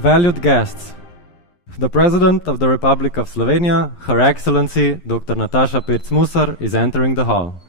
Valued guests, the President of the Republic of Slovenia, Her Excellency Dr. Nataša Pirc-Musar, is entering the hall.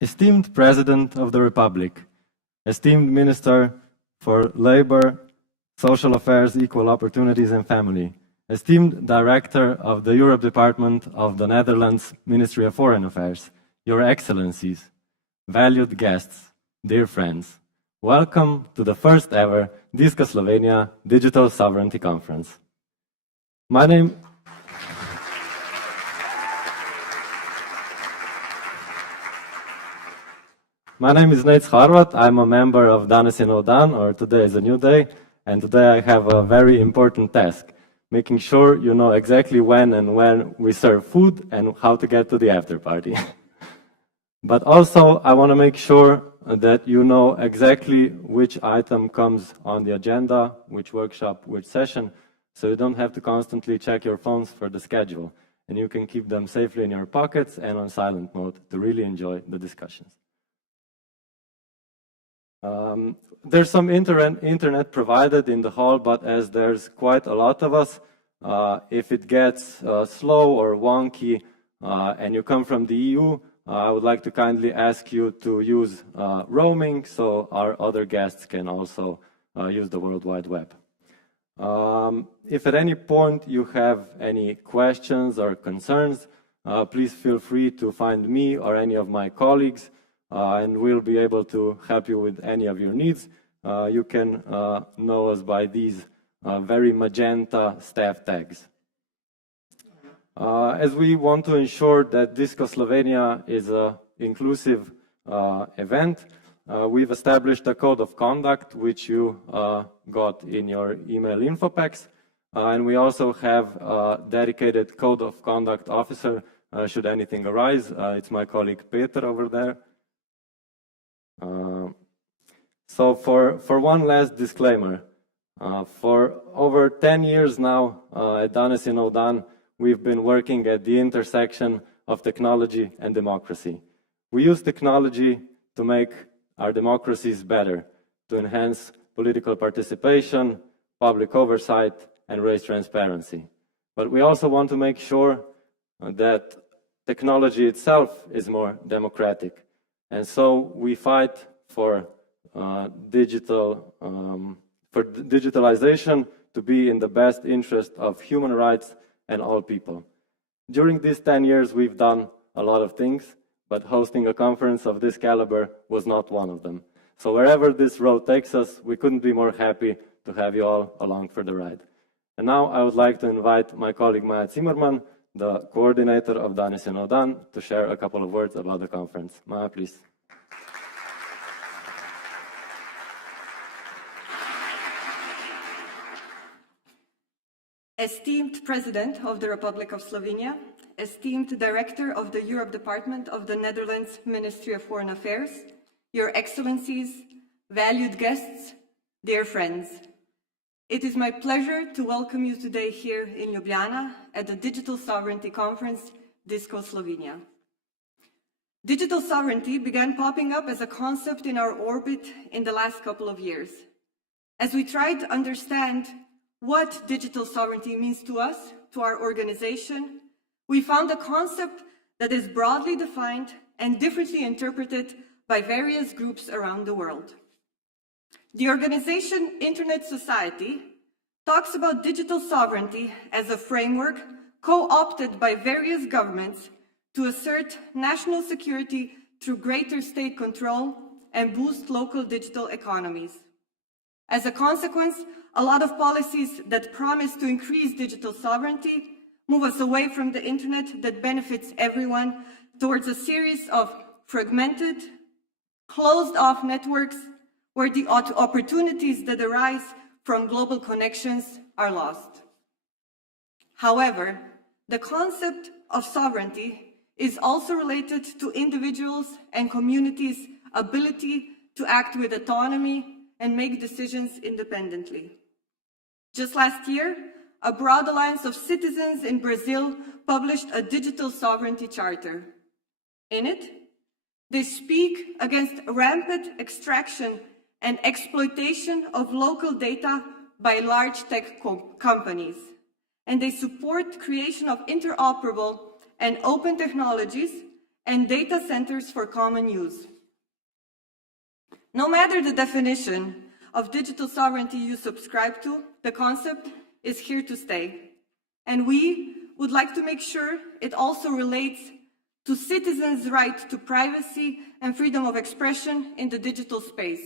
Esteemed President of the Republic, esteemed Minister for Labor, Social Affairs, Equal Opportunities and Family, esteemed Director of the Europe Department of the Netherlands Ministry of Foreign Affairs, Your Excellencies, valued guests, dear friends, welcome to the first ever Disco Slovenia Digital Sovereignty Conference. My name is Nate Harvat. I'm a member of Danes je nov dan, or Today is a New Day, and today I have a very important task, making sure you know exactly when and when we serve food and how to get to the after party. But also, I want to make sure that you know exactly which item comes on the agenda, which workshop, which session, so you don't have to constantly check your phones for the schedule, and you can keep them safely in your pockets and on silent mode to really enjoy the discussions. There's some internet provided in the hall, but as there's quite a lot of us, if it gets slow or wonky and you come from the EU, I would like to kindly ask you to use roaming so our other guests can also use the World Wide Web. If at any point you have any questions or concerns, please feel free to find me or any of my colleagues, and we'll be able to help you with any of your needs. You can know us by these very magenta staff tags. As we want to ensure that Disco Slovenia is an inclusive event, we've established a code of conduct which you got in your email info packs, and we also have a dedicated code of conduct officer should anything arise. It's my colleague Peter over there. So for one last disclaimer, for over 10 years now at Danes je nov dan, we've been working at the intersection of technology and democracy. We use technology to make our democracies better, to enhance political participation, public oversight, and raise transparency. But we also want to make sure that technology itself is more democratic. And so we fight for digitalization to be in the best interest of human rights and all people. During these 10 years, we've done a lot of things, but hosting a conference of this caliber was not one of them. So wherever this road takes us, we couldn't be more happy to have you all along for the ride. And now I would like to invite my colleague Maja Cimerman, the coordinator of Danes je nov dan, to share a couple of words about the conference. Maja, please. Esteemed President of the Republic of Slovenia, esteemed Director of the Europe Department of the Netherlands Ministry of Foreign Affairs, Your Excellencies, valued guests, dear friends. It is my pleasure to welcome you today here in Ljubljana at the Digital Sovereignty Conference, Disco Slovenia. Digital sovereignty began popping up as a concept in our orbit in the last couple of years. As we tried to understand what digital sovereignty means to us, to our organization, we found a concept that is broadly defined and differently interpreted by various groups around the world. The organization Internet Society talks about digital sovereignty as a framework co-opted by various governments to assert national security through greater state control and boost local digital economies. As a consequence, a lot of policies that promise to increase digital sovereignty move us away from the internet that benefits everyone towards a series of fragmented, closed-off networks where the opportunities that arise from global connections are lost. However, the concept of sovereignty is also related to individuals and communities' ability to act with autonomy and make decisions independently. Just last year, a broad alliance of citizens in Brazil published a digital sovereignty charter. In it, they speak against rampant extraction and exploitation of local data by large tech companies, and they support creation of interoperable and open technologies and data centers for common use. No matter the definition of digital sovereignty you subscribe to, the concept is here to stay. And we would like to make sure it also relates to citizens' right to privacy and freedom of expression in the digital space,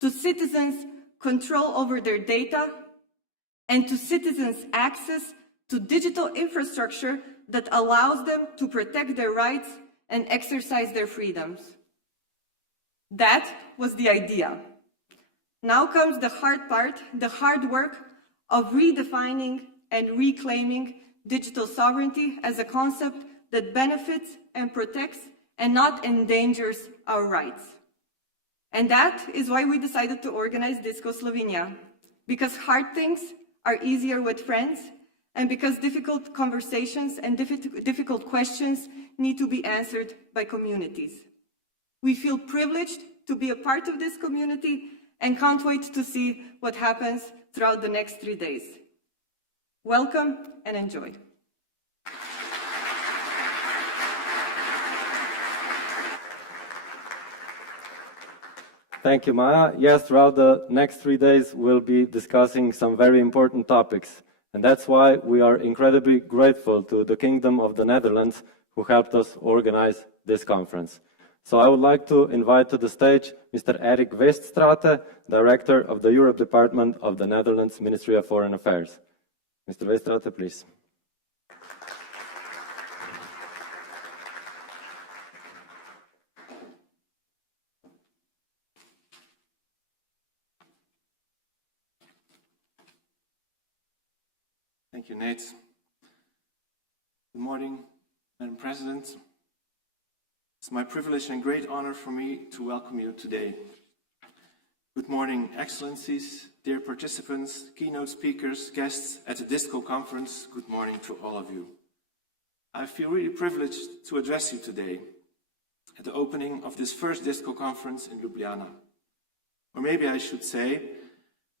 to citizens' control over their data, and to citizens' access to digital infrastructure that allows them to protect their rights and exercise their freedoms. That was the idea. Now comes the hard part, the hard work of redefining and reclaiming digital sovereignty as a concept that benefits and protects and not endangers our rights. And that is why we decided to organize Disco Slovenia, because hard things are easier with friends, and because difficult conversations and difficult questions need to be answered by communities. We feel privileged to be a part of this community and can't wait to see what happens throughout the next 3 days. Welcome and enjoy. Thank you, Maja. Yes, throughout the next 3 days, we'll be discussing some very important topics. And that's why we are incredibly grateful to the Kingdom of the Netherlands who helped us organize this conference. So I would like to invite to the stage Mr. Erik Weststrate, Director of the Europe Department of the Netherlands Ministry of Foreign Affairs. Mr. Weststrate, please. Thank you, Nate. Good morning, Madam President. It's my privilege and great honor for me to welcome you today. Good morning, Excellencies, dear participants, keynote speakers, guests at the DISCO conference. Good morning to all of you. I feel really privileged to address you today at the opening of this first DISCO conference in Ljubljana. Or maybe I should say,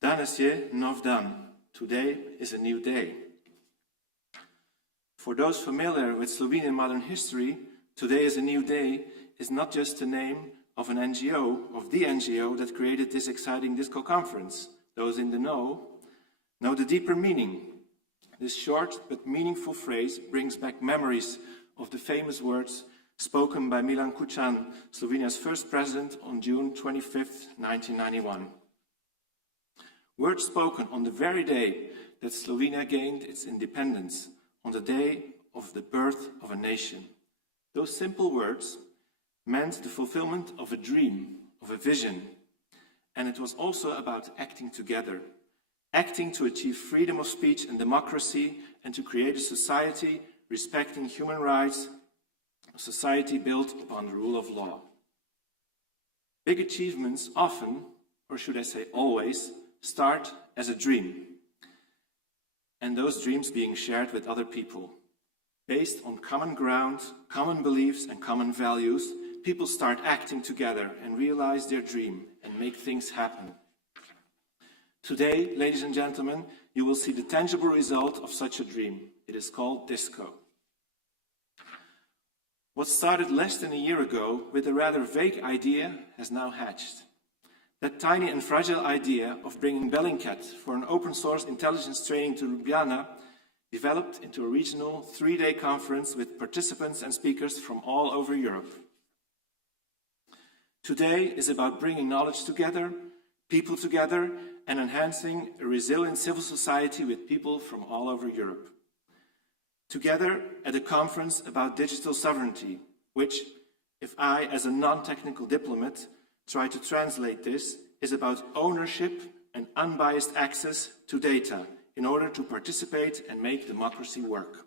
danes je nov dan. Today is a new day. For those familiar with Slovenian modern history, Today is a New Day is not just the name of an NGO, of the NGO that created this exciting DISCO conference. Those in the know the deeper meaning. This short but meaningful phrase brings back memories of the famous words spoken by Milan Kucan, Slovenia's first president, on June 25th, 1991. Words spoken on the very day that Slovenia gained its independence, on the day of the birth of a nation. Those simple words meant the fulfillment of a dream, of a vision. And it was also about acting together, acting to achieve freedom of speech and democracy, and to create a society respecting human rights, a society built upon the rule of law. Big achievements often, or should I say always, start as a dream, and those dreams being shared with other people. Based on common ground, common beliefs, and common values, people start acting together and realize their dream and make things happen. Today, ladies and gentlemen, you will see the tangible result of such a dream. It is called DISCO. What started less than a year ago with a rather vague idea has now hatched. That tiny and fragile idea of bringing Bellingcat for an open source intelligence training to Ljubljana developed into a regional 3-day conference with participants and speakers from all over Europe. Today is about bringing knowledge together, people together, and enhancing a resilient civil society with people from all over Europe. Together at a conference about digital sovereignty, which, if I, as a non-technical diplomat, try to translate this, is about ownership and unbiased access to data in order to participate and make democracy work.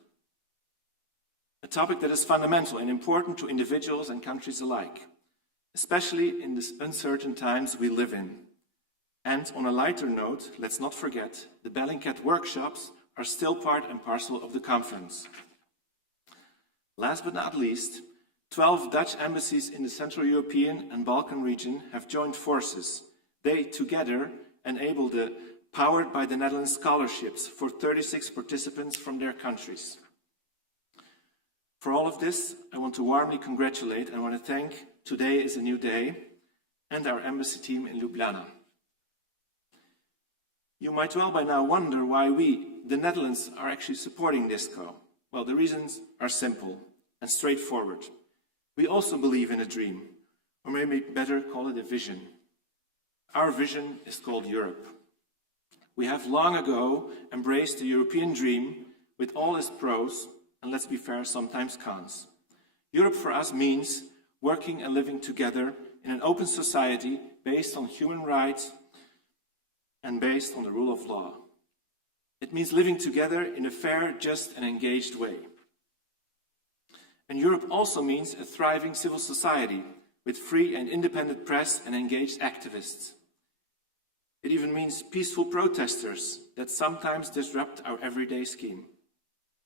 a topic that is fundamental and important to individuals and countries alike, especially in these uncertain times we live in. And on a lighter note, let's not forget, the Bellingcat workshops are still part and parcel of the conference. Last but not least, 12 Dutch embassies in the Central European and Balkan region have joined forces. They together enable the Powered by the Netherlands scholarships for 36 participants from their countries. For all of this, I want to warmly congratulate and want to thank Today is a New Day and our embassy team in Ljubljana. You might well by now wonder why we, the Netherlands, are actually supporting DISCO. Well, the reasons are simple and straightforward. We also believe in a dream, or maybe better call it a vision. Our vision is called Europe. We have long ago embraced the European dream with all its pros, and let's be fair, sometimes cons. Europe for us means working and living together in an open society based on human rights and based on the rule of law. It means living together in a fair, just and engaged way. And Europe also means a thriving civil society with free and independent press and engaged activists. It even means peaceful protesters that sometimes disrupt our everyday scheme.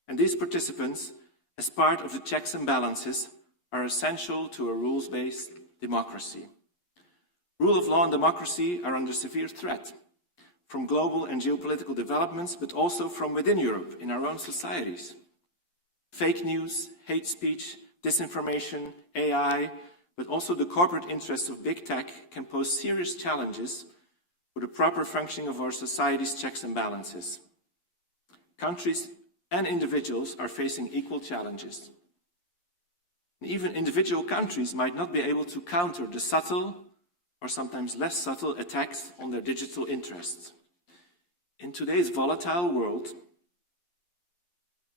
And these participants, as part of the checks and balances, are essential to a rules-based democracy. Rule of law and democracy are under severe threat from global and geopolitical developments, but also from within Europe, in our own societies. Fake news, hate speech, disinformation, AI, but also the corporate interests of big tech can pose serious challenges for the proper functioning of our society's checks and balances. Countries and individuals are facing equal challenges. And even individual countries might not be able to counter the subtle, or sometimes less subtle, attacks on their digital interests. In today's volatile world,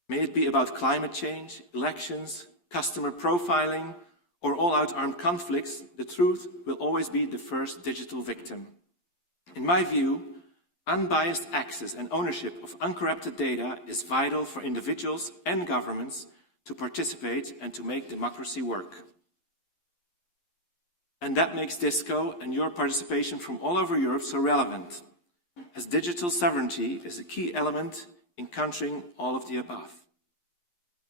may it be about climate change, elections, customer profiling, or all-out armed conflicts, the truth will always be the first digital victim. In my view, unbiased access and ownership of uncorrupted data is vital for individuals and governments to participate and to make democracy work. And that makes DISCO and your participation from all over Europe so relevant, as digital sovereignty is a key element in countering all of the above.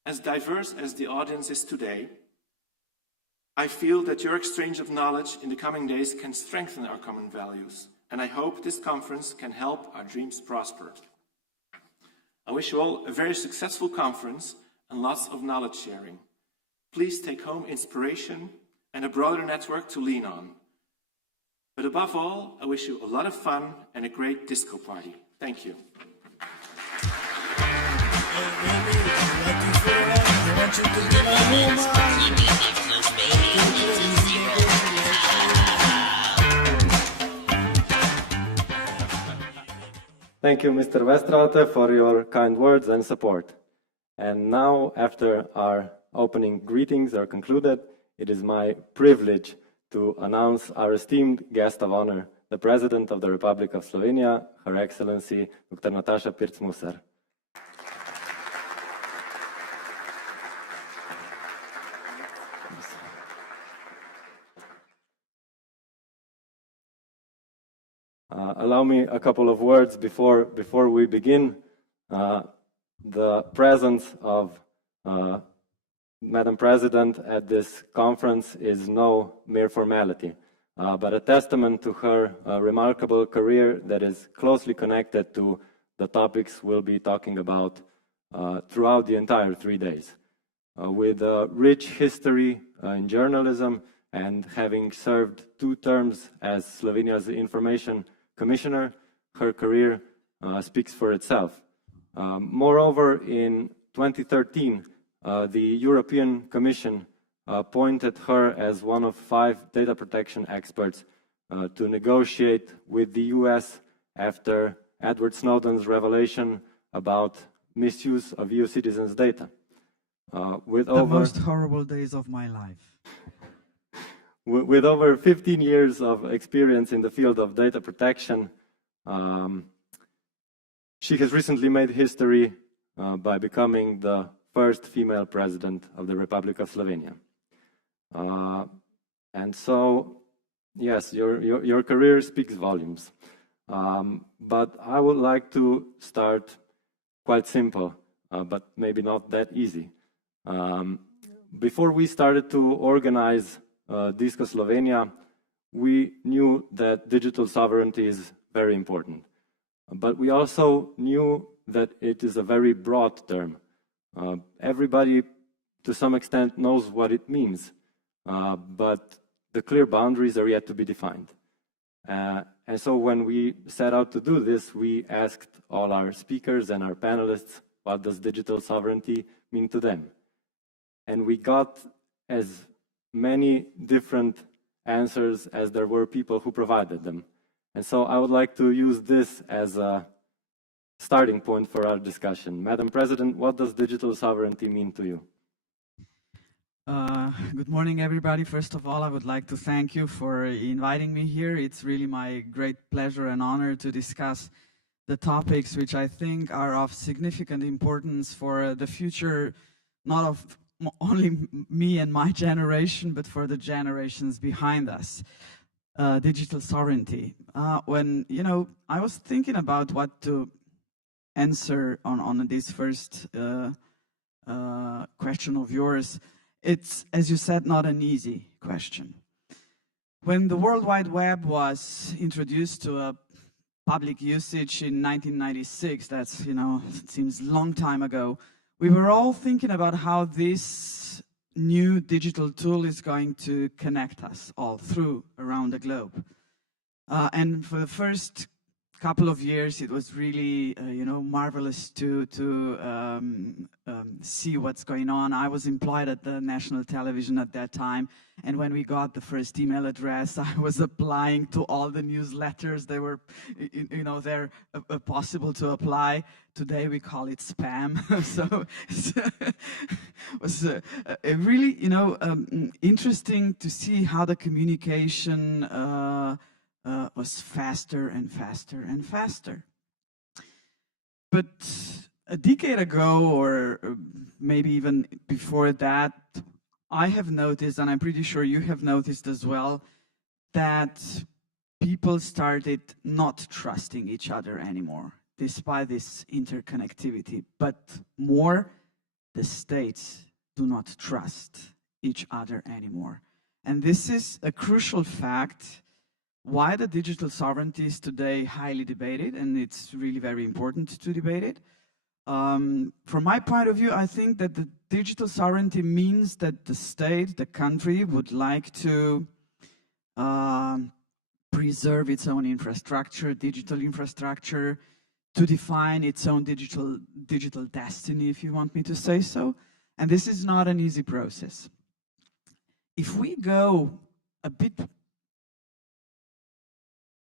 As diverse as the audience is today, I feel that your exchange of knowledge in the coming days can strengthen our common values, and I hope this conference can help our dreams prosper. I wish you all a very successful conference and lots of knowledge sharing. Please take home inspiration and a broader network to lean on. But above all, I wish you a lot of fun and a great disco party. Thank you. Thank you, Mr. Weststrate, for your kind words and support. And now, after our opening greetings are concluded, it is my privilege to announce our esteemed guest of honor, the President of the Republic of Slovenia, Her Excellency Dr. Nataša Pirc-Musar. Allow me a couple of words before we begin. The presence of Madam President at this conference is no mere formality, but a testament to her remarkable career that is closely connected to the topics we'll be talking about throughout the entire 3 days. With a rich history in journalism and having served 2 terms as Slovenia's Information Commissioner, her career speaks for itself. Moreover, in 2013, the European Commission appointed her as one of 5 data protection experts to negotiate with the US after Edward Snowden's revelation about misuse of EU citizens' data. The most horrible days of my life. With over 15 years of experience in the field of data protection, she has recently made history by becoming the first female president of the Republic of Slovenia. And so, yes, your career speaks volumes. But I would like to start quite simple, but maybe not that easy. Before we started to organize Disco Slovenia, we knew that digital sovereignty is very important. But we also knew that it is a very broad term. Everybody, to some extent, knows what it means, but the clear boundaries are yet to be defined. And so when we set out to do this, we asked all our speakers and our panelists, what does digital sovereignty mean to them? And we got as many different answers as there were people who provided them. And so I would like to use this as a starting point for our discussion. Madam President, what does digital sovereignty mean to you? Good morning, everybody. First of all, I would like to thank you for inviting me here. It's really my great pleasure and honor to discuss the topics which I think are of significant importance for the future, not of only me and my generation, but for the generations behind us. Digital sovereignty. When, I was thinking about what to answer on this first question of yours. It's, as you said, not an easy question. When the World Wide Web was introduced to a public usage in 1996, that's, it seems a long time ago, we were all thinking about how this new digital tool is going to connect us all through around the globe. And for the first couple of years, it was really, marvelous to see what's going on. I was employed at the national television at that time, and when we got the first email address, I was applying to all the newsletters. They were, they're possible to apply. Today we call it spam. So it was really, interesting to see how the communication was faster and faster and faster. But a decade ago, or maybe even before that, I have noticed, and I'm pretty sure you have noticed as well, that people started not trusting each other anymore, despite this interconnectivity. But more, the states do not trust each other anymore. And this is a crucial fact why the digital sovereignty is today highly debated, and it's really very important to debate it. From my point of view, I think that the digital sovereignty means that the state, the country, would like to preserve its own infrastructure, digital infrastructure, to define its own digital destiny, if you want me to say so. And this is not an easy process. If we go a bit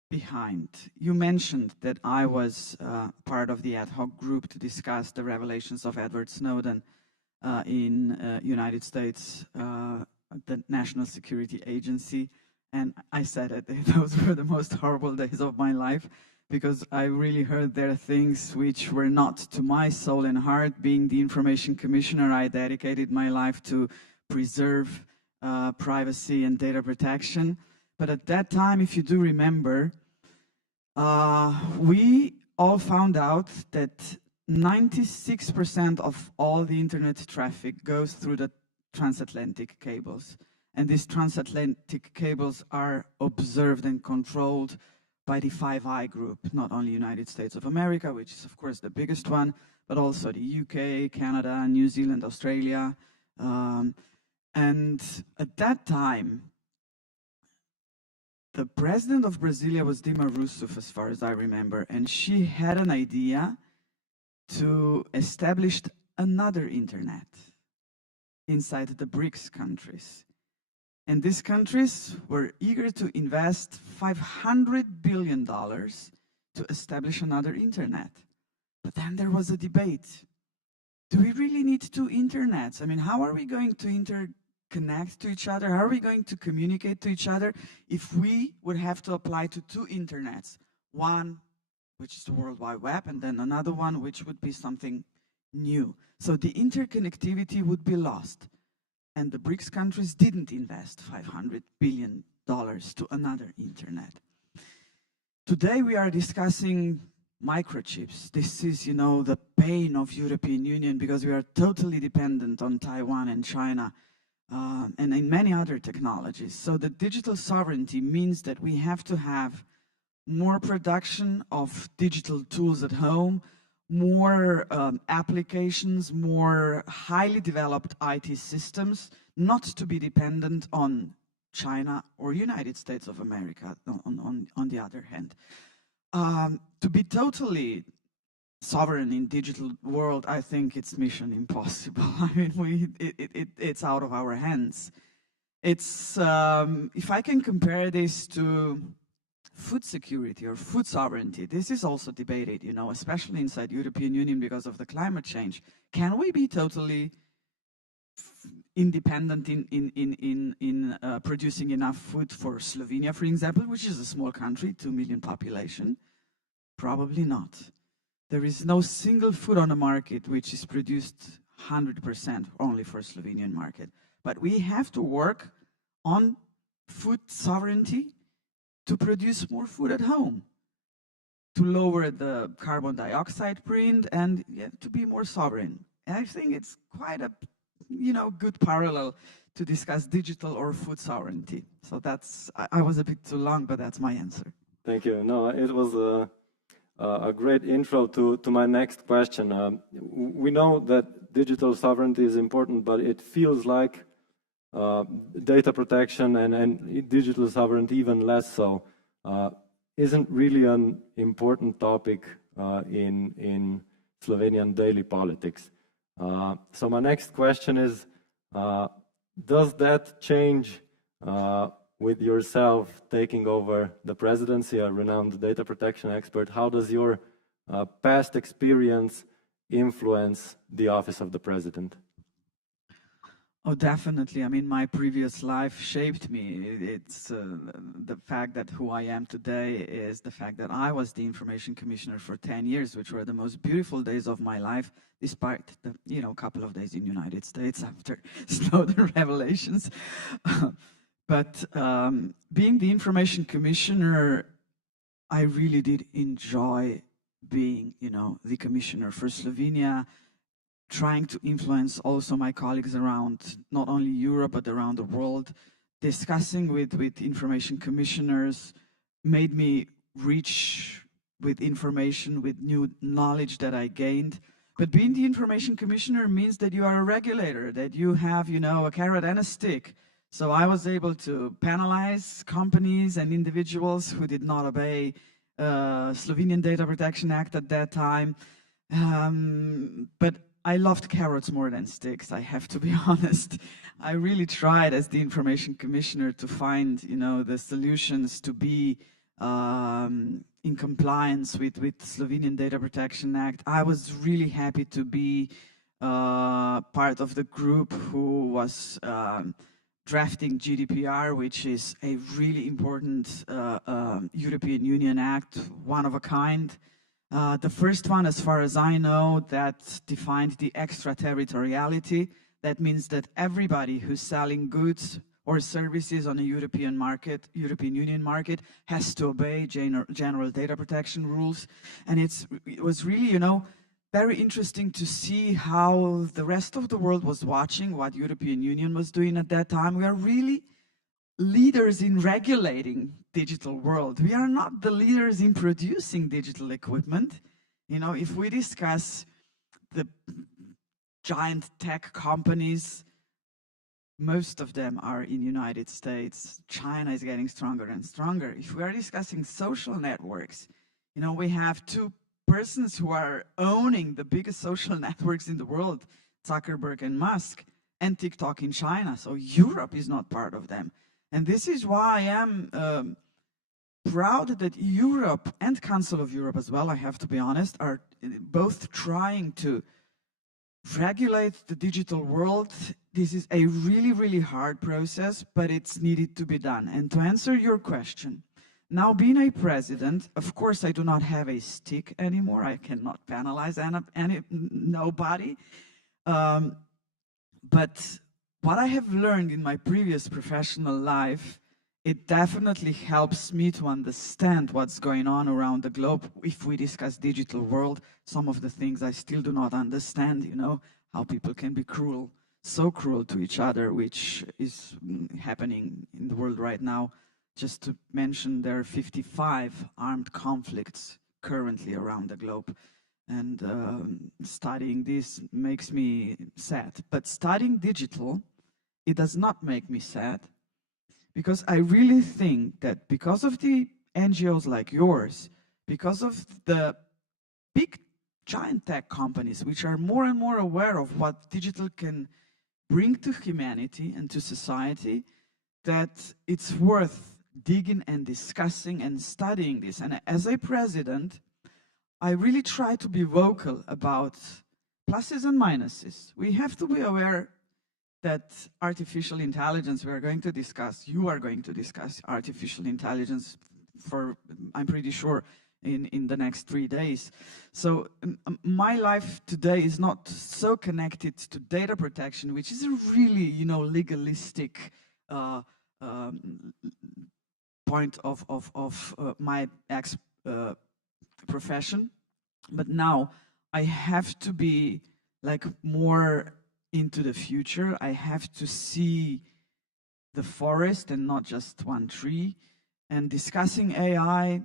behind, you mentioned that I was part of the ad hoc group to discuss the revelations of Edward Snowden in United States, the National Security Agency. And I said it, those were the most horrible days of my life, because I really heard there things which were not to my soul and heart. Being the information commissioner, I dedicated my life to preserve privacy and data protection. But at that time, if you do remember, we all found out that 96% of all the internet traffic goes through the transatlantic cables. And these transatlantic cables are observed and controlled by the Five Eyes group, not only United States of America, which is of course the biggest one, but also the UK, Canada, New Zealand, Australia. And at that time, the president of Brasilia was Dilma Rousseff, as far as I remember, and she had an idea to establish another internet inside the BRICS countries. And these countries were eager to invest $500 billion to establish another internet. But then there was a debate. Do we really need two internets? I mean, how are we going to interconnect to each other? How are we going to communicate to each other if we would have to apply to two internets? One, which is the World Wide Web, and then another one, which would be something new. So the interconnectivity would be lost. And the BRICS countries didn't invest $500 billion to another internet. Today we are discussing microchips. This is, you know, the pain of European Union because we are totally dependent on Taiwan and China and in many other technologies. So the digital sovereignty means that we have to have more production of digital tools at home, more applications, more highly developed IT systems, not to be dependent on China or United States of America on the other hand. To be totally sovereign in digital world, I think it's mission impossible. I mean, it's out of our hands. It's, if I can compare this to food security or food sovereignty, this is also debated, you know, especially inside European Union because of the climate change. Can we be totally independent in producing enough food for Slovenia, for example, which is a small country, 2 million population? Probably not. There is no single food on the market which is produced 100% only for Slovenian market. But we have to work on food sovereignty to produce more food at home, to lower the carbon dioxide print and to be more sovereign. And I think it's quite a, you know, good parallel to discuss digital or food sovereignty. So that's, I was a bit too long, but that's my answer. Thank you. No, it was a great intro to my next question. We know that digital sovereignty is important, but it feels like data protection and digital sovereignty even less so, isn't really an important topic in Slovenian daily politics. So my next question is, does that change with yourself taking over the presidency, a renowned data protection expert? How does your past experience influence the office of the president? Oh, definitely. I mean, my previous life shaped me. It's the fact that who I am today is the fact that I was the information commissioner for 10 years, which were the most beautiful days of my life, despite the, you know, couple of days in the United States after Snowden revelations. But being the information commissioner, I really did enjoy being, you know, the commissioner for Slovenia, trying to influence also my colleagues around not only Europe, but around the world. Discussing with information commissioners made me rich with information, with new knowledge that I gained. But being the information commissioner means that you are a regulator, that you have, you know, a carrot and a stick. So I was able to penalize companies and individuals who did not obey Slovenian Data Protection Act at that time. But I loved carrots more than sticks, I have to be honest. I really tried as the information commissioner to find, you know, the solutions to be in compliance with Slovenian Data Protection Act. I was really happy to be part of the group who was drafting GDPR, which is a really important European Union act, one of a kind. The first one, as far as I know, that defined the extraterritoriality. That means that everybody who's selling goods or services on a European market, European Union market, has to obey general data protection rules. And it was really, you know, very interesting to see how the rest of the world was watching what European Union was doing at that time. We are really leaders in regulating digital world. We are not the leaders in producing digital equipment. You know, if we discuss the giant tech companies, most of them are in United States. China is getting stronger and stronger. If we are discussing social networks, you know, we have two persons who are owning the biggest social networks in the world, Zuckerberg and Musk, and TikTok in China. So Europe is not part of them. And this is why I am proud that Europe and Council of Europe as well, I have to be honest, are both trying to regulate the digital world. This is a really, really hard process, but it's needed to be done. And to answer your question, Now, being a president, of course, I do not have a stick anymore. I cannot penalize nobody. But what I have learned in my previous professional life, it definitely helps me to understand what's going on around the globe. If we discuss digital world, some of the things I still do not understand, you know, how people can be cruel, so cruel to each other, which is happening in the world right now. Just to mention, there are 55 armed conflicts currently around the globe. And studying this makes me sad. But studying digital, it does not make me sad, because I really think that because of the NGOs like yours, because of the big giant tech companies, which are more and more aware of what digital can bring to humanity and to society, that it's worth digging and discussing and studying this. And as a president, I really try to be vocal about pluses and minuses. We have to be aware that artificial intelligence, we are going to discuss, you are going to discuss artificial intelligence for, I'm pretty sure, in the next 3 days. So my life today is not so connected to data protection, which is a really, you know, legalistic point of my profession. But now I have to be like more into the future. I have to see the forest and not just one tree. And discussing AI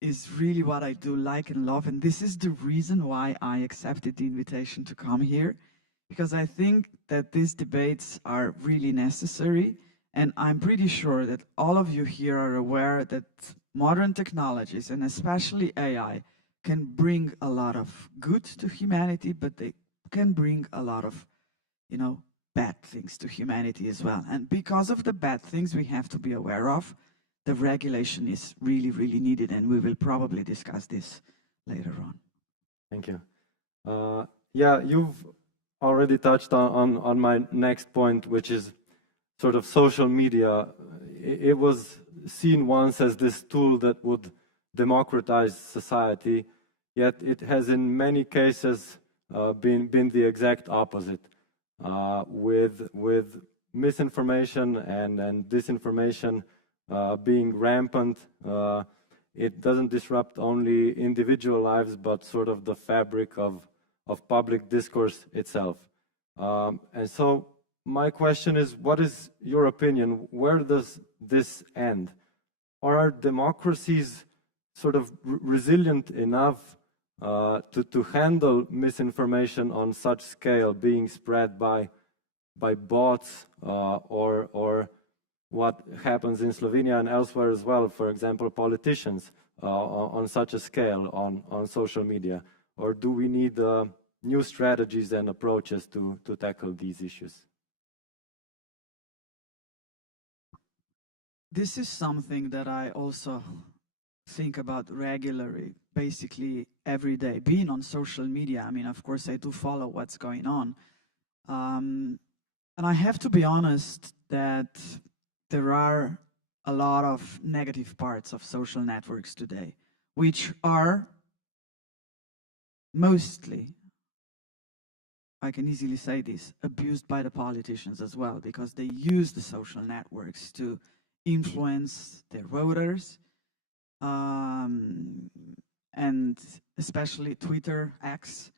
is really what I do like and love. And this is the reason why I accepted the invitation to come here, because I think that these debates are really necessary. And I'm pretty sure that all of you here are aware that modern technologies, and especially AI, can bring a lot of good to humanity, but they can bring a lot of, you know, bad things to humanity as well. And because of the bad things we have to be aware of, the regulation is really, really needed, and we will probably discuss this later on. Thank you. Yeah, you've already touched on my next point, which is sort of social media. It was seen once as this tool that would democratize society, yet it has in many cases been the exact opposite, with misinformation and disinformation being rampant. It doesn't disrupt only individual lives, but sort of the fabric of public discourse itself. And so my question is, what is your opinion? Where does this end? Are democracies sort of resilient enough to handle misinformation on such scale being spread by bots, or what happens in Slovenia and elsewhere as well, for example, politicians on such a scale on social media? Or do we need new strategies and approaches to tackle these issues? This is something that I also think about regularly, basically every day. Being on social media, I mean, of course, I do follow what's going on. And I have to be honest that there are a lot of negative parts of social networks today, which are mostly, I can easily say this, abused by the politicians as well, because they use the social networks to influence their voters, and especially Twitter, X,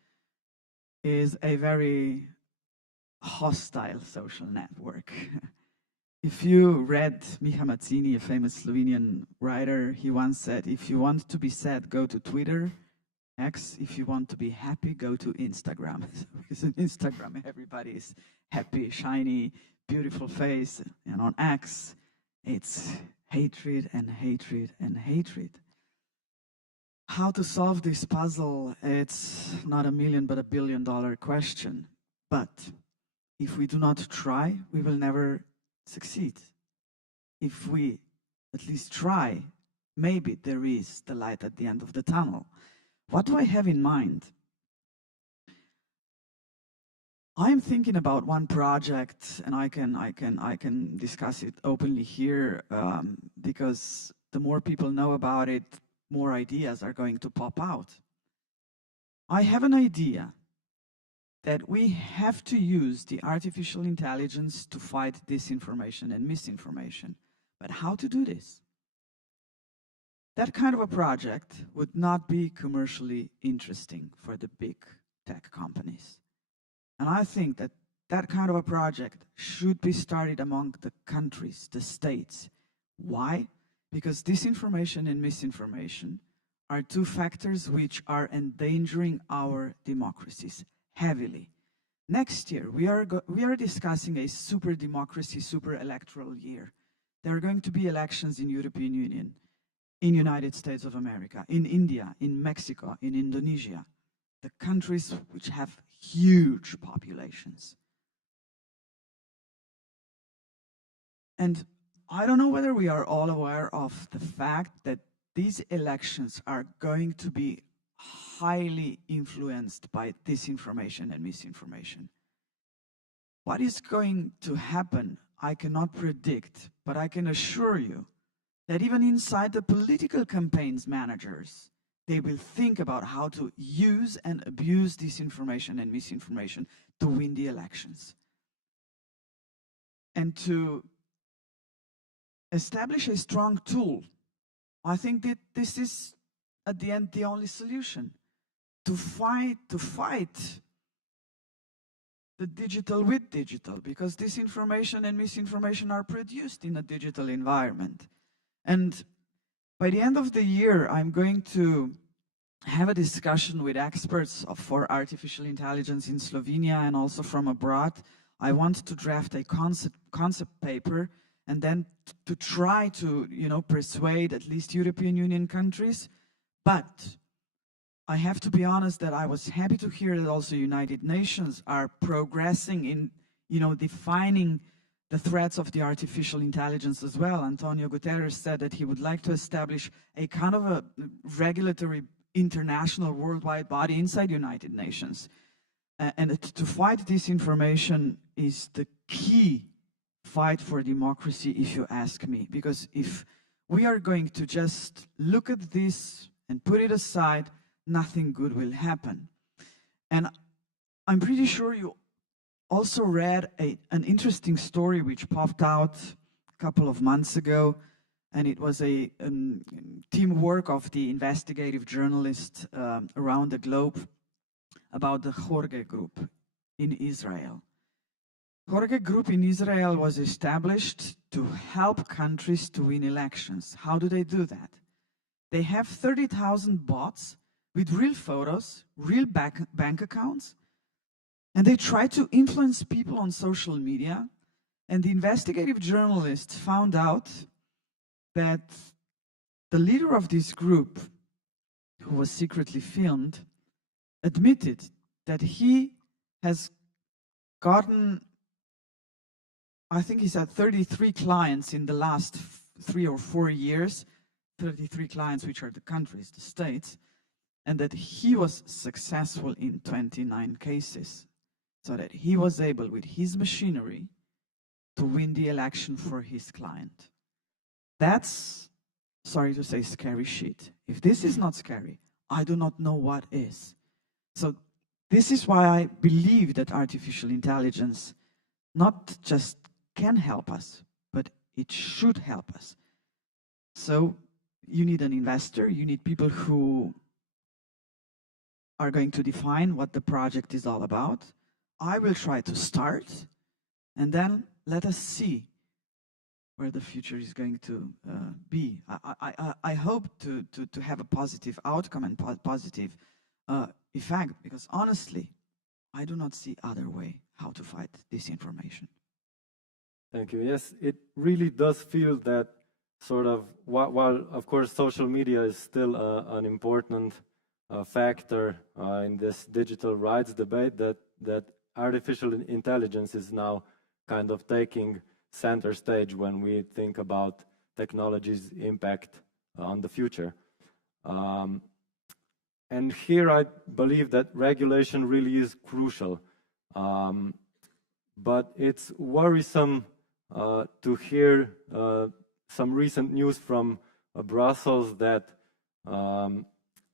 is a very hostile social network. If you read Miha Mazzini, a famous Slovenian writer, he once said, if you want to be sad, go to Twitter, X. If you want to be happy, go to Instagram. Because on Instagram, everybody is happy, shiny, beautiful face. And on X, it's hatred and hatred and hatred. How to solve this puzzle? It's not $1 million, but $1 billion question. But if we do not try, we will never succeed. If we at least try, maybe there is the light at the end of the tunnel. What do I have in mind? I'm thinking about one project, and I can discuss it openly here, because the more people know about it, more ideas are going to pop out. I have an idea that we have to use the artificial intelligence to fight disinformation and misinformation. But how to do this? That kind of a project would not be commercially interesting for the big tech companies. And I think that that kind of a project should be started among the countries, the states. Why? Because disinformation and misinformation are two factors which are endangering our democracies heavily. Next year, we are discussing a super democracy, super electoral year. There are going to be elections in European Union, in United States of America, in India, in Mexico, in Indonesia, the countries which have huge populations. And I don't know whether we are all aware of the fact that these elections are going to be highly influenced by disinformation and misinformation. What is going to happen, I cannot predict, but I can assure you that even inside the political campaigns managers, they will think about how to use and abuse disinformation and misinformation to win the elections. And to establish a strong tool, I think that this is, at the end, the only solution. To fight the digital with digital, because disinformation and misinformation are produced in a digital environment. And by the end of the year, I'm going to have a discussion with experts for artificial intelligence in Slovenia and also from abroad. I want to draft a concept paper and then to try to, persuade at least European Union countries. But I have to be honest that I was happy to hear that also United Nations are progressing in, defining the threats of the artificial intelligence as well. Antonio Guterres said that he would like to establish a kind of a regulatory international worldwide body inside United Nations. And to fight disinformation is the key fight for democracy, if you ask me. Because if we are going to just look at this and put it aside, nothing good will happen. And I'm pretty sure you also read an interesting story which popped out a couple of months ago, and it was a teamwork of the investigative journalists around the globe about the Jorge Group in Israel. Jorge Group in Israel was established to help countries to win elections. How do they do that? They have 30,000 bots with real photos, real bank accounts, and they try to influence people on social media. And the investigative journalists found out that the leader of this group, who was secretly filmed, admitted that he has gotten, I think he said 33 clients in the last 3 or 4 years, 33 clients, which are the countries, the states, and that he was successful in 29 cases, so that he was able, with his machinery, to win the election for his client. That's, sorry to say, scary shit. If this is not scary, I do not know what is. So this is why I believe that artificial intelligence not just can help us, but it should help us. So you need an investor, you need people who are going to define what the project is all about. I will try to start, and then let us see where the future is going to be. I hope to have a positive outcome and positive effect, because honestly, I do not see other way how to fight disinformation. Thank you. Yes, it really does feel that sort of, while of course social media is still an important factor in this digital rights debate, that artificial intelligence is now kind of taking center stage when we think about technology's impact on the future. And here I believe that regulation really is crucial. But it's worrisome to hear some recent news from Brussels that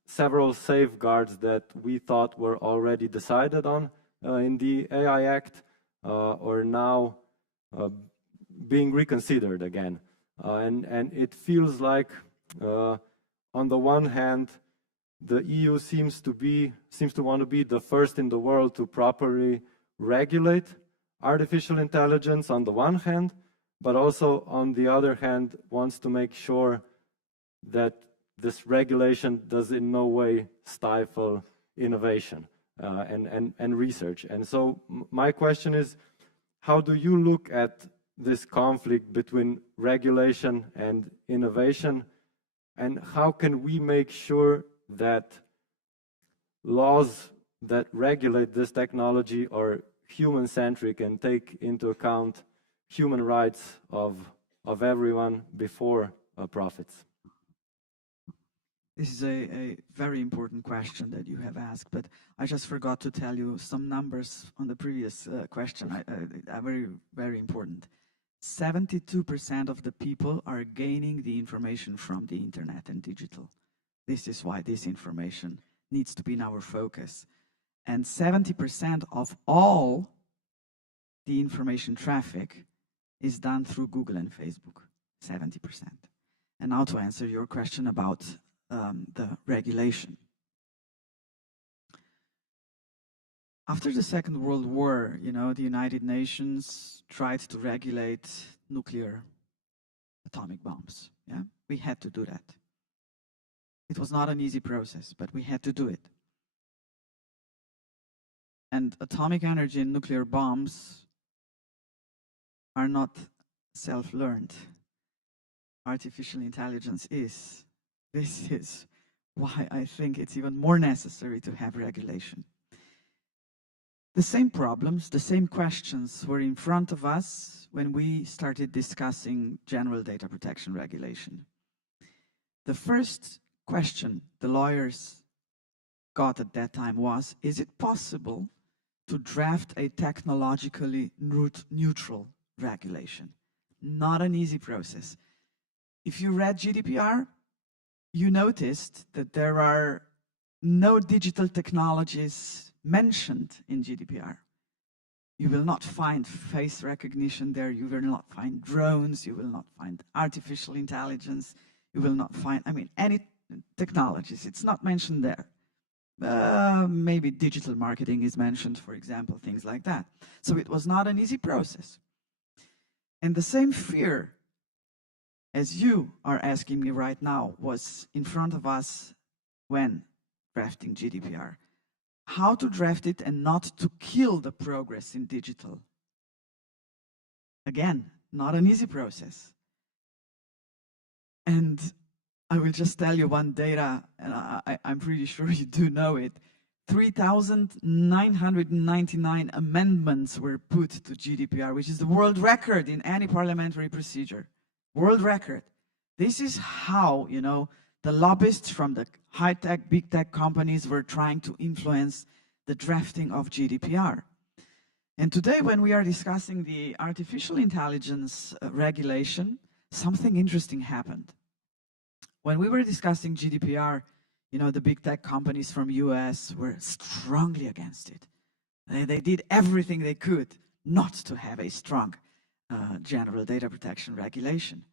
several safeguards that we thought were already decided on in the AI Act are now being reconsidered again. And it feels like, on the one hand, the EU seems to want to be the first in the world to properly regulate artificial intelligence on the one hand, but also on the other hand wants to make sure that this regulation does in no way stifle innovation and research. And so my question is, how do you look at this conflict between regulation and innovation, and how can we make sure that laws that regulate this technology are human-centric and take into account human rights of everyone before profits? This is a very important question that you have asked, but I just forgot to tell you some numbers on the previous question. Are very, very important. 72% of the people are gaining the information from the internet and digital. This is why this information needs to be in our focus. And 70% of all the information traffic is done through Google and Facebook, 70%. And now to answer your question about the regulation. After the Second World War, the United Nations tried to regulate nuclear atomic bombs. Yeah, we had to do that. It was not an easy process, but we had to do it. And atomic energy and nuclear bombs are not self-learned. Artificial intelligence is. This is why I think it's even more necessary to have regulation. The same problems, the same questions were in front of us when we started discussing general data protection regulation. The first question the lawyers got at that time was, is it possible to draft a technologically neutral regulation? Not an easy process. If you read GDPR, you noticed that there are no digital technologies mentioned in GDPR. You will not find face recognition there, you will not find drones, you will not find artificial intelligence, you will not find, any technologies. It's not mentioned there. Maybe digital marketing is mentioned, for example, things like that. So it was not an easy process. And the same fear as you are asking me right now was in front of us when drafting GDPR. How to draft it and not to kill the progress in digital. Again, not an easy process. And I will just tell you one data, and I'm pretty sure you do know it. 3,999 amendments were put to GDPR, which is the world record in any parliamentary procedure. World record. This is how, the lobbyists from the high-tech, big-tech companies were trying to influence the drafting of GDPR. And today, when we are discussing the artificial intelligence regulation, something interesting happened. When we were discussing GDPR, the big tech companies from US were strongly against it. They did everything they could not to have a strong general data protection regulation.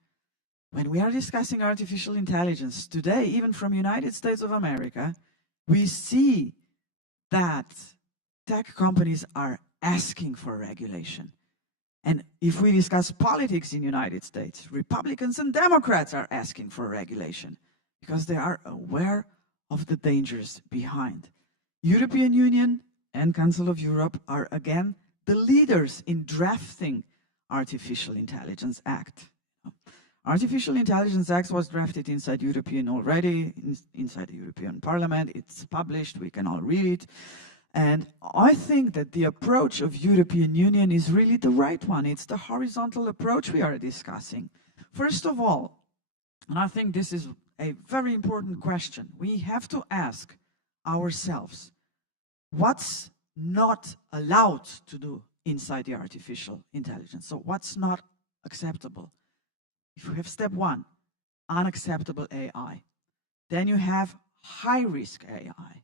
When we are discussing artificial intelligence today, even from United States of America, we see that tech companies are asking for regulation. And if we discuss politics in the United States, Republicans and Democrats are asking for regulation because they are aware of the dangers behind. European Union and Council of Europe are again the leaders in drafting Artificial Intelligence Act. Artificial Intelligence Act was drafted inside European already, inside the European Parliament. It's published, we can all read it. And I think that the approach of European Union is really the right one. It's the horizontal approach we are discussing. First of all, and I think this is a very important question, we have to ask ourselves, what's not allowed to do inside the artificial intelligence. So what's not acceptable? If you have step one, unacceptable AI, then you have high-risk AI,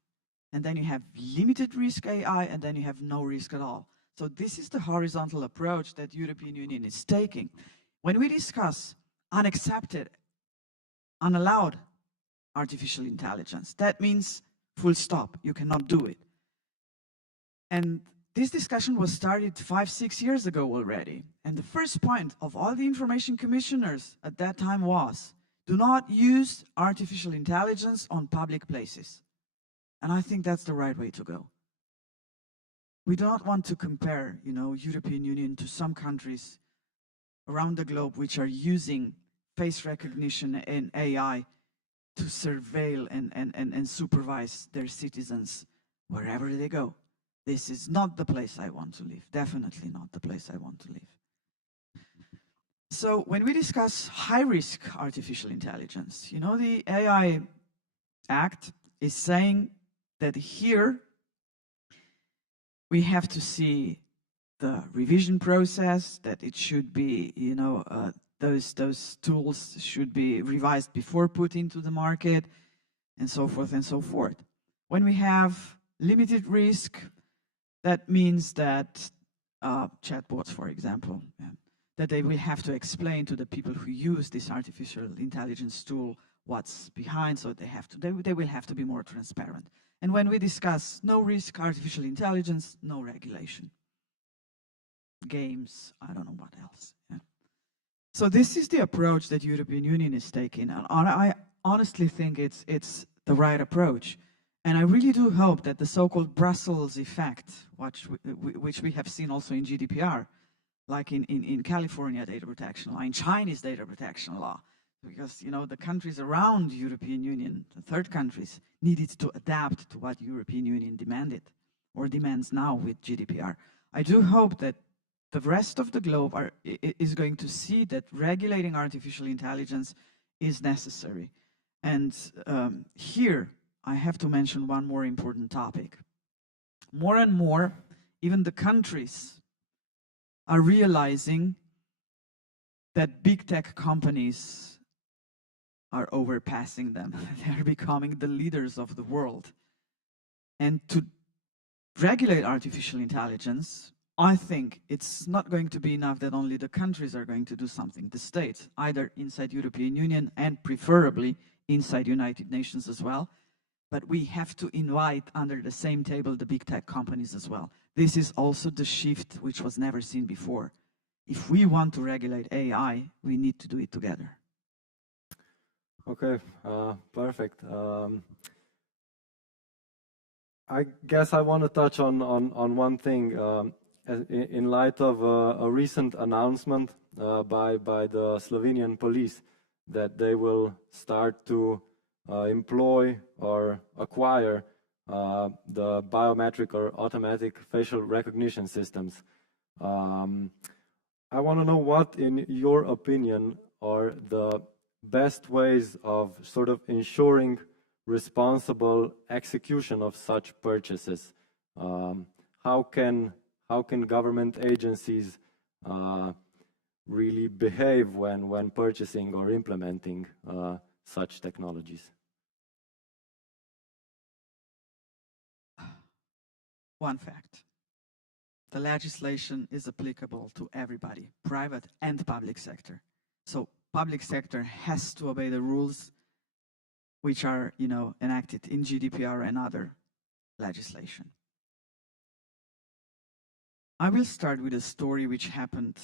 and then you have limited risk AI, and then you have no risk at all. So this is the horizontal approach that European Union is taking. When we discuss unaccepted, unallowed artificial intelligence, that means full stop, you cannot do it. And this discussion was started 5-6 years ago already. And the first point of all the information commissioners at that time was, do not use artificial intelligence on public places. And I think that's the right way to go. We do not want to compare, European Union to some countries around the globe which are using face recognition and AI to surveil and supervise their citizens wherever they go. This is not the place I want to live. Definitely not the place I want to live. So when we discuss high-risk artificial intelligence, the AI Act is saying that here we have to see the revision process, that it should be, those tools should be revised before put into the market, and so forth and so forth. When we have limited risk, that means that chatbots, for example, that they will have to explain to the people who use this artificial intelligence tool what's behind, so they will have to be more transparent. And when we discuss no risk artificial intelligence, no regulation. Games, I don't know what else. Yeah. So this is the approach that European Union is taking, and I honestly think it's the right approach. And I really do hope that the so-called Brussels effect, which we have seen also in GDPR, like in California data protection law, in Chinese data protection law, because the countries around European Union, the third countries, needed to adapt to what European Union demanded or demands now with GDPR. I do hope that the rest of the globe is going to see that regulating artificial intelligence is necessary. And here I have to mention one more important topic. More and more, even the countries are realizing that big tech companies are overpassing them. They're becoming the leaders of the world. And to regulate artificial intelligence, I think it's not going to be enough that only the countries are going to do something. The states, either inside European Union and preferably inside United Nations as well. But we have to invite under the same table the big tech companies as well. This is also the shift which was never seen before. If we want to regulate AI, we need to do it together. Okay, perfect. I guess I want to touch on one thing. In light of a recent announcement by the Slovenian police that they will start to employ or acquire the biometric or automatic facial recognition systems. I want to know what, in your opinion, are the best ways of sort of ensuring responsible execution of such purchases. How can government agencies really behave when purchasing or implementing such technologies? One fact. The legislation is applicable to everybody, private and public sector. So public sector has to obey the rules which are, enacted in GDPR and other legislation. I will start with a story which happened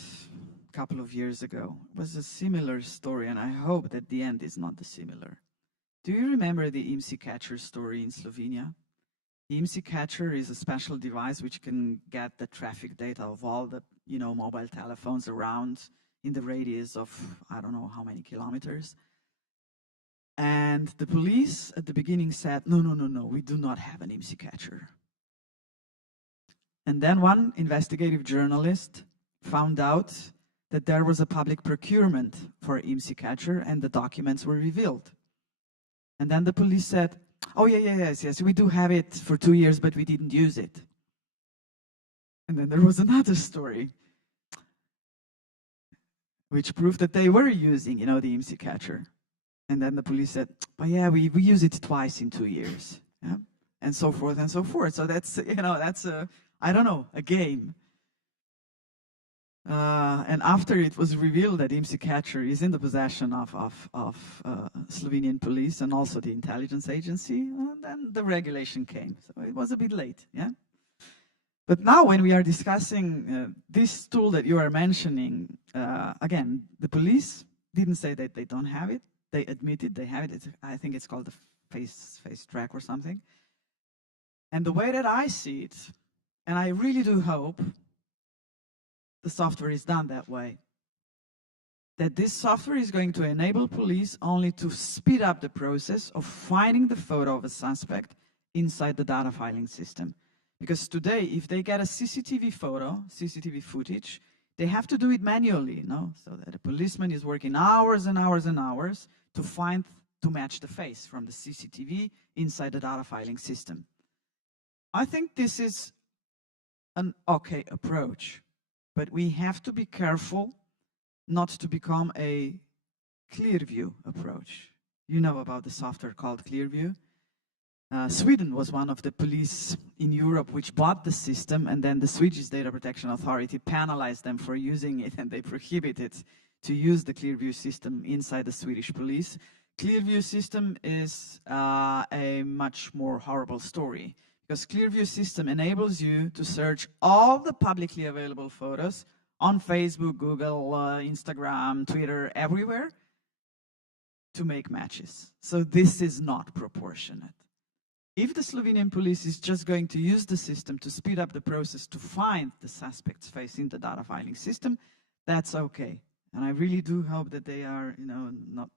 a couple of years ago. It was a similar story, and I hope that the end is not dissimilar. Do you remember the IMSI catcher story in Slovenia? The IMSI catcher is a special device which can get the traffic data of all the, mobile telephones around in the radius of, I don't know how many kilometers. And the police at the beginning said, no, we do not have an IMSI catcher. And then one investigative journalist found out that there was a public procurement for IMSI catcher and the documents were revealed. And then the police said, oh, yes, we do have it for 2 years, but we didn't use it. And then there was another story which proved that they were using, the IMSI catcher. And then the police said, but yeah, we use it twice in 2 years. Yeah? And so forth and so forth. So that's, that's a game. And after it was revealed that IMSI catcher is in the possession of Slovenian police and also the intelligence agency, then the regulation came. So it was a bit late, yeah? But now when we are discussing this tool that you are mentioning, again, the police didn't say that they don't have it. They admitted they have it. I think it's called the face track or something. And the way that I see it, and I really do hope the software is done that way, that this software is going to enable police only to speed up the process of finding the photo of a suspect inside the data filing system. Because today, if they get a CCTV photo, CCTV footage, they have to do it manually, so that a policeman is working hours and hours and hours to match the face from the CCTV inside the data filing system. I think this is an okay approach, but we have to be careful not to become a Clearview approach. You know about the software called Clearview. Sweden was one of the police in Europe which bought the system, and then the Swedish Data Protection Authority penalized them for using it, and they prohibited to use the Clearview system inside the Swedish police. Clearview system is a much more horrible story, because Clearview system enables you to search all the publicly available photos on Facebook, Google, Instagram, Twitter, everywhere, to make matches. So this is not proportionate. If the Slovenian police is just going to use the system to speed up the process to find the suspect's face in the data filing system, that's okay. And I really do hope that they are, not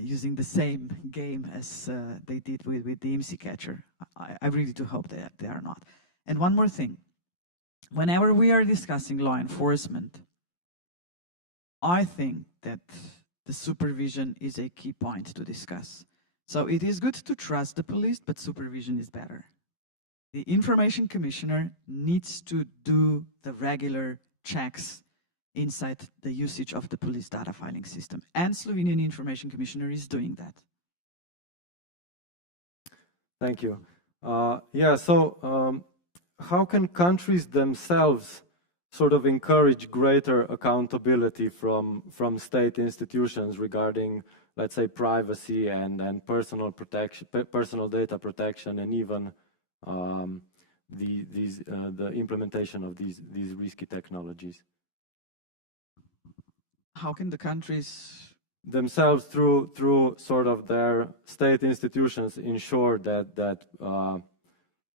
using the same game as they did with the IMSI catcher. I really do hope that they are not. And one more thing. Whenever we are discussing law enforcement, I think that the supervision is a key point to discuss. So it is good to trust the police, but supervision is better. The information commissioner needs to do the regular checks inside the usage of the police data filing system. And Slovenian information commissioner is doing that. Thank you. How can countries themselves sort of encourage greater accountability from state institutions regarding, let's say, privacy and personal protection, personal data protection, and even the implementation of these risky technologies? How can the countries themselves, through sort of their state institutions, ensure that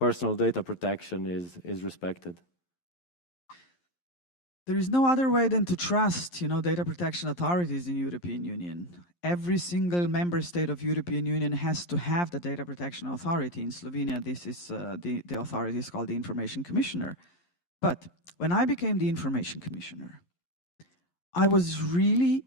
personal data protection is respected? There is no other way than to trust, data protection authorities in European Union. Every single member state of European Union has to have the data protection authority. In Slovenia, this is the authority is called the Information Commissioner. But when I became the Information Commissioner, I was really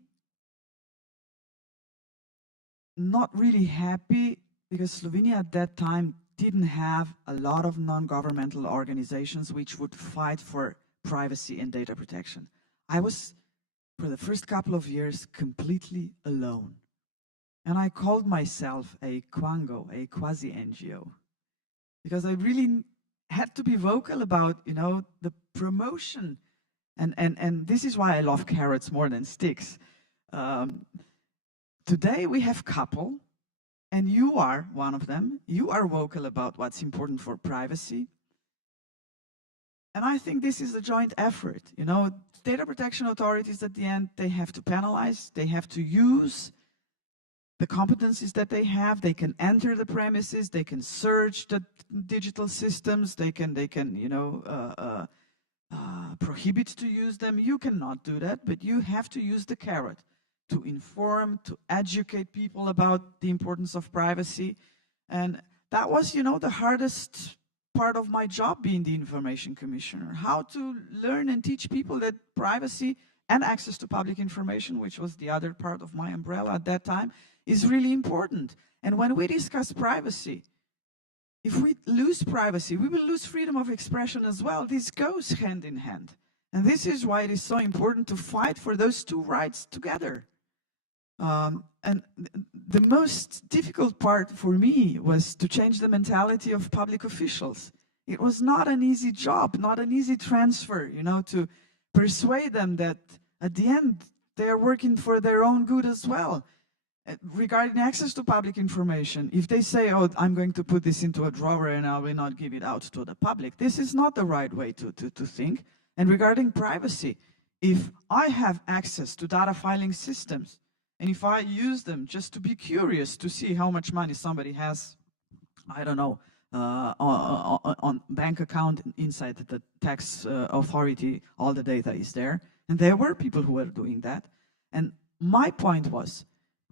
not really happy, because Slovenia at that time didn't have a lot of non-governmental organizations which would fight for privacy and data protection. I was, for the first couple of years, completely alone. And I called myself a Quango, a quasi-NGO, because I really had to be vocal about, the promotion. And this is why I love carrots more than sticks. Today we have couple, and you are one of them. You are vocal about what's important for privacy. And I think this is a joint effort. Data protection authorities at the end, they have to penalize, they have to use the competencies that they have. They can enter the premises, they can search the digital systems, they can prohibit to use them. You cannot do that, but you have to use the carrot to inform, to educate people about the importance of privacy. And that was, the hardest part of my job being the information commissioner, how to learn and teach people that privacy and access to public information, which was the other part of my umbrella at that time, is really important. And when we discuss privacy, if we lose privacy, we will lose freedom of expression as well. This goes hand in hand. And this is why it is so important to fight for those two rights together. And the most difficult part for me was to change the mentality of public officials. It was not an easy job, not an easy transfer, you know, to persuade them that at the end they are working for their own good as well. Regarding access to public information, if they say, oh, I'm going to put this into a drawer and I will not give it out to the public, this is not the right way to think. And regarding privacy, if I have access to data filing systems, and if I use them just to be curious to see how much money somebody has, I don't know, on bank account inside the tax authority, all the data is there. And there were people who were doing that. And my point was,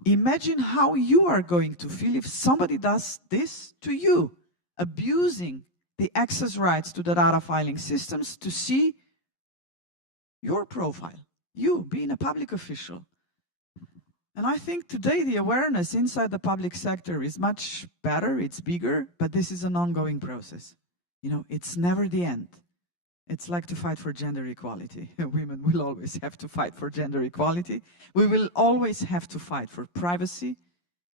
imagine how you are going to feel if somebody does this to you, abusing the access rights to the data filing systems to see your profile, you being a public official. And I think today the awareness inside the public sector is much better, it's bigger, but this is an ongoing process. You know, it's never the end. It's like to fight for gender equality. Women will always have to fight for gender equality. We will always have to fight for privacy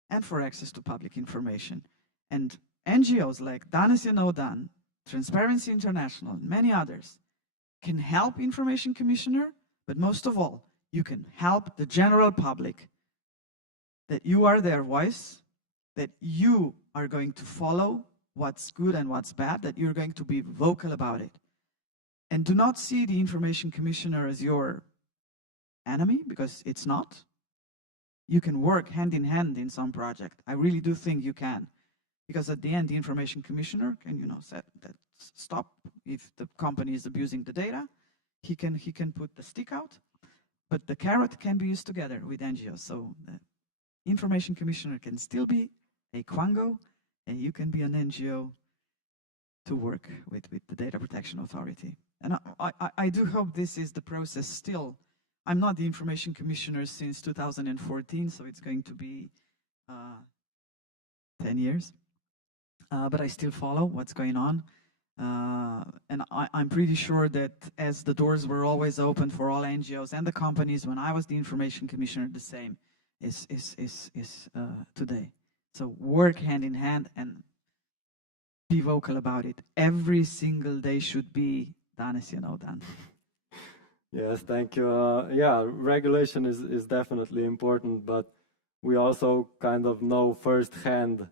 and for access to public information. And NGOs like Danes je nou dan, Transparency International, and many others can help Information Commissioner, but most of all, you can help the general public that you are their voice, that you are going to follow what's good and what's bad, that you're going to be vocal about it. And do not see the Information Commissioner as your enemy, because it's not. You can work hand in hand in some project. I really do think you can. Because at the end, the Information Commissioner can, you know, set that stop if the company is abusing the data. He can put the stick out, but the carrot can be used together with NGOs. So the Information Commissioner can still be a Quango, and you can be an NGO to work with the Data Protection Authority. And I do hope this is the process still. I'm not the Information Commissioner since 2014, so it's going to be 10 years. But I still follow what's going on. And I'm pretty sure that as the doors were always open for all NGOs and the companies when I was the Information Commissioner, the same is today. So work hand in hand and be vocal about it. Every single day should be danes je nou dan. Yes, thank you. Yeah, regulation is definitely important, but we also kind of know firsthand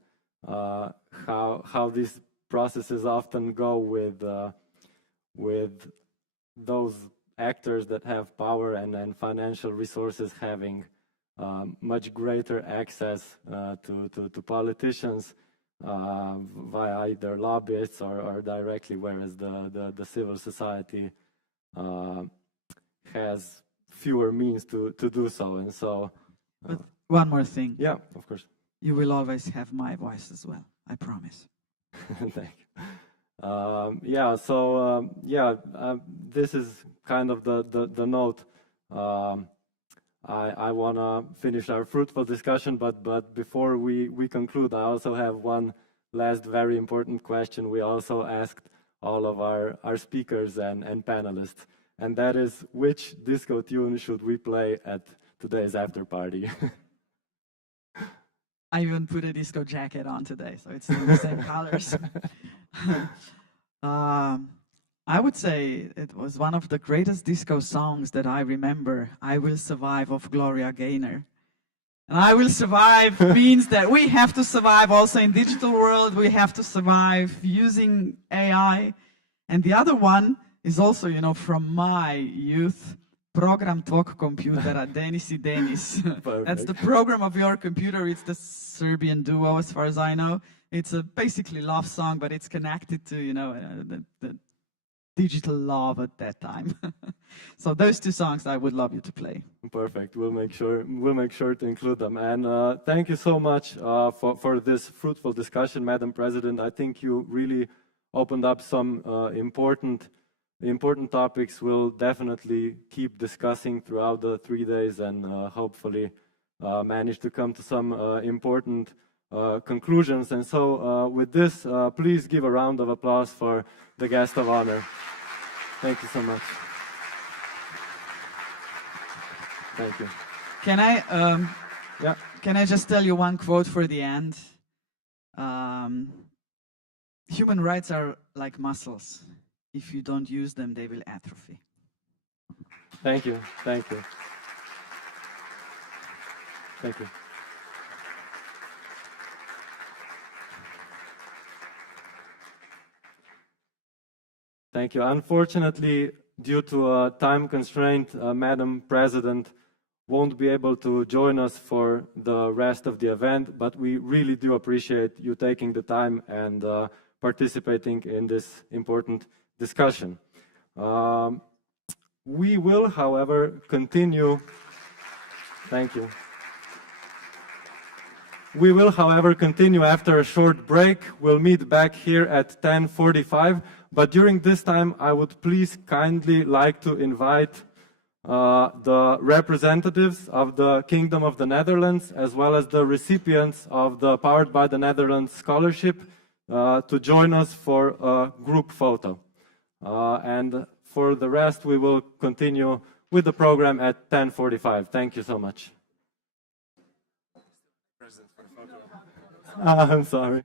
how these processes often go with those actors that have power and financial resources having much greater access to politicians via either lobbyists or directly, whereas the civil society has fewer means to do so. And so but one more thing. Yeah, of course. You will always have my voice as well, I promise. Thank you. Yeah, so this is kind of the note. I want to finish our fruitful discussion, but before we conclude, I also have one last very important question we also asked all of our speakers and panelists, and that is, which disco tune should we play at today's after party? I even put a disco jacket on today, so it's the same colors. I would say it was one of the greatest disco songs that I remember, I Will Survive of Gloria Gaynor. And I will survive means that we have to survive also in digital world, we have to survive using AI. And the other one is also, you know, from my youth, Program tvog kompjutera, Denisi Denis. That's the program of your computer. It's the Serbian duo, as far as I know. It's a basically love song, but it's connected to, you know, the digital love at that time. So those two songs I would love you to play. Perfect. We'll make sure to include them. And thank you so much for this fruitful discussion, Madam President. I think you really opened up some important topics. We'll definitely keep discussing throughout the 3 days and hopefully manage to come to some important conclusions. And so with this, please give a round of applause for the guest of honor. Thank you so much. Thank you. Can I, Yeah. can I just tell you one quote for the end? Human rights are like muscles. If you don't use them, they will atrophy. Thank you. Thank you. Thank you. Thank you. Unfortunately, due to a time constraint, Madam President won't be able to join us for the rest of the event, but we really do appreciate you taking the time and participating in this important discussion. We will, however, continue. Thank you. We will, however, continue after a short break. We'll meet back here at 10:45. But during this time, I would please kindly like to invite the representatives of the Kingdom of the Netherlands, as well as the recipients of the Powered by the Netherlands Scholarship, to join us for a group photo. And for the rest, we will continue with the program at 10:45. Thank you so much. I'm sorry.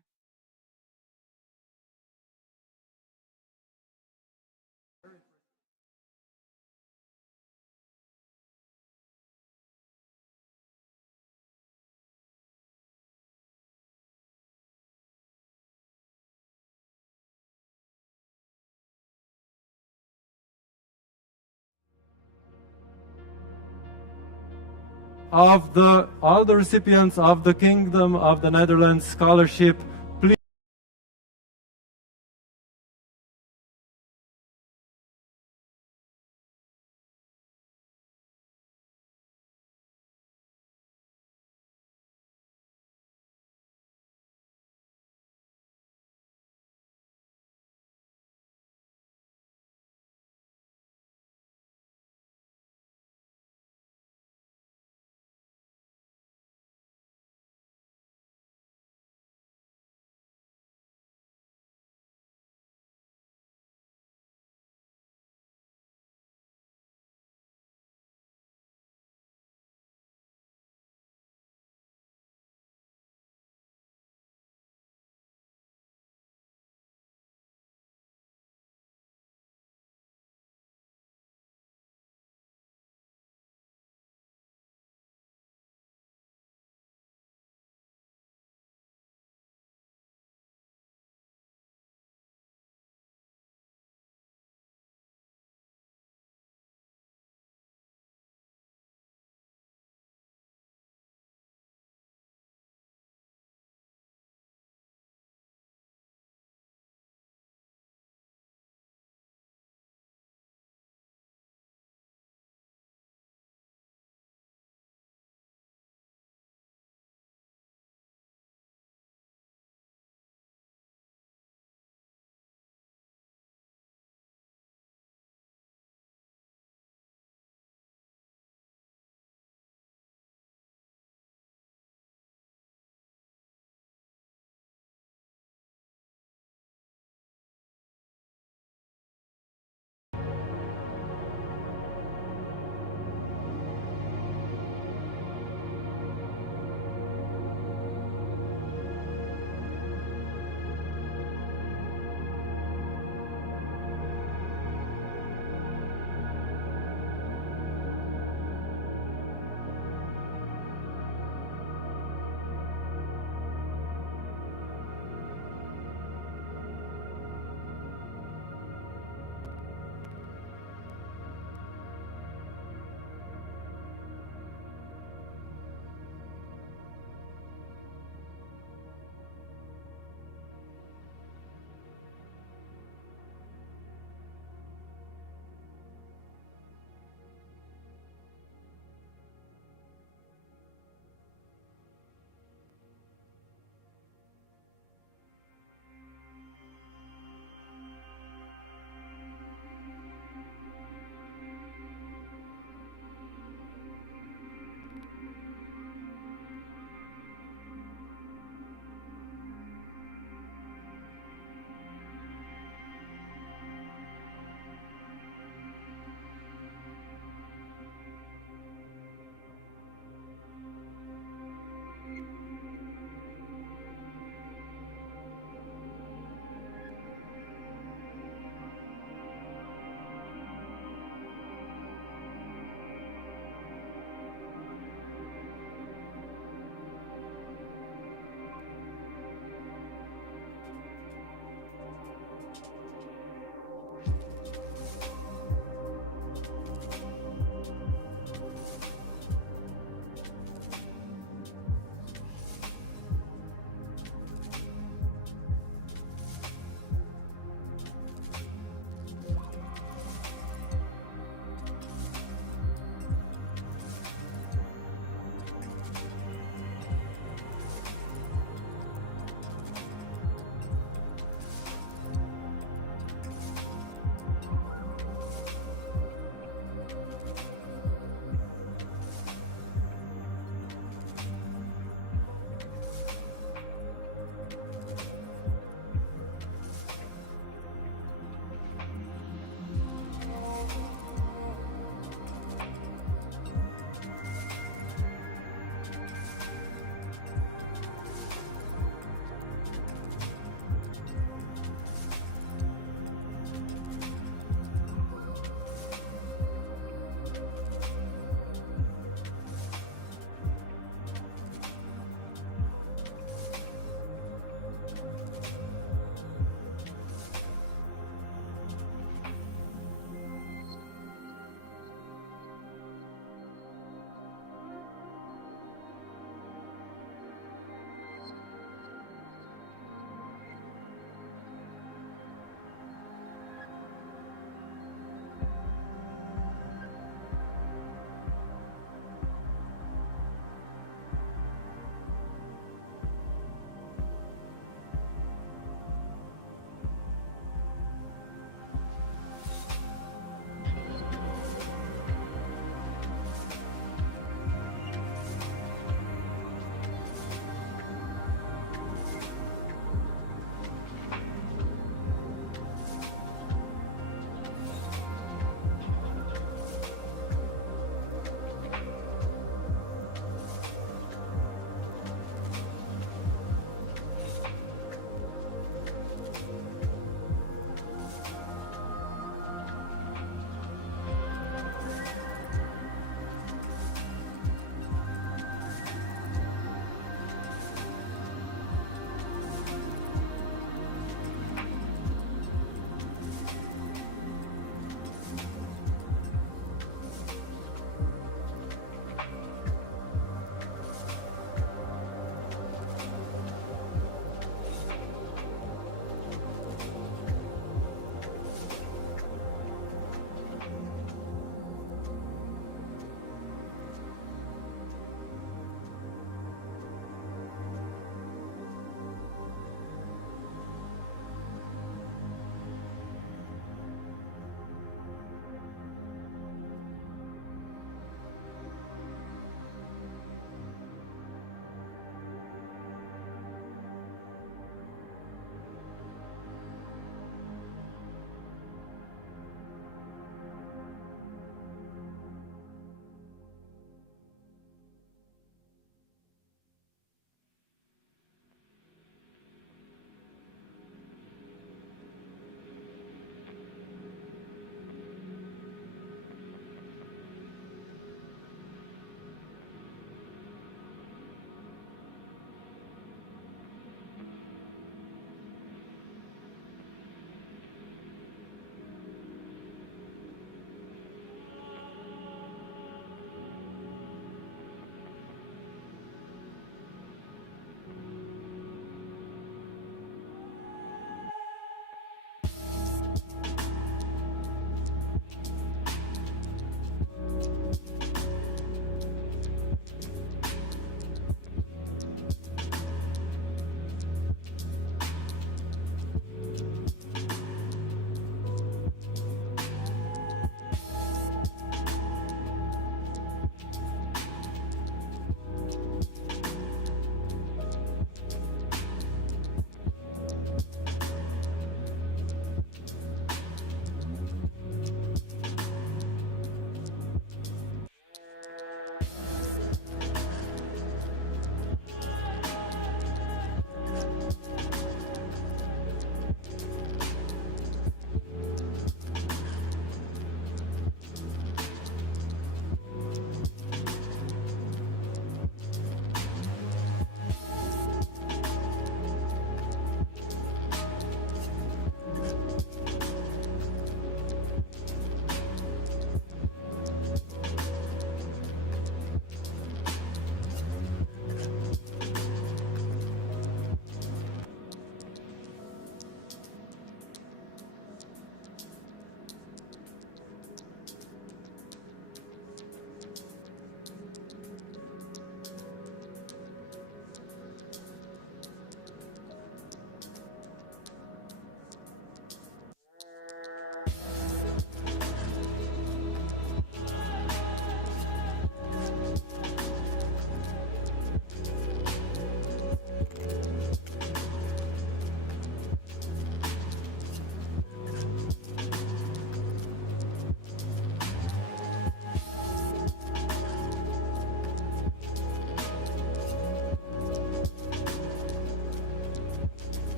Of all the recipients of the Kingdom of the Netherlands Scholarship,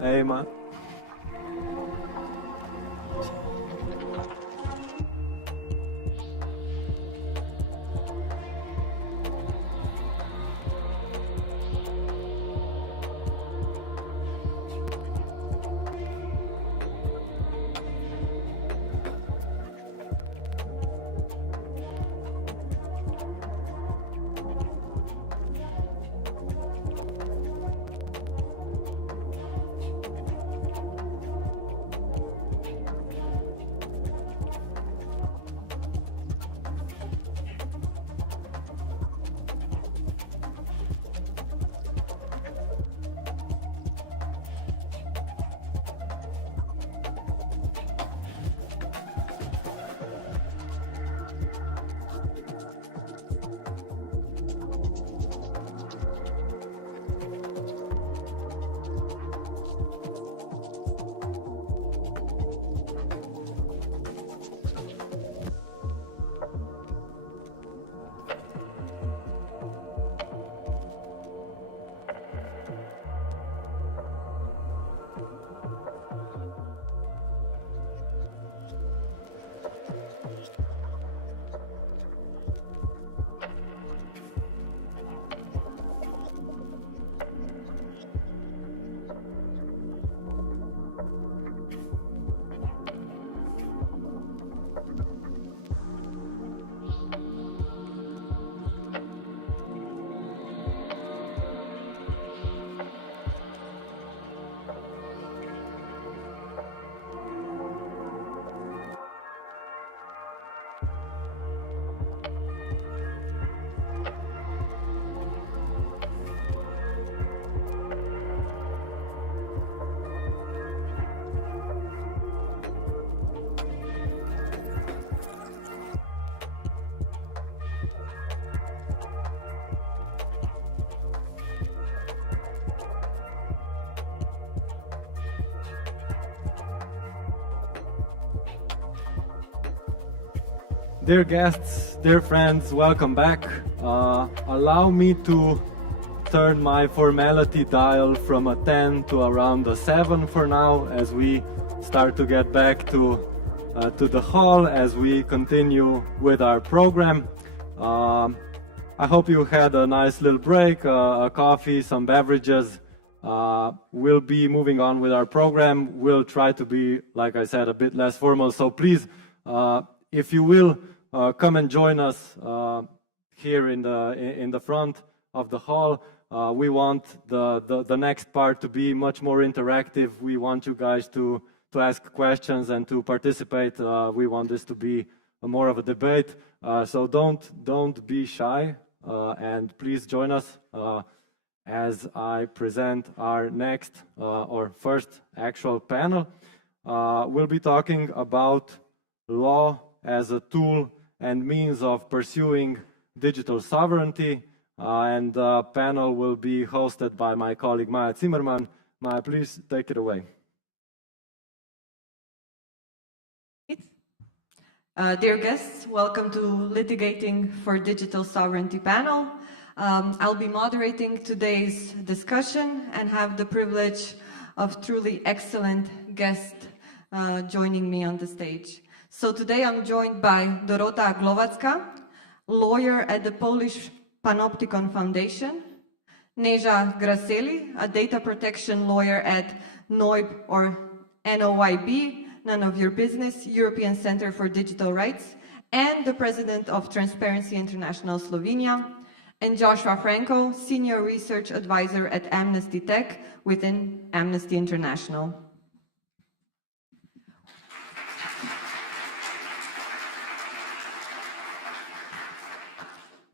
Hey, man. Dear guests, dear friends, welcome back. Allow me to turn my formality dial from a 10 to around a 7 for now, as we start to get back to the hall as we continue with our program. I hope you had a nice little break, a coffee, some beverages. We'll be moving on with our program. We'll try to be, like I said, a bit less formal. So please, if you will, come and join us here in the front of the hall. We want the next part to be much more interactive. We want you guys to ask questions and to participate. We want this to be more of a debate. So don't be shy, and please join us as I present our next or first actual panel. We'll be talking about law as a tool and means of pursuing digital sovereignty, and the panel will be hosted by my colleague Maja Cimerman. Maja, please take it away. Dear guests, welcome to Litigating for Digital Sovereignty panel. I'll be moderating today's discussion and have the privilege of truly excellent guests joining me on the stage. So today I'm joined by Dorota Glowacka, lawyer at the Polish Panoptykon Foundation, Neja Graseli, a data protection lawyer at NOYB or NOYB, none of your business, European Center for Digital Rights, and the president of Transparency International Slovenia, and Joshua Franco, senior research advisor at Amnesty Tech within Amnesty International.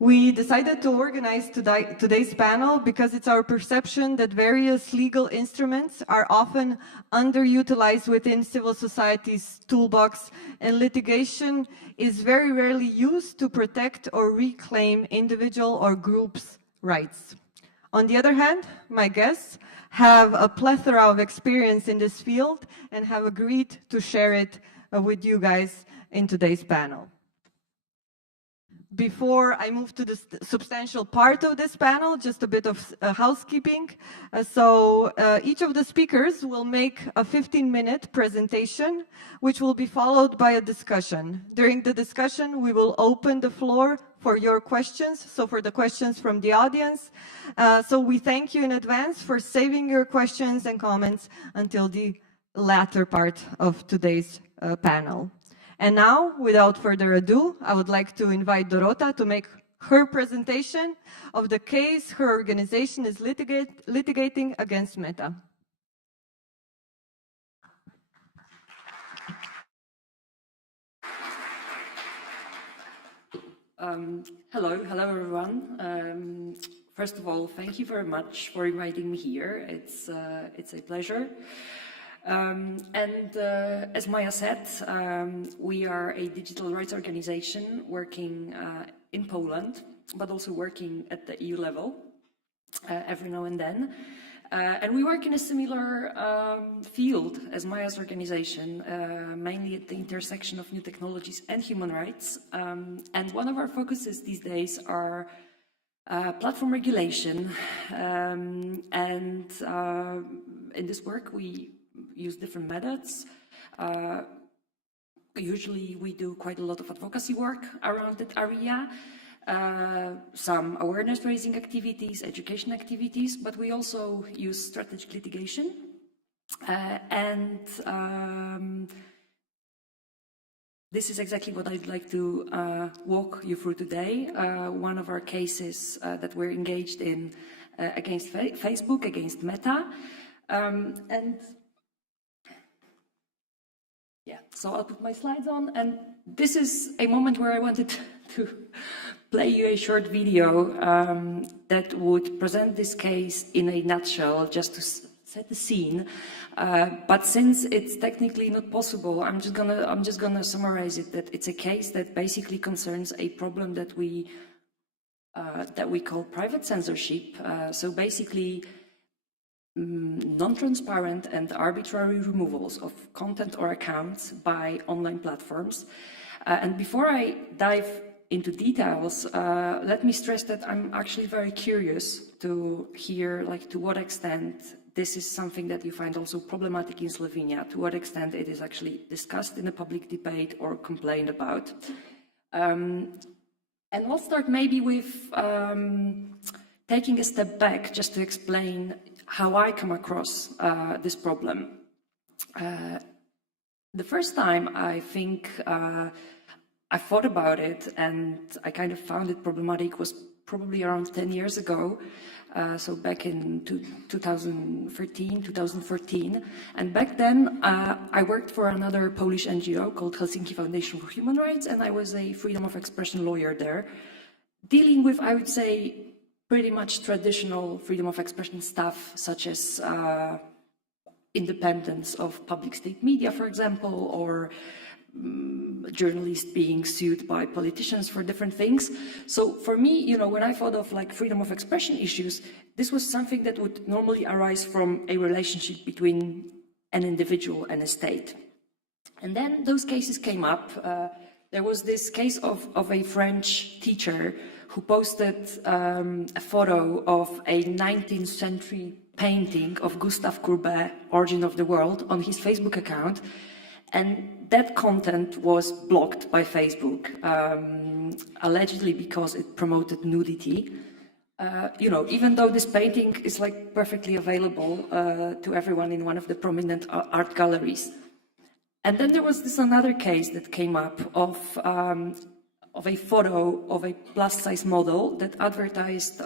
We decided to organize today's panel because it's our perception that various legal instruments are often underutilized within civil society's toolbox, and litigation is very rarely used to protect or reclaim individual or groups' rights. On the other hand, my guests have a plethora of experience in this field and have agreed to share it with you guys in today's panel. Before I move to the substantial part of this panel, just a bit of housekeeping. Each of the speakers will make a 15-minute presentation, which will be followed by a discussion. During the discussion, we will open the floor for your questions, so for the questions from the audience. So we thank you in advance for saving your questions and comments until the latter part of today's panel. And now, without further ado, I would like to invite Dorota to make her presentation of the case her organization is litigating against Meta. Hello everyone. First of all, thank you very much for inviting me here. It's a pleasure. As Maja said, we are a digital rights organization working in Poland, but also working at the EU level every now and then. And we work in a similar field as Maja's organization, mainly at the intersection of new technologies and human rights. And one of our focuses these days are platform regulation. In this work, we use different methods. Usually we do quite a lot of advocacy work around that area, some awareness raising activities, education activities, but we also use strategic litigation. This is exactly what I'd like to walk you through today. One of our cases that we're engaged in against Facebook, against Meta. Yeah, so I'll put my slides on, and this is a moment where I wanted to play you a short video that would present this case in a nutshell, just to set the scene. But since it's technically not possible, I'm just gonna summarize it. That it's a case that basically concerns a problem that we call private censorship. So basically, non-transparent and arbitrary removals of content or accounts by online platforms. And before I dive into details, let me stress that I'm actually very curious to hear, like, to what extent this is something that you find also problematic in Slovenia, to what extent it is actually discussed in a public debate or complained about. And we'll start maybe with taking a step back just to explain how I come across this problem. The first time I think I thought about it and I kind of found it problematic was probably around 10 years ago. So back in 2013, 2014. And back then I worked for another Polish NGO called Helsinki Foundation for Human Rights, and I was a freedom of expression lawyer there, dealing with, I would say, pretty much traditional freedom of expression stuff, such as independence of public state media, for example, or journalists being sued by politicians for different things. So for me, you know, when I thought of like freedom of expression issues, this was something that would normally arise from a relationship between an individual and a state. And then those cases came up. There was this case of a French teacher who posted a photo of a 19th century painting of Gustave Courbet, Origin of the World, on his Facebook account. And that content was blocked by Facebook, allegedly because it promoted nudity. You know, even though this painting is like perfectly available to everyone in one of the prominent art galleries. And then there was this another case that came up of a photo of a plus-size model that advertised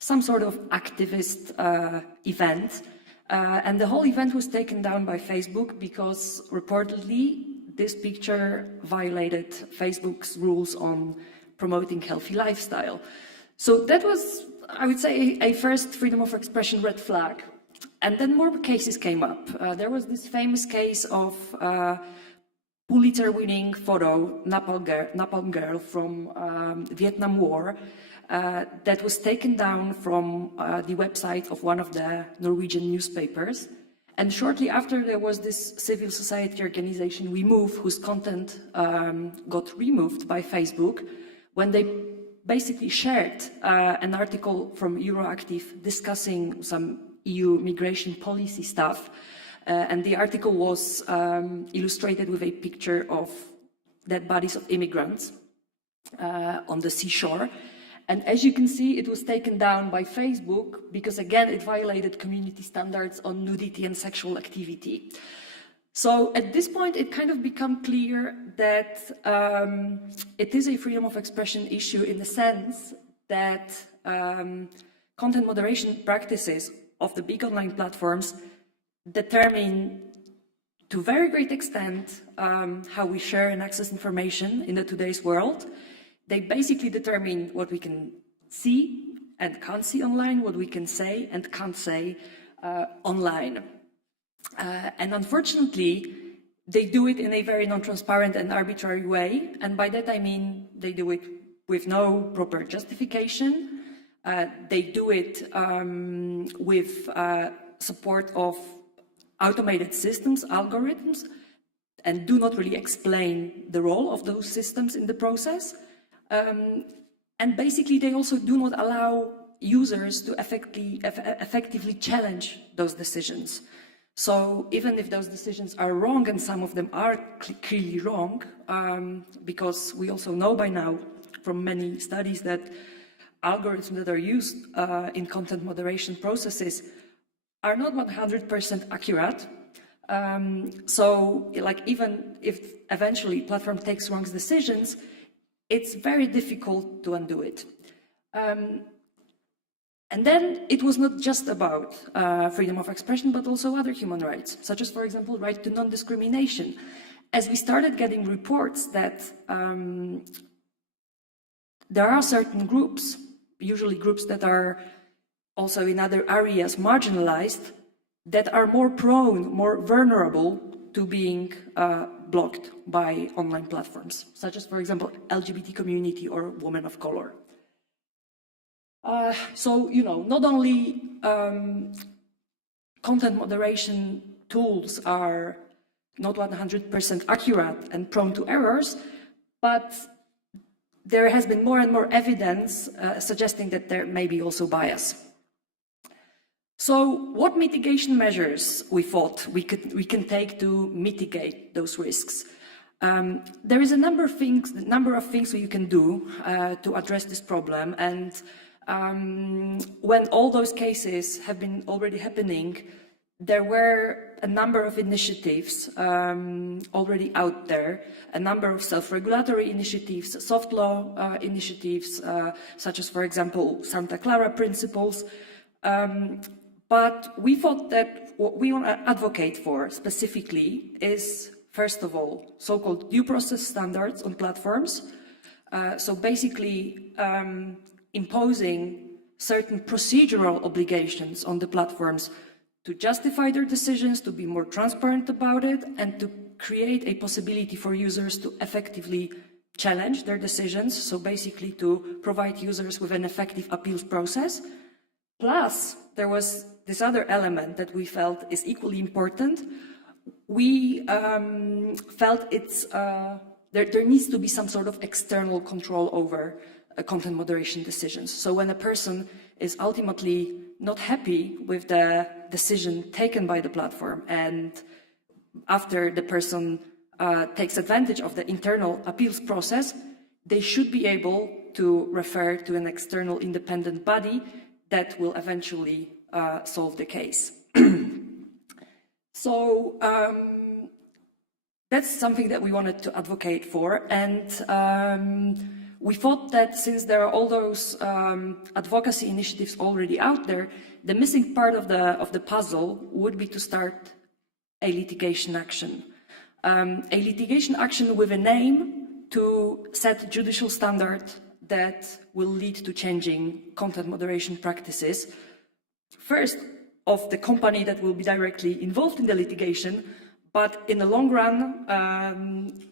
some sort of activist event. And the whole event was taken down by Facebook because reportedly this picture violated Facebook's rules on promoting healthy lifestyle. So that was, I would say, a first freedom of expression red flag. And then more cases came up. There was this famous case of Pulitzer-winning photo, Napalm Girl from Vietnam War, that was taken down from the website of one of the Norwegian newspapers. And shortly after, there was this civil society organization, We Move, whose content got removed by Facebook, when they basically shared an article from Euroactiv discussing some EU migration policy stuff. And the article was illustrated with a picture of dead bodies of immigrants on the seashore. And as you can see, it was taken down by Facebook because, again, it violated community standards on nudity and sexual activity. So at this point, it kind of became clear that it is a freedom of expression issue in the sense that content moderation practices of the big online platforms determine to a very great extent how we share and access information in today's world. They basically determine what we can see and can't see online, what we can say and can't say online. And unfortunately, they do it in a very non-transparent and arbitrary way. And by that I mean they do it with no proper justification. They do it with support of automated systems, algorithms, and do not really explain the role of those systems in the process. And basically, they also do not allow users to effectively challenge those decisions. So even if those decisions are wrong, and some of them are clearly wrong, because we also know by now from many studies that algorithms that are used in content moderation processes are not 100% accurate. So like even if eventually platform takes wrong decisions, it's very difficult to undo it. And then it was not just about freedom of expression, but also other human rights, such as, for example, right to non-discrimination. As we started getting reports that there are certain groups, usually groups that are also in other areas marginalized, that are more prone, more vulnerable to being blocked by online platforms, such as, for example, LGBT community or women of color. So, you know, not only content moderation tools are not 100% accurate and prone to errors, but there has been more and more evidence suggesting that there may be also bias. So what mitigation measures we thought we can take to mitigate those risks? There is a number of things you can do to address this problem, and when all those cases have been already happening, there were a number of initiatives already out there, a number of self-regulatory initiatives, soft law initiatives, such as, for example, Santa Clara principles. But we thought that what we want to advocate for specifically is, first of all, so-called due process standards on platforms. So basically, imposing certain procedural obligations on the platforms to justify their decisions, to be more transparent about it, and to create a possibility for users to effectively challenge their decisions. So basically to provide users with an effective appeals process. Plus, there was this other element that we felt is equally important. We felt there needs to be some sort of external control over content moderation decisions. So when a person is ultimately not happy with the decision taken by the platform, and after the person takes advantage of the internal appeals process, they should be able to refer to an external independent body that will eventually solve the case. So that's something that we wanted to advocate for, and we thought that since there are all those advocacy initiatives already out there, the missing part of the puzzle would be to start a litigation action. A litigation action with a name to set judicial standard that will lead to changing content moderation practices. First, of the company that will be directly involved in the litigation, but in the long run,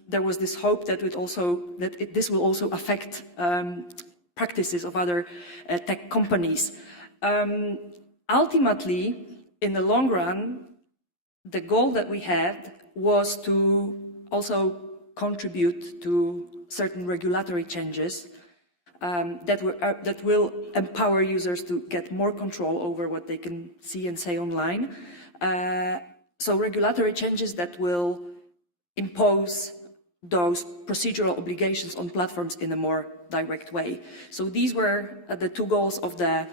there was this hope that this will also affect practices of other tech companies. Ultimately, in the long run, the goal that we had was to also contribute to certain regulatory changes that will empower users to get more control over what they can see and say online. So regulatory changes that will impose those procedural obligations on platforms in a more direct way. So these were the two goals of the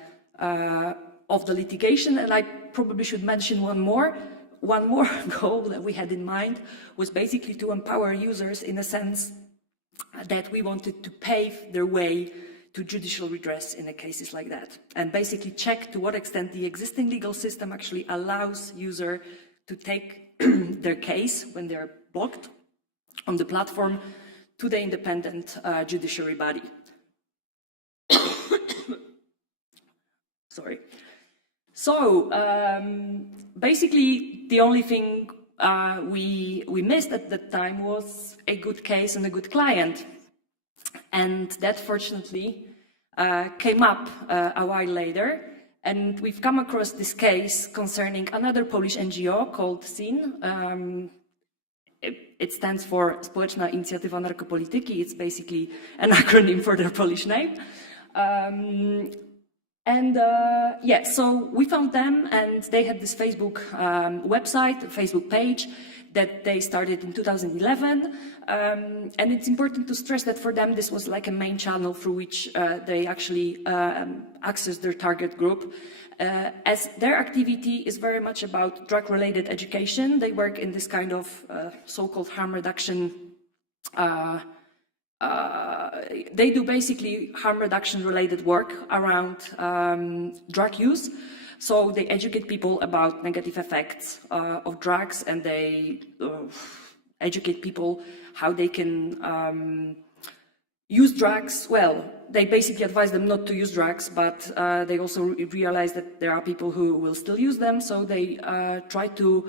litigation, and I probably should mention one more. One more goal that we had in mind was basically to empower users in a sense that we wanted to pave their way to judicial redress in cases like that, and basically check to what extent the existing legal system actually allows user to take their case when they're blocked on the platform to the independent judiciary body. Sorry. So basically the only thing we missed at that time was a good case and a good client. And that fortunately came up a while later. And we've come across this case concerning another Polish NGO called SIN. It stands for Społeczna Inicjatywa Narkopolityki. It's basically an acronym for their Polish name. Yeah, so we found them, and they had this Facebook website, Facebook page that they started in 2011. And it's important to stress that for them, this was like a main channel through which they actually access their target group. As their activity is very much about drug-related education, they work in this kind of so-called harm reduction. They do basically harm reduction related work around drug use. So they educate people about negative effects of drugs, and they educate people how they can use drugs. Well, they basically advise them not to use drugs, but they also realize that there are people who will still use them. So they try to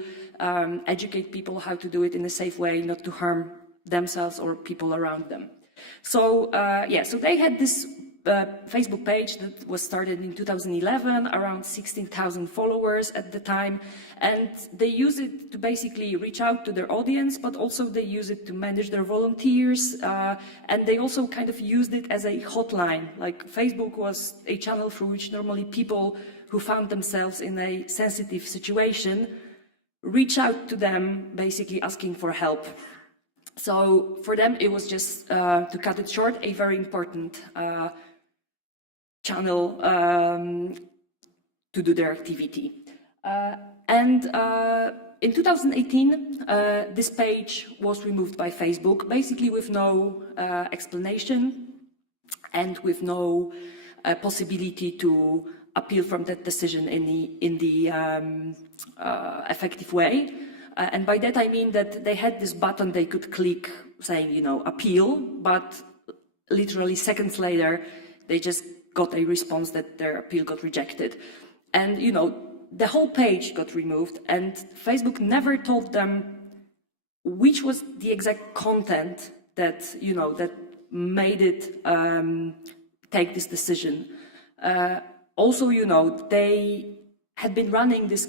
educate people how to do it in a safe way, not to harm themselves or people around them. So yeah, so they had this Facebook page that was started in 2011, around 16,000 followers at the time, and they use it to basically reach out to their audience, but also they use it to manage their volunteers, and they also kind of used it as a hotline. Like Facebook was a channel through which normally people who found themselves in a sensitive situation reach out to them, basically asking for help. So for them, it was just, to cut it short, a very important channel to do their activity. And in 2018, this page was removed by Facebook, basically with no explanation and with no possibility to appeal from that decision in the effective way. And by that I mean that they had this button they could click saying, you know, appeal, but literally seconds later, they just got a response that their appeal got rejected. And, you know, the whole page got removed, and Facebook never told them which was the exact content that, you know, that made it take this decision. Also, you know, they had been running this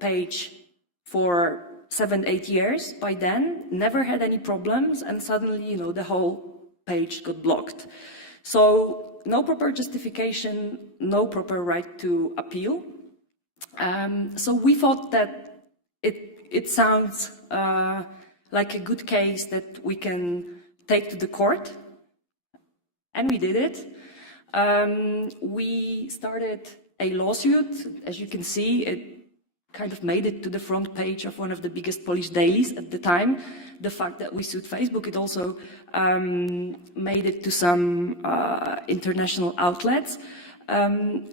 page for 7-8 years by then, never had any problems, and suddenly, you know, the whole page got blocked. So no proper justification, no proper right to appeal. So we thought that it sounds like a good case that we can take to the court, and we did it. We started a lawsuit. As you can see, it kind of made it to the front page of one of the biggest Polish dailies at the time. The fact that we sued Facebook, it also made it to some international outlets. You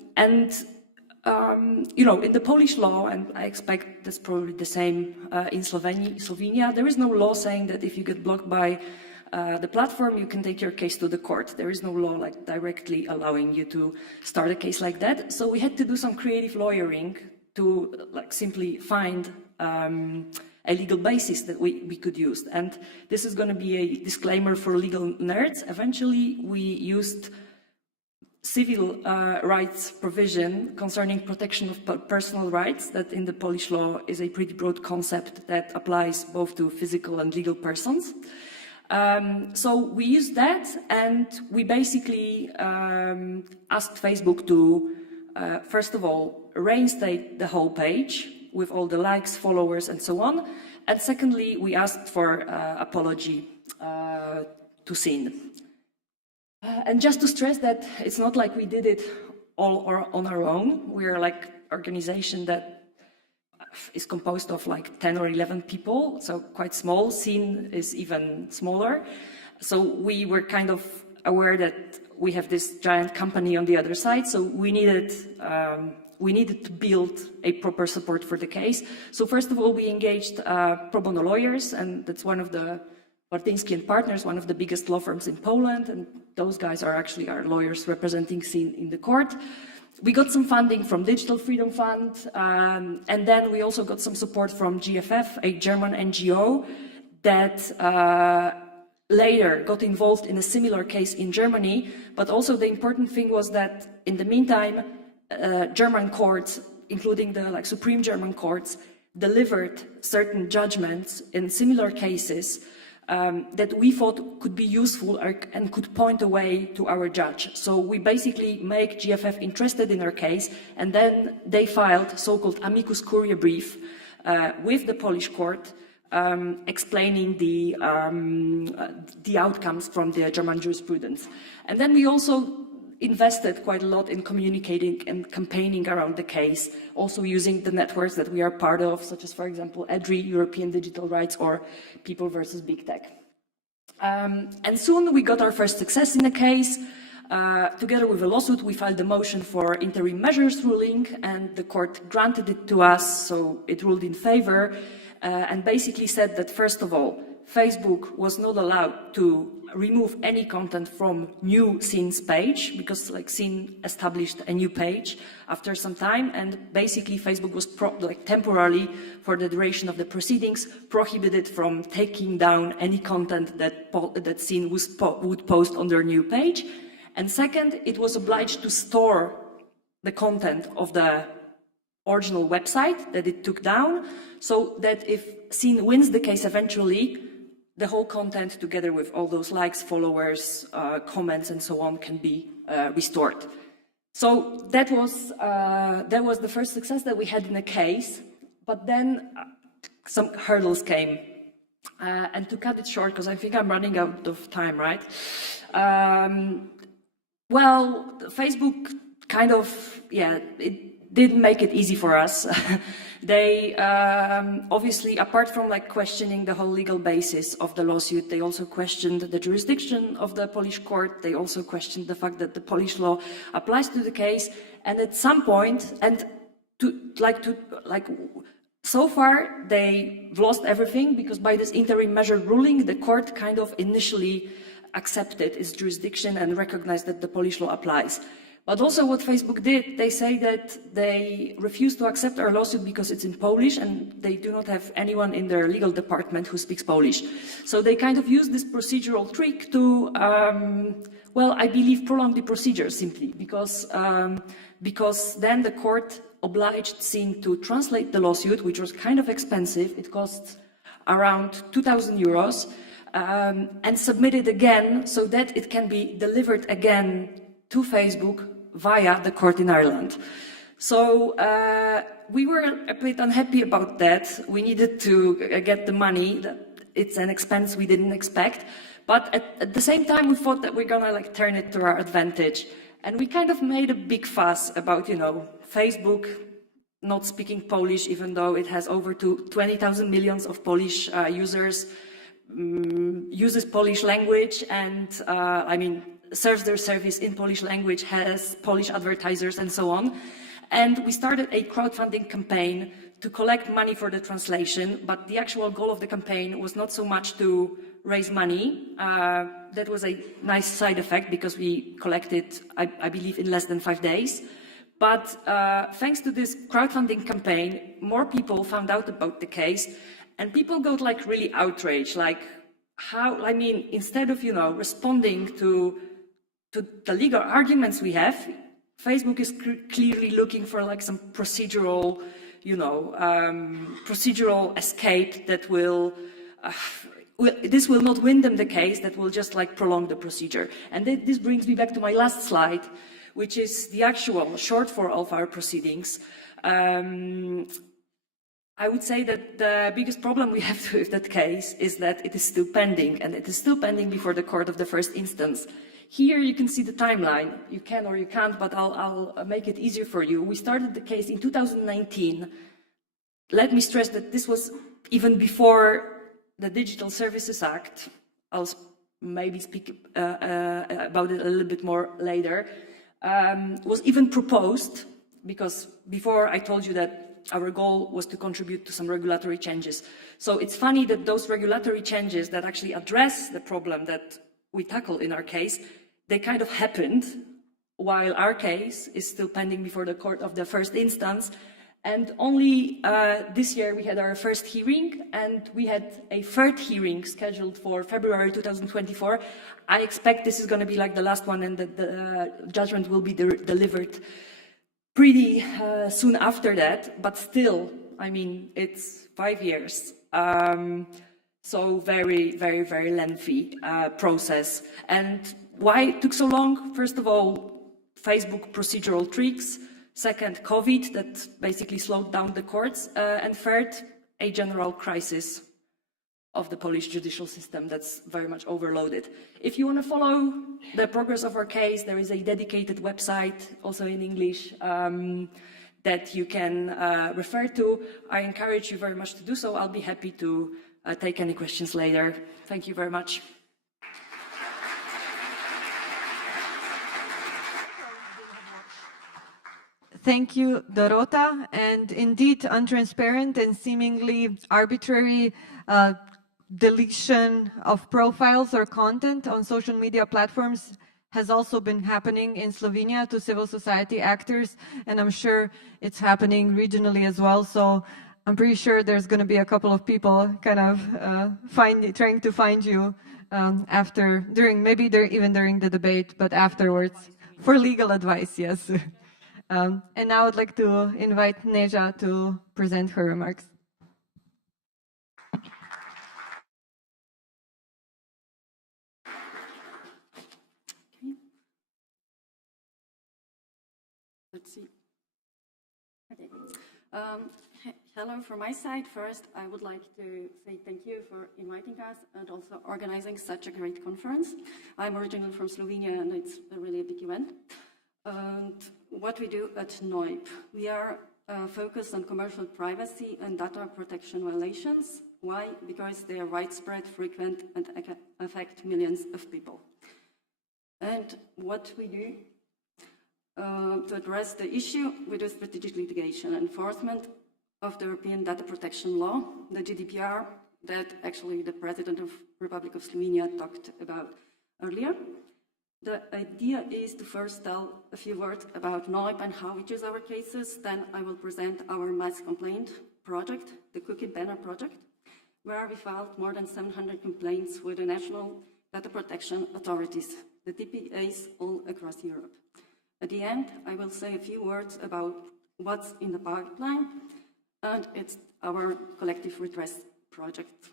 know, in the Polish law, and I expect that's probably the same in Slovenia, there is no law saying that if you get blocked by the platform, you can take your case to the court. There is no law like directly allowing you to start a case like that. So we had to do some creative lawyering to like simply find a legal basis that we could use. And this is going to be a disclaimer for legal nerds. Eventually, we used civil rights provision concerning protection of personal rights, that in the Polish law is a pretty broad concept that applies both to physical and legal persons. So we used that, and we basically asked Facebook to, first of all, reinstate the whole page with all the likes, followers, and so on. And secondly, we asked for apology to Sin. And just to stress that it's not like we did it all on our own. We're like organization that is composed of like 10 or 11 people, so quite small. Sin is even smaller. So we were kind of aware that we have this giant company on the other side, so we needed to build a proper support for the case. So first of all, we engaged pro bono lawyers, and that's one of the Bartyński and Partners, one of the biggest law firms in Poland, and those guys are actually our lawyers representing Sin in the court. We got some funding from Digital Freedom Fund, and then we also got some support from GFF, a German NGO that later got involved in a similar case in Germany. But also the important thing was that in the meantime, German courts, including the Supreme German courts, delivered certain judgments in similar cases that we thought could be useful and could point a way to our judge. So we basically make GFF interested in our case, and then they filed so-called amicus curiae brief with the Polish court, explaining the outcomes from the German jurisprudence. And then we also invested quite a lot in communicating and campaigning around the case, also using the networks that we are part of, such as, for example, EDRI, European Digital Rights, or People versus Big Tech. And soon we got our first success in the case. Together with a lawsuit, we filed a motion for interim measures ruling, and the court granted it to us, so it ruled in favor, and basically said that, first of all, Facebook was not allowed to remove any content from new Sin's page, because Sin established a new page after some time, and basically Facebook was temporarily, for the duration of the proceedings, prohibited from taking down any content that Sin would post on their new page. And second, it was obliged to store the content of the original website that it took down, so that if Sin wins the case eventually, the whole content, together with all those likes, followers, comments, and so on, can be restored. So that was the first success that we had in the case. But then some hurdles came. And to cut it short, because I think I'm running out of time, right? Well, Facebook kind of, it didn't make it easy for us. They obviously, apart from questioning the whole legal basis of the lawsuit, they also questioned the jurisdiction of the Polish court. They also questioned the fact that the Polish law applies to the case. And at some point, so far they've lost everything, because by this interim measure ruling, the court kind of initially accepted its jurisdiction and recognized that the Polish law applies. But also what Facebook did, they say that they refuse to accept our lawsuit because it's in Polish and they do not have anyone in their legal department who speaks Polish. So they kind of use this procedural trick to, well, I believe prolong the procedure simply because then the court obliged Sin to translate the lawsuit, which was kind of expensive. It cost around 2,000 euros, and submit it again so that it can be delivered again to Facebook via the court in Ireland. So we were a bit unhappy about that. We needed to get the money. It's an expense we didn't expect. But at the same time, we thought that we're gonna turn it to our advantage. And we kind of made a big fuss about, Facebook not speaking Polish, even though it has over 20,000 millions of Polish users, uses Polish language, and serves their service in Polish language, has Polish advertisers, and so on. And we started a crowdfunding campaign to collect money for the translation, but the actual goal of the campaign was not so much to raise money. That was a nice side effect because we collected, I believe, in less than 5 days. But thanks to this crowdfunding campaign, more people found out about the case, and people got really outraged, how, instead of, responding to the legal arguments we have, Facebook is clearly looking for some procedural, procedural escape that will this will not win them the case, that will just like prolong the procedure. And this brings me back to my last slide, which is the actual shortfall of our proceedings. I would say that the biggest problem we have with that case is that it is still pending, and it is still pending before the court of the first instance. Here you can see the timeline. You can or you can't, but I'll make it easier for you. We started the case in 2019. Let me stress that this was even before the Digital Services Act. I'll maybe speak about it a little bit more later. Was even proposed, because before I told you that our goal was to contribute to some regulatory changes. So it's funny that those regulatory changes that actually address the problem that we tackle in our case, they kind of happened while our case is still pending before the court of the first instance. And only this year we had our first hearing, and we had a third hearing scheduled for February 2024. I expect this is going to be like the last one, and that the judgment will be delivered pretty soon after that, but still, I mean, it's 5 years. So very, very, very lengthy process. And why it took so long? First of all, Facebook procedural tricks. Second, COVID, that basically slowed down the courts. And third, a general crisis of the Polish judicial system that's very much overloaded. If you want to follow the progress of our case, there is a dedicated website, also in English, that you can refer to. I encourage you very much to do so. I'll be happy to take any questions later. Thank you very much. Thank you, Dorota. And indeed, untransparent and seemingly arbitrary deletion of profiles or content on social media platforms has also been happening in Slovenia to civil society actors, and I'm sure it's happening regionally as well. So I'm pretty sure there's going to be a couple of people kind of trying to find you even during the debate, but afterwards for legal advice. Yes. And now I'd like to invite Neja to present her remarks. Let's see. Okay. Hello from my side. First, I would like to say thank you for inviting us and also organizing such a great conference. I'm originally from Slovenia, and it's really a big event. And what we do at NOIP, we are focused on commercial privacy and data protection violations. Why? Because they are widespread, frequent, and affect millions of people. And what we do to address the issue, we do strategic litigation enforcement of the European Data Protection Law, the GDPR, that actually the President of the Republic of Slovenia talked about earlier. The idea is to first tell a few words about NOIP and how we choose our cases. Then I will present our mass complaint project, the Cookie Banner project, where we filed more than 700 complaints with the national data protection authorities, the DPAs all across Europe. At the end, I will say a few words about what's in the pipeline, and it's our collective redress project.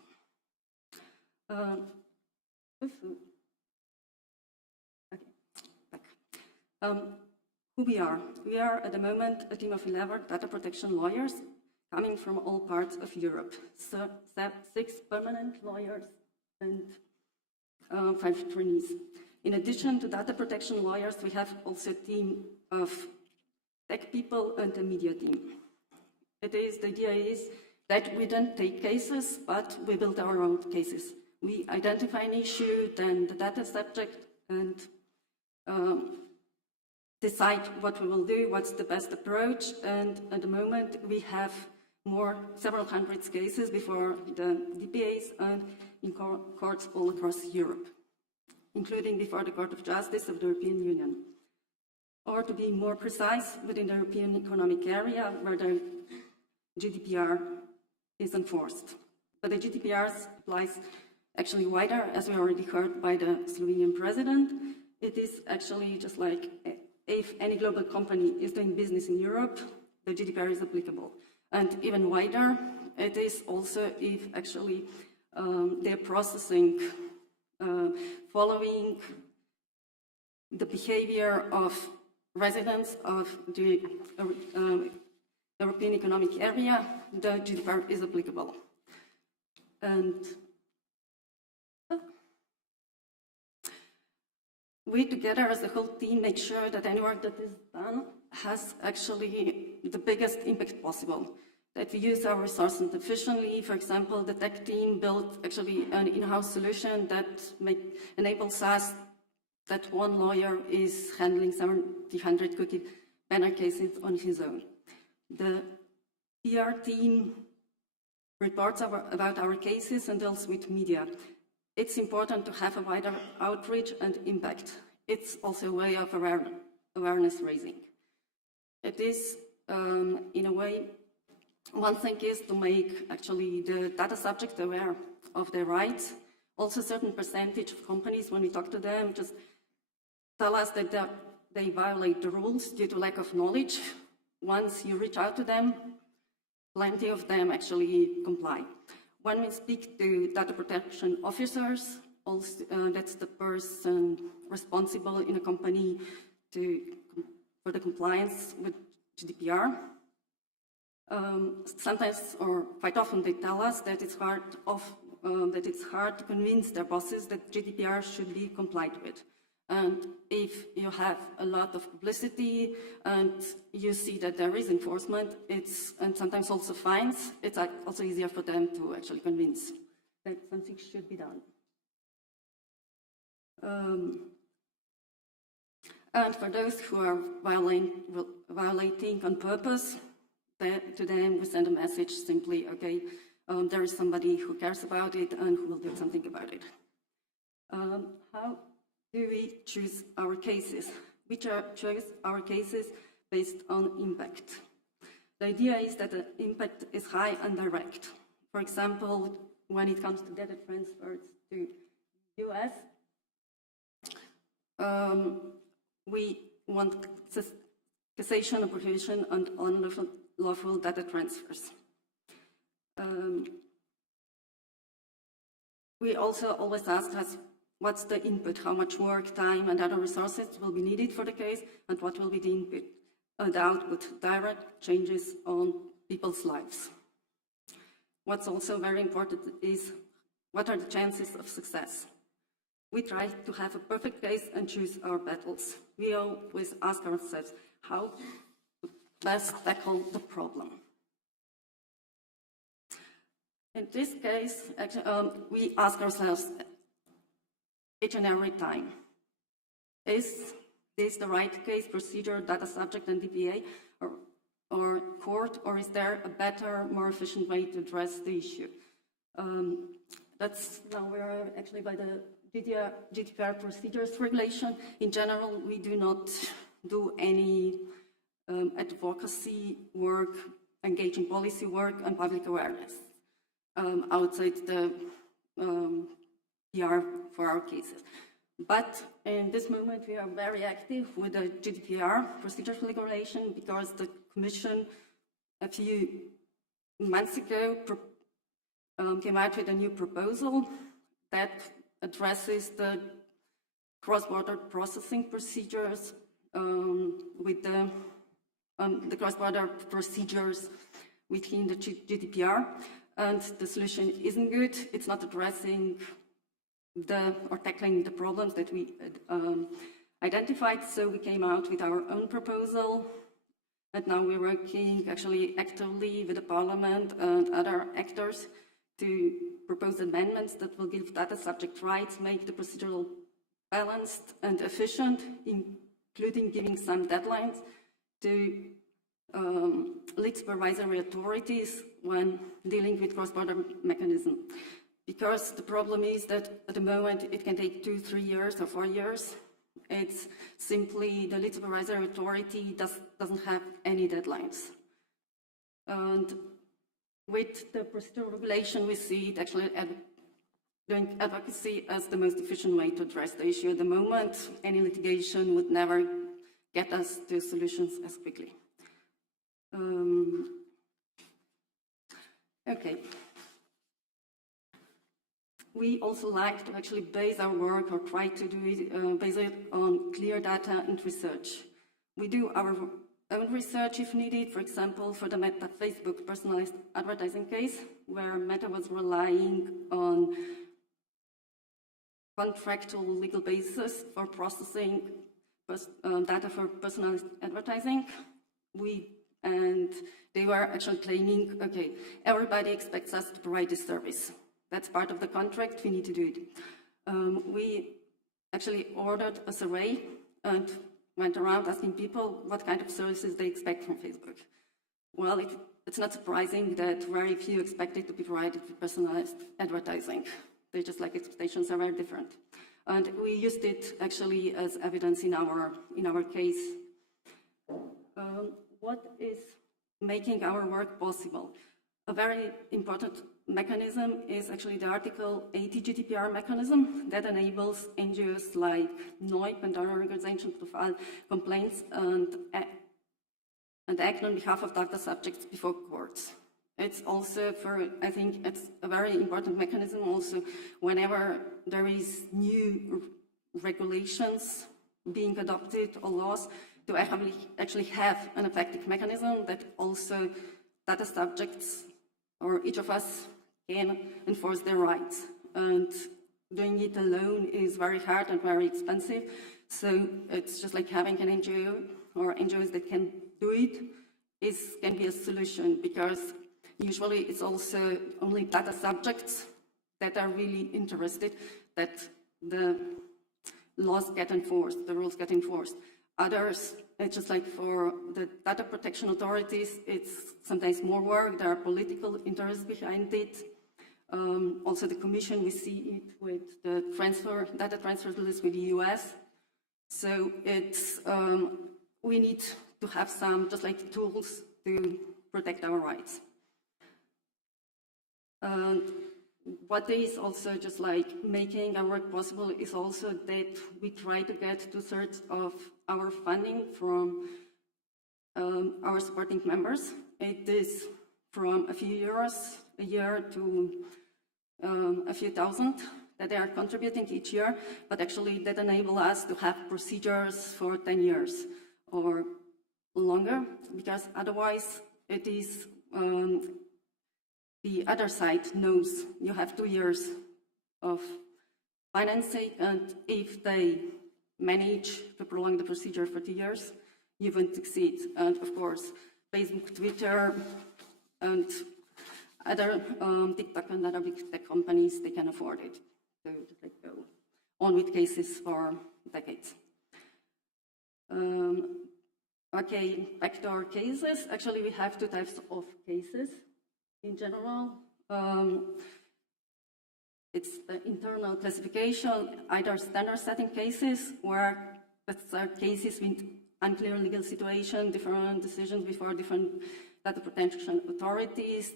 Who we are? We are at the moment a team of 11 data protection lawyers coming from all parts of Europe. So 6 permanent lawyers and 5 trainees. In addition to data protection lawyers, we have also a team of tech people and a media team. The idea is that we don't take cases, but we build our own cases. We identify an issue, then the data subject, and decide what we will do, what's the best approach. And at the moment, we have several hundred cases before the DPAs and in courts all across Europe, including before the Court of Justice of the European Union. Or to be more precise, within the European Economic Area, where the GDPR is enforced. But the GDPR applies actually wider, as we already heard by the Slovenian president. It is actually just like if any global company is doing business in Europe, the GDPR is applicable. And even wider, it is also if actually they're processing following the behavior of residents of the European Economic Area, the GDPR is applicable. And we together as a whole team make sure that any work that is done has actually the biggest impact possible. That we use our resources efficiently. For example, the tech team built actually an in-house solution that enables us that one lawyer is handling 700 cookie banner cases on his own. The PR team reports about our cases and deals with media. It's important to have a wider outreach and impact. It's also a way of awareness raising. It is, in a way, one thing is to make actually the data subject aware of their rights. Also, a certain percentage of companies, when we talk to them, just tell us that they violate the rules due to lack of knowledge. Once you reach out to them, plenty of them actually comply. When we speak to data protection officers, also, that's the person responsible in a company for the compliance with GDPR. Sometimes, or quite often, they tell us that it's hard to convince their bosses that GDPR should be complied with. And if you have a lot of publicity and you see that there is enforcement, and sometimes also fines, it's also easier for them to actually convince that something should be done. And for those who are violating on purpose, to them we send a message simply, okay, there is somebody who cares about it and who will do something about it. How do we choose our cases? We choose our cases based on impact. The idea is that the impact is high and direct. For example, when it comes to data transfers to US, we want cessation of prohibition and unlawful data transfers. We also always ask us, what's the input, how much work, time, and other resources will be needed for the case, and what will be the input and the output, direct changes on people's lives. What's also very important is, what are the chances of success? We try to have a perfect case and choose our battles. We always ask ourselves, how to best tackle the problem? In this case, actually, we ask ourselves each and every time, is this the right case, procedure, data subject, and DPA, or court, or is there a better, more efficient way to address the issue? Now we're actually by the GDPR procedures regulation. In general, we do not do any advocacy work, engaging policy work, and public awareness outside the PR for our cases. But in this moment, we are very active with the GDPR procedures regulation because the Commission a few months ago came out with a new proposal that addresses the cross-border processing procedures with the cross-border procedures within the GDPR, and the solution isn't good. It's not addressing or tackling the problems that we identified, so we came out with our own proposal, and now we're working actually actively with the Parliament and other actors to propose amendments that will give data subject rights, make the procedural balanced and efficient, including giving some deadlines to lead supervisory authorities when dealing with cross-border mechanism. Because the problem is that at the moment it can take 2, 3 years or 4 years. It's simply the lead supervisory authority doesn't have any deadlines. And with the procedural regulation, we see it actually doing advocacy as the most efficient way to address the issue. At the moment, any litigation would never get us to solutions as quickly. Okay. we also like to actually base our work or try to do it, base it on clear data and research. We do our own research if needed, for example, for the Meta Facebook personalized advertising case, where Meta was relying on contractual legal basis for processing data for personalized advertising. And they were actually claiming, okay, everybody expects us to provide this service. That's part of the contract, we need to do it. We actually ordered a survey and went around asking people what kind of services they expect from Facebook. Well, it's not surprising that very few expected to be provided with personalized advertising. They just like expectations are very different. And we used it actually as evidence in our case. What is making our work possible? A very important mechanism is actually the Article 80 GDPR mechanism that enables NGOs like NOIP and other organizations to file complaints and act on behalf of data subjects before courts. It's also I think it's a very important mechanism also whenever there is new regulations being adopted or laws, to actually have an effective mechanism that also data subjects or each of us can enforce their rights. And doing it alone is very hard and very expensive. So it's just like having an NGO or NGOs that can do it can be a solution, because usually it's also only data subjects that are really interested that the laws get enforced, the rules get enforced. Others, it's just like for the data protection authorities, it's sometimes more work, there are political interests behind it. Also the Commission, we see it with the data transfer list with the US. So it's, we need to have some, just like tools to protect our rights. What is also just like making our work possible is also that we try to get 2/3 of our funding from our supporting members. It is from a few euros a year to a few thousand that they are contributing each year, but actually that enable us to have procedures for 10 years or longer, because otherwise it is the other side knows you have 2 years of financing, and if they manage to prolong the procedure for 2 years, you won't succeed. And of course, Facebook, Twitter, and other TikTok and other big tech companies, they can afford it. So they go on with cases for decades. Okay, back to our cases. Actually, we have 2 types of cases. In general, it's the internal classification, either standard setting cases, where that's our cases with unclear legal situation, different decisions before different data protection authorities,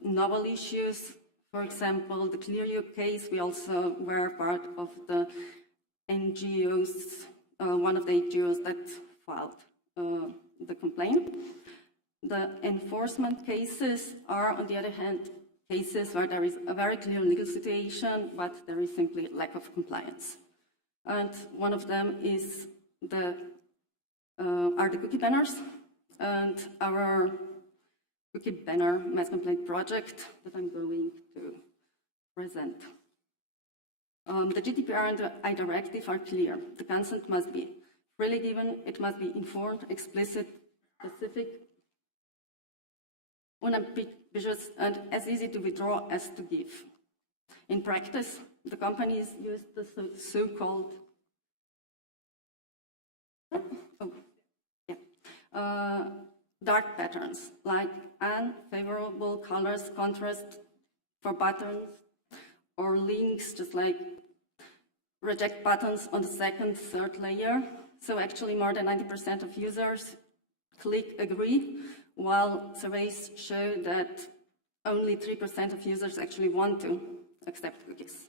novel issues. For example, the ClearU case, we also were part of the NGOs, one of the NGOs that filed the complaint. The enforcement cases are, on the other hand, cases where there is a very clear legal situation, but there is simply lack of compliance. And one of them is are the cookie banners, and our cookie banner mass complaint project that I'm going to present. The GDPR and the I directive are clear. The consent must be freely given, it must be informed, explicit, specific, unambiguous, and as easy to withdraw as to give. In practice, the companies use the so-called dark patterns, like unfavorable colors, contrast for buttons, or links, just like reject buttons on the second, third layer. So actually more than 90% of users click agree, while surveys show that only 3% of users actually want to accept cookies.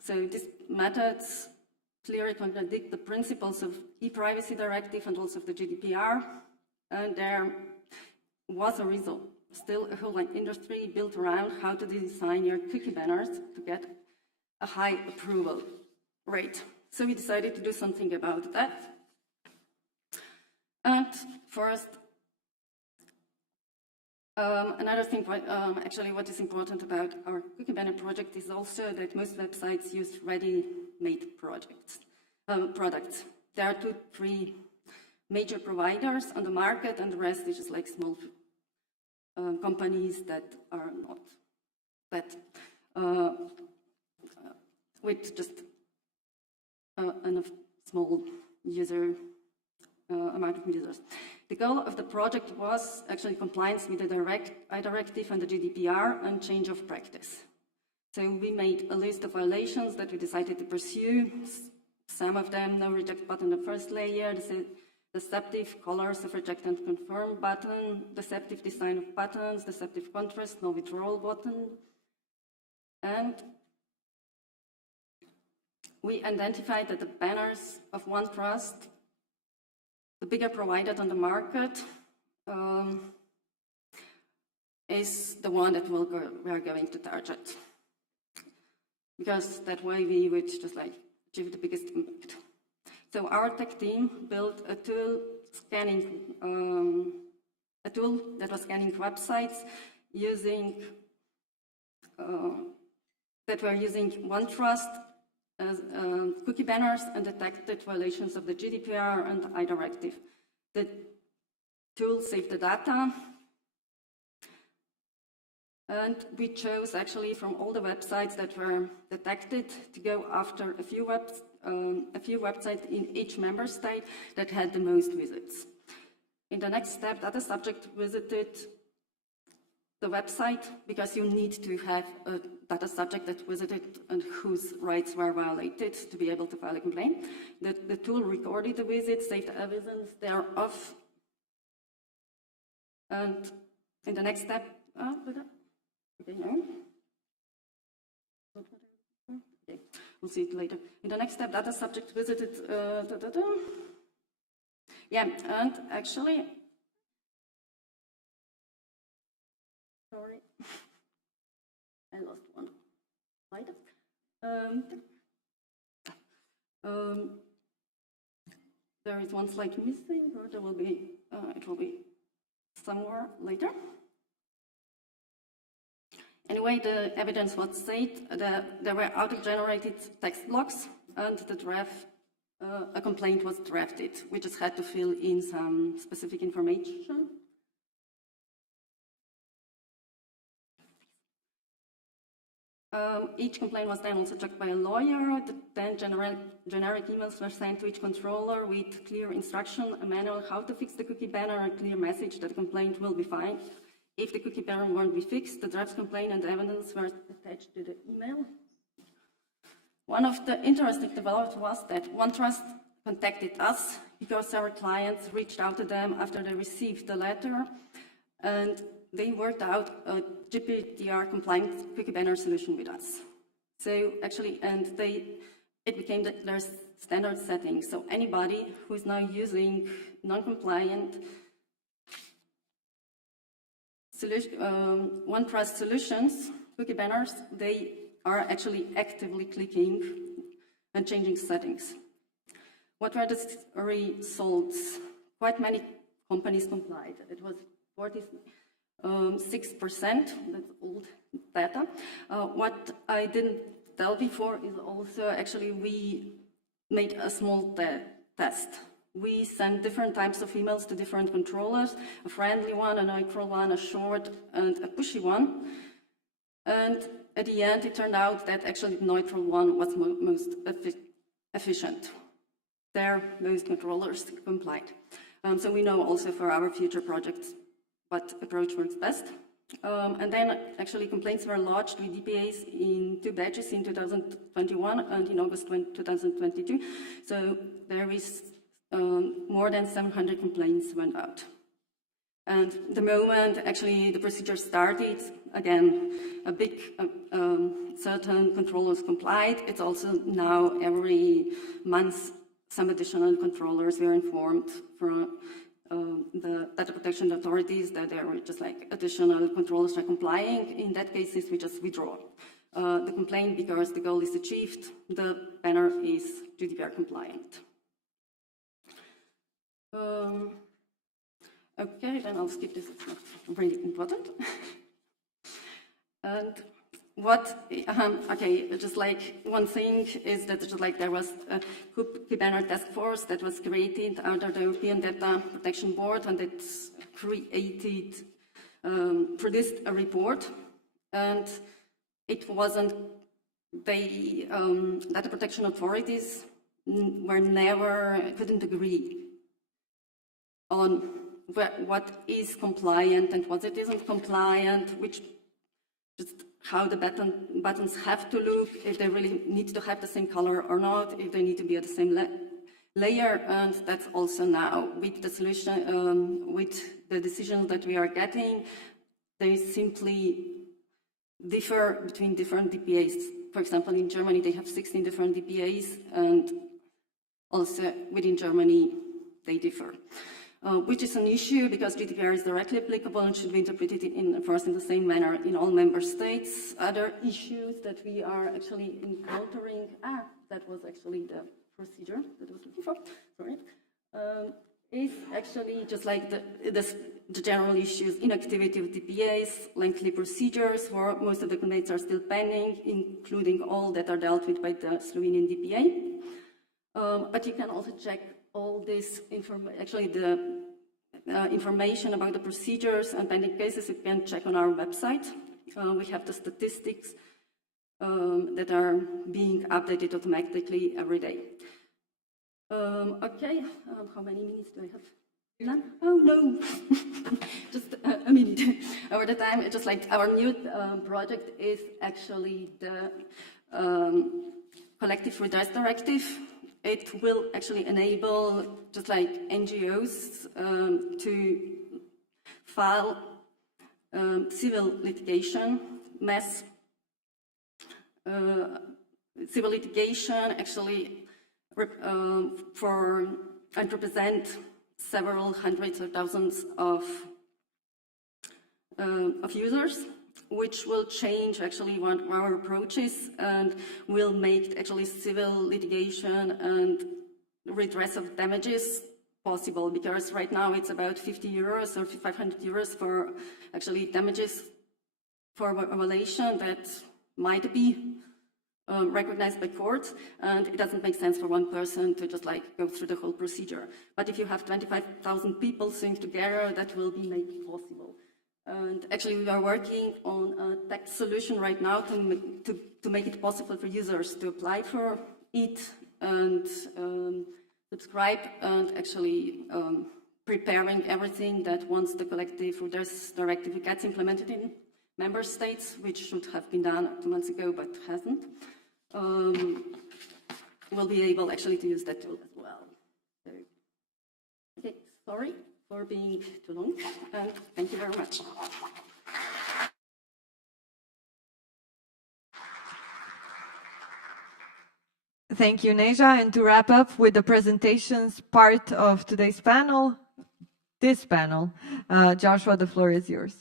So these methods clearly contradict the principles of e-privacy directive and also of the GDPR, and there was a result. still a whole industry built around how to design your cookie banners to get a high approval rate. So we decided to do something about that. And first, another thing, actually what is important about our cookie banner project is also that most websites use ready-made products. There are 2-3 major providers on the market, and the rest is just like small companies that are not that with just enough small user amount of users. The goal of the project was actually compliance with the directive and the GDPR and change of practice. So we made a list of violations that we decided to pursue. Some of them, no reject button, the first layer, deceptive colors of reject and confirm button, deceptive design of buttons, deceptive contrast, no withdrawal button. And we identified that the banners of OneTrust, the bigger provider on the market, is the one that we are going to target. Because that way we would just like achieve the biggest impact. So our tech team built a tool that was scanning websites using that were using OneTrust as cookie banners and detected violations of the GDPR and the iDirective. The tool saved the data, and we chose actually from all the websites that were detected to go after a few websites in each member state that had the most visits. In the next step, data subject visited the website because you need to have a data subject that visited and whose rights were violated to be able to file a complaint. The tool recorded the visit, saved the evidence thereof, and in the next step, okay, we'll see it later. In the next step, data subject visited, yeah, and actually, sorry, I lost one slide. There is one slide missing, or there will be, it will be somewhere later. Anyway, the evidence was saved. There were auto-generated text blocks, and a complaint was drafted. We just had to fill in some specific information. Each complaint was then also checked by a lawyer. Then generic emails were sent to each controller with clear instruction, a manual how to fix the cookie banner, a clear message that the complaint will be fine. If the cookie banner won't be fixed, the draft complaint and the evidence were attached to the email. One of the interesting developments was that OneTrust contacted us because our clients reached out to them after they received the letter, and they worked out a GDPR compliant cookie banner solution with us. So actually, it became their standard setting. So anybody who is now using non-compliant OneTrust solutions, cookie banners, they are actually actively clicking and changing settings. What were the results? Quite many companies complied. It was 46%, that's old data. What I didn't tell before is also actually we made a small test. We sent different types of emails to different controllers, a friendly one, a neutral one, a short, and a pushy one. And at the end, it turned out that actually the neutral one was most efficient. There, most controllers complied. So we know also for our future projects what approach works best. And then actually complaints were lodged with DPAs in 2 batches in 2021 and in August 2022. So there is more than 700 complaints went out. And the moment actually the procedure started, again, a big certain controllers complied. It's also now every month some additional controllers were informed from the data protection authorities that there were just like additional controls are complying. In that case, we just withdraw the complaint because the goal is achieved. The banner is GDPR compliant. Okay, then I'll skip this. It's not really important. And what, okay, just like one thing is that just like there was a key banner task force that was created under the European Data Protection Board, and it created, produced a report, and it wasn't, the data protection authorities couldn't agree on what is compliant and what it isn't compliant, which just how the buttons have to look, if they really need to have the same color or not, if they need to be at the same layer, and that's also now with the solution, with the decisions that we are getting, they simply differ between different DPAs. For example, in Germany, they have 16 different DPAs, and also within Germany, they differ. Which is an issue because GDPR is directly applicable and should be interpreted in the same manner in all member states. Other issues that we are actually encountering, that was actually the procedure that I was looking for, sorry, is actually just like the general issues, inactivity of DPAs, lengthy procedures, where most of the complaints are still pending, including all that are dealt with by the Slovenian DPA. But you can also check all this actually the information about the procedures and pending cases, you can check on our website. We have the statistics that are being updated automatically every day. Okay, how many minutes do I have? None? Oh no, just a minute. Over the time, just like our new project is actually the Collective Redress Directive. It will actually enable just like NGOs to file civil litigation, civil litigation actually for and represent several hundreds or thousands of users, which will change actually what our approach is and will make actually civil litigation and redress of damages possible, because right now it's about 50 euros or 500 euros for actually damages for a violation that might be recognized by courts, and it doesn't make sense for one person to just like go through the whole procedure. But if you have 25,000 people suing together, that will be made possible. And actually, we are working on a tech solution right now to make it possible for users to apply for it and subscribe, and actually preparing everything that once the Collective Redress Directive gets implemented in member states, which should have been done 2 months ago but hasn't, we'll be able actually to use that tool as well. So, okay, sorry for being too long, and thank you very much. Thank you, Neja. And to wrap up with the presentations part of today's panel, Joshua, the floor is yours.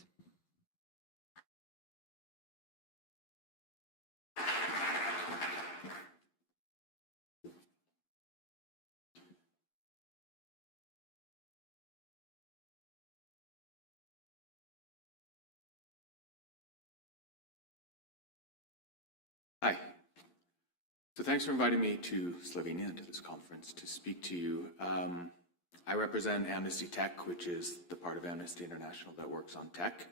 Hi. So thanks for inviting me to Slovenia and to this conference to speak to you. I represent Amnesty Tech, which is the part of Amnesty International that works on tech,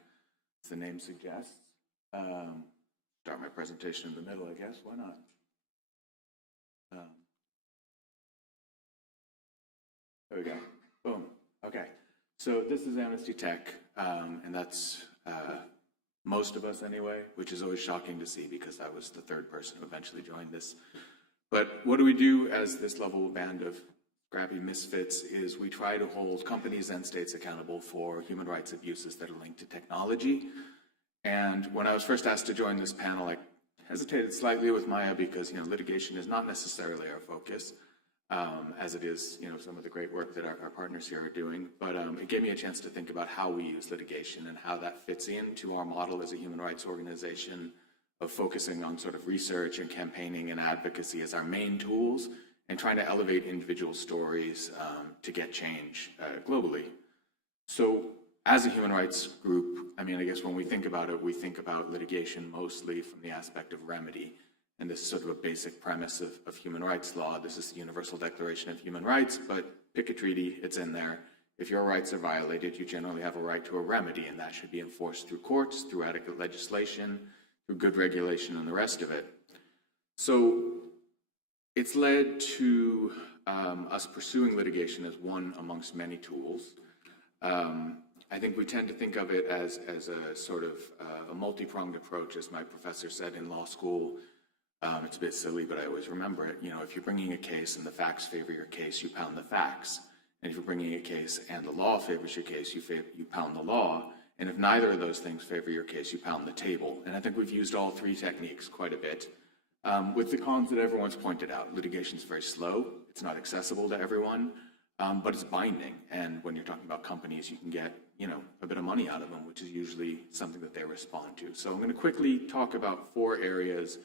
as the name suggests. Start my presentation in the middle, I guess. Why not? There we go. Boom. Okay. So this is Amnesty Tech, and that's most of us anyway, which is always shocking to see because I was the third person who eventually joined this. But what do we do as this level band of scrappy misfits is we try to hold companies and states accountable for human rights abuses that are linked to technology. And when I was first asked to join this panel, I hesitated slightly with Maja because, litigation is not necessarily our focus. as it is, some of the great work that our partners here are doing. But it gave me a chance to think about how we use litigation and how that fits into our model as a human rights organization of focusing on sort of research and campaigning and advocacy as our main tools and trying to elevate individual stories to get change globally. So as a human rights group, I guess when we think about it, we think about litigation mostly from the aspect of remedy. And this is sort of a basic premise of human rights law. This is the Universal Declaration of Human Rights, but pick a treaty, it's in there. If your rights are violated, you generally have a right to a remedy, and that should be enforced through courts, through adequate legislation, through good regulation, and the rest of it. So it's led to us pursuing litigation as one amongst many tools. I think we tend to think of it as a sort of a multi-pronged approach, as my professor said in law school. It's a bit silly, but I always remember it. If you're bringing a case and the facts favor your case, you pound the facts. And if you're bringing a case and the law favors your case, you pound the law. And if neither of those things favor your case, you pound the table. And I think we've used all three techniques quite a bit. With the cons that everyone's pointed out, litigation is very slow. It's not accessible to everyone, but it's binding. And when you're talking about companies, you can get a bit of money out of them, which is usually something that they respond to. So I'm going to quickly talk about 4 areas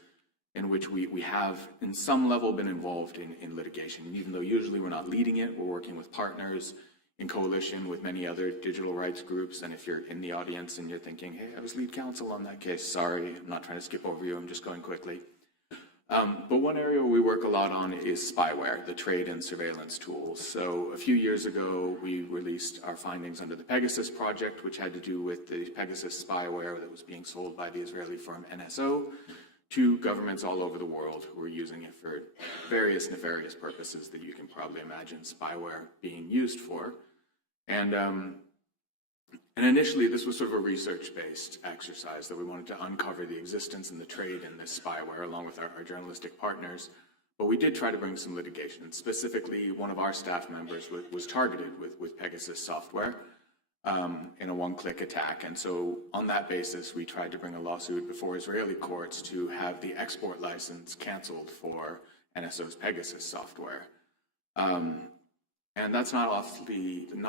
in which we have, in some level, been involved in litigation. And even though usually we're not leading it, we're working with partners in coalition with many other digital rights groups. And if you're in the audience and you're thinking, hey, I was lead counsel on that case, sorry, I'm not trying to skip over you, I'm just going quickly. But one area we work a lot on is spyware, the trade and surveillance tools. So a few years ago, we released our findings under the Pegasus project, which had to do with the Pegasus spyware that was being sold by the Israeli firm NSO to governments all over the world who were using it for various nefarious purposes that you can probably imagine spyware being used for. And initially, this was sort of a research-based exercise that we wanted to uncover the existence and the trade in this spyware along with our journalistic partners. But we did try to bring some litigation. Specifically, one of our staff members was targeted with Pegasus software in a one-click attack. And so on that basis, we tried to bring a lawsuit before Israeli courts to have the export license canceled for NSO's Pegasus software. And that's not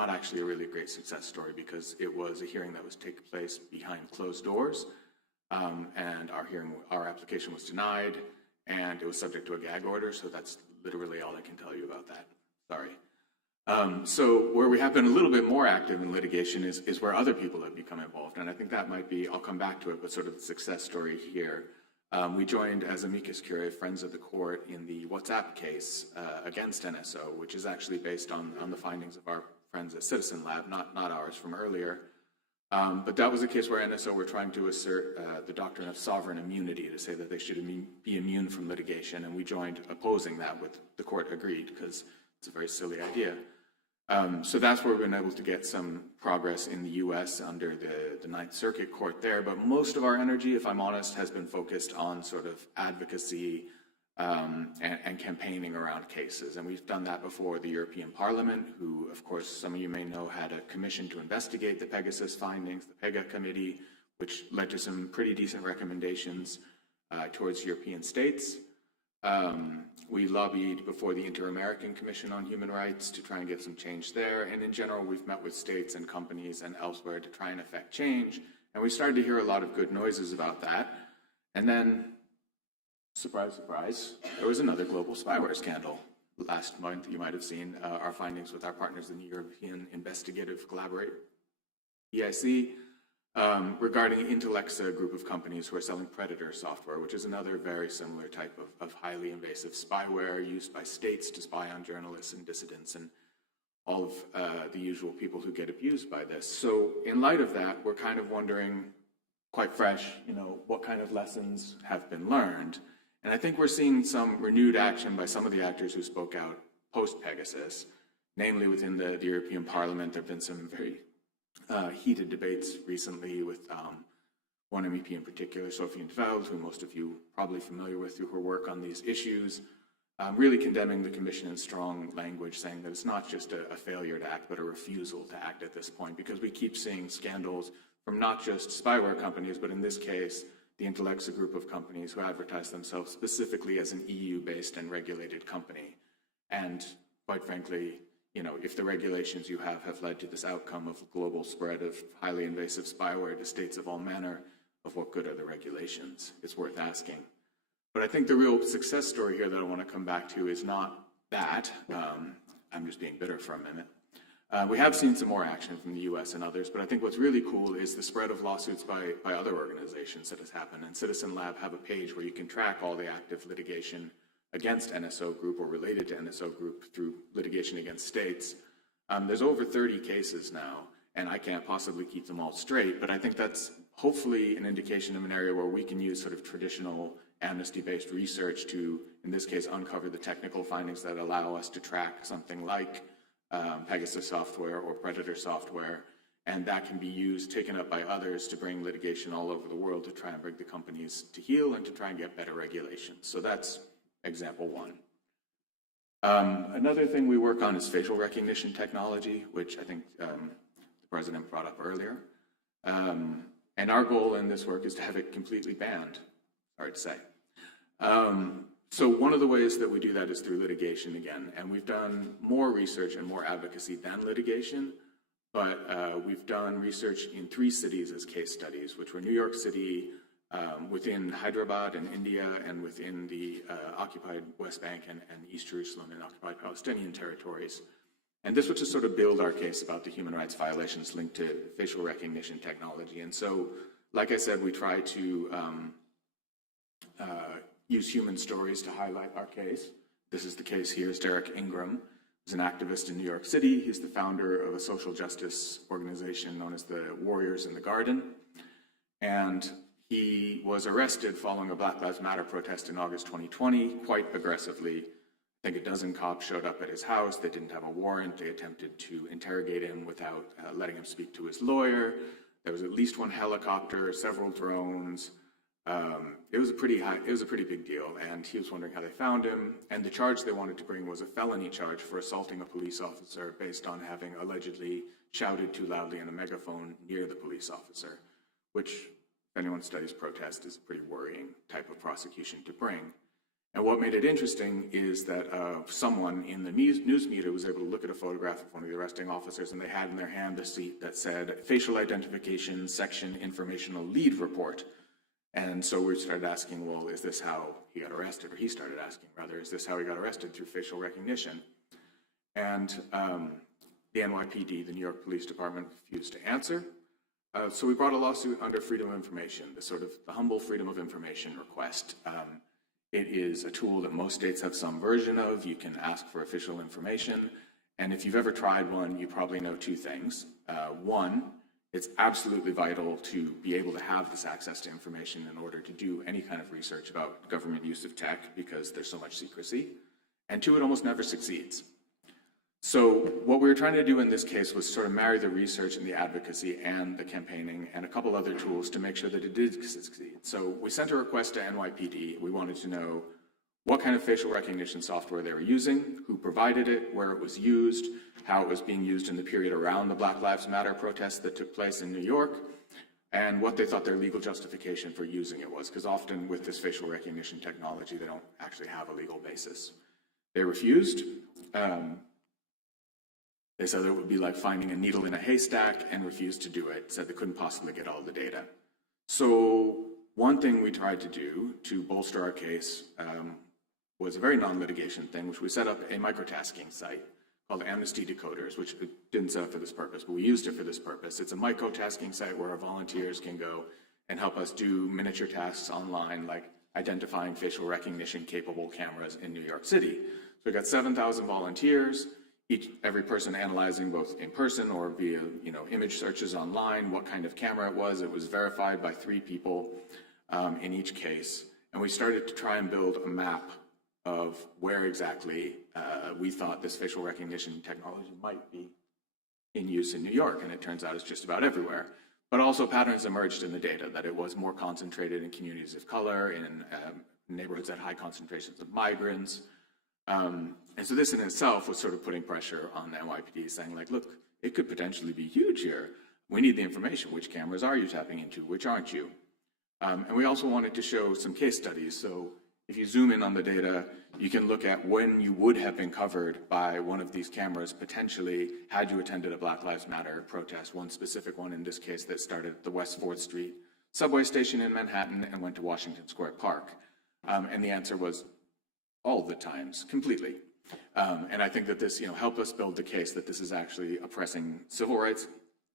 actually a really great success story, because it was a hearing that was taking place behind closed doors, and our application was denied, and it was subject to a gag order. So that's literally all I can tell you about that. Sorry. So where we have been a little bit more active in litigation is where other people have become involved, and I think that might be, I'll come back to it, but sort of the success story here. We joined as amicus curiae, Friends of the Court, in the WhatsApp case against NSO, which is actually based on the findings of our friends at Citizen Lab, not ours from earlier. But that was a case where NSO were trying to assert the doctrine of sovereign immunity, to say that they should be immune from litigation, and we joined opposing that. With the court agreed, because it's a very silly idea. So that's where we've been able to get some progress in the US under the Ninth Circuit Court there. But most of our energy, if I'm honest, has been focused on sort of advocacy and campaigning around cases. And we've done that before the European Parliament, who, of course, some of you may know, had a commission to investigate the Pegasus findings, the PEGA committee, which led to some pretty decent recommendations towards European states. We lobbied before the Inter-American Commission on Human Rights to try and get some change there. And in general, we've met with states and companies and elsewhere to try and affect change. And we started to hear a lot of good noises about that. And then, surprise, surprise, there was another global spyware scandal. Last month, you might have seen our findings with our partners in the European Investigative Collaborate, EIC, regarding Intellexa, group of companies who are selling predator software, which is another very similar type of highly invasive spyware used by states to spy on journalists and dissidents and all of the usual people who get abused by this. So in light of that, we're kind of wondering, quite fresh, what kind of lessons have been learned? And I think we're seeing some renewed action by some of the actors who spoke out post-Pegasus, namely within the European Parliament. There have been some very heated debates recently with one MEP in particular, Sophie in 't Veld, who most of you are probably familiar with through her work on these issues, really condemning the Commission in strong language, saying that it's not just a failure to act, but a refusal to act at this point, because we keep seeing scandals from not just spyware companies, but in this case, the Intellexa group of companies who advertise themselves specifically as an EU-based and regulated company. And quite frankly, you know, if the regulations you have led to this outcome of global spread of highly invasive spyware to states of all manner, of what good are the regulations? It's worth asking. But I think the real success story here that I want to come back to is not that. I'm just being bitter for a minute. We have seen some more action from the US and others, but I think what's really cool is the spread of lawsuits by other organizations that has happened. And Citizen Lab have a page where you can track all the active litigation against NSO Group or related to NSO Group through litigation against states. There's over 30 cases now, and I can't possibly keep them all straight, but I think that's hopefully an indication of an area where we can use sort of traditional amnesty-based research to, in this case, uncover the technical findings that allow us to track something like Pegasus software or Predator software, and that can be used, taken up by others to bring litigation all over the world to try and bring the companies to heel and to try and get better regulations. So that's example one. Another thing we work on is facial recognition technology, which I think the president brought up earlier. And our goal in this work is to have it completely banned, hard to say. So one of the ways that we do that is through litigation again, and we've done more research and more advocacy than litigation, but we've done research in 3 cities as case studies, which were New York City, within Hyderabad in India, and within the occupied West Bank and East Jerusalem and occupied Palestinian territories. And this was to sort of build our case about the human rights violations linked to facial recognition technology. And so, like I said, we try to use human stories to highlight our case. This is the case here. Is Derek Ingram, who's an activist in New York City. He's the founder of a social justice organization known as the Warriors in the Garden. And he was arrested following a Black Lives Matter protest in August 2020, quite aggressively. I think a dozen cops showed up at his house. They didn't have a warrant. They attempted to interrogate him without letting him speak to his lawyer. There was at least 1 helicopter, several drones. It was a pretty big deal, and he was wondering how they found him. And the charge they wanted to bring was a felony charge for assaulting a police officer based on having allegedly shouted too loudly in a megaphone near the police officer, which, if anyone studies protest, is a pretty worrying type of prosecution to bring. And what made it interesting is that someone in the news media was able to look at a photograph of one of the arresting officers, and they had in their hand a sheet that said, Facial Identification Section Informational Lead Report. And so we started asking, well, is this how he got arrested? Or he started asking, rather, is this how he got arrested, through facial recognition? And the NYPD, the New York Police Department, refused to answer. So we brought a lawsuit under Freedom of Information, the humble Freedom of Information request. It is a tool that most states have some version of. You can ask for official information. And if you've ever tried one, you probably know 2 things. One, it's absolutely vital to be able to have this access to information in order to do any kind of research about government use of tech, because there's so much secrecy. And 2, it almost never succeeds. So what we were trying to do in this case was sort of marry the research and the advocacy and the campaigning and a couple other tools to make sure that it did succeed. So we sent a request to NYPD. We wanted to know what kind of facial recognition software they were using, who provided it, where it was used, how it was being used in the period around the Black Lives Matter protests that took place in New York, and what they thought their legal justification for using it was, because often with this facial recognition technology, they don't actually have a legal basis. They refused. They said it would be like finding a needle in a haystack, and refused to do it, said they couldn't possibly get all the data. So one thing we tried to do to bolster our case was a very non-litigation thing, which we set up a microtasking site called Amnesty Decoders, which we didn't set up for this purpose, but we used it for this purpose. It's a microtasking site where our volunteers can go and help us do miniature tasks online, like identifying facial recognition capable cameras in New York City. So we got 7,000 volunteers, every person analyzing both in person or via image searches online what kind of camera it was. It was verified by 3 people in each case. And we started to try and build a map of where exactly we thought this facial recognition technology might be in use in New York. And it turns out it's just about everywhere. But also patterns emerged in the data, that it was more concentrated in communities of color, in neighborhoods that had high concentrations of migrants. And so this in itself was sort of putting pressure on the NYPD, saying like, look, it could potentially be huge here. We need the information. Which cameras are you tapping into? Which aren't you? And we also wanted to show some case studies. So if you zoom in on the data, you can look at when you would have been covered by one of these cameras, potentially, had you attended a Black Lives Matter protest, one specific one in this case that started at the West 4th Street subway station in Manhattan and went to Washington Square Park. And the answer was all the times, completely. And I think that this, helped us build the case that this is actually a pressing civil rights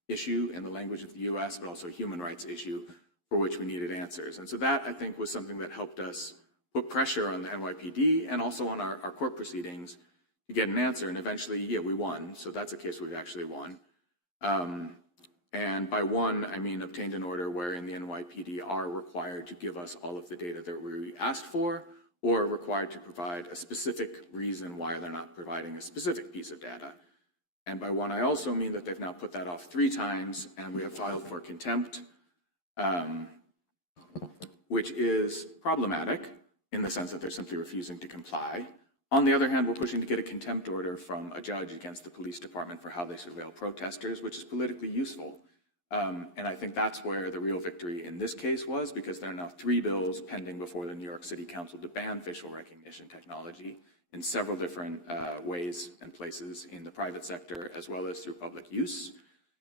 issue in the language of the US, but also a human rights issue for which we needed answers. And so that, I think, was something that helped us put pressure on the NYPD and also on our court proceedings to get an answer. And eventually, we won. So that's a case we've actually won. And by won, I mean obtained an order wherein the NYPD are required to give us all of the data that we asked for, or required to provide a specific reason why they're not providing a specific piece of data. And by one, I also mean that they've now put that off 3 times, and we have filed for contempt, which is problematic in the sense that they're simply refusing to comply. On the other hand, we're pushing to get a contempt order from a judge against the police department for how they surveil protesters, which is politically useful. And I think that's where the real victory in this case was, because there are now 3 bills pending before the New York City Council to ban facial recognition technology in several different ways and places in the private sector, as well as through public use.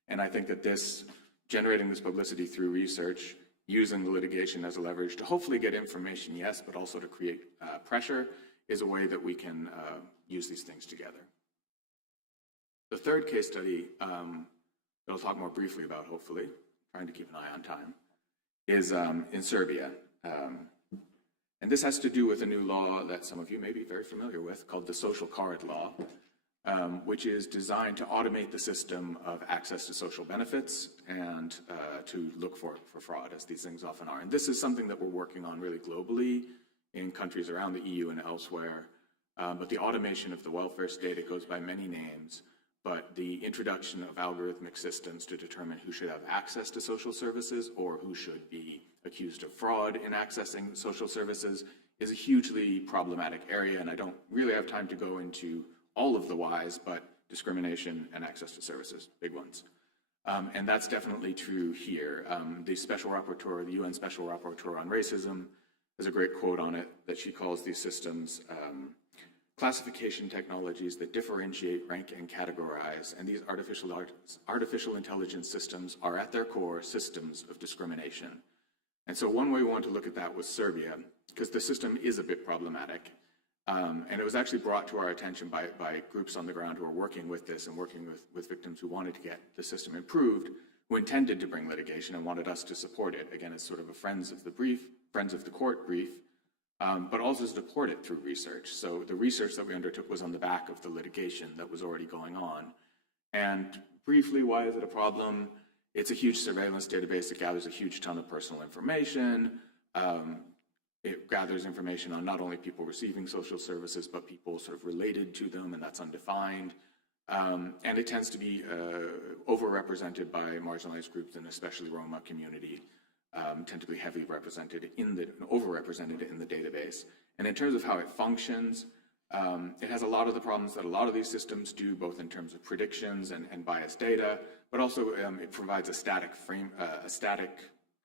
And I think that generating this publicity through research, using the litigation as a leverage to hopefully get information, yes, but also to create pressure, is a way that we can use these things together. The third case study that I'll talk more briefly about, hopefully, trying to keep an eye on time, is in Serbia. And this has to do with a new law that some of you may be very familiar with, called the Social Card Law, which is designed to automate the system of access to social benefits and to look for fraud, as these things often are. And this is something that we're working on really globally in countries around the EU and elsewhere. But the automation of the welfare state, it goes by many names, but the introduction of algorithmic systems to determine who should have access to social services or who should be accused of fraud in accessing social services is a hugely problematic area, and I don't really have time to go into all of the whys, but discrimination and access to services, big ones. And that's definitely true here. The Special Rapporteur, the UN Special Rapporteur on Racism, has a great quote on it that she calls these systems classification technologies that differentiate, rank, and categorize, and these artificial intelligence systems are at their core systems of discrimination. And so one way we want to look at that was Serbia, because the system is a bit problematic. And it was actually brought to our attention by groups on the ground who are working with this and working with victims who wanted to get the system improved, who intended to bring litigation and wanted us to support it, again, as sort of a friends of the court brief, but also to support it through research. So the research that we undertook was on the back of the litigation that was already going on. And briefly, why is it a problem? It's a huge surveillance database. It gathers a huge ton of personal information. It gathers information on not only people receiving social services, but people sort of related to them, and that's undefined. And it tends to be overrepresented by marginalized groups, and especially Roma community tend to be heavily represented overrepresented in the database. And in terms of how it functions, it has a lot of the problems that a lot of these systems do, both in terms of predictions and biased data, but also it provides a static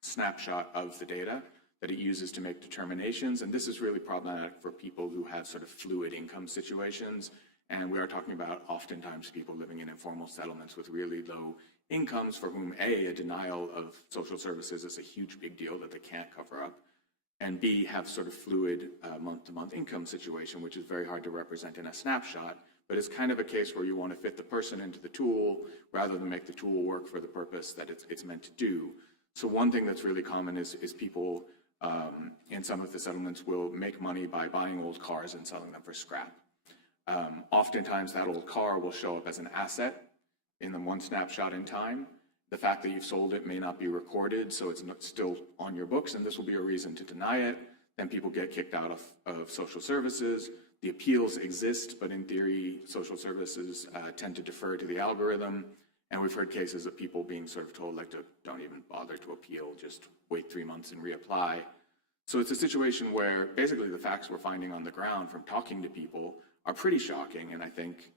snapshot of the data that it uses to make determinations. And this is really problematic for people who have sort of fluid income situations. And we are talking about oftentimes people living in informal settlements with really low incomes for whom A, a denial of social services is a huge big deal that they can't cover up, and B, have sort of fluid month-to-month income situation, which is very hard to represent in a snapshot, but it's kind of a case where you want to fit the person into the tool rather than make the tool work for the purpose that it's meant to do. So one thing that's really common is people in some of the settlements will make money by buying old cars and selling them for scrap. Oftentimes that old car will show up as an asset in the one snapshot in time. The fact that you've sold it may not be recorded, so it's still on your books, and this will be a reason to deny it. Then people get kicked out of social services. The appeals exist, but in theory, social services tend to defer to the algorithm. And we've heard cases of people being sort of told, like, don't even bother to appeal, just wait 3 months and reapply. So it's a situation where basically the facts we're finding on the ground from talking to people are pretty shocking, and I think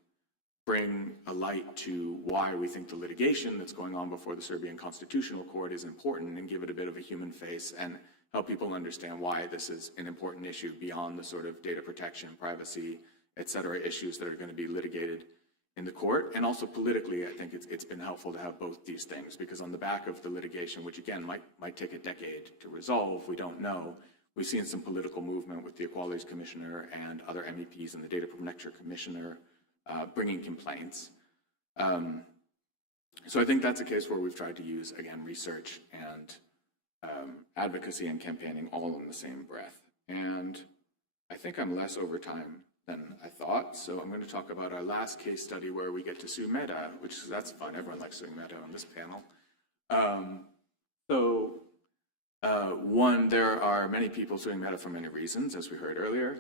bring a light to why we think the litigation that's going on before the Serbian Constitutional Court is important and give it a bit of a human face and help people understand why this is an important issue beyond the sort of data protection, privacy, et cetera, issues that are going to be litigated in the court. And also politically, I think it's been helpful to have both these things, because on the back of the litigation, which again might take a decade to resolve, we don't know, we've seen some political movement with the Equalities Commissioner and other MEPs and the Data Protection Commissioner bringing complaints. So I think that's a case where we've tried to use, again, research and advocacy and campaigning all in the same breath. And I think I'm less over time than I thought, so I'm going to talk about our last case study where we get to sue Meta, that's fun. Everyone likes suing Meta on this panel. One, there are many people suing Meta for many reasons, as we heard earlier.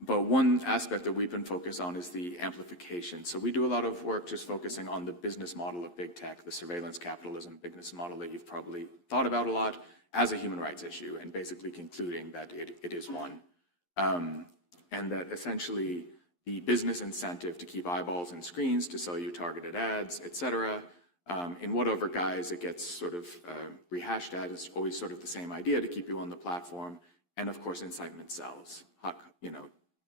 But one aspect that we've been focused on is the amplification. So we do a lot of work just focusing on the business model of big tech, the surveillance capitalism business model that you've probably thought about a lot as a human rights issue, and basically concluding that it is one. And that essentially the business incentive to keep eyeballs and screens, to sell you targeted ads, et cetera, in whatever guise it gets sort of rehashed at, is always sort of the same idea, to keep you on the platform. And of course, incitement sells.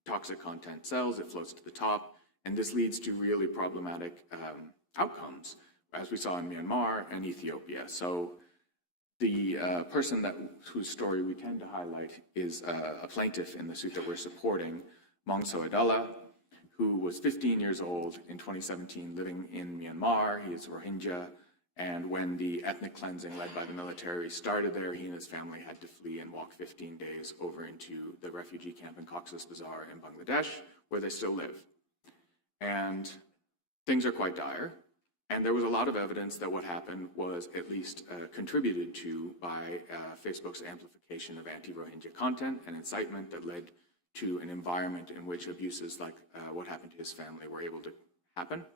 Toxic content sells, it floats to the top, and this leads to really problematic outcomes, as we saw in Myanmar and Ethiopia. So the person whose story we tend to highlight is a plaintiff in the suit that we're supporting, Mongso Adala, who was 15 years old in 2017, living in Myanmar. He is Rohingya, and when the ethnic cleansing led by the military started there, he and his family had to flee and walk 15 days over into the refugee camp in Cox's Bazar in Bangladesh, where they still live. And things are quite dire. And there was a lot of evidence that what happened was at least contributed to by Facebook's amplification of anti-Rohingya content and incitement that led to an environment in which abuses like what happened to his family were able to happen.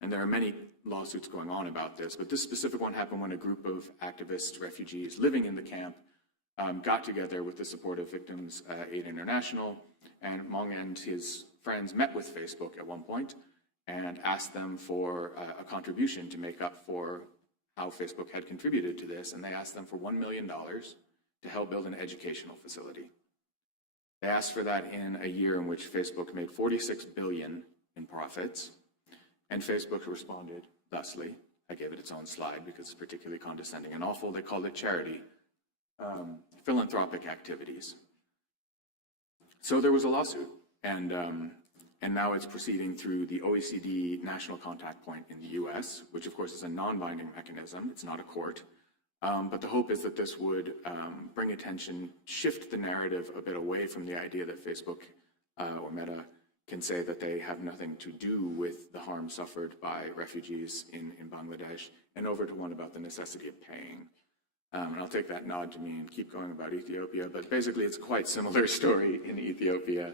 And there are many lawsuits going on about this, but this specific one happened when a group of activist refugees living in the camp got together with the support of Victims Aid International, and Mong and his friends met with Facebook at one point and asked them for a contribution to make up for how Facebook had contributed to this, and they asked them for $1 million to help build an educational facility. They asked for that in a year in which Facebook made $46 billion in profits, and Facebook responded thusly. I gave it its own slide because it's particularly condescending and awful. They called it charity, philanthropic activities. So there was a lawsuit, and now it's proceeding through the OECD National Contact Point in the US, which of course is a non-binding mechanism. It's not a court. But the hope is that this would bring attention, shift the narrative a bit away from the idea that Facebook or Meta can say that they have nothing to do with the harm suffered by refugees in Bangladesh, and over to one about the necessity of paying. And I'll take that nod to me and keep going about Ethiopia, but basically it's a quite similar story in Ethiopia,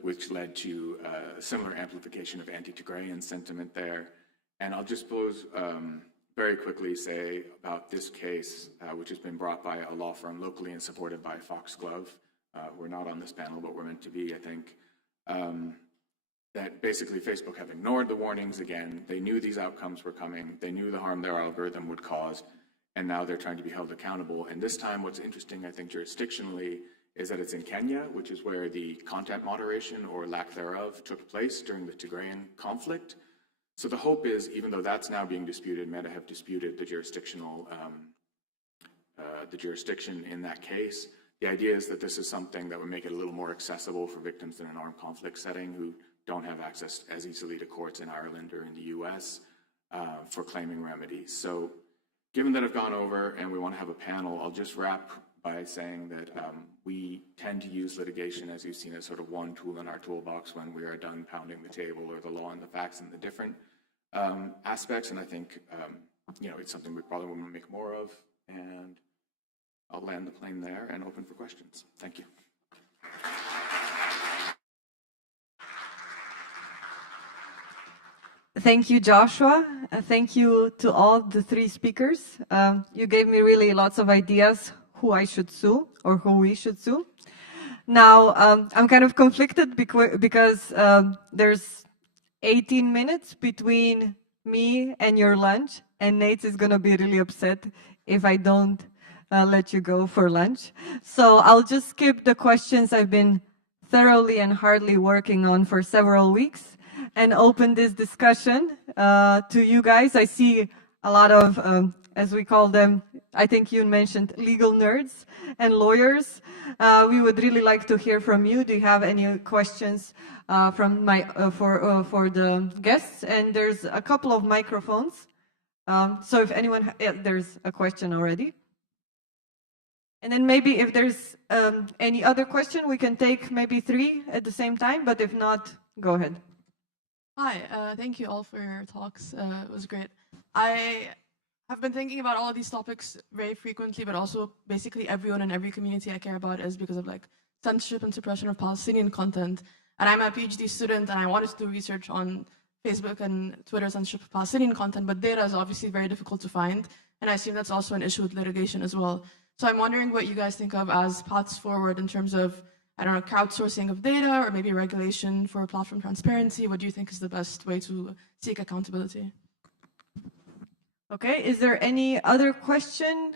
which led to similar amplification of anti-Tigrayan sentiment there. And I'll just very quickly say about this case, which has been brought by a law firm locally and supported by Foxglove. We're not on this panel, but we're meant to be, I think, that basically Facebook have ignored the warnings again. They knew these outcomes were coming. They knew the harm their algorithm would cause, and now they're trying to be held accountable. And this time, what's interesting, I think, jurisdictionally, is that it's in Kenya, which is where the content moderation or lack thereof took place during the Tigrayan conflict. So the hope is, even though that's now being disputed, Meta have disputed the jurisdictional, the jurisdiction in that case. The idea is that this is something that would make it a little more accessible for victims in an armed conflict setting who don't have access as easily to courts in Ireland or in the US for claiming remedies. So given that I've gone over and we want to have a panel, I'll just wrap by saying that we tend to use litigation, as you've seen, as sort of one tool in our toolbox when we are done pounding the table or the law and the facts and the different aspects. And I think, it's something we probably want to make more of. And I'll land the plane there and open for questions. Thank you. Thank you, Joshua. Thank you to all the three speakers. You gave me really lots of ideas who I should sue or who we should sue. Now, I'm kind of conflicted because there's 18 minutes between me and your lunch, and Nate is going to be really upset if I don't let you go for lunch. So I'll just skip the questions I've been thoroughly and hardly working on for several weeks and open this discussion to you guys. I see a lot of, as we call them, I think you mentioned legal nerds and lawyers. We would really like to hear from you. Do you have any questions from for the guests? And there's a couple of microphones. So if anyone, there's a question already. And then maybe if there's any other question, we can take maybe 3 at the same time, but if not, go ahead. Hi, thank you all for your talks. It was great. I have been thinking about all of these topics very frequently, but also basically everyone in every community I care about is because of like censorship and suppression of Palestinian content. And I'm a PhD student and I wanted to do research on Facebook and Twitter censorship of Palestinian content, but data is obviously very difficult to find. And I assume that's also an issue with litigation as well. So I'm wondering what you guys think of as paths forward in terms of, I don't know, crowdsourcing of data or maybe regulation for platform transparency. What do you think is the best way to seek accountability? Okay, is there any other question?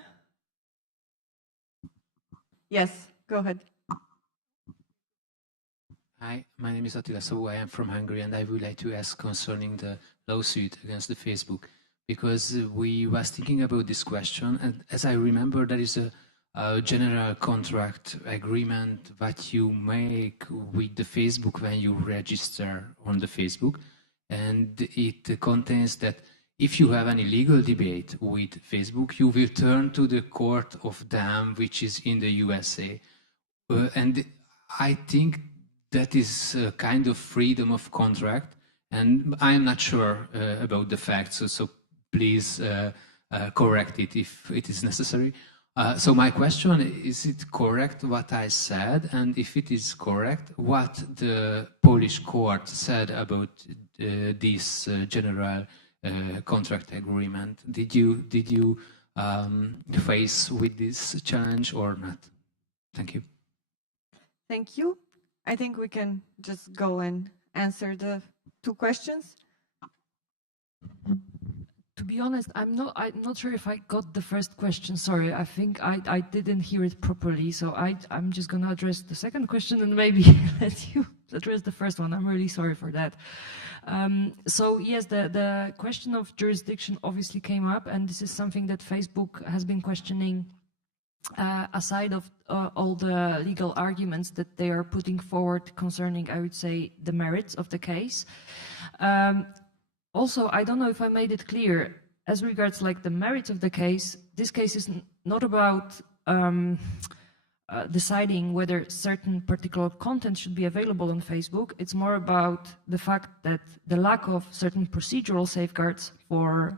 Yes, go ahead. Hi, my name is Attila Szabó. I am from Hungary, and I would like to ask concerning the lawsuit against the Facebook, because we was thinking about this question, and as I remember, there is a general contract agreement that you make with the Facebook when you register on the Facebook, and it contains that if you have any legal debate with Facebook, you will turn to the court of them, which is in the USA. And I think that is a kind of freedom of contract, and I'm not sure about the facts, so please correct it if it is necessary. So my question is it correct what I said? And if it is correct, what the Polish court said about this general contract agreement? Did you face with this challenge or not? Thank you. Thank you. I think we can just go and answer the 2 questions. To be honest, I'm not sure if I got the first question. Sorry, I think I didn't hear it properly. So I'm just going to address the second question and maybe let you address the first one. I'm really sorry for that. So yes, the question of jurisdiction obviously came up, and this is something that Facebook has been questioning aside of all the legal arguments that they are putting forward concerning, I would say, the merits of the case. Also, I don't know if I made it clear, as regards like the merits of the case, this case is not about deciding whether certain particular content should be available on Facebook. It's more about the fact that the lack of certain procedural safeguards for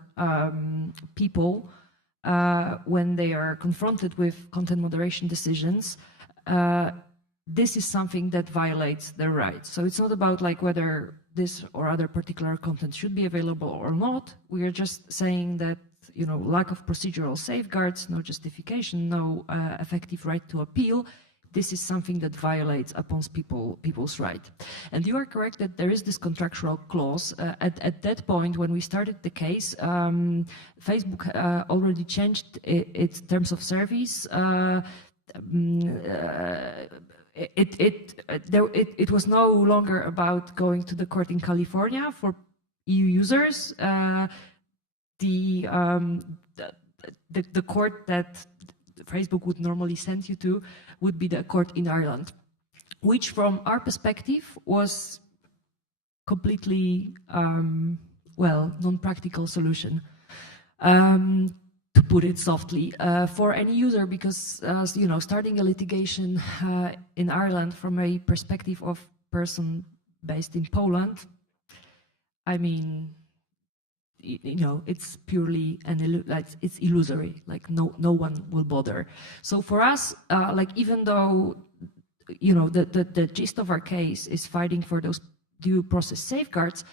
people when they are confronted with content moderation decisions, this is something that violates their rights. So it's not about like whether this or other particular content should be available or not. We are just saying that, you know, lack of procedural safeguards, no justification, no effective right to appeal. This is something that violates upon people's right. And you are correct that there is this contractual clause. At that point, when we started the case, Facebook already changed its terms of service. It was no longer about going to the court in California for EU users. The court that Facebook would normally send you to would be the court in Ireland, which from our perspective was completely, non-practical solution, to put it softly, for any user, because, starting a litigation in Ireland from a perspective of person based in Poland, I mean, it's purely it's illusory. Like no one will bother. So for us, even though the gist of our case is fighting for those due process safeguards,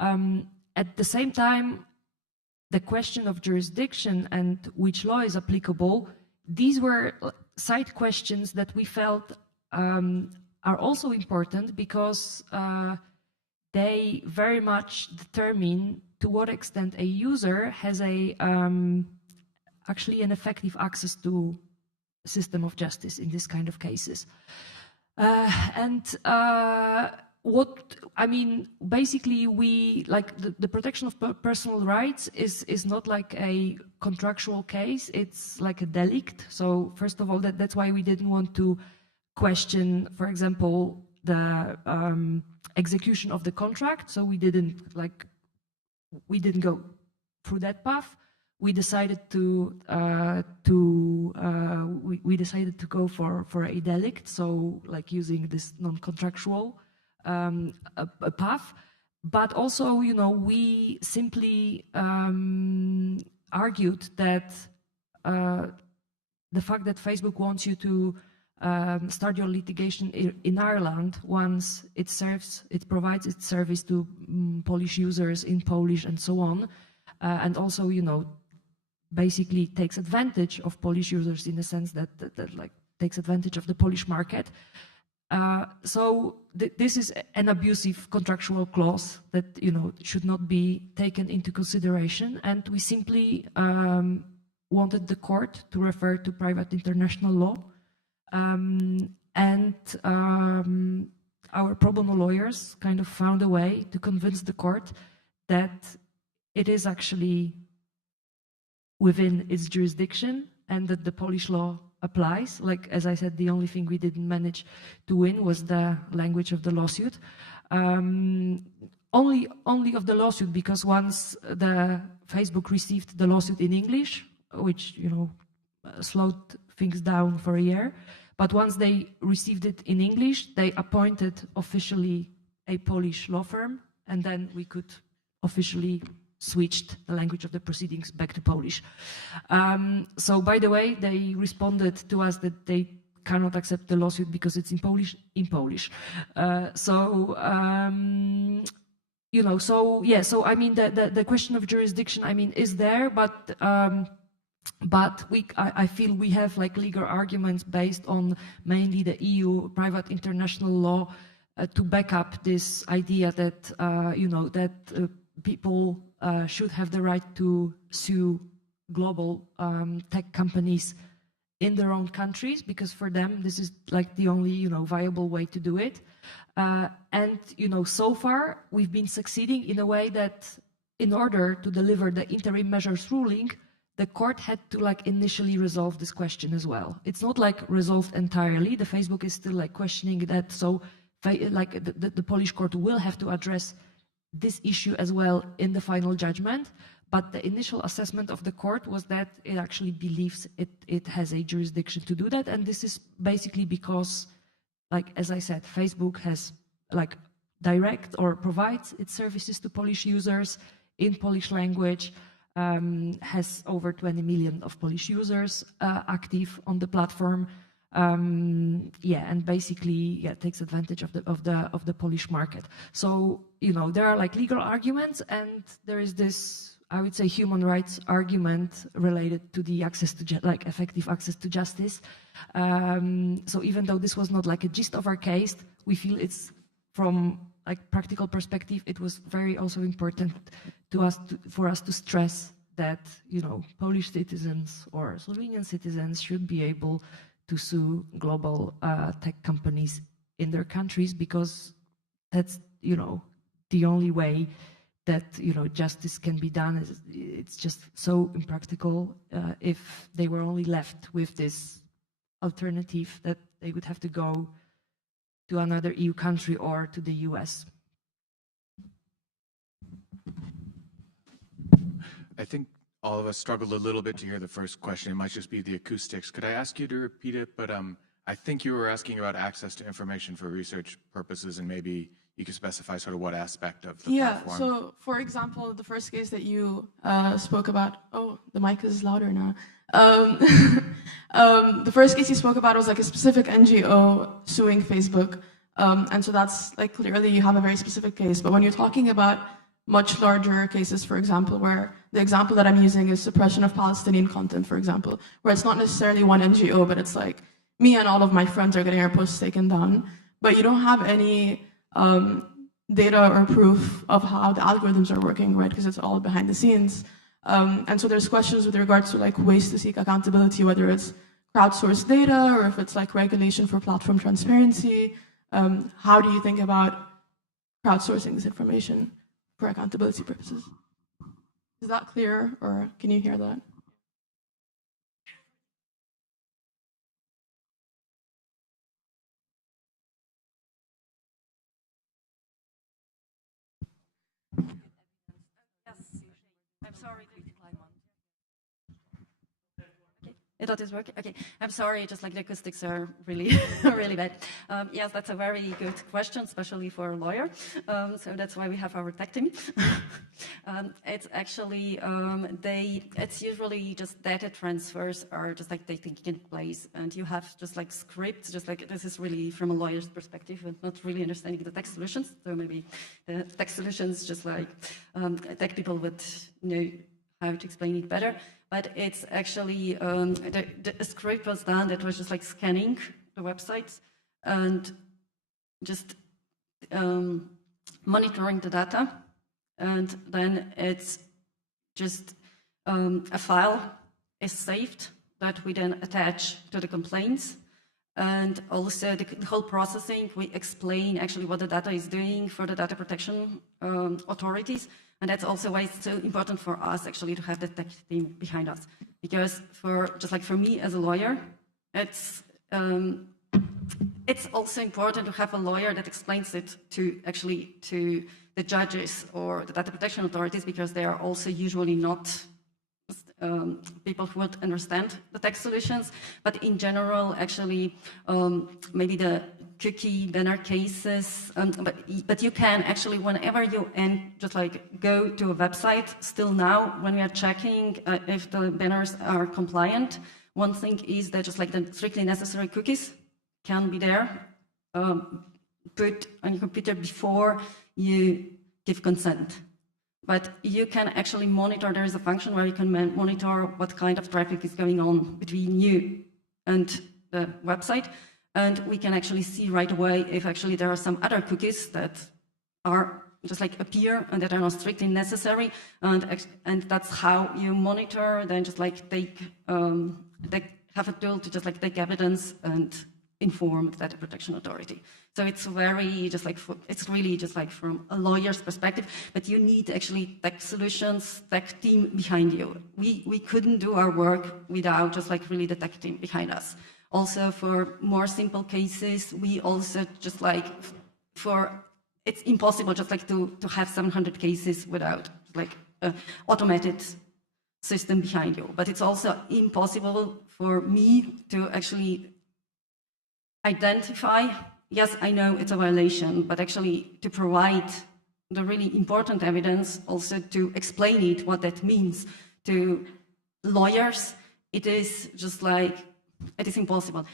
at the same time, the question of jurisdiction and which law is applicable, these were side questions that we felt are also important because they very much determine to what extent a user has a actually an effective access to a system of justice in this kind of cases. Basically, we like the protection of personal rights is not like a contractual case, it's like a delict. So first of all, that's why we didn't want to question, for example, the execution of the contract. So we didn't go through that path. We decided to go for a delict, so like using this non-contractual a path. But also, you know, we simply argued that the fact that Facebook wants you to start your litigation in Ireland once it provides its service to Polish users in Polish and so on, and also, you know, basically takes advantage of Polish users in the sense that like takes advantage of the Polish market. This is an abusive contractual clause that, you know, should not be taken into consideration, and we simply wanted the court to refer to private international law, our pro bono lawyers kind of found a way to convince the court that it is actually within its jurisdiction and that the Polish law applies. Like, as I said, the only thing we didn't manage to win was the language of the lawsuit. Only of the lawsuit, because once the Facebook received the lawsuit in English, which, you know, slowed things down for a year, but once they received it in English, they appointed officially a Polish law firm, and then we could officially switched the language of the proceedings back to Polish. So, by the way, they responded to us that they cannot accept the lawsuit because it's in Polish. You know, so yeah. So I mean, the question of jurisdiction, I mean, is there, but I feel we have like legal arguments based on mainly the EU private international law to back up this idea that you know, that people should have the right to sue global tech companies in their own countries, because for them this is like the only, you know, viable way to do it. And, you know, so far we've been succeeding in a way that in order to deliver the interim measures ruling, the court had to like initially resolve this question as well. It's not like resolved entirely. The Facebook is still like questioning that. So like the Polish court will have to address this issue as well in the final judgment. But the initial assessment of the court was that it actually believes it has a jurisdiction to do that. And this is basically because, like, as I said, Facebook has like direct or provides its services to Polish users in Polish language, has over 20 million of Polish users active on the platform. And basically, takes advantage of the Polish market. So, you know, there are like legal arguments, and there is this, I would say, human rights argument related to the access to effective access to justice. So even though this was not like a gist of our case, we feel it's from like practical perspective, it was very also important to us for us to stress that, you know, Polish citizens or Slovenian citizens should be able to sue global tech companies in their countries, because that's, you know, the only way that, you know, justice can be done. It's just so impractical if they were only left with this alternative that they would have to go to another EU country or to the US. I think all of us struggled a little bit to hear the first question. It might just be the acoustics. Could I ask you to repeat it? But I think you were asking about access to information for research purposes, and maybe you could specify sort of what aspect of the platform. Yeah, so for example, the first case that you spoke about, oh, the mic is louder now. The first case you spoke about was like a specific NGO suing Facebook. And so that's like, clearly you have a very specific case. But when you're talking about much larger cases, for example, where the example that I'm using is suppression of Palestinian content, for example, where it's not necessarily one NGO, but it's like me and all of my friends are getting our posts taken down, but you don't have any data or proof of how the algorithms are working, right? Because it's all behind the scenes. And so there's questions with regards to like ways to seek accountability, whether it's crowdsourced data or if it's like regulation for platform transparency. How do you think about crowdsourcing this information for accountability purposes? Is that clear, or can you hear that? I'm sorry. That is working. Okay, I'm sorry. Just like the acoustics are really, really bad. Yes, that's a very good question, especially for a lawyer. So that's why we have our tech team. It's actually it's usually just data transfers are just like taking place, and you have just like scripts. Just like this is really from a lawyer's perspective, and not really understanding the tech solutions. So maybe the tech solutions, just like tech people would know how to explain it better. But it's actually, the script was done that was just like scanning the websites and just monitoring the data. And then it's just a file is saved that we then attach to the complaints. And also the whole processing, we explain actually what the data is doing for the data protection authorities. And that's also why it's so important for us actually to have the tech team behind us. Because for me as a lawyer, it's also important to have a lawyer that explains it to the judges or the data protection authorities, because they are also usually not people who would understand the tech solutions. But in general, actually, maybe the cookie banner cases, but you can actually, whenever you just like go to a website, still now, when we are checking if the banners are compliant, one thing is that just like the strictly necessary cookies can be there, put on your computer before you give consent. But you can actually monitor, there is a function where you can monitor what kind of traffic is going on between you and the website. And we can actually see right away if actually there are some other cookies that are just like appear and that are not strictly necessary. And that's how you monitor, then just like they have a tool to just like take evidence and inform the data protection authority. So it's very just like, it's really just like from a lawyer's perspective, but you need actually tech solutions, tech team behind you. We couldn't do our work without just like really the tech team behind us. Also for more simple cases, we also just like it's impossible just like to have 700 cases without like an automated system behind you. But it's also impossible for me to actually identify, yes, I know it's a violation, but actually to provide the really important evidence, also to explain it, what that means to lawyers, it is just like, it is impossible.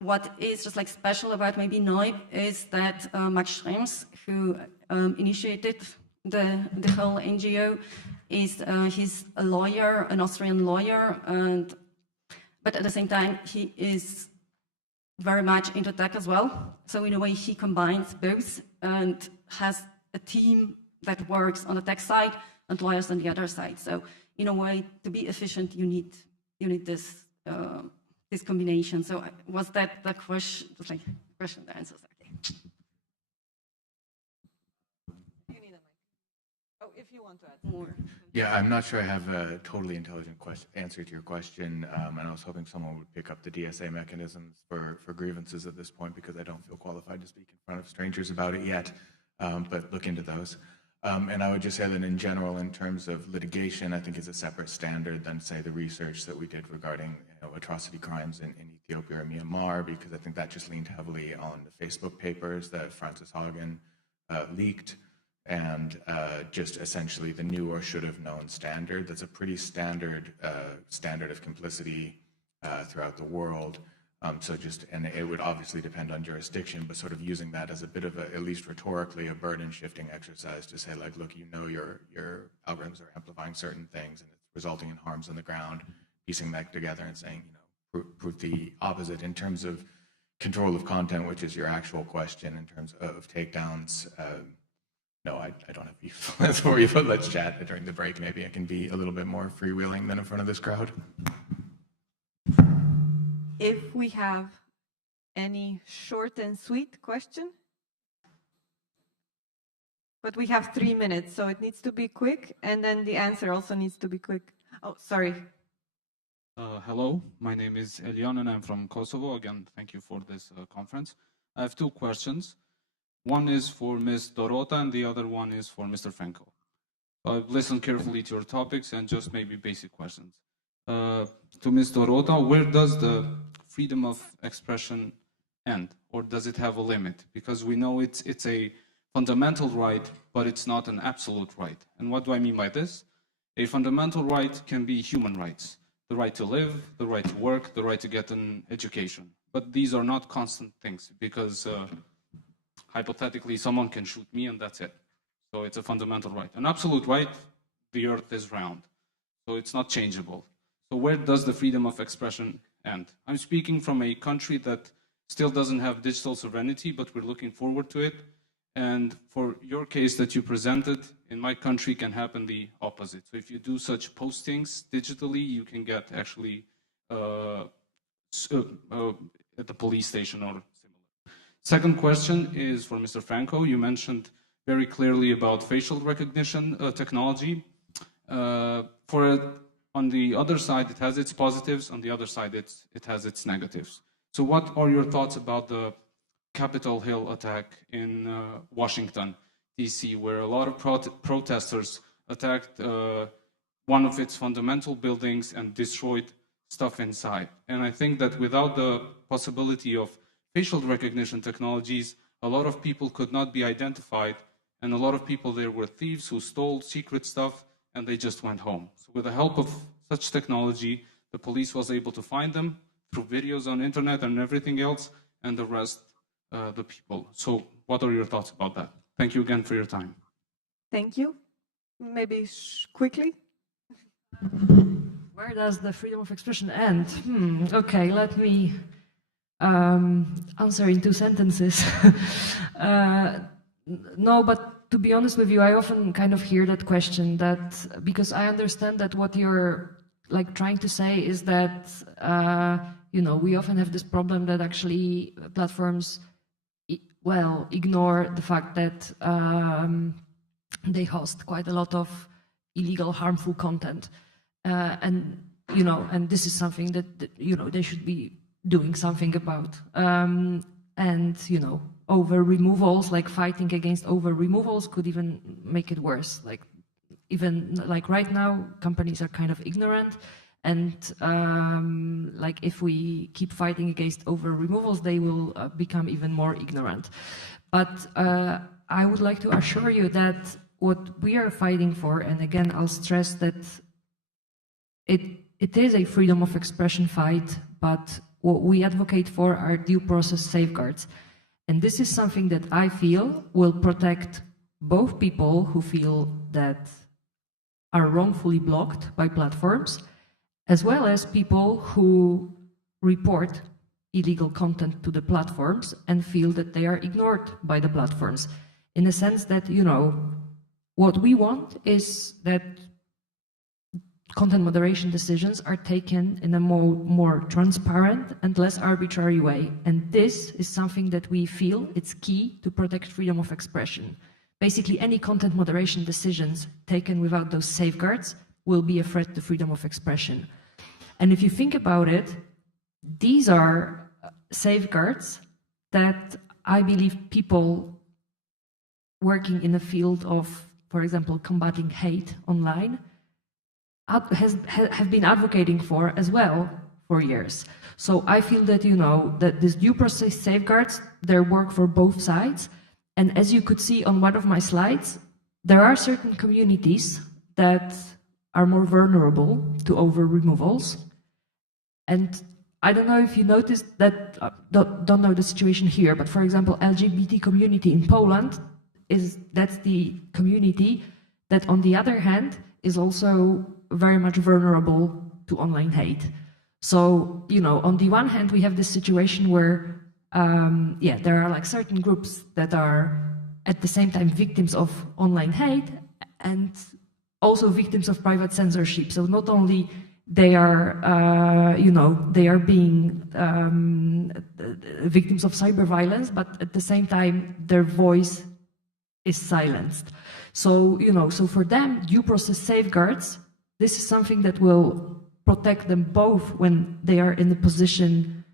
What is just like special about maybe NOIB is that Max Schrems, who initiated the whole NGO, he's a lawyer, an Austrian lawyer, but at the same time he is very much into tech as well. So in a way he combines both and has a team that works on the tech side and lawyers on the other side. So in a way, to be efficient, you need this this combination. So was that the question? Just like question, the answers. Okay. You need a mic. Oh, if you want to add more. Yeah, I'm not sure I have a totally intelligent answer to your question, and I was hoping someone would pick up the DSA mechanisms for grievances at this point, because I don't feel qualified to speak in front of strangers about it yet, but look into those. And I would just say that in general, in terms of litigation, I think it's a separate standard than, say, the research that we did regarding atrocity crimes in Ethiopia or Myanmar, because I think that just leaned heavily on the Facebook papers that Frances Haugen leaked, and just essentially the knew or should have known standard. That's a pretty standard standard of complicity throughout the world. So just, and it would obviously depend on jurisdiction, but sort of using that as a bit of a, at least rhetorically, a burden shifting exercise to say, like, look, your algorithms are amplifying certain things and it's resulting in harms on the ground, piecing that together and saying, prove the opposite in terms of control of content, which is your actual question in terms of takedowns. No, I don't have beef. That's where we put let's chat during the break. Maybe I can be a little bit more freewheeling than in front of this crowd. If we have any short and sweet question? But we have 3 minutes, so it needs to be quick, and then the answer also needs to be quick. Oh, sorry. Hello, my name is Elian and I'm from Kosovo. Again, thank you for this conference. I have 2 questions. One is for Ms. Dorota and the other one is for Mr. Franco. I've listened carefully to your topics and just maybe basic questions. To Ms. Dorota, where does the freedom of expression end, or does it have a limit? Because we know it's a fundamental right, but it's not an absolute right. And what do I mean by this? A fundamental right can be human rights. The right to live, the right to work, the right to get an education. But these are not constant things because hypothetically someone can shoot me and that's it. So it's a fundamental right. An absolute right, the earth is round. So it's not changeable. So where does the freedom of expression end? I'm speaking from a country that still doesn't have digital sovereignty, but we're looking forward to it. And for your case that you presented, in my country can happen the opposite. So if you do such postings digitally, you can get actually at the police station or similar. Second question is for Mr. Franco. You mentioned very clearly about facial recognition technology. On the other side, it has its positives. On the other side, it has its negatives. So what are your thoughts about the Capitol Hill attack in Washington, D.C., where a lot of protesters attacked one of its fundamental buildings and destroyed stuff inside? And I think that without the possibility of facial recognition technologies, a lot of people could not be identified, and a lot of people there were thieves who stole secret stuff, and they just went home. So with the help of such technology, the police was able to find them through videos on internet and everything else, and arrest the people. So what are your thoughts about that? Thank you again for your time. Thank you. Maybe quickly. Where does the freedom of expression end? Okay, let me answer in 2 sentences. No, but to be honest with you, I often kind of hear that question, that because I understand that what you're like trying to say is that you know, we often have this problem that actually platforms ignore the fact that they host quite a lot of illegal, harmful content, and you know, and this is something that you know they should be doing something about. And you know, over removals, like fighting against over removals, could even make it worse. Like even like right now, companies are kind of ignorant. And like if we keep fighting against over removals, they will become even more ignorant. But I would like to assure you that what we are fighting for, and again, I'll stress that it is a freedom of expression fight, but what we advocate for are due process safeguards. And this is something that I feel will protect both people who feel that are wrongfully blocked by platforms, as well as people who report illegal content to the platforms and feel that they are ignored by the platforms. In the sense that, you know, what we want is that content moderation decisions are taken in a more transparent and less arbitrary way. And this is something that we feel it's key to protect freedom of expression. Basically, any content moderation decisions taken without those safeguards will be a threat to freedom of expression. And if you think about it, these are safeguards that I believe people working in the field of, for example, combating hate online have been advocating for as well for years. So I feel that, you know, that these due process safeguards, they work for both sides. And as you could see on one of my slides, there are certain communities that are more vulnerable to over removals. And I don't know if you noticed that, don't know the situation here, but for example, LGBT community in Poland, that's the community that on the other hand is also very much vulnerable to online hate. So, you know, on the one hand, we have this situation where, there are like certain groups that are at the same time victims of online hate and also victims of private censorship. So not only they are, they are being victims of cyber violence, but at the same time their voice is silenced. So, so for them, due process safeguards, this is something that will protect them both when they are in the position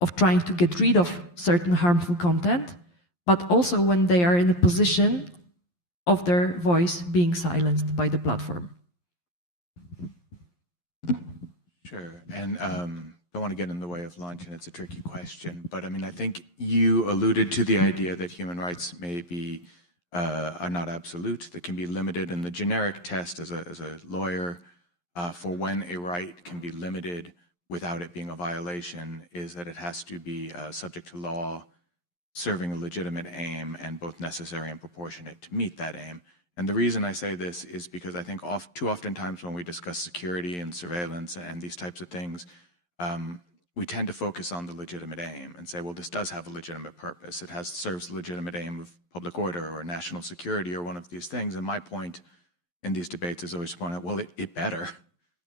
of trying to get rid of certain harmful content, but also when they are in a position of their voice being silenced by the platform. Sure, and don't want to get in the way of lunch, and it's a tricky question, but I mean, I think you alluded to the idea that human rights may be are not absolute, that can be limited, and the generic test as a lawyer for when a right can be limited without it being a violation is that it has to be subject to law, serving a legitimate aim, and both necessary and proportionate to meet that aim. And the reason I say this is because I think too often times when we discuss security and surveillance and these types of things, we tend to focus on the legitimate aim and say, well, this does have a legitimate purpose. It serves the legitimate aim of public order or national security or one of these things. And my point in these debates is always to point out, well, it better.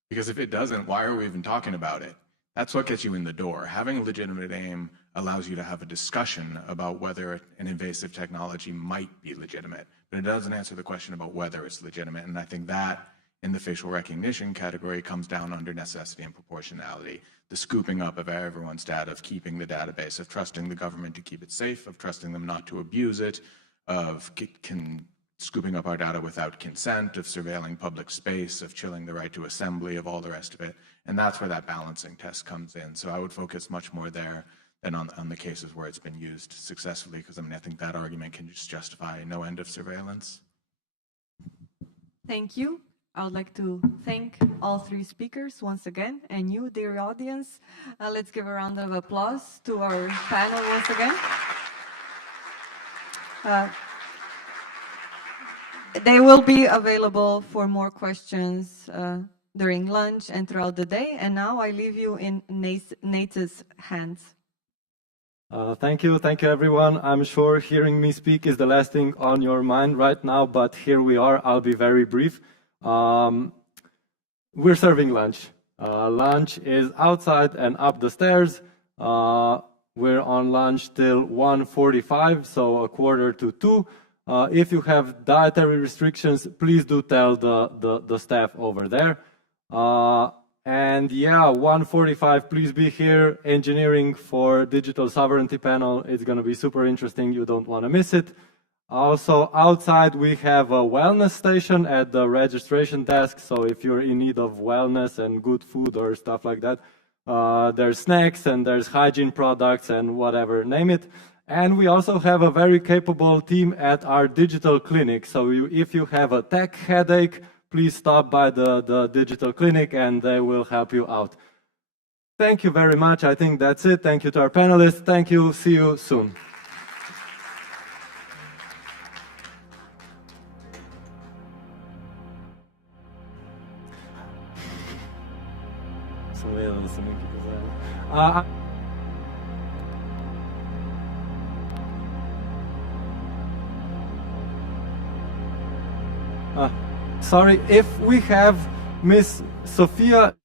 Because if it doesn't, why are we even talking about it? That's what gets you in the door. Having a legitimate aim allows you to have a discussion about whether an invasive technology might be legitimate, but it doesn't answer the question about whether it's legitimate. And I think that in the facial recognition category comes down under necessity and proportionality. The scooping up of everyone's data, of keeping the database, of trusting the government to keep it safe, of trusting them not to abuse it, of scooping up our data without consent, of surveilling public space, of chilling the right to assembly, of all the rest of it. And that's where that balancing test comes in. So I would focus much more there than on the cases where it's been used successfully, because I mean, I think that argument can just justify no end of surveillance. Thank you. I would like to thank all three speakers once again, and you, dear audience. Let's give a round of applause to our panel once again. They will be available for more questions during lunch and throughout the day. And now I leave you in Nate's hands. Thank you everyone. I'm sure hearing me speak is the last thing on your mind right now, but here we are. I'll be very brief. We're serving lunch. Lunch is outside and up the stairs. We're on lunch till 1:45, so 1:45. If you have dietary restrictions, please do tell the staff over there. And yeah, 1:45, please be here. Engineering for Digital Sovereignty panel. It's going to be super interesting. You don't want to miss it. Also, outside we have a wellness station at the registration desk. So if you're in need of wellness and good food or stuff like that, there's snacks and there's hygiene products and whatever, name it. And we also have a very capable team at our digital clinic. So if you have a tech headache, please stop by the digital clinic and they will help you out. Thank you very much. I think that's it. Thank you to our panelists. Thank you. See you soon. Sorry, if we have Miss Sofia.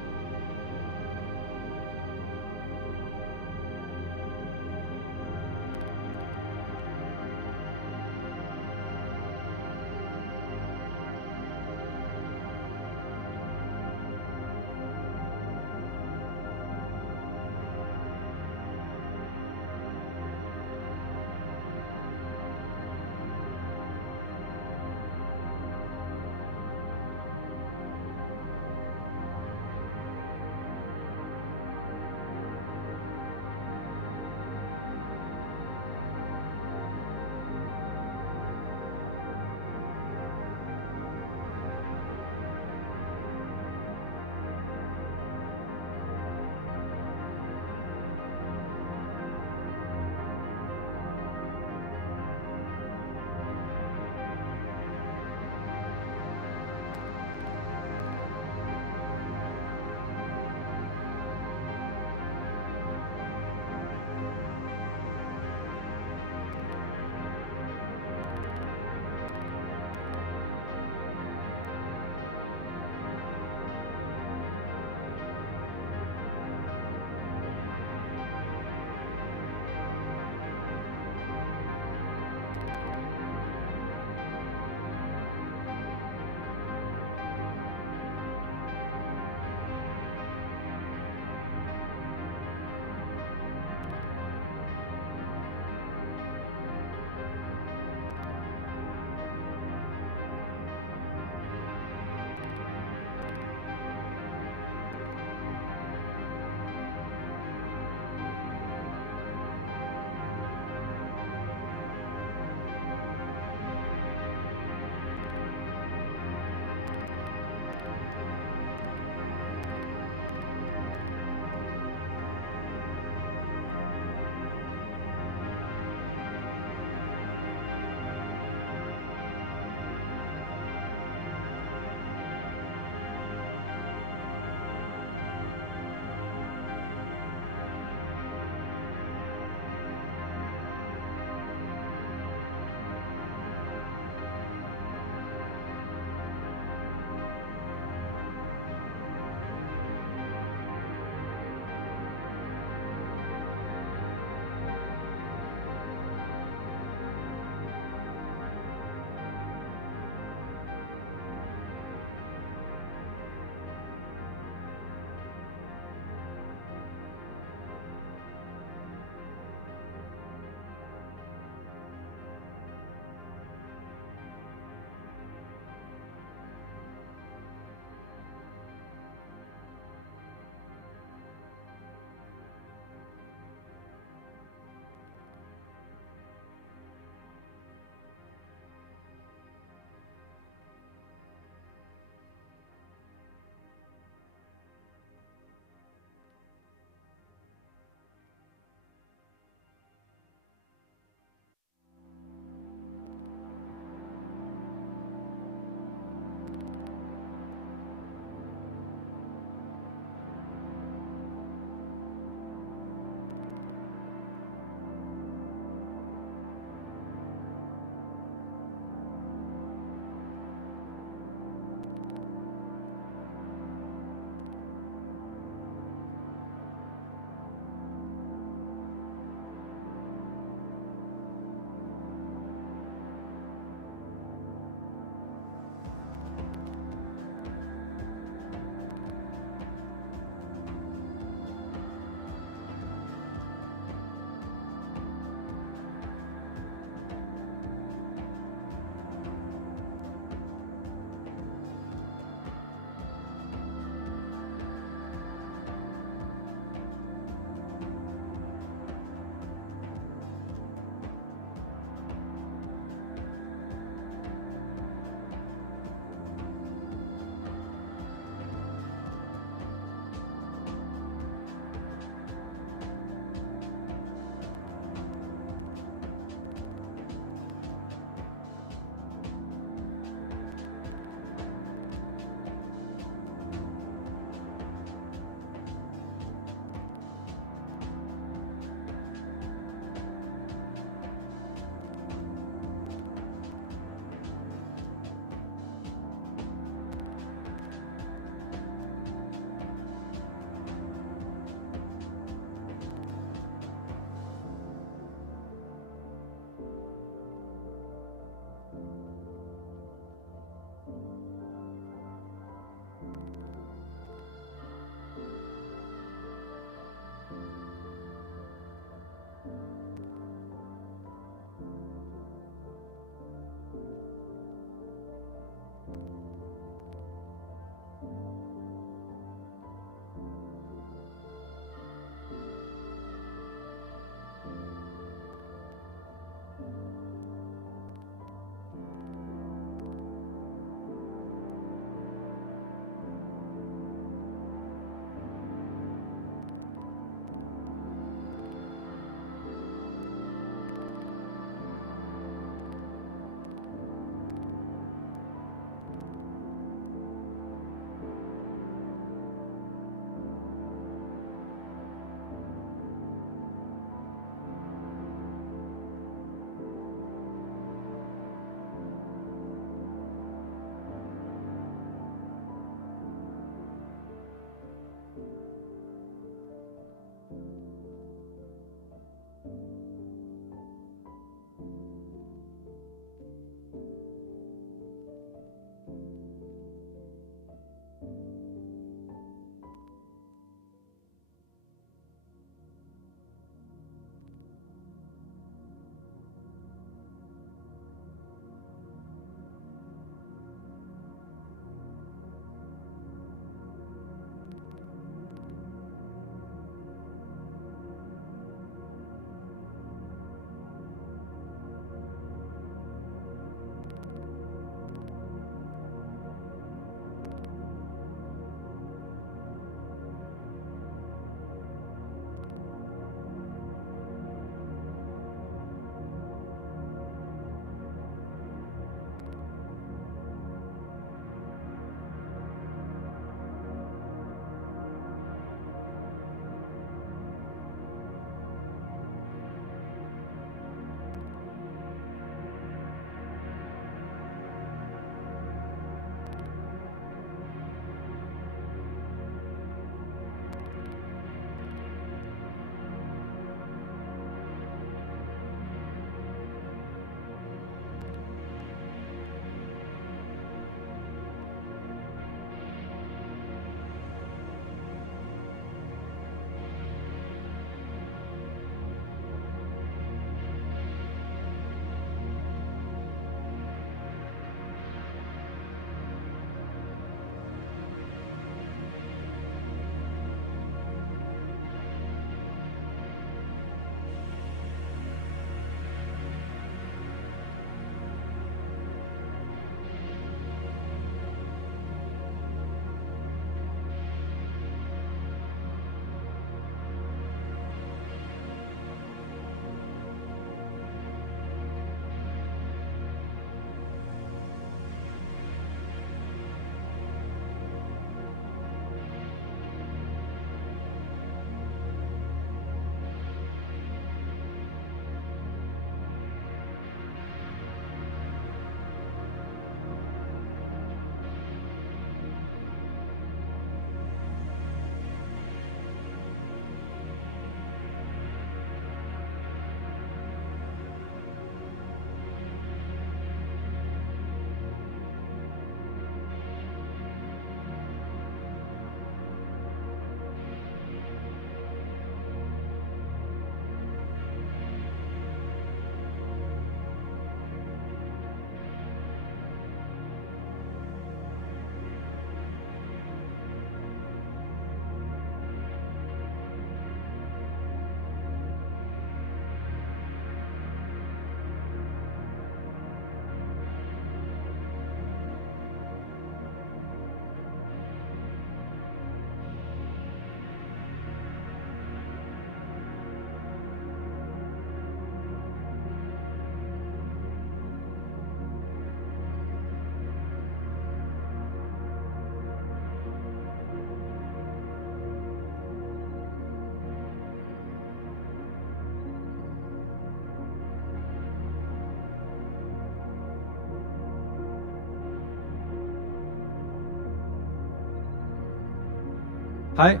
Hi,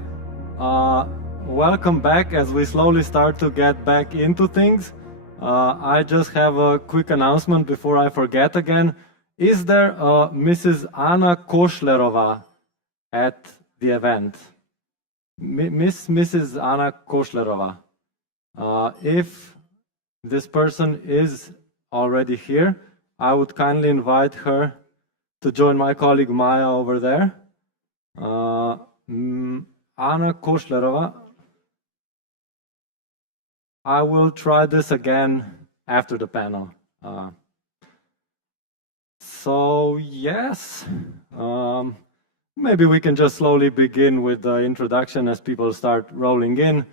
welcome back as we slowly start to get back into things. I just have a quick announcement before I forget again. Is there a Mrs. Anna Košlerova at the event? Mrs. Anna Košlerova. If this person is already here, I would kindly invite her to join my colleague Maja over there. Anna Košlerova. I will try this again after the panel. So yes, maybe we can just slowly begin with the introduction as people start rolling in.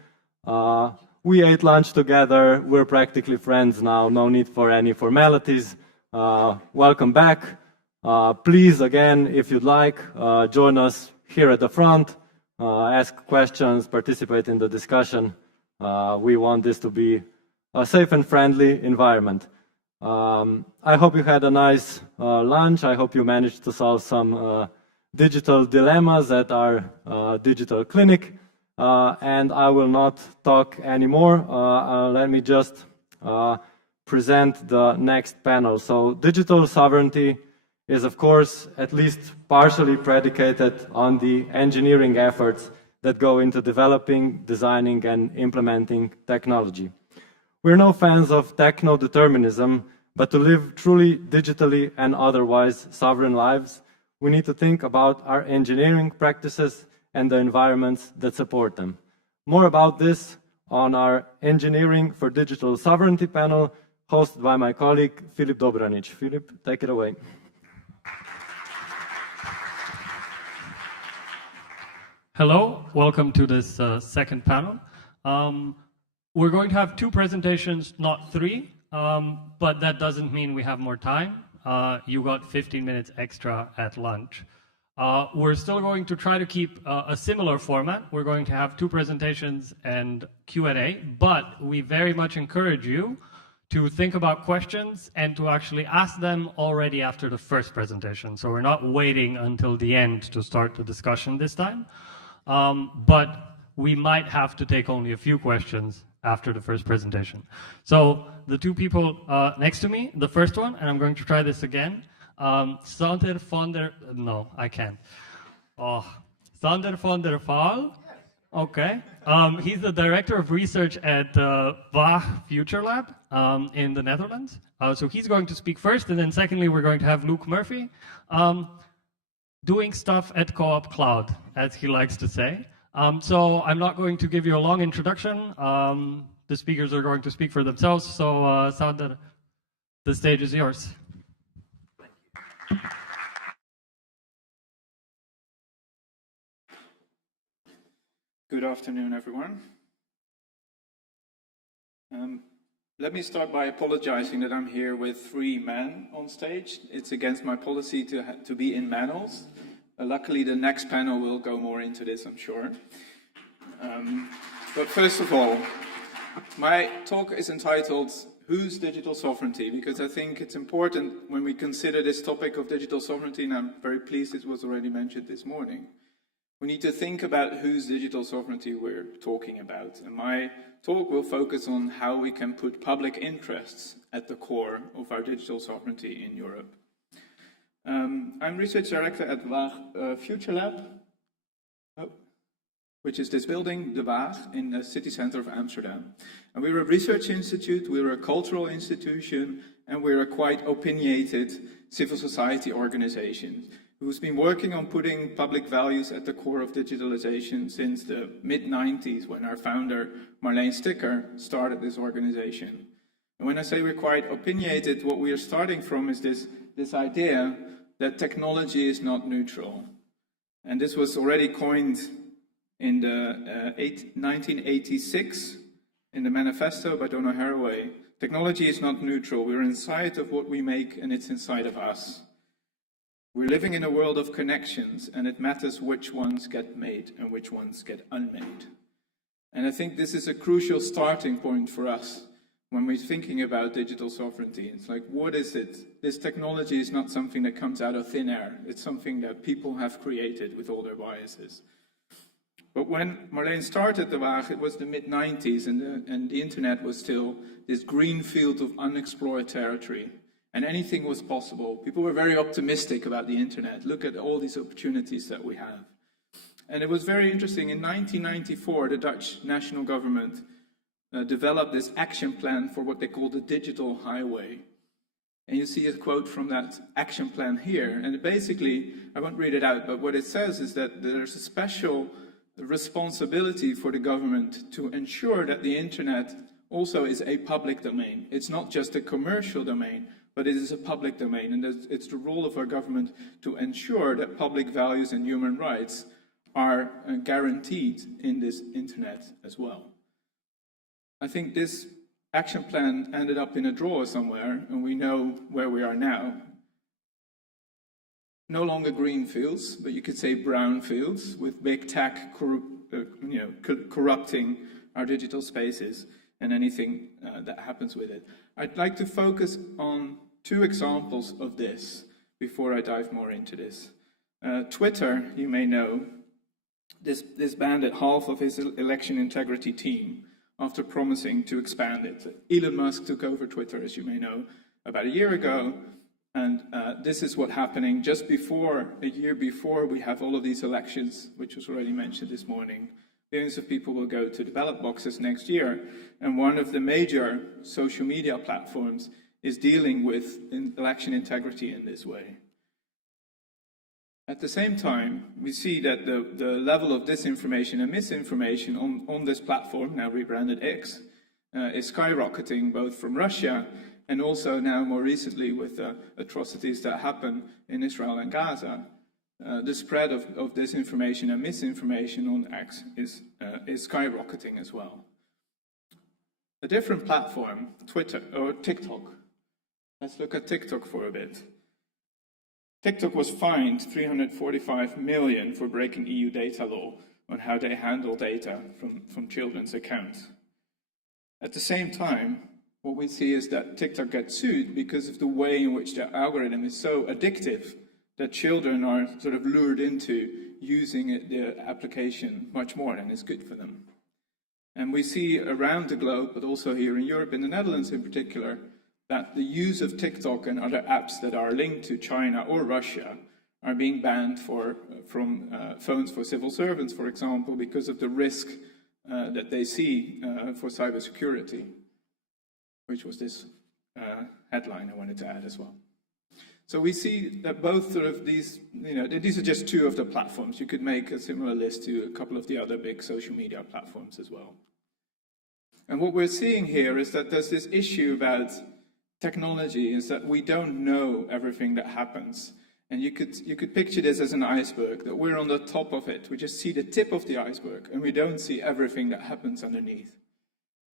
We ate lunch together, we're practically friends now, no need for any formalities. Welcome back. Please, again, if you'd like, join us here at the front, ask questions, participate in the discussion. We want this to be a safe and friendly environment. I hope you had a nice lunch. I hope you managed to solve some digital dilemmas at our digital clinic. And I will not talk anymore. Let me just present the next panel. So digital sovereignty is, of course, at least partially predicated on the engineering efforts that go into developing, designing, and implementing technology. We're no fans of techno-determinism, but to live truly digitally and otherwise sovereign lives, we need to think about our engineering practices and the environments that support them. More about this on our Engineering for Digital Sovereignty panel, hosted by my colleague, Filip Dobranic. Filip, take it away. Hello, welcome to this second panel. We're going to have two presentations, not three, but that doesn't mean we have more time. You got 15 minutes extra at lunch. We're still going to try to keep a similar format. We're going to have two presentations and Q&A, but we very much encourage you to think about questions and to actually ask them already after the first presentation. So we're not waiting until the end to start the discussion this time. But we might have to take only a few questions after the first presentation. So the two people next to me, the first one, and I'm going to try this again, Sander van der, no, I can't. Oh, Sander van der Vaal, okay. He's the Director of Research at Waag Future Lab in the Netherlands. So he's going to speak first, and then secondly, we're going to have Luke Murphy. Doing stuff at Co-op Cloud, as he likes to say. So I'm not going to give you a long introduction. The speakers are going to speak for themselves. So Sander, the stage is yours. Good afternoon, everyone. Let me start by apologizing that I'm here with 3 men on stage. It's against my policy to be in panels. Luckily, the next panel will go more into this, I'm sure. But first of all, my talk is entitled, Whose Digital Sovereignty? Because I think it's important when we consider this topic of digital sovereignty, and I'm very pleased it was already mentioned this morning. We need to think about whose digital sovereignty we're talking about. And my talk will focus on how we can put public interests at the core of our digital sovereignty in Europe. I'm research director at Waag Future Lab, which is this building, the Waag, in the city center of Amsterdam. And we're a research institute, we're a cultural institution, and we're a quite opinionated civil society organization who's been working on putting public values at the core of digitalization since the mid-90s, when our founder, Marleen Sticker, started this organization. And when I say we're quite opinionated, what we are starting from is this idea that technology is not neutral. And this was already coined in the 1986 in the manifesto by Donna Haraway. Technology is not neutral. We're inside of what we make, and it's inside of us. We're living in a world of connections, and it matters which ones get made and which ones get unmade. And I think this is a crucial starting point for us when we're thinking about digital sovereignty. It's like, what is it? This technology is not something that comes out of thin air. It's something that people have created with all their biases. But when Marleen started De Waag, it was the mid-90s, and the internet was still this green field of unexplored territory, and anything was possible. People were very optimistic about the internet. Look at all these opportunities that we have. And it was very interesting. In 1994, the Dutch national government developed this action plan for what they call the digital highway. And you see a quote from that action plan here. And basically, I won't read it out, but what it says is that there's a special responsibility for the government to ensure that the internet also is a public domain. It's not just a commercial domain, but it is a public domain. And it's the role of our government to ensure that public values and human rights are guaranteed in this internet as well. I think this action plan ended up in a drawer somewhere, and we know where we are now. No longer green fields, but you could say brown fields, with big tech corrupting our digital spaces and anything that happens with it. I'd like to focus on two examples of this before I dive more into this. Twitter, you may know, disbanded half of his election integrity team after promising to expand it. Elon Musk took over Twitter, as you may know, about a year ago. And this is what's happening just before, a year before we have all of these elections, which was already mentioned this morning. Millions of people will go to the ballot boxes next year. And one of the major social media platforms is dealing with election integrity in this way. At the same time, we see that the level of disinformation and misinformation on this platform, now rebranded X, is skyrocketing, both from Russia and also now more recently with atrocities that happen in Israel and Gaza. The spread of disinformation and misinformation on X is skyrocketing as well. A different platform, Twitter or TikTok. Let's look at TikTok for a bit. TikTok was fined 345 million for breaking EU data law on how they handle data from children's accounts. At the same time, what we see is that TikTok gets sued because of the way in which their algorithm is so addictive that children are sort of lured into using the application much more than is good for them. And we see around the globe, but also here in Europe, in the Netherlands in particular, that the use of TikTok and other apps that are linked to China or Russia are being banned from phones for civil servants, for example, because of the risk that they see for cybersecurity, which was this headline I wanted to add as well. So we see that both sort of these are just two of the platforms. You could make a similar list to a couple of the other big social media platforms as well. And what we're seeing here is that there's this issue about technology, is that we don't know everything that happens. And you could picture this as an iceberg, that we're on the top of it. We just see the tip of the iceberg, and we don't see everything that happens underneath.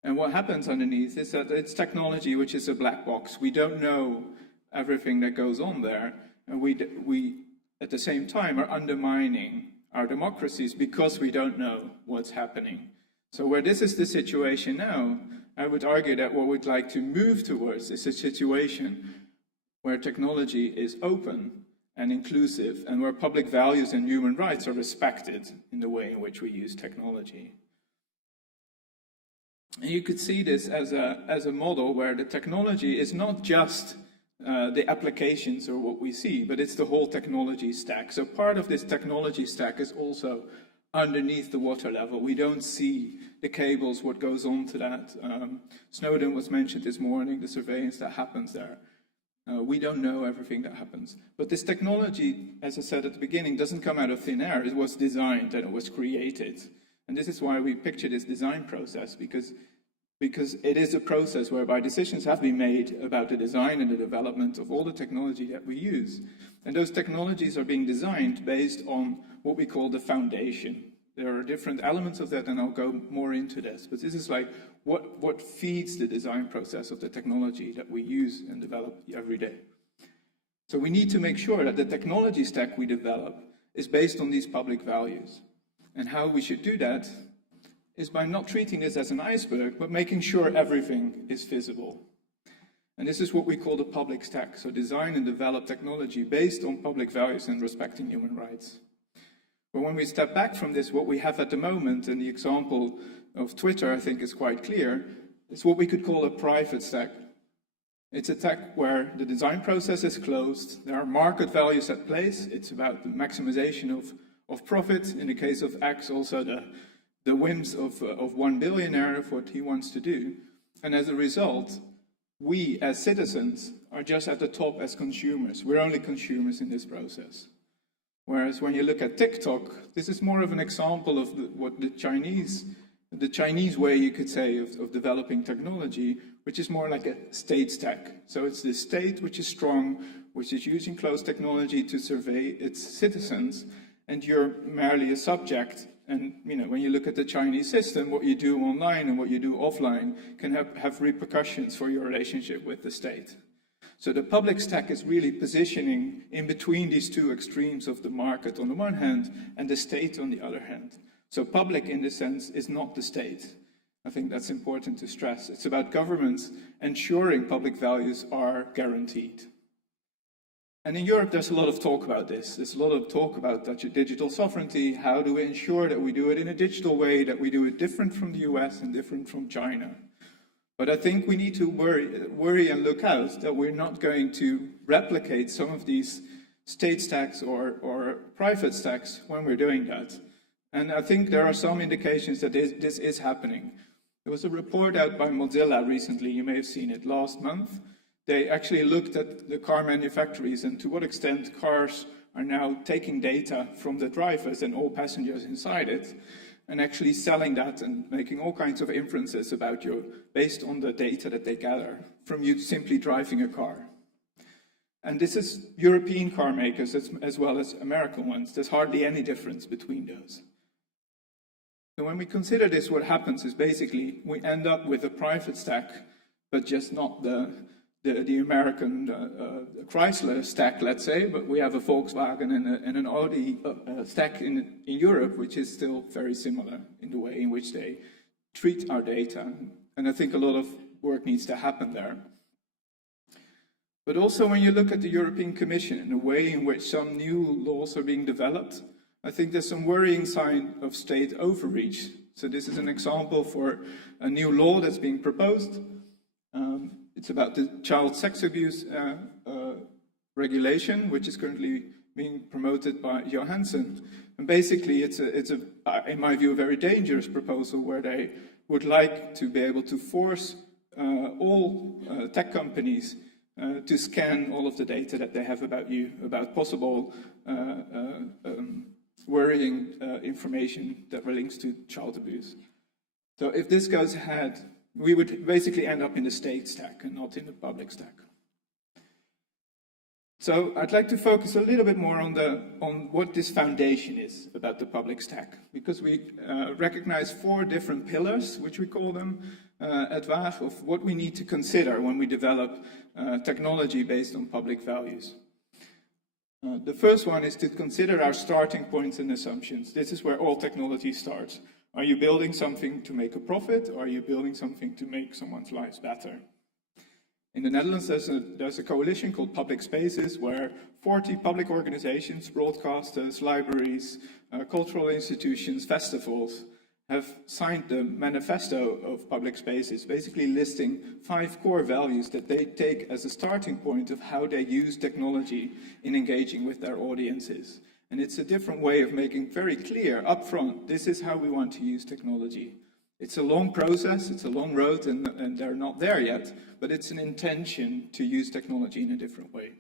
And what happens underneath is that it's technology which is a black box. We don't know everything that goes on there, and we at the same time are undermining our democracies because we don't know what's happening. So where this is the situation now, I would argue that what we'd like to move towards is a situation where technology is open and inclusive, and where public values and human rights are respected in the way in which we use technology. And you could see this as a model where the technology is not just the applications or what we see, but it's the whole technology stack. So part of this technology stack is also underneath the water level. We don't see the cables, what goes on to that. Snowden was mentioned this morning, the surveillance that happens there. We don't know everything that happens. But this technology, as I said at the beginning, doesn't come out of thin air. It was designed and it was created. And this is why we picture this design process, because it is a process whereby decisions have been made about the design and the development of all the technology that we use. And those technologies are being designed based on what we call the foundation. There are different elements of that, and I'll go more into this. But this is like what feeds the design process of the technology that we use and develop every day. So we need to make sure that the technology stack we develop is based on these public values. And how we should do that is by not treating this as an iceberg, but making sure everything is visible. And this is what we call the public stack. So design and develop technology based on public values and respecting human rights. But when we step back from this, what we have at the moment, and the example of Twitter I think is quite clear, is what we could call a private stack. It's a stack where the design process is closed, there are market values at place, it's about the maximization of profit, in the case of X also the whims of one billionaire of what he wants to do. And as a result, we as citizens are just at the top as consumers. We're only consumers in this process. Whereas when you look at TikTok, this is more of an example of what the Chinese way, you could say, of developing technology, which is more like a state stack. So it's the state which is strong, which is using closed technology to survey its citizens, and you're merely a subject. And when you look at the Chinese system, what you do online and what you do offline can have repercussions for your relationship with the state. So the public stack is really positioning in between these two extremes of the market on the one hand and the state on the other hand. So public in this sense is not the state. I think that's important to stress. It's about governments ensuring public values are guaranteed. And in Europe, there's a lot of talk about this. There's a lot of talk about digital sovereignty. How do we ensure that we do it in a digital way, that we do it different from the US and different from China? But I think we need to worry and look out that we're not going to replicate some of these state stacks or private stacks when we're doing that. And I think there are some indications that this is happening. There was a report out by Mozilla recently, you may have seen it last month. They actually looked at the car manufacturers and to what extent cars are now taking data from the drivers and all passengers inside it, and actually selling that and making all kinds of inferences about you based on the data that they gather from you simply driving a car. And this is European car makers as well as American ones. There's hardly any difference between those. So when we consider this, what happens is basically we end up with a private stack, but just not the American Chrysler stack, let's say, but we have a Volkswagen and an Audi stack in Europe, which is still very similar in the way in which they treat our data. And I think a lot of work needs to happen there. But also when you look at the European Commission and the way in which some new laws are being developed, I think there's some worrying sign of state overreach. So this is an example for a new law that's being proposed. It's about the child sex abuse regulation, which is currently being promoted by Johansson. And basically, it's in my view, a very dangerous proposal where they would like to be able to force all tech companies to scan all of the data that they have about you, about possible worrying information that relates to child abuse. So if this goes ahead, we would basically end up in the state stack and not in the public stack. So I'd like to focus a little bit more on what this foundation is about the public stack, because we recognize 4 different pillars, which we call them, at WAG, of what we need to consider when we develop technology based on public values. The first one is to consider our starting points and assumptions. This is where all technology starts. Are you building something to make a profit, or are you building something to make someone's lives better? In the Netherlands, there's a coalition called Public Spaces, where 40 public organizations, broadcasters, libraries, cultural institutions, festivals, have signed the manifesto of Public Spaces, basically listing 5 core values that they take as a starting point of how they use technology in engaging with their audiences. And it's a different way of making very clear upfront, this is how we want to use technology. It's a long process, it's a long road, and they're not there yet, but it's an intention to use technology in a different way.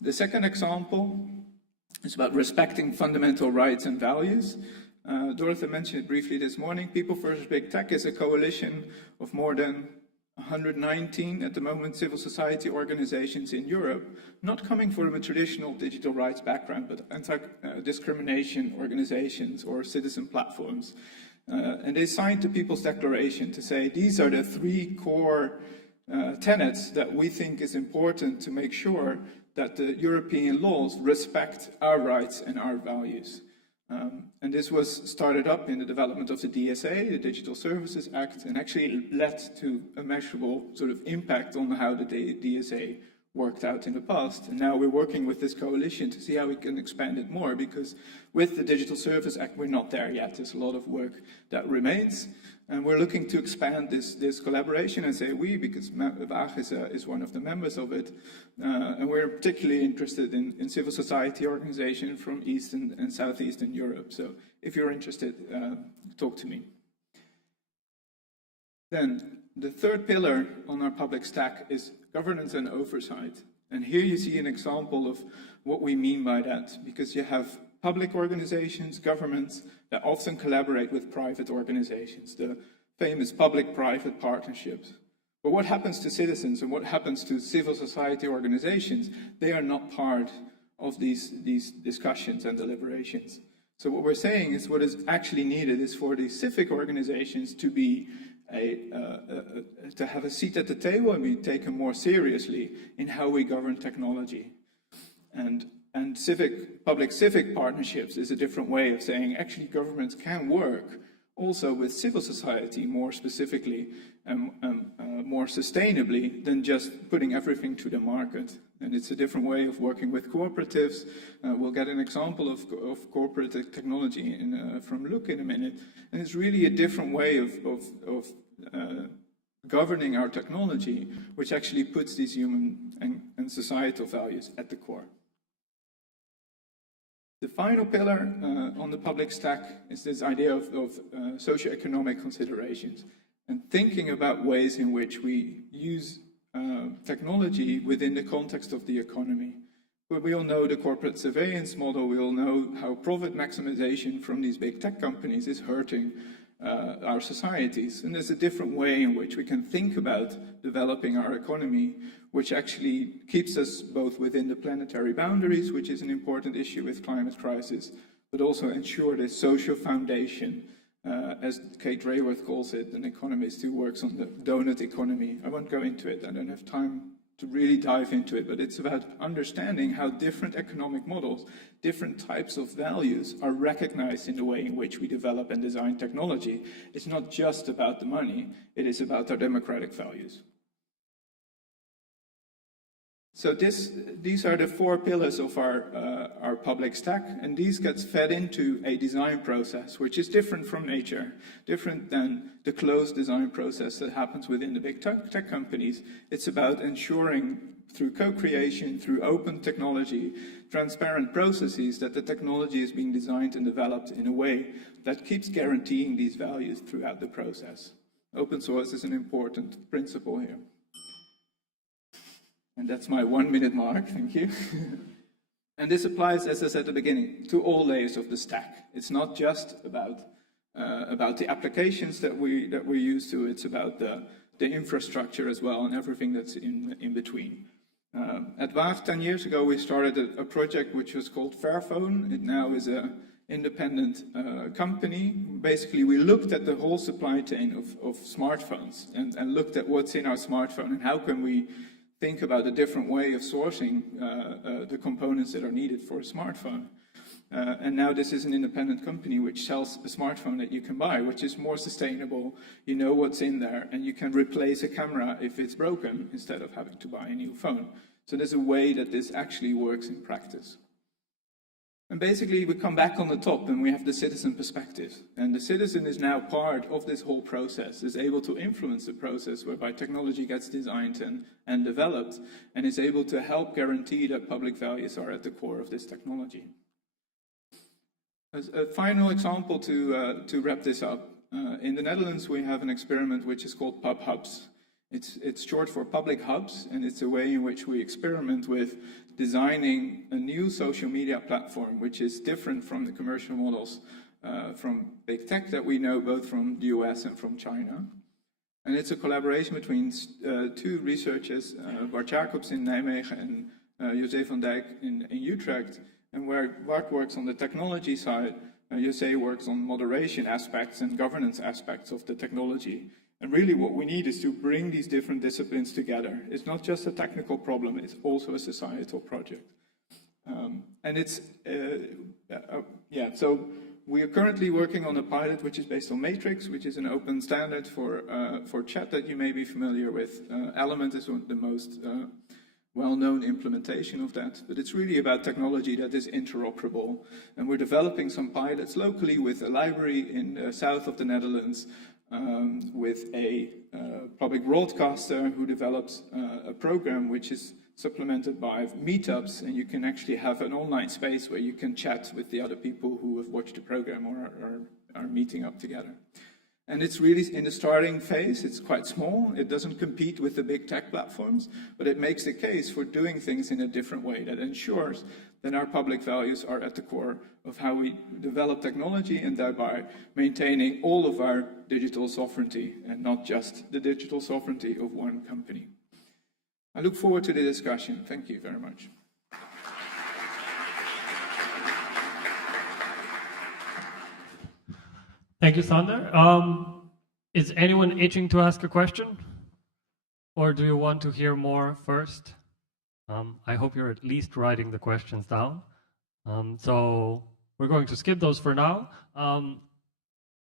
The second example is about respecting fundamental rights and values. Dorothy mentioned it briefly this morning. People vs. Big Tech is a coalition of more than 119 at the moment civil society organizations in Europe, not coming from a traditional digital rights background, but anti-discrimination organizations or citizen platforms. And they signed the People's Declaration to say these are the 3 core tenets that we think is important to make sure that the European laws respect our rights and our values. And this was started up in the development of the DSA, the Digital Services Act, and actually led to a measurable sort of impact on how the DSA worked out in the past. And now we're working with this coalition to see how we can expand it more, because with the Digital Service Act, we're not there yet. There's a lot of work that remains. And we're looking to expand this collaboration, and say we, because Maja is one of the members of it. And we're particularly interested in civil society organizations from Eastern and Southeastern Europe. So if you're interested, talk to me. Then the third pillar on our public stack is governance and oversight. And here you see an example of what we mean by that, because you have public organizations, governments, that often collaborate with private organizations, the famous public-private partnerships. But what happens to citizens and what happens to civil society organizations? They are not part of these discussions and deliberations. So what we're saying is what is actually needed is for these civic organizations to be to have a seat at the table and be taken more seriously in how we govern technology. And public-civic partnerships is a different way of saying actually governments can work also with civil society more specifically and more sustainably than just putting everything to the market. And it's a different way of working with cooperatives. We'll get an example of cooperative technology from Luc in a minute. And it's really a different way of governing our technology, which actually puts these human and societal values at the core. The final pillar on the public stack is this idea of socioeconomic considerations and thinking about ways in which we use technology within the context of the economy. But we all know the corporate surveillance model, we all know how profit maximization from these big tech companies is hurting our societies. And there's a different way in which we can think about developing our economy, which actually keeps us both within the planetary boundaries, which is an important issue with climate crisis, but also ensure this social foundation, as Kate Raworth calls it, an economist who works on the donut economy. I won't go into it, I don't have time to really dive into it, but it's about understanding how different economic models, different types of values are recognized in the way in which we develop and design technology. It's not just about the money, it is about our democratic values. So these are the four pillars of our public stack, and these gets fed into a design process, which is different from nature, different than the closed design process that happens within the big tech companies. It's about ensuring through co-creation, through open technology, transparent processes, that the technology is being designed and developed in a way that keeps guaranteeing these values throughout the process. Open source is an important principle here. And that's my 1 minute mark, thank you. And this applies, as I said at the beginning, to all layers of the stack. It's not just about the applications that we're used to, it's about the infrastructure as well and everything that's in between. At WAF 10 years ago, we started a project which was called Fairphone. It now is an independent company. Basically, we looked at the whole supply chain of smartphones and looked at what's in our smartphone and how can we think about a different way of sourcing the components that are needed for a smartphone. And now this is an independent company which sells a smartphone that you can buy, which is more sustainable. You know what's in there, and you can replace a camera if it's broken instead of having to buy a new phone. So there's a way that this actually works in practice. And basically, we come back on the top and we have the citizen perspective. And the citizen is now part of this whole process, is able to influence the process whereby technology gets designed and developed, and is able to help guarantee that public values are at the core of this technology. As a final example to wrap this up, in the Netherlands we have an experiment which is called Pub Hubs. It's short for public hubs, and it's a way in which we experiment with designing a new social media platform which is different from the commercial models from big tech that we know both from the US and from China. And it's a collaboration between two researchers, Bart Jacobs in Nijmegen and José van Dijk in Utrecht, and where Bart works on the technology side, José works on moderation aspects and governance aspects of the technology. And really what we need is to bring these different disciplines together. It's not just a technical problem, it's also a societal project. So we are currently working on a pilot which is based on Matrix, which is an open standard for chat that you may be familiar with. Element is the most well-known implementation of that, but it's really about technology that is interoperable. And we're developing some pilots locally with a library in the south of the Netherlands, with a public broadcaster who develops a program which is supplemented by meetups, and you can actually have an online space where you can chat with the other people who have watched the program or are meeting up together. And it's really in the starting phase. It's quite small. It doesn't compete with the big tech platforms, but it makes the case for doing things in a different way that ensures that our public values are at the core of how we develop technology, and thereby maintaining all of our digital sovereignty and not just the digital sovereignty of one company. I look forward to the discussion. Thank you very much. Thank you, Sander. Is anyone itching to ask a question? Or do you want to hear more first? I hope you're at least writing the questions down. So we're going to skip those for now.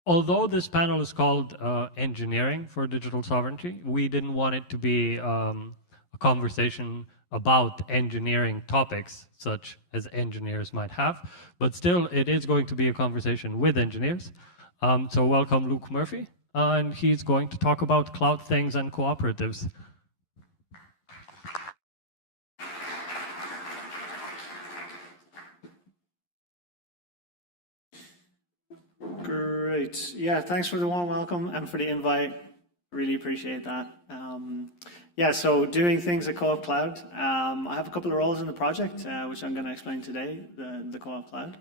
Although this panel is called Engineering for Digital Sovereignty, we didn't want it to be a conversation about engineering topics such as engineers might have, but still it is going to be a conversation with engineers. So welcome Luke Murphy, and he's going to talk about cloud things and cooperatives. Great. Yeah, thanks for the warm welcome and for the invite. Really appreciate that. Yeah, so doing things at Co-op Cloud. I have a couple of roles in the project, which I'm going to explain today, the Co-op Cloud.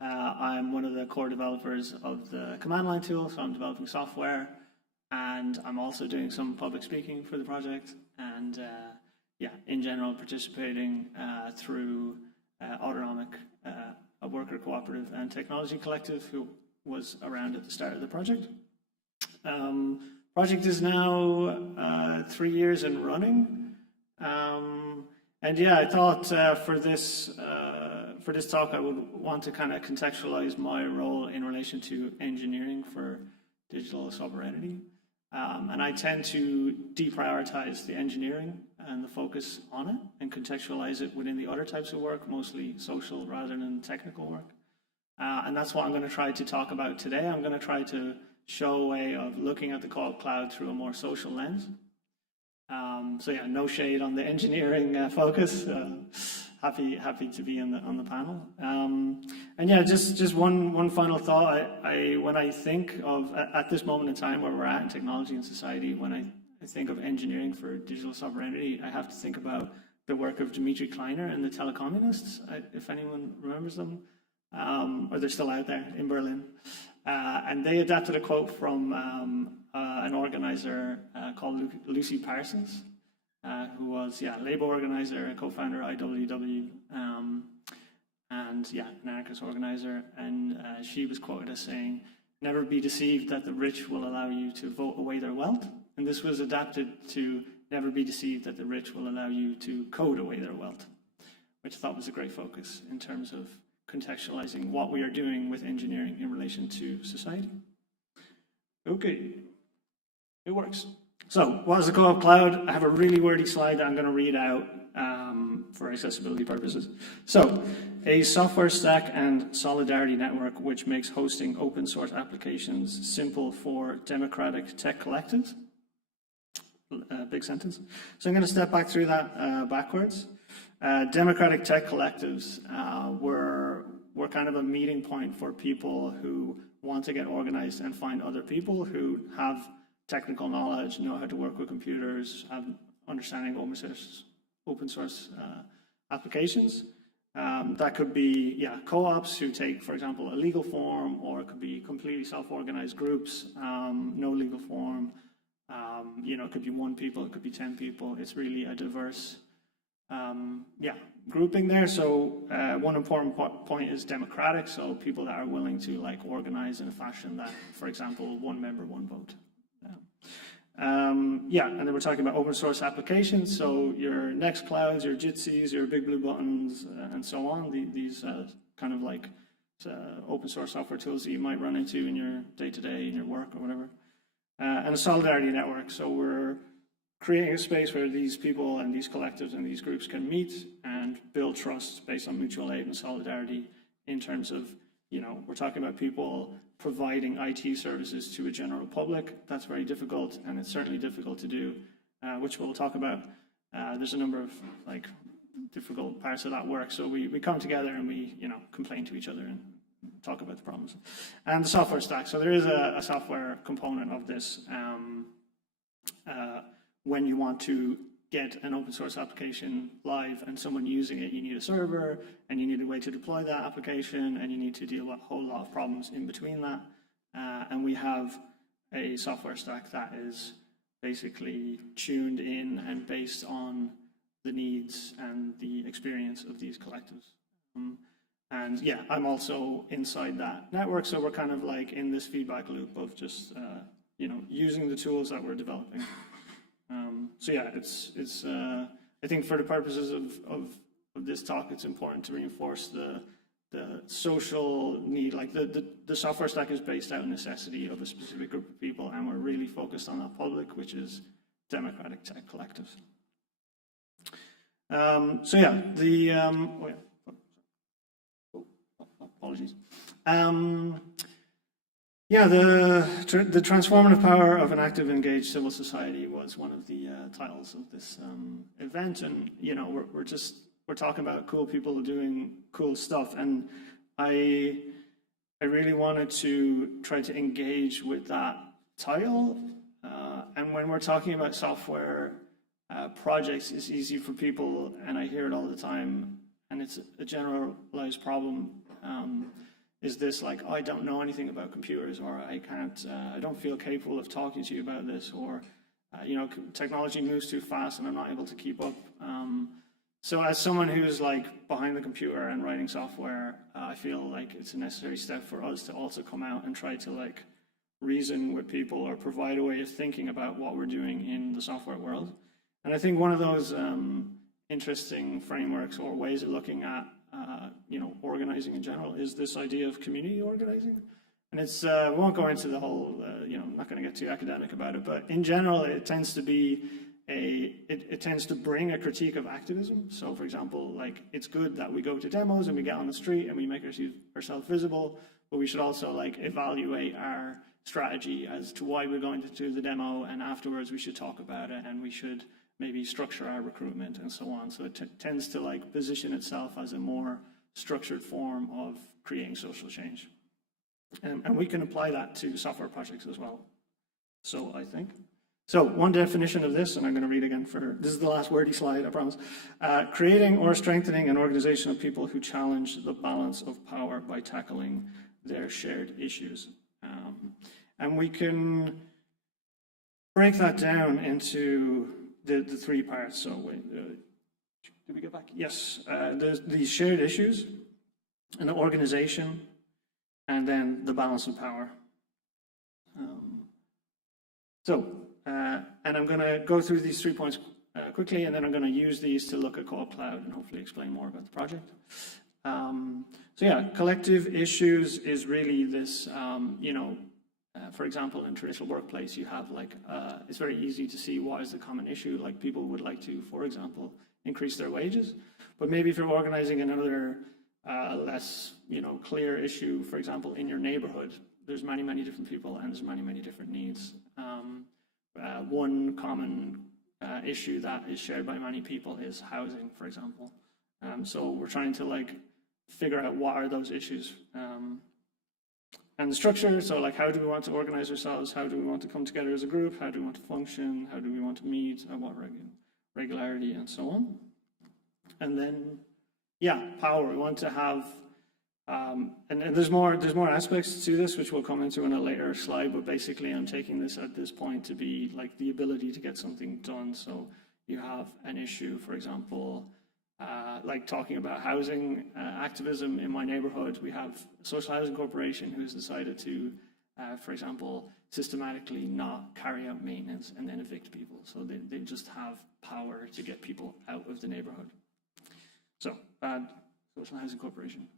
I'm one of the core developers of the command line tool, so I'm developing software, and I'm also doing some public speaking for the project, and yeah, in general, participating through Autonomic, a worker cooperative and technology collective who was around at the start of the project. Project is now 3 years in running, and yeah, I thought for this talk I would want to kind of contextualize my role in relation to engineering for digital sovereignty, and I tend to deprioritize the engineering and the focus on it and contextualize it within the other types of work, mostly social rather than technical work, and that's what I'm going to try to talk about today. I'm going to try to show a way of looking at the Co-op Cloud through a more social lens. So yeah, no shade on the engineering focus. Happy to be on the panel. And yeah, just one final thought. When I think of at this moment in time where we're at in technology and society, when I think of engineering for digital sovereignty, I have to think about the work of Dimitri Kleiner and the Telecommunists, if anyone remembers them, or they're still out there in Berlin. And they adapted a quote from an organizer called Lucy Parsons, who was a labor organizer, co-founder of IWW, and an anarchist organizer. And she was quoted as saying, "Never be deceived that the rich will allow you to vote away their wealth." And this was adapted to "Never be deceived that the rich will allow you to code away their wealth," which I thought was a great focus in terms of contextualizing what we are doing with engineering in relation to society. Okay, it works. So, what is the Co-op Cloud? I have a really wordy slide that I'm going to read out for accessibility purposes. So, a software stack and solidarity network which makes hosting open source applications simple for democratic tech collectives. Big sentence. So I'm going to step back through that backwards. Democratic tech collectives were kind of a meeting point for people who want to get organized and find other people who have technical knowledge, know how to work with computers, have understanding of open source applications. That could be co-ops who take, for example, a legal form, or it could be completely self-organized groups, no legal form. It could be 1 people, it could be 10 people. It's really a diverse grouping there. So one important point is democratic, so people that are willing to organize in a fashion that, for example, 1 member, 1 vote. And then we're talking about open source applications, so your Nextclouds, your Jitsies, your Big Blue Buttons, and so on, these kind of open source software tools that you might run into in your day-to-day, in your work or whatever. And a solidarity network, so we're creating a space where these people and these collectives and these groups can meet and build trust based on mutual aid and solidarity in terms of, you know, we're talking about people providing IT services to a general public. That's very difficult, and it's certainly difficult to do, which we'll talk about. There's a number of like difficult parts of that work. So we come together and we, you know, complain to each other and talk about the problems. And the software stack. So there is a software component of this. When you want to get an open source application live and someone using it, you need a server and you need a way to deploy that application and you need to deal with a whole lot of problems in between that. And we have a software stack that is basically tuned in and based on the needs and the experience of these collectives. And yeah, I'm also inside that network, so we're kind of like in this feedback loop of just, you know, using the tools that we're developing. So yeah, it's I think for the purposes of this talk, it's important to reinforce the social need. Like the software stack is based out of necessity of a specific group of people, and we're really focused on that public, which is democratic tech collectives. So yeah, apologies. Yeah, the transformative power of an active, engaged civil society was one of the titles of this event, and you know we're talking about cool people doing cool stuff, and I really wanted to try to engage with that title, and when we're talking about software projects, it's easy for people, and I hear it all the time, and it's a generalized problem. Is this like, I don't know anything about computers, or I can't, I don't feel capable of talking to you about this, or, you know, technology moves too fast and I'm not able to keep up. So as someone who's like behind the computer and writing software, I feel like it's a necessary step for us to also come out and try to like reason with people or provide a way of thinking about what we're doing in the software world. And I think one of those interesting frameworks or ways of looking at you know, organizing in general is this idea of community organizing. And it's, we won't go into the whole, you know, I'm not going to get too academic about it, but in general, it tends to be it tends to bring a critique of activism. So for example, like it's good that we go to demos and we get on the street and we make ourselves visible, but we should also like evaluate our strategy as to why we're going to do the demo, and afterwards we should talk about it and we should maybe structure our recruitment and so on. So it tends to like position itself as a more structured form of creating social change. And we can apply that to software projects as well. So I think. So one definition of this, and I'm going to read again this is the last wordy slide, I promise. Creating or strengthening an organization of people who challenge the balance of power by tackling their shared issues. And we can break that down into the three parts. So wait, did we get back? Yes, there's these shared issues, an organization, and then the balance of power. And I'm going to go through these 3 points quickly, and then I'm going to use these to look at Code Cloud and hopefully explain more about the project. So yeah, collective issues is really this, you know, for example, in traditional workplace, you have like, it's very easy to see what is the common issue. Like people would like to, for example, increase their wages. But maybe if you're organizing another less, you know, clear issue, for example, in your neighborhood, there's many, many different people and there's many, many different needs. One common issue that is shared by many people is housing, for example. So we're trying to like figure out what are those issues. And the structure, so like how do we want to organize ourselves? How do we want to come together as a group? How do we want to function? How do we want to meet? At what regularity and so on? And then, yeah, power. We want to have, and there's more aspects to this, which we'll come into in a later slide, but basically I'm taking this at this point to be like the ability to get something done. So you have an issue, for example, like talking about housing activism in my neighborhood. We have a social housing corporation who's decided to, for example, systematically not carry out maintenance and then evict people. So they just have power to get people out of the neighborhood. So bad social housing corporation.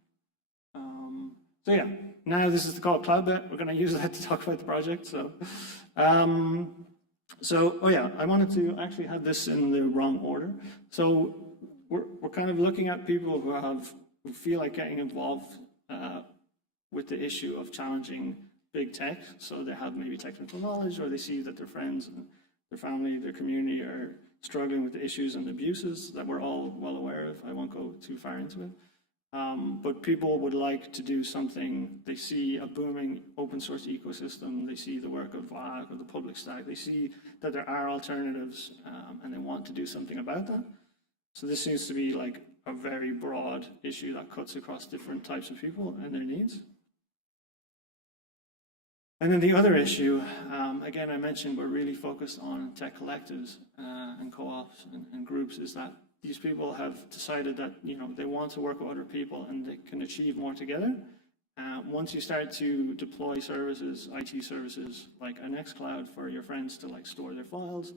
So yeah, now this is the Code Cloud bit. We're going to use that to talk about the project. So So, oh yeah, I wanted to actually have this in the wrong order. So we're kind of looking at people who feel like getting involved with the issue of challenging big tech. So they have maybe technical knowledge, or they see that their friends and their family, their community are struggling with the issues and abuses that we're all well aware of. I won't go too far into it. But people would like to do something. They see a booming open source ecosystem. They see the work of VAC or the public stack. They see that there are alternatives, and they want to do something about that. So this seems to be like a very broad issue that cuts across different types of people and their needs. And then the other issue, again, I mentioned we're really focused on tech collectives and co-ops and groups, is that these people have decided that, you know, they want to work with other people and they can achieve more together. Once you start to deploy services, IT services like a Nextcloud for your friends to like store their files,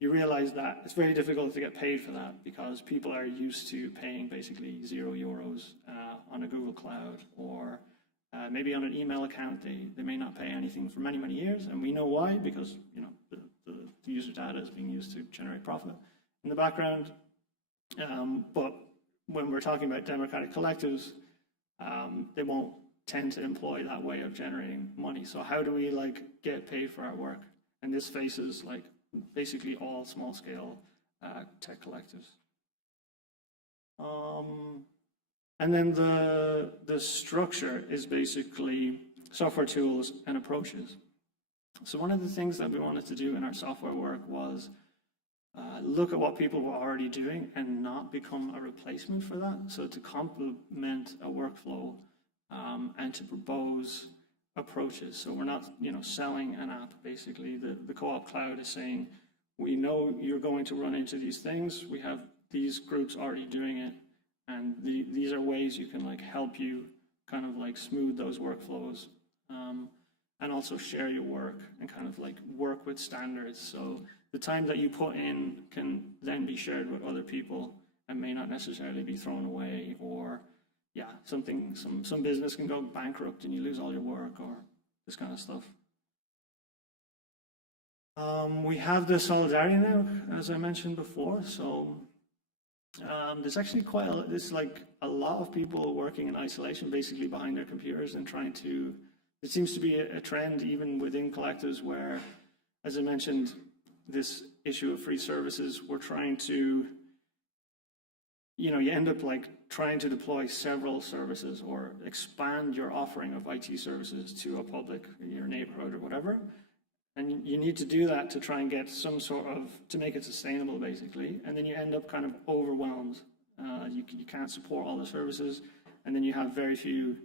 you realize that it's very difficult to get paid for that, because people are used to paying basically €0 on a Google Cloud, or maybe on an email account. They may not pay anything for many, many years, and we know why, because, you know, the user data is being used to generate profit in the background. But when we're talking about democratic collectives, they won't tend to employ that way of generating money. So how do we like get paid for our work? And this faces like basically all small scale tech collectives. And then the structure is basically software tools and approaches. So one of the things that we wanted to do in our software work was look at what people were already doing and not become a replacement for that. So to complement a workflow and to propose approaches. So we're not, you know, selling an app. Basically, the co-op cloud is saying, we know you're going to run into these things. We have these groups already doing it, and these are ways you can like help you kind of like smooth those workflows, and also share your work and kind of like work with standards. So the time that you put in can then be shared with other people and may not necessarily be thrown away, or yeah, some business can go bankrupt and you lose all your work, or this kind of stuff. We have the solidarity now, as I mentioned before. So there's actually there's like a lot of people working in isolation, basically behind their computers and trying to. It seems to be a trend even within collectives where, as I mentioned, this issue of free services, we're trying to, you know, you end up like trying to deploy several services or expand your offering of IT services to a public in your neighborhood or whatever. And you need to do that to try and get some sort of, to make it sustainable basically. And then you end up kind of overwhelmed. You can't support all the services, and then you have very few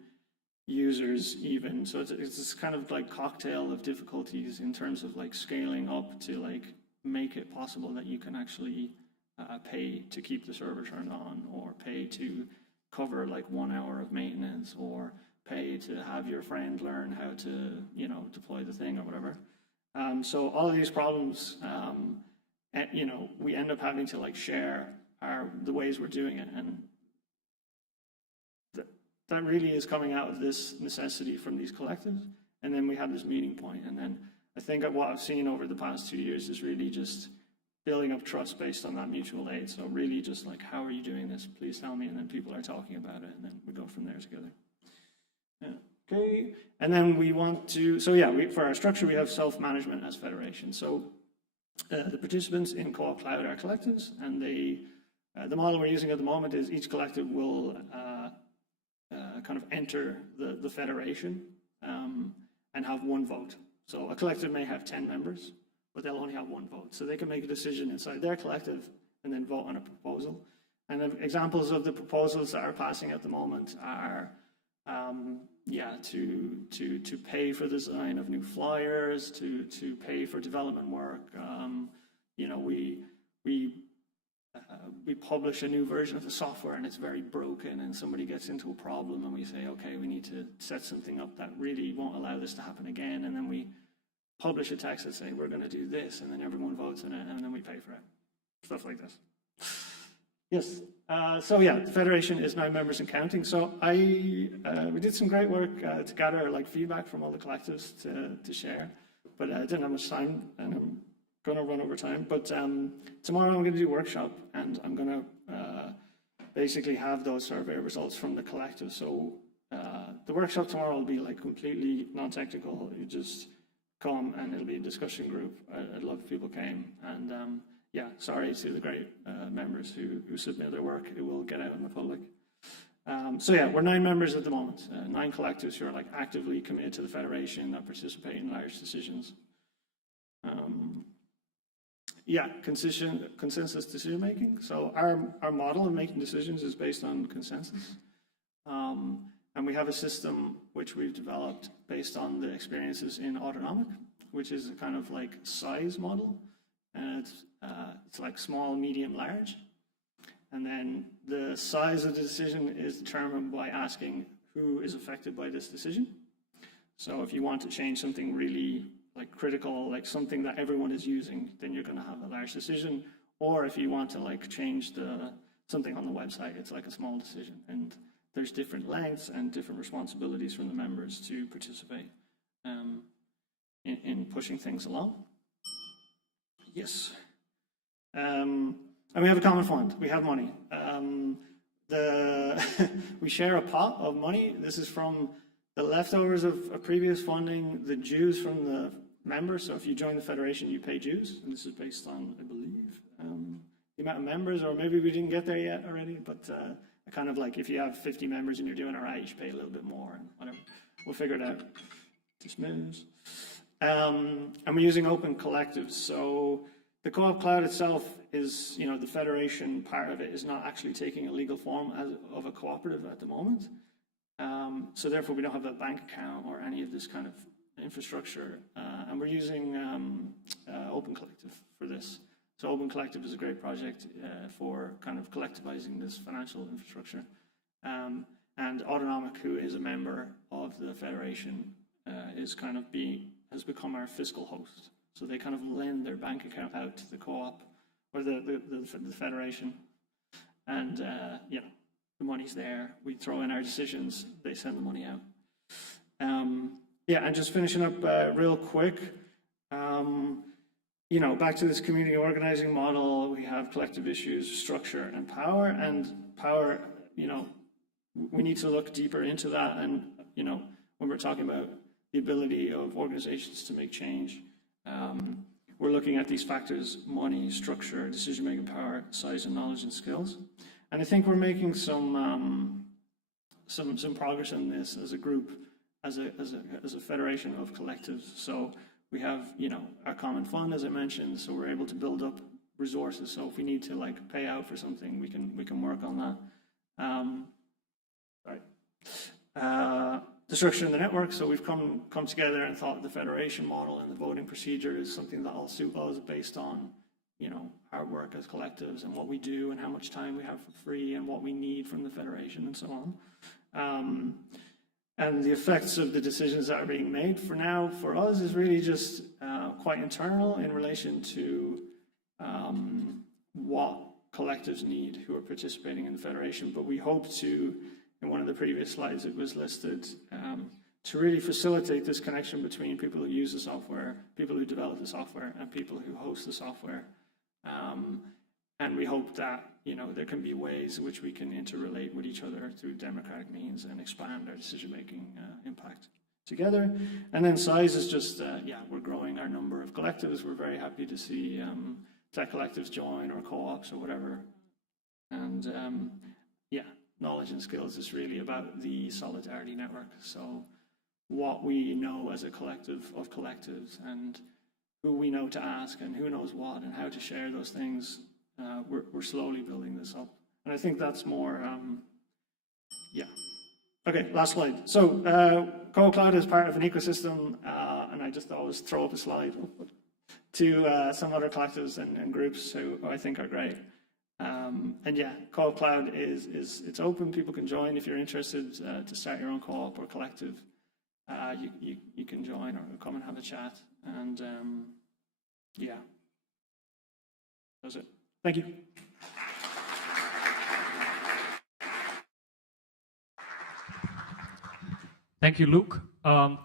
users even. So it's this kind of like cocktail of difficulties in terms of like scaling up to like make it possible that you can actually pay to keep the server turned on, or pay to cover like 1 hour of maintenance, or pay to have your friend learn how to, you know, deploy the thing or whatever. So all of these problems, you know, we end up having to like share the ways we're doing it, and that really is coming out of this necessity from these collectives. And then we have this meeting point, and then I think what I've seen over the past 2 years is really just building up trust based on that mutual aid. So really just like, how are you doing this? Please tell me. And then people are talking about it, and then we go from there together. Yeah. Okay, and then we want to, so yeah, for our structure, we have self-management as federation. So the participants in Co-op Cloud are collectives, and the model we're using at the moment is each collective will kind of enter the federation and have one vote. So a collective may have 10 members, but they'll only have one vote. So they can make a decision inside their collective and then vote on a proposal. And the examples of the proposals that are passing at the moment are to pay for the design of new flyers, to pay for development work. You know, we publish a new version of the software and it's very broken, and somebody gets into a problem, and we say, okay, we need to set something up that really won't allow this to happen again. And then we publish a text that say, we're going to do this, and then everyone votes on it, and then we pay for it. Stuff like this. Yes. So yeah, the federation is 9 members and counting. So we did some great work to gather like feedback from all the collectives to share. but I didn't have much time, and I'm going to run over time. But tomorrow I'm going to do a workshop, and I'm going to basically have those survey results from the collective. So the workshop tomorrow will be like completely non-technical. You just come and it'll be a discussion group. I'd love if people came. And yeah, sorry to the great members who submit their work. It will get out in the public. So yeah, we're 9 members at the moment, 9 collectives who are like actively committed to the Federation that participate in large decisions. Yeah, consensus decision making. So our model of making decisions is based on consensus. And we have a system which we've developed based on the experiences in autonomic, which is a kind of like size model. And it's like small, medium, large. And then the size of the decision is determined by asking who is affected by this decision. So if you want to change something really like critical, like something that everyone is using, then you're going to have a large decision. Or if you want to like change something on the website, it's like a small decision. And there's different lengths and different responsibilities from the members to participate in pushing things along. Yes. And we have a common fund. We have money. We share a pot of money. This is from the leftovers of previous funding, the dues from the members. So if you join the Federation, you pay dues. And this is based on, I believe, the amount of members, or maybe we didn't get there yet already, but kind of like if you have 50 members and you're doing it right, you should pay a little bit more and whatever. We'll figure it out. Dismiss. And we're using open collectives. So the co-op cloud itself is, the Federation part of it is not actually taking a legal form of a cooperative at the moment. So therefore we don't have a bank account or any of this kind of infrastructure. And we're using Open Collective for this. So Open Collective is a great project for kind of collectivizing this financial infrastructure. And Autonomic, who is a member of the Federation, has become our fiscal host. So they kind of lend their bank account out to the co-op or the Federation. And the money's there. We throw in our decisions. They send the money out. And just finishing up real quick. Back to this community organizing model, we have collective issues, structure, and power. And power, we need to look deeper into that. And, when we're talking about the ability of organizations to make change, we're looking at these factors: money, structure, decision-making power, size, and knowledge and skills. And I think we're making some progress in this as a group, as a federation of collectives. So we have, our common fund, as I mentioned, so we're able to build up resources. So if we need to pay out for something, we can work on that. The structure in the network. So we've come together and thought the federation model and the voting procedure is something that will suit us based on, our work as collectives and what we do and how much time we have for free and what we need from the federation and so on. And the effects of the decisions that are being made for now, for us, is really just quite internal in relation to what collectives need who are participating in the federation. But we hope to, in one of the previous slides it was listed, to really facilitate this connection between people who use the software, people who develop the software, and people who host the software. And we hope that there can be ways in which we can interrelate with each other through democratic means and expand our decision-making impact together. And then size is just, we're growing our number of collectives. We're very happy to see tech collectives join or co-ops or whatever. And knowledge and skills is really about the solidarity network. So what we know as a collective of collectives and who we know to ask and who knows what and how to share those things. We're slowly building this up. And I think that's more, Okay, last slide. So Co-Cloud is part of an ecosystem, and I just always throw up a slide to some other collectives and groups who I think are great. Co-Cloud it's open. People can join. If you're interested to start your own co-op or collective, you can join or come and have a chat. And that's it. Thank you. Thank you, Luke.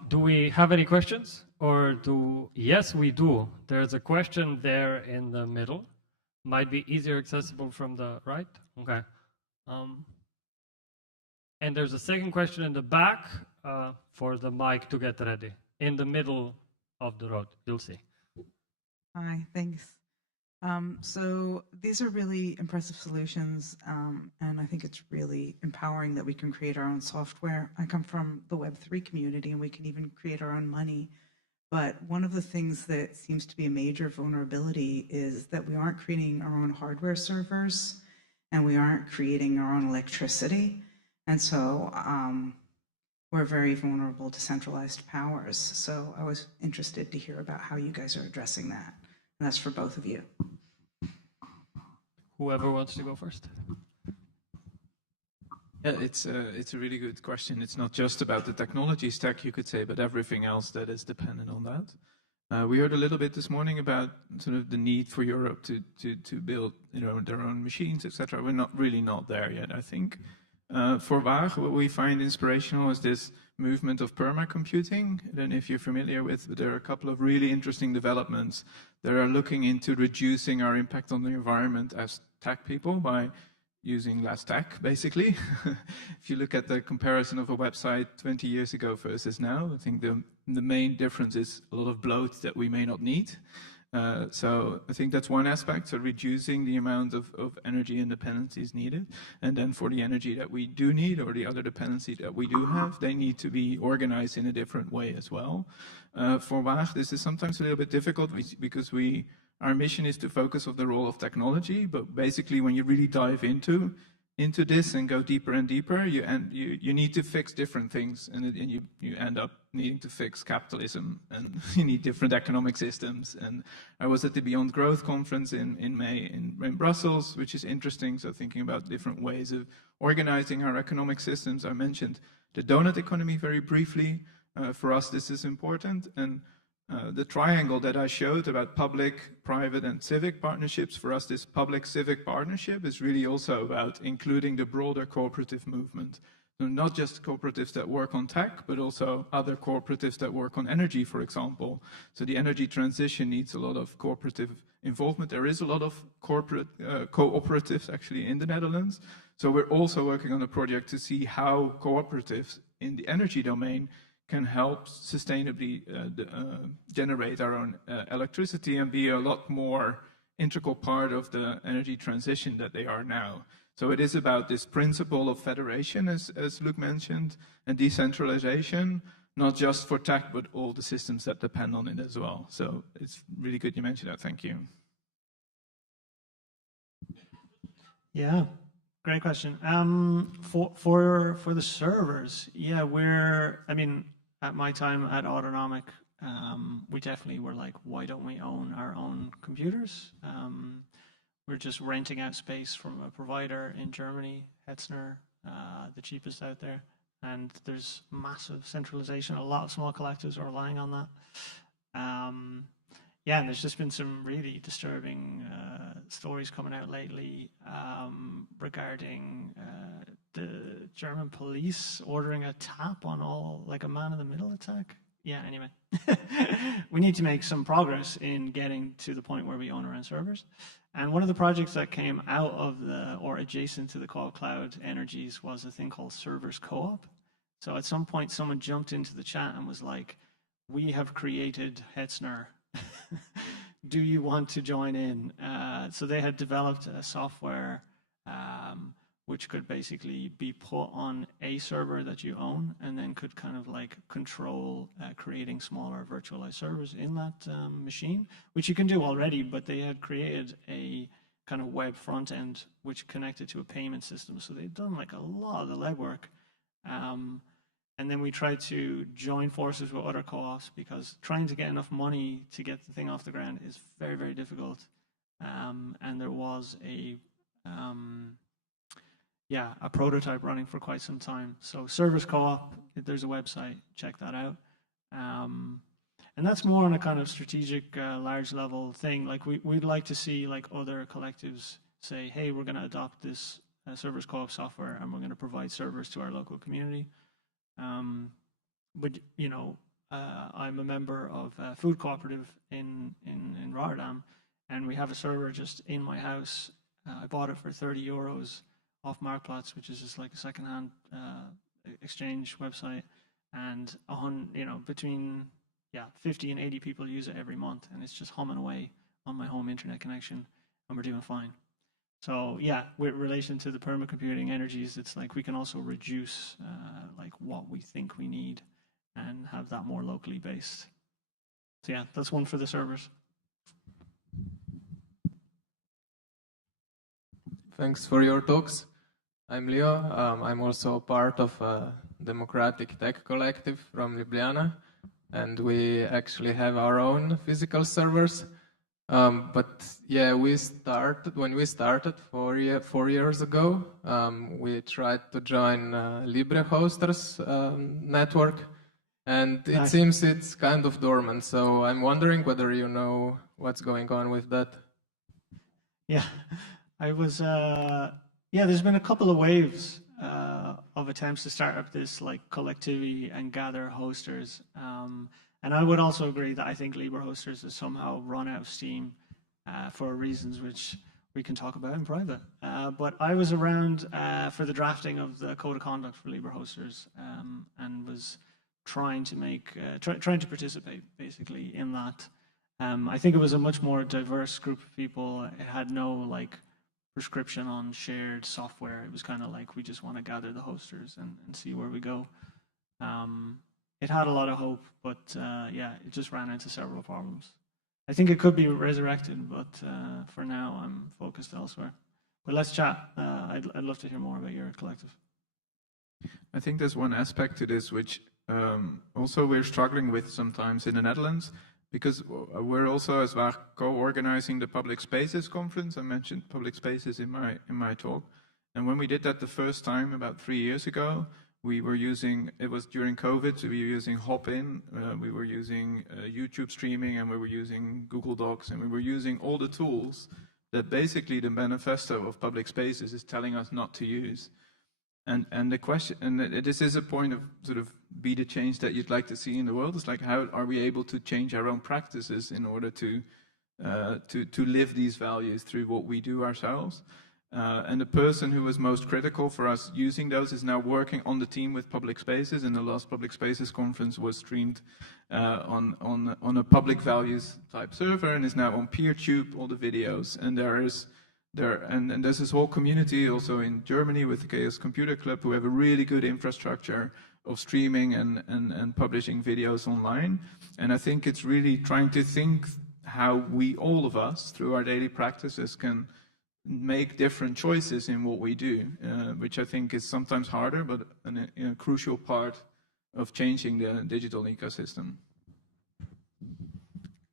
Do we have any questions? or do... Yes, we do. There's a question there in the middle. Might be easier accessible from the right. Okay. And there's a second question in the back for the mic to get ready. In the middle of the road, you'll see. Hi, thanks. So these are really impressive solutions, and I think it's really empowering that we can create our own software. I come from the Web3 community, and we can even create our own money. But one of the things that seems to be a major vulnerability is that we aren't creating our own hardware servers, and we aren't creating our own electricity. And so we're very vulnerable to centralized powers. So I was interested to hear about how you guys are addressing that. And that's for both of you. Whoever wants to go first. Yeah, it's a really good question. It's not just about the technology stack, you could say, but everything else that is dependent on that. We heard a little bit this morning about sort of the need for Europe to build, their own machines, etc. We're not there yet, I think. For Waag, what we find inspirational is this movement of permacomputing. I don't know if you're familiar with, but there are a couple of really interesting developments that are looking into reducing our impact on the environment as tech people by using less tech, basically. If you look at the comparison of a website 20 years ago versus now, I think the main difference is a lot of bloat that we may not need. So I think that's one aspect, so reducing the amount of energy and dependencies needed. And then for the energy that we do need, or the other dependencies that we do have, they need to be organized in a different way as well. For Waag, this is sometimes a little bit difficult because our mission is to focus on the role of technology, but basically when you really dive into this and go deeper and deeper, you need to fix different things, and you end up needing to fix capitalism, and you need different economic systems. And I was at the Beyond Growth conference in May in Brussels, which is interesting, so thinking about different ways of organizing our economic systems. I mentioned the donut economy very briefly. For us, this is important, and the triangle that I showed about public, private, and civic partnerships, for us, this public-civic partnership is really also about including the broader cooperative movement. So not just cooperatives that work on tech, but also other cooperatives that work on energy, for example. So the energy transition needs a lot of cooperative involvement. There is a lot of corporate cooperatives actually in the Netherlands. So we're also working on a project to see how cooperatives in the energy domain can help sustainably generate our own electricity and be a lot more integral part of the energy transition that they are now. So it is about this principle of federation, as Luc mentioned, and decentralization, not just for tech, but all the systems that depend on it as well. So it's really good you mentioned that. Thank you. Yeah, great question. For the servers, yeah, at my time at Autonomic, we definitely were like, why don't we own our own computers? We're just renting out space from a provider in Germany, Hetzner, the cheapest out there. And there's massive centralization. A lot of small collectives are relying on that. Yeah, and there's just been some really disturbing stories coming out lately regarding the German police ordering a tap on all, like a man-in-the-middle attack. Yeah, anyway. We need to make some progress in getting to the point where we own our own servers. And one of the projects that came out of or adjacent to the Cloud Energies was a thing called Servers Co-op. So at some point, someone jumped into the chat and was like, we have created Hetzner. Do you want to join in? So they had developed a software which could basically be put on a server that you own, and then could kind of like control creating smaller virtualized servers in that machine, which you can do already, but they had created a kind of web front end which connected to a payment system. So they'd done like a lot of the legwork. And then we tried to join forces with other co-ops, because trying to get enough money to get the thing off the ground is very, very difficult. And there was a prototype running for quite some time. So Servers Co-op, there's a website, check that out. And that's more on a kind of strategic, large level thing. Like we'd like to see like other collectives say, hey, we're going to adopt this Servers Co-op software, and we're going to provide servers to our local community. But I'm a member of a food cooperative in Rotterdam, and we have a server just in my house. I bought it for 30 euros off Marktplaats, which is just like a secondhand exchange website, and between 50 and 80 people use it every month, and it's just humming away on my home internet connection, and we're doing fine. So yeah, with relation to the permacomputing energies, it's like we can also reduce like what we think we need and have that more locally based. So yeah, that's one for the servers. Thanks for your talks. I'm Leo. I'm also part of a democratic tech collective from Ljubljana, and we actually have our own physical servers. But yeah, when we started 4 years ago, we tried to join LibreHosters network, and it seems it's kind of dormant. So I'm wondering whether you know what's going on with that. Yeah, there's been a couple of waves of attempts to start up this like collectivity and gather hosters. And I would also agree that I think LibreHosters has somehow run out of steam for reasons which we can talk about in private. But I was around for the drafting of the code of conduct for LibreHosters and was trying to participate basically in that. I think it was a much more diverse group of people. It had no like prescription on shared software. It was kind of like we just want to gather the hosters and see where we go. It had a lot of hope, but it just ran into several problems. I think it could be resurrected, but for now I'm focused elsewhere. But let's chat. I'd love to hear more about your collective. I think there's one aspect to this which also we're struggling with sometimes in the Netherlands, because we're also as well co-organizing the Public Spaces Conference. I mentioned public spaces in my talk. And when we did that the first time about 3 years ago, we were using, it was during COVID, so we were using Hopin, we were using YouTube streaming, and we were using Google Docs, and we were using all the tools that basically the manifesto of public spaces is telling us not to use. And the question, and this is a point of sort of be the change that you'd like to see in the world. It's like, how are we able to change our own practices in order to live these values through what we do ourselves? And the person who was most critical for us using those is now working on the team with public spaces, and the last public spaces conference was streamed on a public values type server and is now on PeerTube, all the videos. And there's this whole community also in Germany with the Chaos Computer Club who have a really good infrastructure of streaming and publishing videos online. And I think it's really trying to think how we, all of us, through our daily practices can make different choices in what we do, which I think is sometimes harder, but a crucial part of changing the digital ecosystem.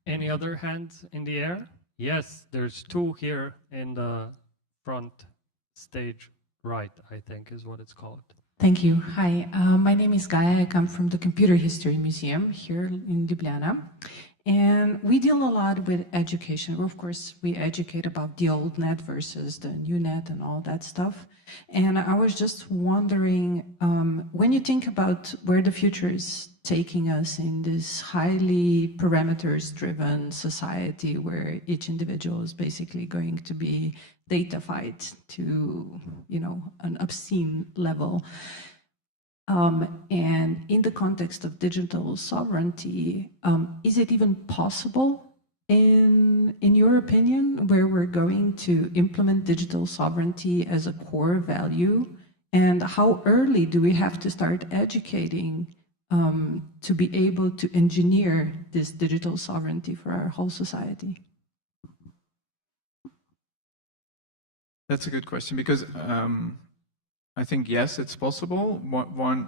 Any other hands in the air? Yes, there's two here in the front stage right, I think is what it's called. Thank you. Hi, my name is Gaia. I come from the Computer History Museum here in Ljubljana. And we deal a lot with education. Of course, we educate about the old net versus the new net and all that stuff. And I was just wondering, when you think about where the future is taking us in this highly parameters-driven society where each individual is basically going to be datafied to, an obscene level, and in the context of digital sovereignty, is it even possible, in your opinion, where we're going to implement digital sovereignty as a core value? And how early do we have to start educating to be able to engineer this digital sovereignty for our whole society? That's a good question, because I think, yes, it's possible.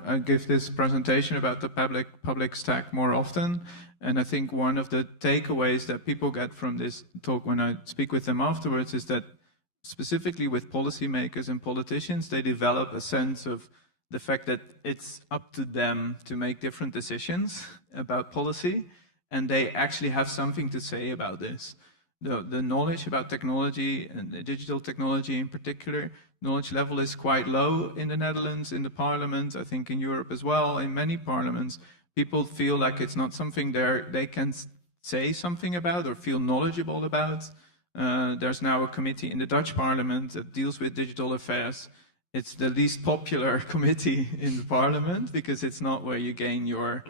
I give this presentation about the public stack more often, and I think one of the takeaways that people get from this talk when I speak with them afterwards is that specifically with policymakers and politicians, they develop a sense of the fact that it's up to them to make different decisions about policy, and they actually have something to say about this. The knowledge about technology, and the digital technology in particular, knowledge level is quite low in the Netherlands, in the parliament, I think in Europe as well, in many parliaments, people feel like it's not something they can say something about or feel knowledgeable about. There's now a committee in the Dutch parliament that deals with digital affairs. It's the least popular committee in the parliament because it's not where you gain your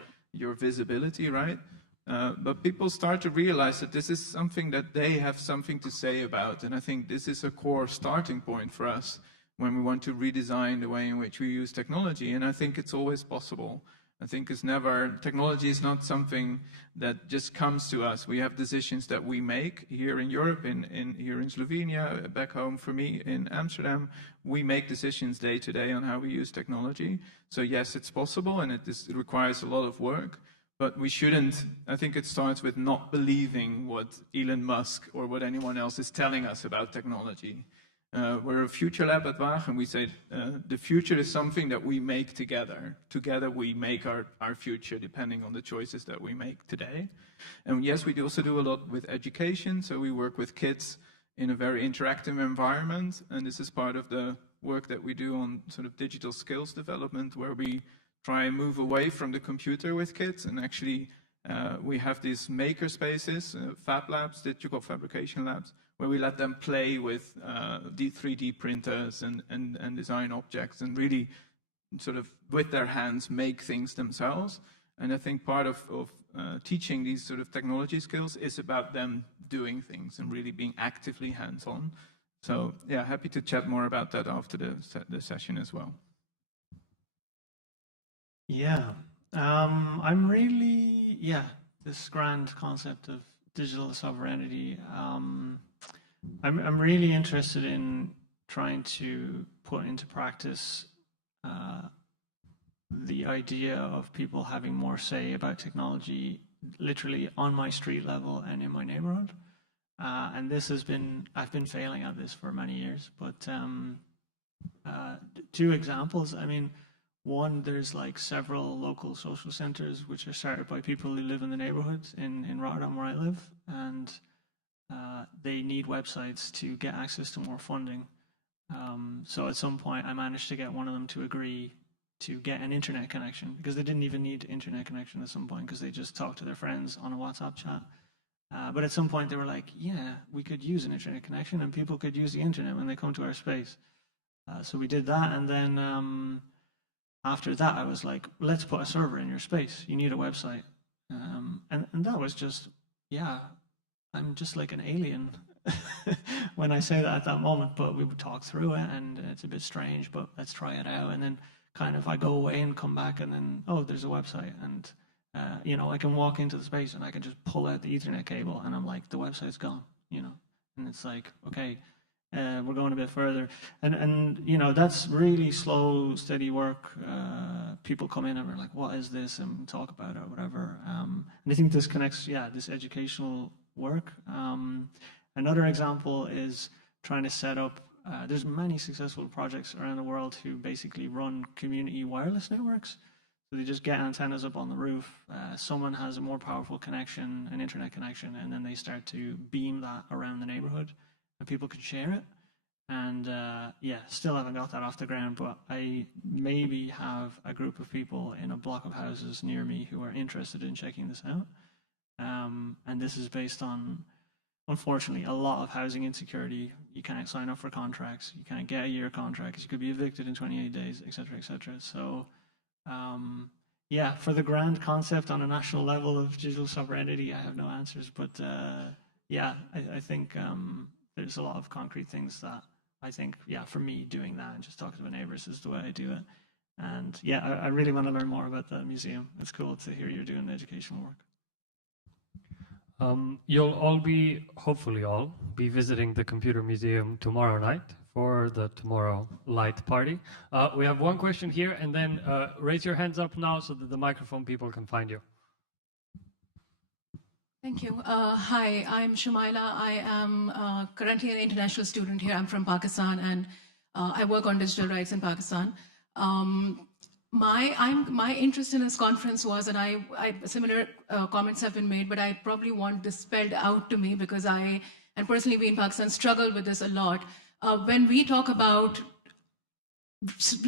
visibility, right? But people start to realize that this is something that they have something to say about. And I think this is a core starting point for us when we want to redesign the way in which we use technology. And I think it's always possible. I think technology is not something that just comes to us. We have decisions that we make here in Europe, here in Slovenia, back home for me in Amsterdam. We make decisions day to day on how we use technology. So yes, it's possible, and it requires a lot of work. But we shouldn't, I think it starts with not believing what Elon Musk or what anyone else is telling us about technology. We're a future lab at Waag, and we say the future is something that we make together. Together we make our future, depending on the choices that we make today. And yes, we also do a lot with education, so we work with kids in a very interactive environment, and this is part of the work that we do on sort of digital skills development, where we try and move away from the computer with kids, and actually we have these maker spaces, fab labs, digital fabrication labs, where we let them play with 3D printers and design objects and really sort of with their hands make things themselves. And I think part of teaching these sort of technology skills is about them doing things and really being actively hands-on. So yeah, happy to chat more about that after the session as well. Yeah, this grand concept of digital sovereignty. I'm really interested in trying to put into practice the idea of people having more say about technology literally on my street level and in my neighborhood. And this I've been failing at this for many years, but two examples. I mean, one, there's like several local social centers which are started by people who live in the neighborhoods in Rotterdam where I live, and they need websites to get access to more funding. So at some point I managed to get one of them to agree to get an internet connection, because they didn't even need internet connection at some point because they just talked to their friends on a WhatsApp chat. But at some point they were like, yeah, we could use an internet connection and people could use the internet when they come to our space. So we did that, and then after that I was like, let's put a server in your space. You need a website. And that was just, yeah, I'm just like an alien when I say that at that moment, but we would talk through it, and it's a bit strange, but let's try it out. And then kind of I go away and come back, and then, oh, there's a website, and you know, I can walk into the space and I can just pull out the Ethernet cable, and I'm like, the website's gone, you know. And it's like, okay, we're going a bit further, and you know, that's really slow, steady work. People come in and we're like, what is this, and talk about it or whatever. And I think this connects, yeah, this educational work. Another example is trying to set up, there's many successful projects around the world who basically run community wireless networks. So they just get antennas up on the roof, someone has a more powerful connection, an internet connection, and then they start to beam that around the neighborhood and people can share it. And yeah, still haven't got that off the ground, but I maybe have a group of people in a block of houses near me who are interested in checking this out. And this is based on, unfortunately, a lot of housing insecurity. You can't sign up for contracts, you can't get a year contract because you could be evicted in 28 days, etc., etc. So yeah, for the grand concept on a national level of digital sovereignty, I have no answers, but yeah, I think there's a lot of concrete things that I think, yeah, for me, doing that and just talking to my neighbors is the way I do it. And yeah, I really want to learn more about the museum. It's cool to hear you're doing educational work. You'll all be, hopefully all, be visiting the Computer Museum tomorrow night for the Tomorrow Light Party. We have one question here, and then raise your hands up now so that the microphone people can find you. Thank you. Hi, I'm Shumaila. I am currently an international student here. I'm from Pakistan, and I work on digital rights in Pakistan. My interest in this conference was, and similar comments have been made, but I probably want this spelled out to me because I, and personally we in Pakistan struggle with this a lot. When we talk about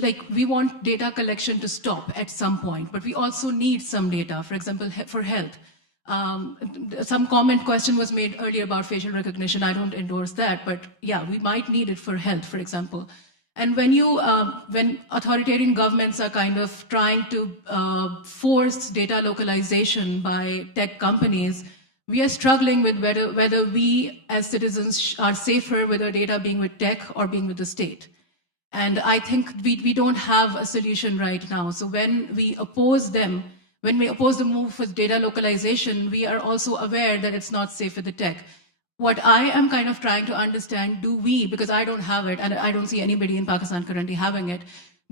like we want data collection to stop at some point, but we also need some data, for example, for health. Some question was made earlier about facial recognition. I don't endorse that, but yeah, we might need it for health, for example. And when authoritarian governments are kind of trying to force data localization by tech companies, we are struggling with whether we as citizens are safer with our data being with tech or being with the state. And I think we don't have a solution right now. So when we oppose them, when we oppose the move for data localization, we are also aware that it's not safe with the tech. What I am kind of trying to understand, because I don't have it, and I don't see anybody in Pakistan currently having it,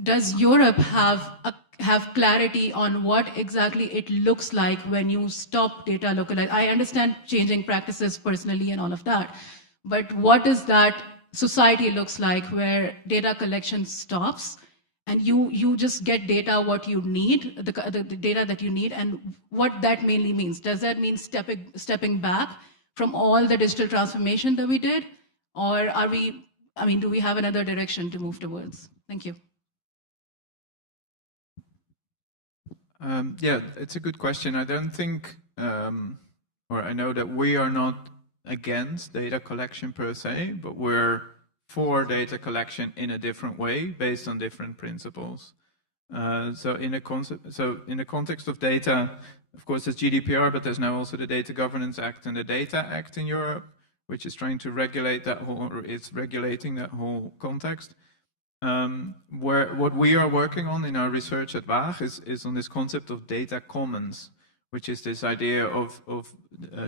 does Europe have clarity on what exactly it looks like when you stop data localization? I understand changing practices personally and all of that, but what does that society looks like where data collection stops and you just get data what you need, the data that you need, and what that mainly means? Does that mean stepping back from all the digital transformation that we did, or do we have another direction to move towards? Thank you. Yeah, it's a good question. I don't think, or I know that we are not against data collection per se, but we're for data collection in a different way based on different principles. So in the context of data, of course, there's GDPR, but there's now also the Data Governance Act and the Data Act in Europe, which is trying to regulate that whole, or it's regulating that whole context. What we are working on in our research at Waag is on this concept of data commons, which is this idea of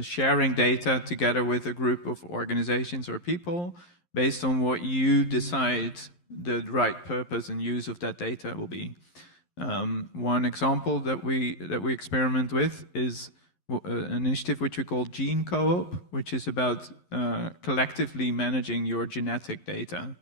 sharing data together with a group of organizations or people based on what you decide the right purpose and use of that data will be. One example that we experiment with is an initiative which we call Gene Co-op, which is about collectively managing your genetic data.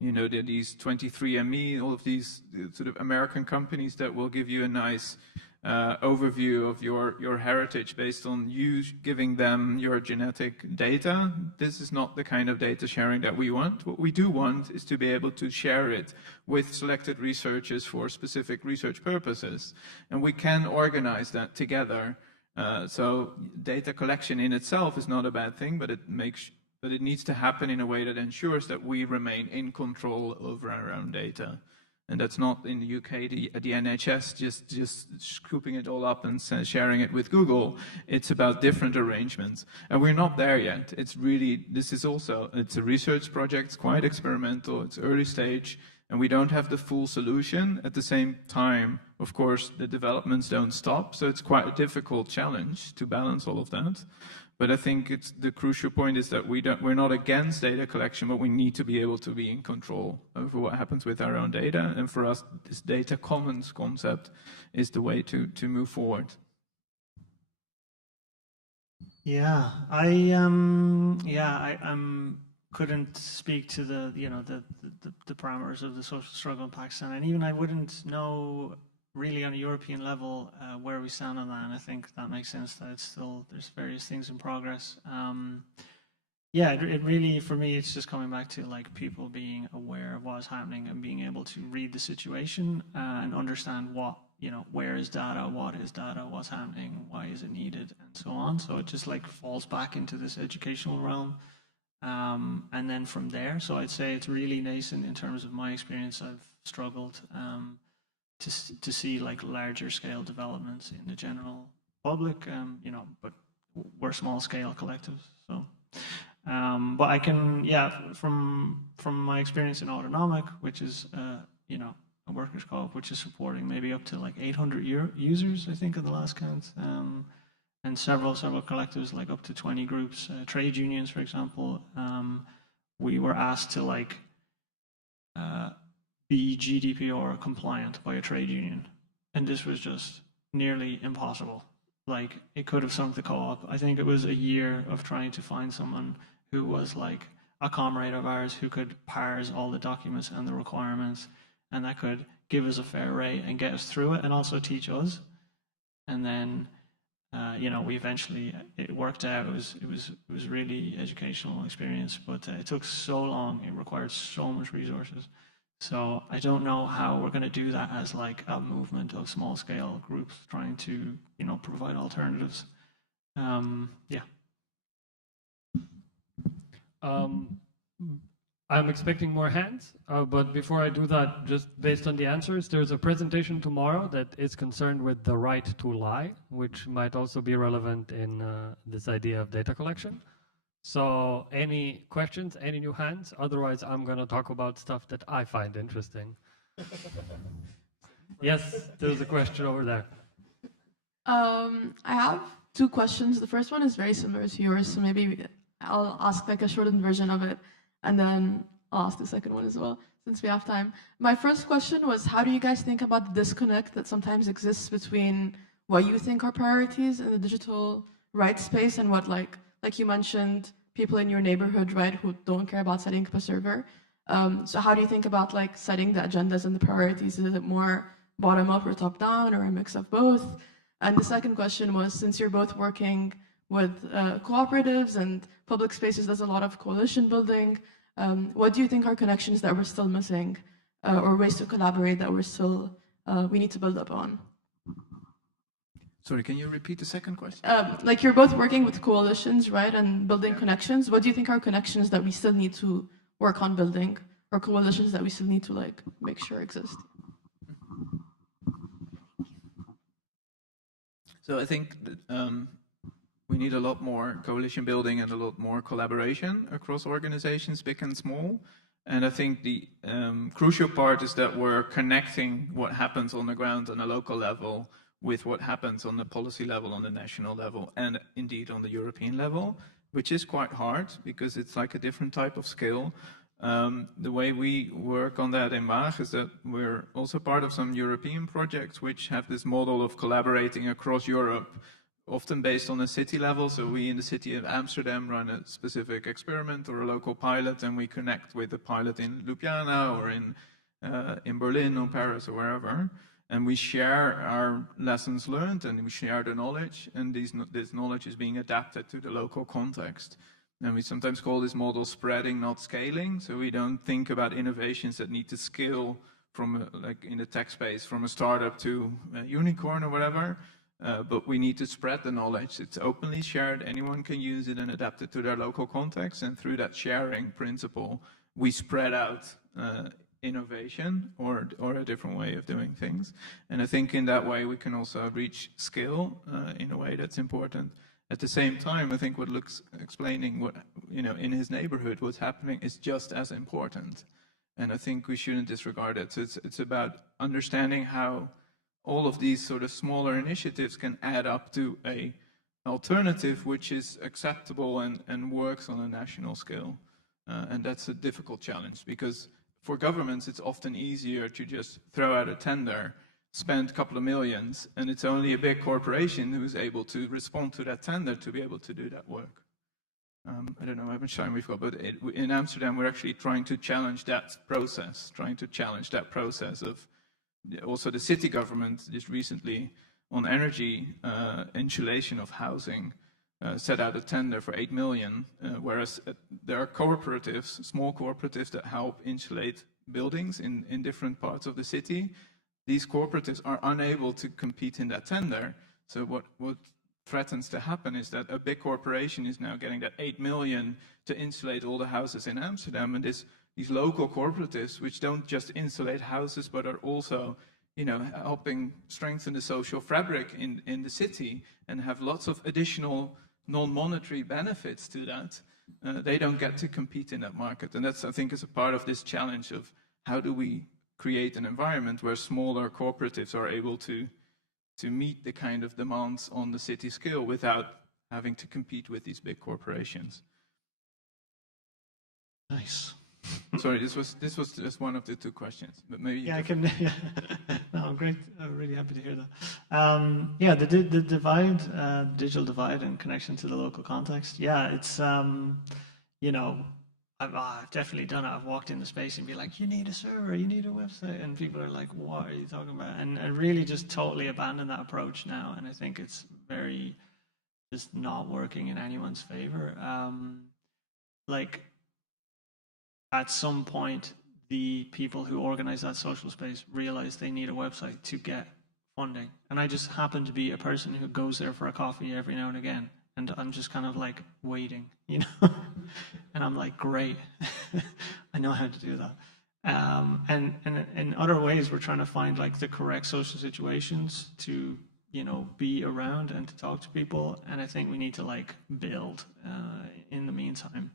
You know, there are these 23andMe, all of these sort of American companies that will give you a nice overview of your heritage based on you giving them your genetic data. This is not the kind of data sharing that we want. What we do want is to be able to share it with selected researchers for specific research purposes. And we can organize that together. So data collection in itself is not a bad thing, but it needs to happen in a way that ensures that we remain in control over our own data. And that's not in the UK, the NHS just scooping it all up and sharing it with Google. It's about different arrangements. And we're not there yet. It's a research project, it's quite experimental, it's early stage, and we don't have the full solution. At the same time, of course, the developments don't stop, so it's quite a difficult challenge to balance all of that. But I think the crucial point is that we're not against data collection, but we need to be able to be in control over what happens with our own data. And for us, this data commons concept is the way to move forward. Yeah, I couldn't speak to the parameters of the social struggle in Pakistan, and even I wouldn't know really on a European level where we stand on that. And I think that makes sense that it's still, there's various things in progress. Yeah, it really, for me, it's just coming back to like people being aware of what's happening and being able to read the situation and understand what, where is data, what is data, what's happening, why is it needed, and so on. So it just like falls back into this educational realm. And then from there, so I'd say it's really nascent in terms of my experience. I've struggled to see like larger scale developments in the general public, but we're small scale collectives. So, but I can, from my experience in Autonomic, which is, a workers' co-op, which is supporting maybe up to like 800 users, I think, at the last count, and several collectives, like up to 20 groups, trade unions, for example. We were asked to like be GDPR compliant by a trade union, and this was just nearly impossible. Like, it could have sunk the co-op. I think it was a year of trying to find someone who was like a comrade of ours who could parse all the documents and the requirements, and that could give us a fair rate and get us through it, and also teach us. And then, we eventually, it worked out. It was really educational experience, but it took so long. It required so much resources. So I don't know how we're going to do that as like a movement of small scale groups trying to, provide alternatives. Yeah. I'm expecting more hands, but before I do that, just based on the answers, there's a presentation tomorrow that is concerned with the right to lie, which might also be relevant in this idea of data collection. So any questions, any new hands? Otherwise, I'm going to talk about stuff that I find interesting. Yes, there's a question over there. I have two questions. The first one is very similar to yours, so maybe I'll ask like a shortened version of it, and then I'll ask the second one as well, since we have time. My first question was, how do you guys think about the disconnect that sometimes exists between what you think are priorities in the digital rights space and what, like you mentioned, people in your neighborhood, right, who don't care about setting up a server? So how do you think about like setting the agendas and the priorities? Is it more bottom up or top down, or a mix of both? And the second question was, since you're both working with cooperatives and public spaces, there's a lot of coalition building. What do you think are connections that we're still missing, or ways to collaborate that we need to build up on? Sorry, can you repeat the second question? Like you're both working with coalitions, right, and building connections. What do you think are connections that we still need to work on building, or coalitions that we still need to like make sure exist? So I think that, we need a lot more coalition building and a lot more collaboration across organizations, big and small. And I think the crucial part is that we're connecting what happens on the ground on a local level with what happens on the policy level, on the national level, and indeed on the European level, which is quite hard because it's like a different type of skill. The way we work on that in Maja is that we're also part of some European projects which have this model of collaborating across Europe, often based on a city level. So we in the city of Amsterdam run a specific experiment or a local pilot, and we connect with the pilot in Ljubljana or in Berlin or Paris or wherever. And we share our lessons learned and we share the knowledge, and this knowledge is being adapted to the local context. And we sometimes call this model spreading, not scaling. So we don't think about innovations that need to scale from, like in the tech space, from a startup to a unicorn or whatever. But we need to spread the knowledge. It's openly shared. Anyone can use it and adapt it to their local context. And through that sharing principle, we spread out innovation or a different way of doing things. And I think in that way, we can also reach scale in a way that's important. At the same time, I think what Luke's explaining, what, in his neighborhood, what's happening is just as important. And I think we shouldn't disregard it. So it's about understanding how all of these sort of smaller initiatives can add up to an alternative which is acceptable and works on a national scale. And that's a difficult challenge, because for governments, it's often easier to just throw out a tender, spend a couple of millions, and it's only a big corporation who's able to respond to that tender to be able to do that work. I don't know how much time we've got, but in Amsterdam, we're actually trying to challenge that process, of also the city government just recently on energy insulation of housing set out a tender for 8 million, whereas there are cooperatives, small cooperatives that help insulate buildings in different parts of the city. These cooperatives are unable to compete in that tender. So what threatens to happen is that a big corporation is now getting that 8 million to insulate all the houses in Amsterdam, and these local cooperatives, which don't just insulate houses, but are also, helping strengthen the social fabric in the city and have lots of additional non-monetary benefits to that, they don't get to compete in that market. And that's, I think, is a part of this challenge of how do we create an environment where smaller cooperatives are able to meet the kind of demands on the city scale without having to compete with these big corporations. Nice. Sorry, this was just one of the two questions, but maybe I can. Yeah. No, great. I'm really happy to hear that. The divide, digital divide, and connection to the local context. Yeah, it's I've definitely done it. I've walked in the space and be like, you need a server, you need a website, and people are like, what are you talking about? And really just totally abandon that approach now. And I think it's very just not working in anyone's favor. At some point, the people who organize that social space realize they need a website to get funding. And I just happen to be a person who goes there for a coffee every now and again. And I'm just kind of like waiting, you know? And I'm like, great, I know how to do that. And in other ways, we're trying to find like the correct social situations to, you know, be around and to talk to people. And I think we need to like build in the meantime.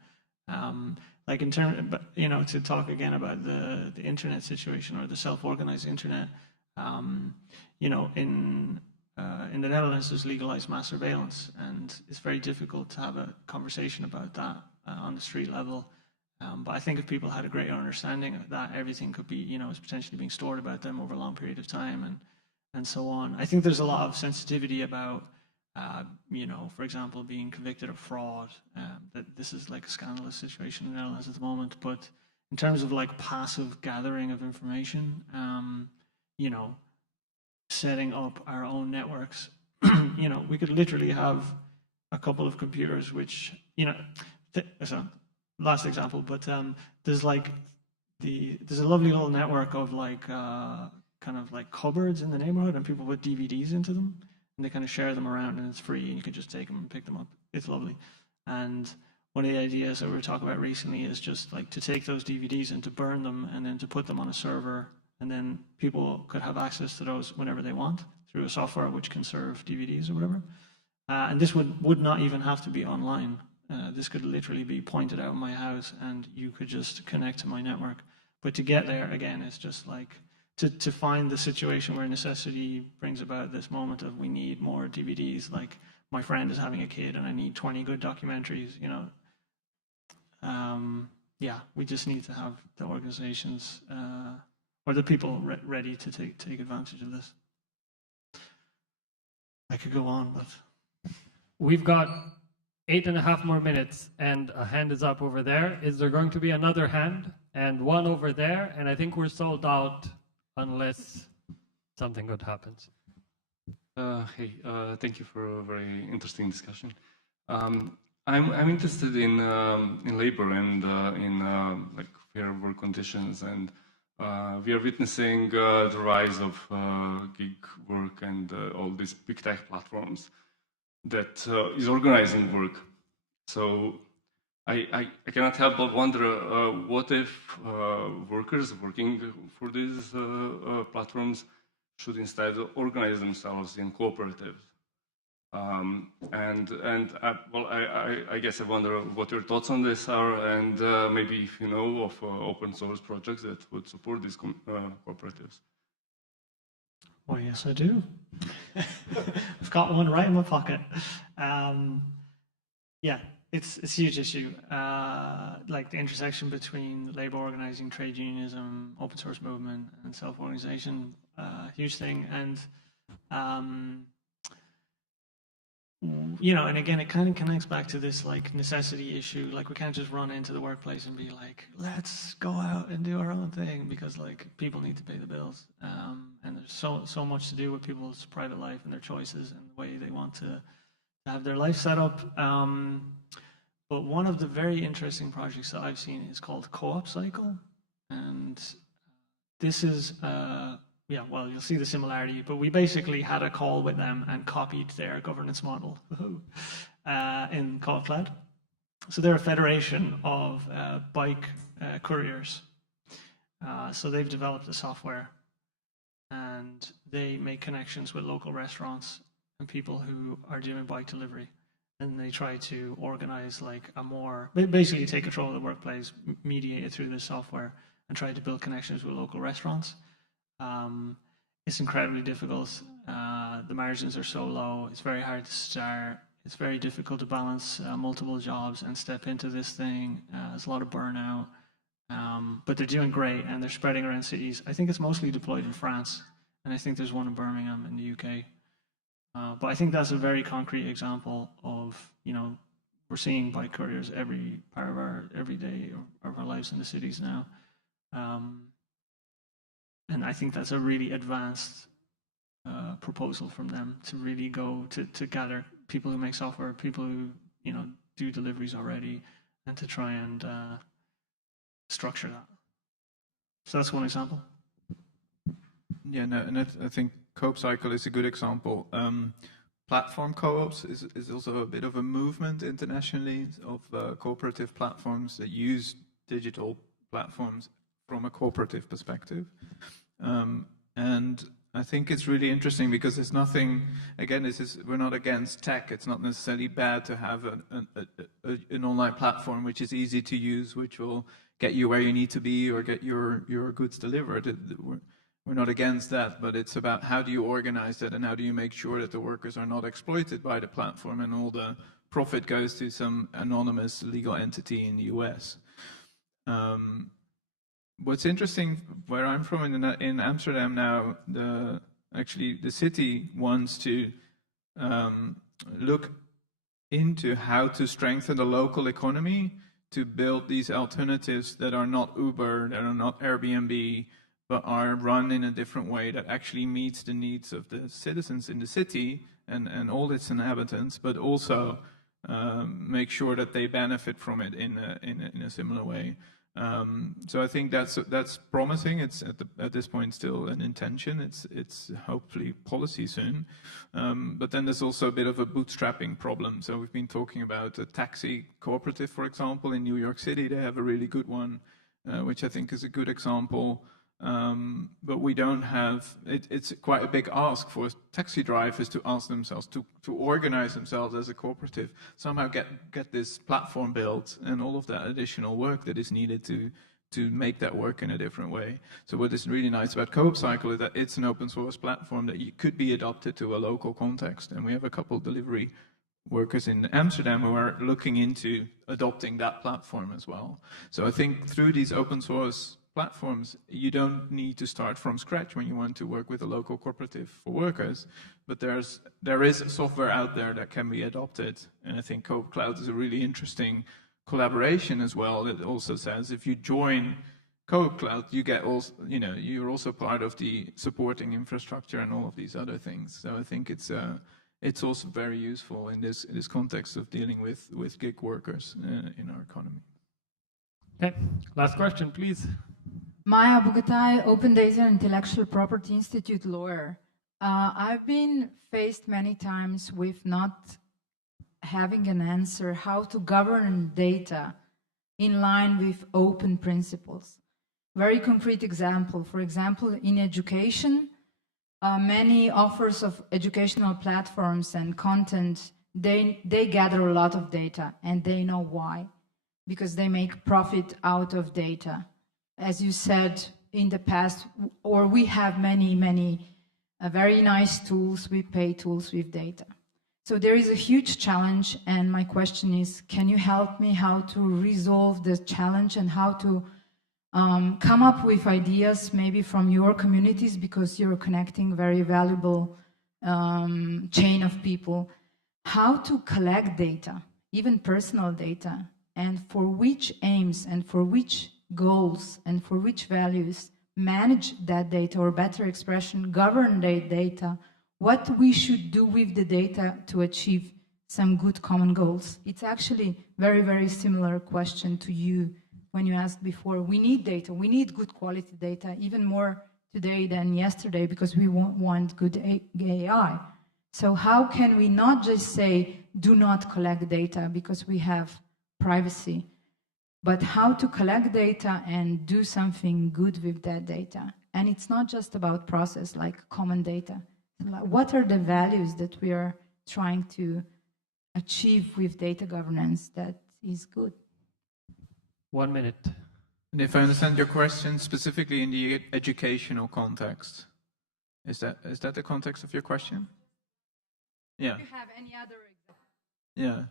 Like in terms, but you know, to talk again about the internet situation or the self-organized internet, you know, in the Netherlands, there's legalized mass surveillance, and it's very difficult to have a conversation about that on the street level. But I think if people had a greater understanding of that, everything could be, you know, is potentially being stored about them over a long period of time, and so on. I think there's a lot of sensitivity about, you know, for example, being convicted of fraud. That this is like a scandalous situation in the Netherlands at the moment. But in terms of like passive gathering of information, you know, setting up our own networks, you know, we could literally have a couple of computers, which, you know, so last example, but there's like there's a lovely little network of like kind of like cupboards in the neighborhood, and people put DVDs into them, and they kind of share them around, and it's free, and you can just take them and pick them up. It's lovely. And one of the ideas that we were talking about recently is just like to take those DVDs and to burn them, and then to put them on a server, and then people could have access to those whenever they want through a software which can serve DVDs or whatever. And this would not even have to be online. This could literally be pointed out in my house, and you could just connect to my network. But to get there, again, it's just like to find the situation where necessity brings about this moment of we need more DVDs. Like my friend is having a kid, and I need 20 good documentaries. You know, yeah, we just need to have the organizations or the people ready to take advantage of this. I could go on, but we've got 8.5 more minutes, and a hand is up over there. Is there going to be another hand? And one over there, and I think we're sold out unless something good happens. Hey, thank you for a very interesting discussion. I'm interested in labor and in like fair work conditions, and we are witnessing the rise of gig work and all these big tech platforms that is organizing work. So I cannot help but wonder, what if workers working for these platforms should instead organize themselves in cooperatives? Well, I guess I wonder what your thoughts on this are, and maybe if you know of open source projects that would support these cooperatives. Oh, yes, I do. I've got one right in my pocket. Yeah, it's a huge issue. Like the intersection between labor organizing, trade unionism, open source movement, and self-organization, huge thing. And you know, and again, it kind of connects back to this like necessity issue. Like we can't just run into the workplace and be like, let's go out and do our own thing, because like people need to pay the bills. And there's so much to do with people's private life and their choices and the way they want to have their life set up. But one of the very interesting projects that I've seen is called Co-op Cycle. And this is, yeah, well, you'll see the similarity, but we basically had a call with them and copied their governance model in Co-op Cloud. So they're a federation of bike couriers. So they've developed the software, and they make connections with local restaurants and people who are doing bike delivery. And they try to organize like a more, basically take control of the workplace, mediate it through this software, and try to build connections with local restaurants. It's incredibly difficult. The margins are so low. It's very hard to start. It's very difficult to balance multiple jobs and step into this thing. There's a lot of burnout. But they're doing great, and they're spreading around cities. I think it's mostly deployed in France, and I think there's one in Birmingham in the UK. But I think that's a very concrete example of, you know, we're seeing bike couriers every part of our every day of our lives in the cities now. And I think that's a really advanced proposal from them to really go to gather people who make software, people who, you know, do deliveries already, and to try and structure that. So that's one example. Yeah, no, and I think Coop Cycle is a good example. Platform co-ops is also a bit of a movement internationally of cooperative platforms that use digital platforms from a cooperative perspective. And I think it's really interesting because there's nothing, again, we're not against tech. It's not necessarily bad to have an online platform which is easy to use, which will get you where you need to be or get your goods delivered. We're not against that, but it's about how do you organize that and how do you make sure that the workers are not exploited by the platform and all the profit goes to some anonymous legal entity in the US. What's interesting, where I'm from in Amsterdam now, the city wants to look into how to strengthen the local economy to build these alternatives that are not Uber, that are not Airbnb, but are run in a different way that actually meets the needs of the citizens in the city and all its inhabitants, but also make sure that they benefit from it in a similar way. So I think that's promising. It's at this point still an intention. It's hopefully policy soon. But then there's also a bit of a bootstrapping problem. So we've been talking about a taxi cooperative, for example, in New York City. They have a really good one, which I think is a good example. But we don't have, it's quite a big ask for taxi drivers to ask themselves, to organize themselves as a cooperative, somehow get this platform built and all of that additional work that is needed to make that work in a different way. So what is really nice about Coop Cycle is that it's an open source platform that could be adopted to a local context. And we have a couple of delivery workers in Amsterdam who are looking into adopting that platform as well. So I think through these open source platforms, you don't need to start from scratch when you want to work with a local cooperative for workers, but there is software out there that can be adopted, and I think Coop Cloud is a really interesting collaboration as well. It also says if you join Coop Cloud, you get also, you're also part of the supporting infrastructure and all of these other things. So I think it's also very useful in this context of dealing with gig workers in our economy. Okay, last question, please. Maja Bogataj, Open Data and Intellectual Property Institute lawyer. I've been faced many times with not having an answer how to govern data in line with open principles. Very concrete example, for example, in education, many offers of educational platforms and content, they gather a lot of data and they know why, because they make profit out of data. As you said in the past, or we have many very nice tools, we pay tools with data. So there is a huge challenge, and my question is, can you help me how to resolve the challenge and how to come up with ideas maybe from your communities, because you're connecting very valuable chain of people, how to collect data, even personal data, and for which aims and for which goals and for which values manage that data, or better expression, govern that data, what we should do with the data to achieve some good common goals. It's actually very, very similar question to you when you asked before. We need data, we need good quality data, even more today than yesterday, because we want good AI. So how can we not just say, do not collect data because we have privacy, but how to collect data and do something good with that data? And it's not just about process like common data. What are the values that we are trying to achieve with data governance that is good? 1 minute. And if I understand your question specifically in the educational context, is that the context of your question? Yeah. Do you have any other example? Yeah.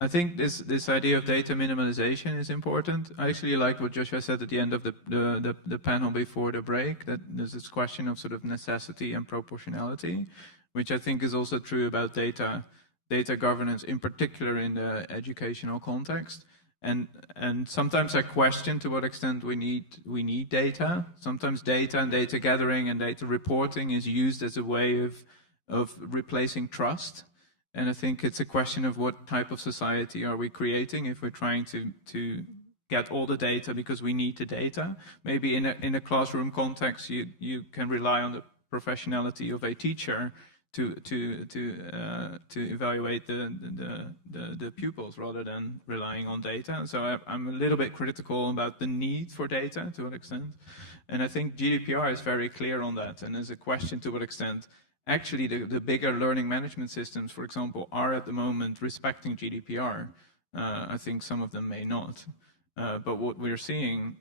I think this idea of data minimalization is important. I actually liked what Joshua said at the end of the panel before the break, that there's this question of sort of necessity and proportionality, which I think is also true about data governance, in particular in the educational context. And sometimes I question to what extent we need data. Sometimes data and data gathering and data reporting is used as a way of replacing trust. And I think it's a question of what type of society are we creating if we're trying to get all the data because we need the data. Maybe in a classroom context, you can rely on the professionality of a teacher to evaluate the pupils rather than relying on data. So I'm a little bit critical about the need for data to what extent. And I think GDPR is very clear on that. And there's a question to what extent actually the bigger learning management systems, for example, are at the moment respecting GDPR. I think some of them may not. But what we're seeing,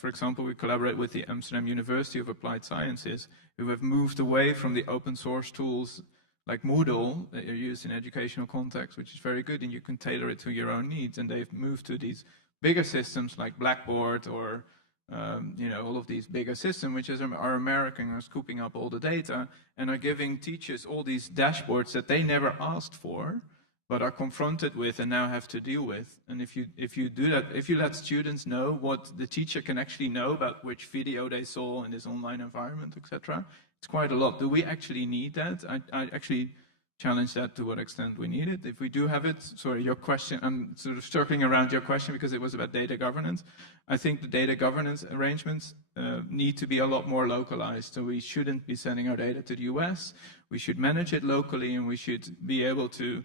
for example, we collaborate with the Amsterdam University of Applied Sciences, who have moved away from the open source tools like Moodle that are used in educational context, which is very good, and you can tailor it to your own needs. And they've moved to these bigger systems like Blackboard or all of these bigger systems, which are American, are scooping up all the data and are giving teachers all these dashboards that they never asked for, but are confronted with and now have to deal with. And if you do that, if you let students know what the teacher can actually know about which video they saw in this online environment, etc., it's quite a lot. Do we actually need that? I actually challenge that to what extent we need it. If we do have it, sorry, your question, I'm sort of circling around your question because it was about data governance. I think the data governance arrangements need to be a lot more localized. So we shouldn't be sending our data to the US. We should manage it locally, and we should be able to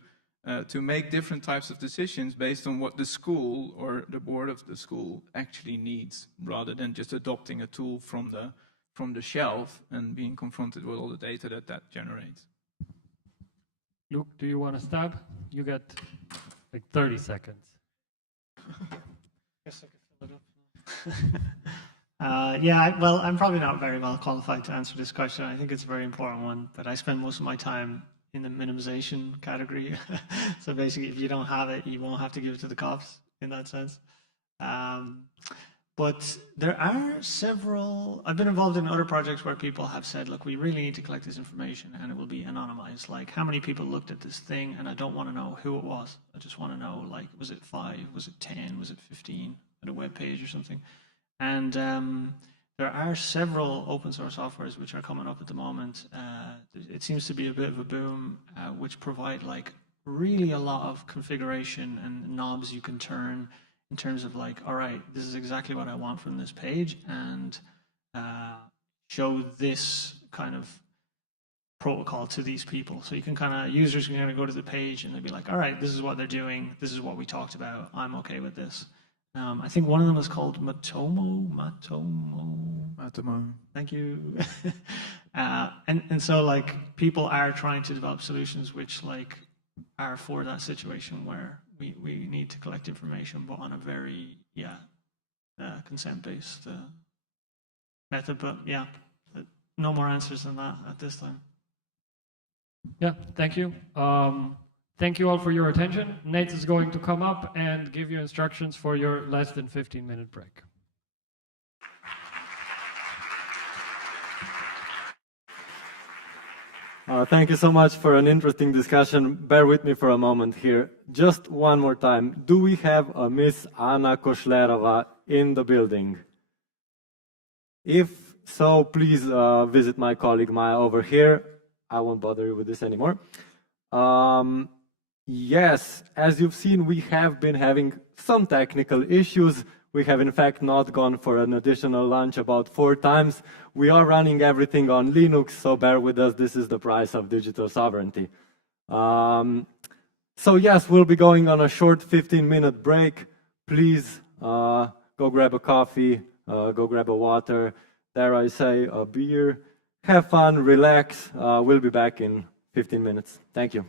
make different types of decisions based on what the school or the board of the school actually needs, rather than just adopting a tool from the shelf and being confronted with all the data that generates. Luke, do you want to stab? You get like 30 seconds. Guess I could fill it up. Yeah, well, I'm probably not very well qualified to answer this question. I think it's a very important one, but I spend most of my time in the minimization category. So basically, if you don't have it, you won't have to give it to the cops in that sense. But there are several, I've been involved in other projects where people have said, look, we really need to collect this information and it will be anonymized. Like, how many people looked at this thing, and I don't want to know who it was. I just want to know, like, was it 5, was it 10, was it 15 at a web page or something? And there are several open source softwares which are coming up at the moment. It seems to be a bit of a boom, which provide like really a lot of configuration and knobs you can turn in terms of like, all right, this is exactly what I want from this page, and show this kind of protocol to these people. So you can users can kind of go to the page and they'll be like, all right, this is what they're doing. This is what we talked about. I'm okay with this. I think one of them is called Matomo. Thank you. And so like people are trying to develop solutions which like are for that situation where we need to collect information, but on a very consent-based method. But yeah, no more answers than that at this time. Yeah, thank you. Thank you all for your attention. Nate is going to come up and give you instructions for your less than 15-minute break. Thank you so much for an interesting discussion. Bear with me for a moment here. Just one more time. Do we have a Miss Anna Košlerova in the building? If so, please visit my colleague Maja over here. I won't bother you with this anymore. Yes, as you've seen, we have been having some technical issues. We have in fact not gone for an additional lunch about 4 times. We are running everything on Linux, so bear with us. This is the price of digital sovereignty. So yes, we'll be going on a short 15-minute break. Please go grab a coffee, go grab a water, dare I say a beer. Have fun, relax. We'll be back in 15 minutes. Thank you.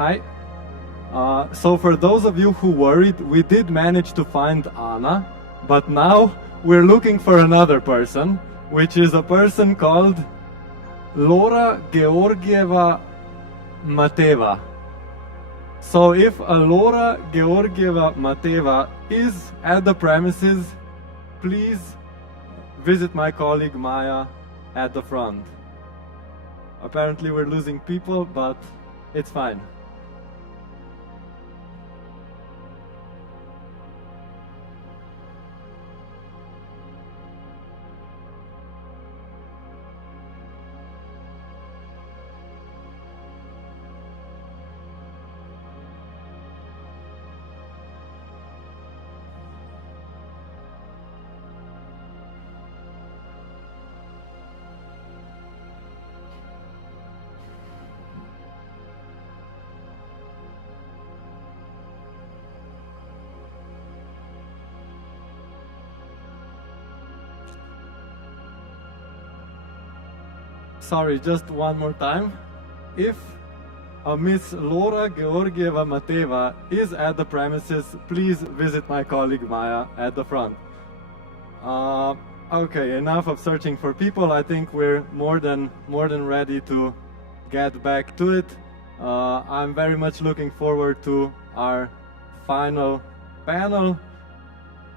Hi. So for those of you who worried, we did manage to find Anna, but now we're looking for another person, which is a person called Laura Georgieva Mateva. So if a Laura Georgieva Mateva is at the premises, please visit my colleague Maja at the front. Apparently we're losing people, but it's fine. Sorry, just one more time. If a Miss Laura Georgieva Mateva is at the premises, please visit my colleague Maja at the front. Okay, enough of searching for people. I think we're more than ready to get back to it. I'm very much looking forward to our final panel.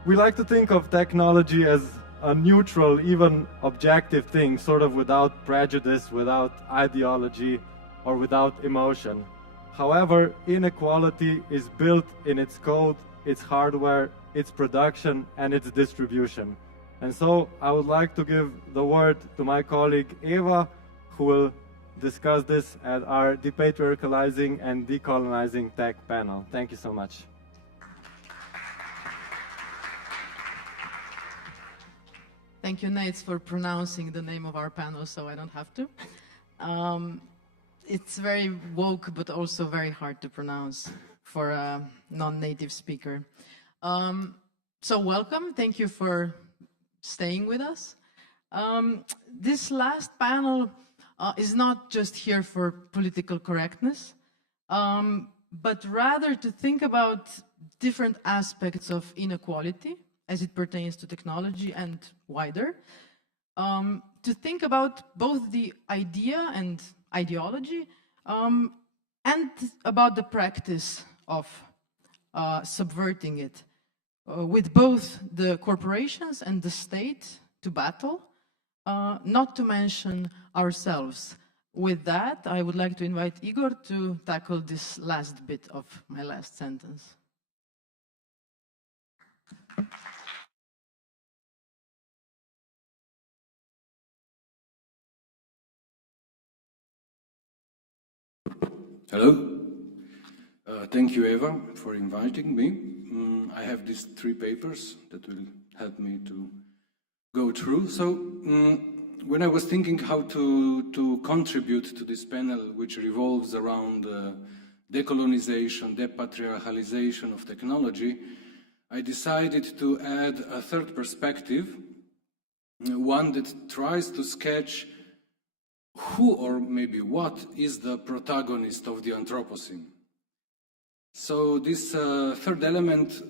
We like to think of technology as a neutral, even objective thing, sort of without prejudice, without ideology, or without emotion. However, inequality is built in its code, its hardware, its production, and its distribution. And so I would like to give the word to my colleague Eva, who will discuss this at our Depatriarchalising and Decolonizing Tech panel. Thank you so much. Thank you, Nate, for pronouncing the name of our panel, so I don't have to. It's very woke, but also very hard to pronounce for a non-native speaker. So welcome. Thank you for staying with us. This last panel is not just here for political correctness, but rather to think about different aspects of inequality as it pertains to technology and wider, to think about both the idea and ideology and about the practice of subverting it, with both the corporations and the state to battle, not to mention ourselves. With that, I would like to invite Igor to tackle this last bit of my last sentence. Hello. Thank you, Eva, for inviting me. I have these 3 papers that will help me to go through. So, when I was thinking how to contribute to this panel, which revolves around decolonization, depatriarchalization of technology, I decided to add a third perspective, one that tries to sketch who or maybe what is the protagonist of the Anthropocene. So this third element,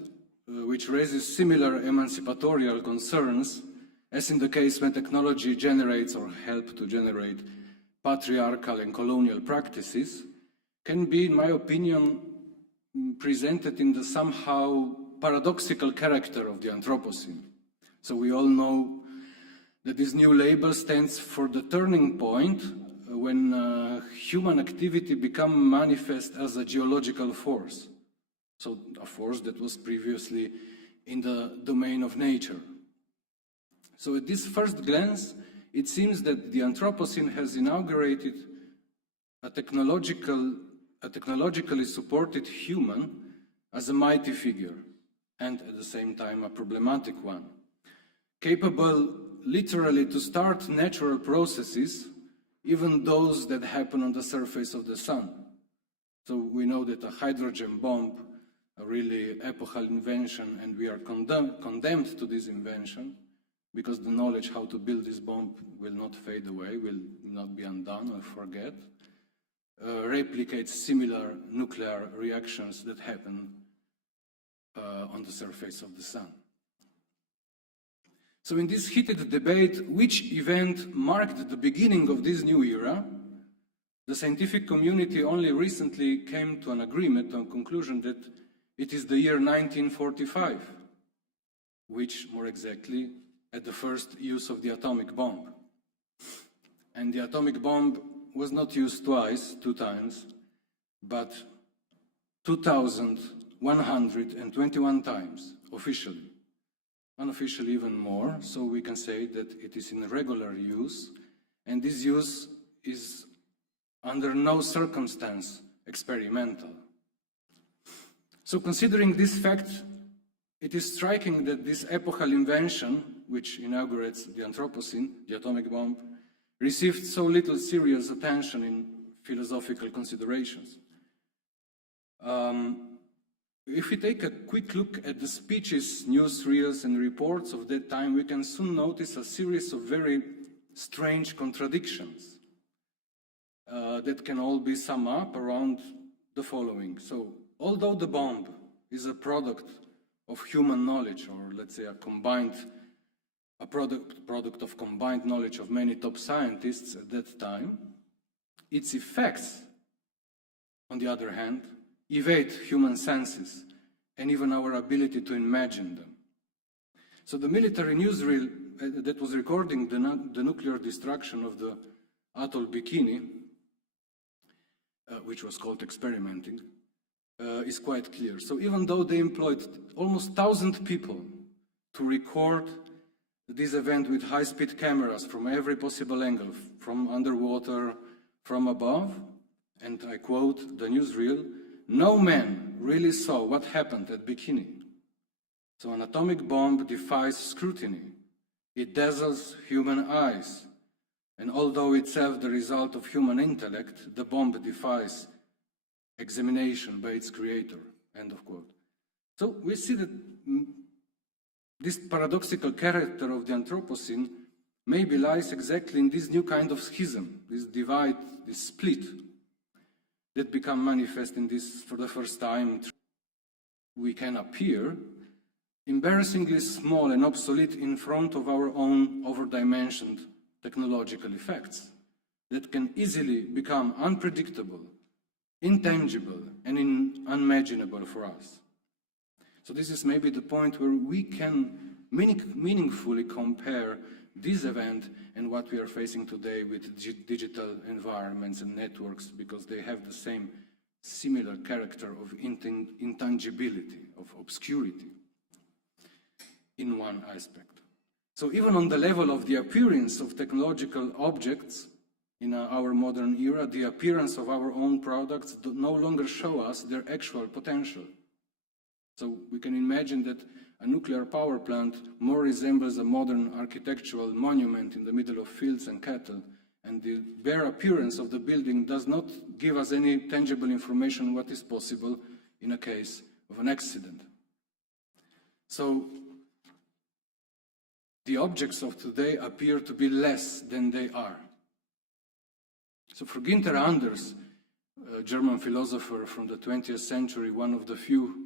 which raises similar emancipatorial concerns, as in the case when technology generates or helps to generate patriarchal and colonial practices, can be, in my opinion, presented in the somehow paradoxical character of the Anthropocene. So we all know that this new label stands for the turning point when human activity becomes manifest as a geological force. So a force that was previously in the domain of nature. So at this first glance, it seems that the Anthropocene has inaugurated a technologically supported human as a mighty figure, and at the same time a problematic one, capable literally to start natural processes, even those that happen on the surface of the sun. So we know that a hydrogen bomb, a really epochal invention, and we are condemned to this invention, because the knowledge how to build this bomb will not fade away, will not be undone or forget. replicates similar nuclear reactions that happen on the surface of the sun. So in this heated debate, which event marked the beginning of this new era, the scientific community only recently came to an agreement on conclusion that it is the year 1945, which, more exactly, had the first use of the atomic bomb. And the atomic bomb was not used twice, 2 times, but 2,121 times, officially. Unofficially even more, so we can say that it is in regular use, and this use is under no circumstance experimental. So considering this fact, it is striking that this epochal invention, which inaugurates the Anthropocene, the atomic bomb, received so little serious attention in philosophical considerations. If we take a quick look at the speeches, newsreels, and reports of that time, we can soon notice a series of very strange contradictions that can all be summed up around the following. So, although the bomb is a product of human knowledge, or let's say a product of combined knowledge of many top scientists at that time, its effects, on the other hand, evade human senses and even our ability to imagine them. So the military newsreel that was recording the nuclear destruction of the atoll Bikini, which was called Experimenting, is quite clear. So even though they employed almost 1,000 people to record this event with high-speed cameras from every possible angle, from underwater, from above, and I quote the newsreel, "No man really saw what happened at Bikini. So an atomic bomb defies scrutiny. It dazzles human eyes. And although itself the result of human intellect, the bomb defies examination by its creator." End of quote. So we see that this paradoxical character of the Anthropocene maybe lies exactly in this new kind of schism, this divide, this split, that become manifest in this for the first time. We can appear embarrassingly small and obsolete in front of our own overdimensioned technological effects that can easily become unpredictable, intangible, and unimaginable for us. So this is maybe the point where we can meaningfully compare this event and what we are facing today with digital environments and networks, because they have the same similar character of intangibility, of obscurity in one aspect. So even on the level of the appearance of technological objects in our modern era, the appearance of our own products no longer show us their actual potential. So we can imagine that a nuclear power plant more resembles a modern architectural monument in the middle of fields and cattle, and the bare appearance of the building does not give us any tangible information on what is possible in a case of an accident. So the objects of today appear to be less than they are. So for Günther Anders, a German philosopher from the 20th century, one of the few,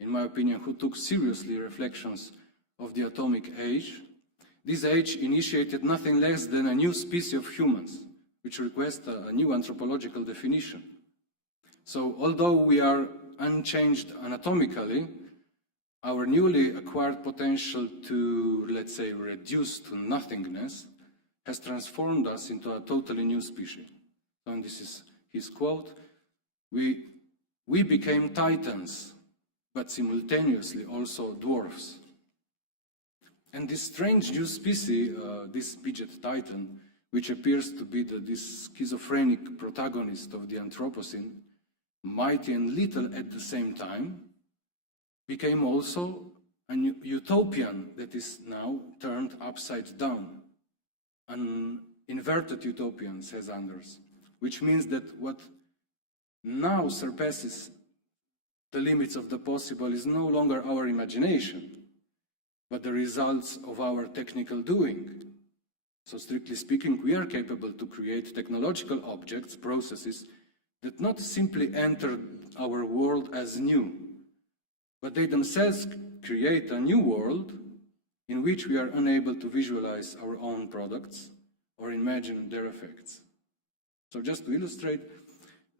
in my opinion, who took seriously reflections of the atomic age, this age initiated nothing less than a new species of humans, which request a new anthropological definition. So although we are unchanged anatomically, our newly acquired potential to, let's say, reduce to nothingness has transformed us into a totally new species. And this is his quote, we became titans, but simultaneously also dwarfs. And this strange new species, this Pidgeot titan, which appears to be this schizophrenic protagonist of the Anthropocene, mighty and little at the same time, became also a utopian that is now turned upside down. An inverted utopian, says Anders, which means that what now surpasses the limits of the possible is no longer our imagination, but the results of our technical doing. So strictly speaking, we are capable to create technological objects, processes, that not simply enter our world as new, but they themselves create a new world in which we are unable to visualize our own products or imagine their effects. So just to illustrate,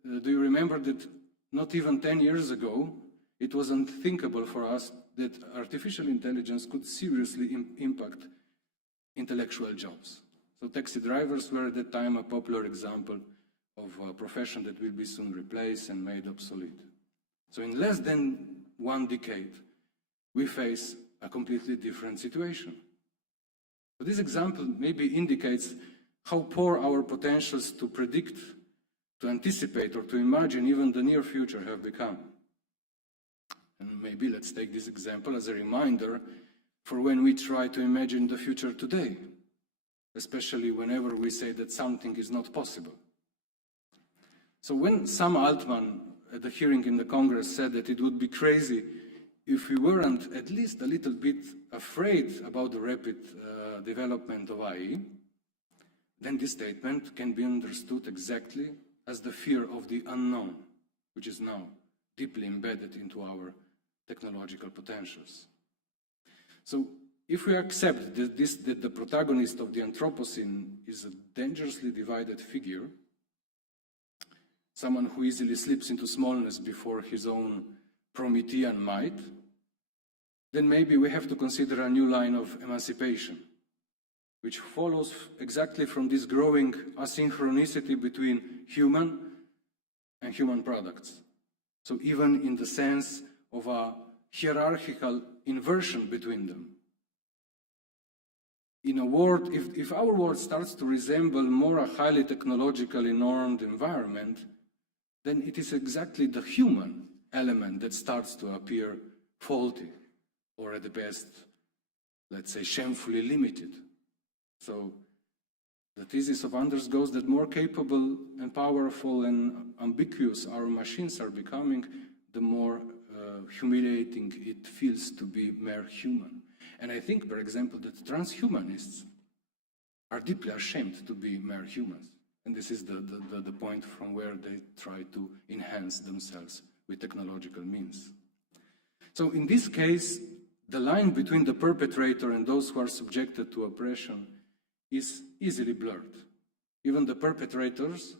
do you remember that not even 10 years ago, it was unthinkable for us that artificial intelligence could seriously impact intellectual jobs. So taxi drivers were at that time a popular example of a profession that will be soon replaced and made obsolete. So in less than 1 decade, we face a completely different situation. So this example maybe indicates how poor our potentials to predict, to anticipate, or to imagine even the near future have become. And maybe let's take this example as a reminder for when we try to imagine the future today, especially whenever we say that something is not possible. So when Sam Altman at the hearing in the Congress said that it would be crazy if we weren't at least a little bit afraid about the rapid development of AI, then this statement can be understood exactly as the fear of the unknown, which is now deeply embedded into our technological potentials. So if we accept that the protagonist of the Anthropocene is a dangerously divided figure, someone who easily slips into smallness before his own Promethean might, then maybe we have to consider a new line of emancipation, which follows exactly from this growing asynchronicity between human and human products. So even in the sense of a hierarchical inversion between them. In a world, if our world starts to resemble more a highly technologically normed environment, then it is exactly the human element that starts to appear faulty, or at the best, let's say, shamefully limited. So the thesis of Anders goes that more capable and powerful and ambiguous our machines are becoming, the more humiliating it feels to be mere human. And I think, for example, that transhumanists are deeply ashamed to be mere humans. And this is the point from where they try to enhance themselves with technological means. So in this case, the line between the perpetrator and those who are subjected to oppression is easily blurred. Even the perpetrators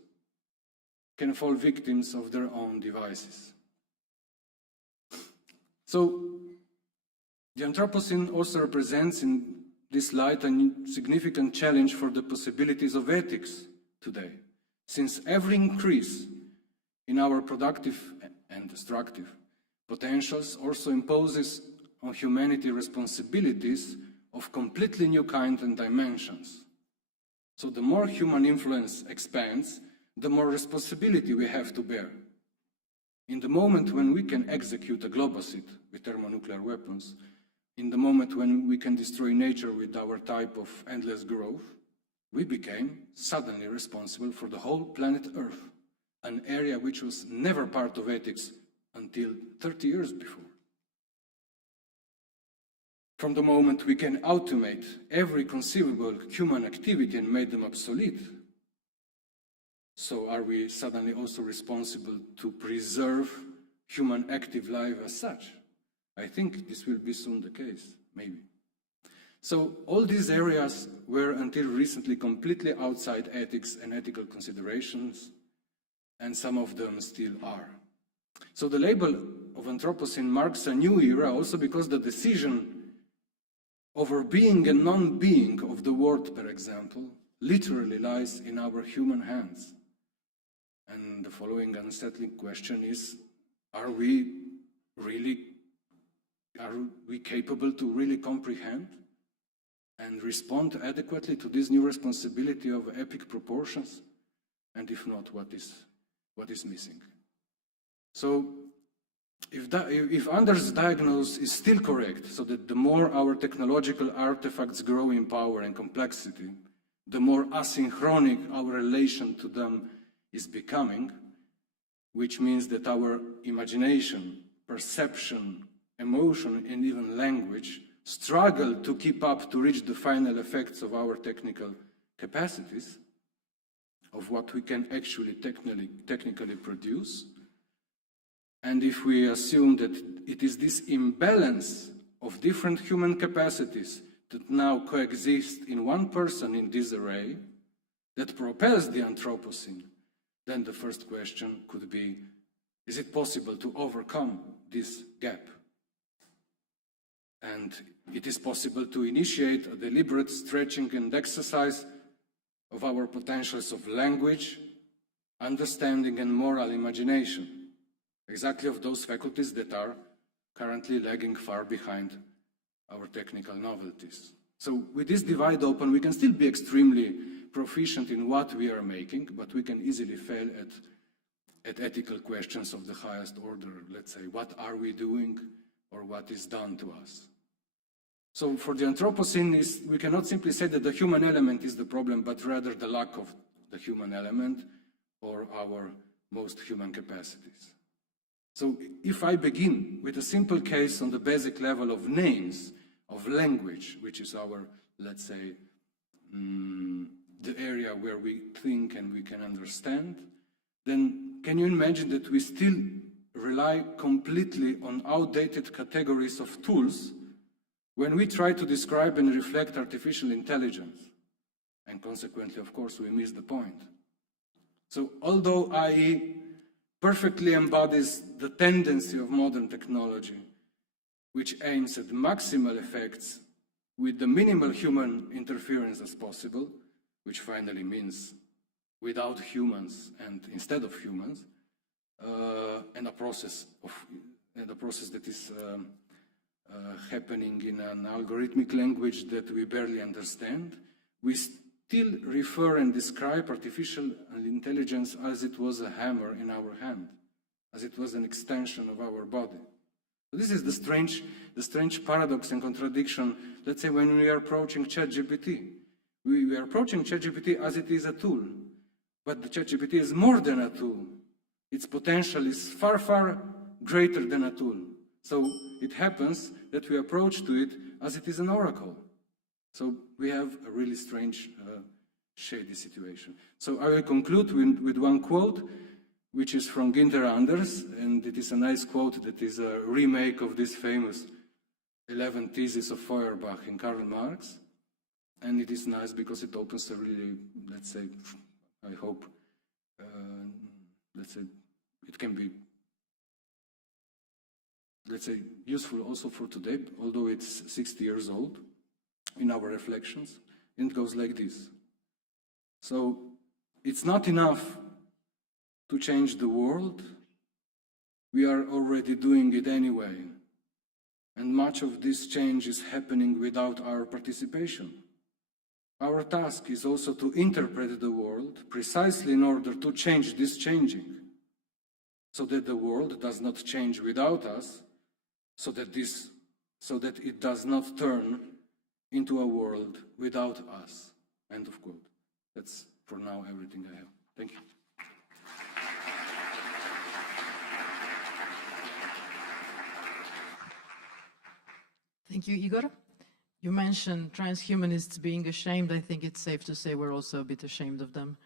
can fall victims of their own devices. So the Anthropocene also represents in this light a significant challenge for the possibilities of ethics today, since every increase in our productive and destructive potentials also imposes on humanity responsibilities of completely new kind and dimensions. So the more human influence expands, the more responsibility we have to bear. In the moment when we can execute a globocide with thermonuclear weapons, in the moment when we can destroy nature with our type of endless growth, we became suddenly responsible for the whole planet Earth, an area which was never part of ethics until 30 years before. From the moment we can automate every conceivable human activity and make them obsolete, so are we suddenly also responsible to preserve human active life as such? I think this will be soon the case, maybe. So all these areas were until recently completely outside ethics and ethical considerations, and some of them still are. So the label of Anthropocene marks a new era also because the decision over being and non-being of the world, for example, literally lies in our human hands. And the following unsettling question is, are we capable to really comprehend and respond adequately to this new responsibility of epic proportions? And if not, what is missing? So if Anders' diagnosis is still correct, so that the more our technological artifacts grow in power and complexity, the more asynchronic our relation to them is becoming, which means that our imagination, perception, emotion, and even language struggle to keep up to reach the final effects of our technical capacities, of what we can actually technically produce. And if we assume that it is this imbalance of different human capacities that now coexist in one person in this array that propels the Anthropocene, then the first question could be, is it possible to overcome this gap? And it is possible to initiate a deliberate stretching and exercise of our potentials of language, understanding, and moral imagination, exactly of those faculties that are currently lagging far behind our technical novelties. So with this divide open, we can still be extremely proficient in what we are making, but we can easily fail at ethical questions of the highest order. Let's say, what are we doing or what is done to us? So for the Anthropocene, we cannot simply say that the human element is the problem, but rather the lack of the human element or our most human capacities. So if I begin with a simple case on the basic level of names, of language, which is our, let's say, the area where we think and we can understand, then can you imagine that we still rely completely on outdated categories of tools when we try to describe and reflect artificial intelligence? And consequently, of course, we miss the point. So although AI perfectly embodies the tendency of modern technology, which aims at maximal effects with the minimal human interference as possible, which finally means without humans and instead of humans, and a process that is happening in an algorithmic language that we barely understand, we still refer and describe artificial intelligence as it was a hammer in our hand, as it was an extension of our body. This is the strange paradox and contradiction, let's say, when we are approaching ChatGPT. We are approaching ChatGPT as it is a tool, but the ChatGPT is more than a tool. Its potential is far, far greater than a tool. So it happens that we approach to it as it is an oracle. So we have a really strange, shady situation. So I will conclude with one quote, which is from Günther Anders, and it is a nice quote that is a remake of this famous 11 Theses of Feuerbach in Karl Marx. And it is nice because it opens a really, let's say, I hope, let's say, it can be, let's say, useful also for today, although it's 60 years old, in our reflections. And it goes like this. So, it's not enough to change the world. We are already doing it anyway. And much of this change is happening without our participation. Our task is also to interpret the world precisely in order to change this changing, so that the world does not change without us, so that it does not turn into a world without us. End of quote. That's for now everything I have. Thank you. Thank you, Igor. You mentioned transhumanists being ashamed. I think it's safe to say we're also a bit ashamed of them.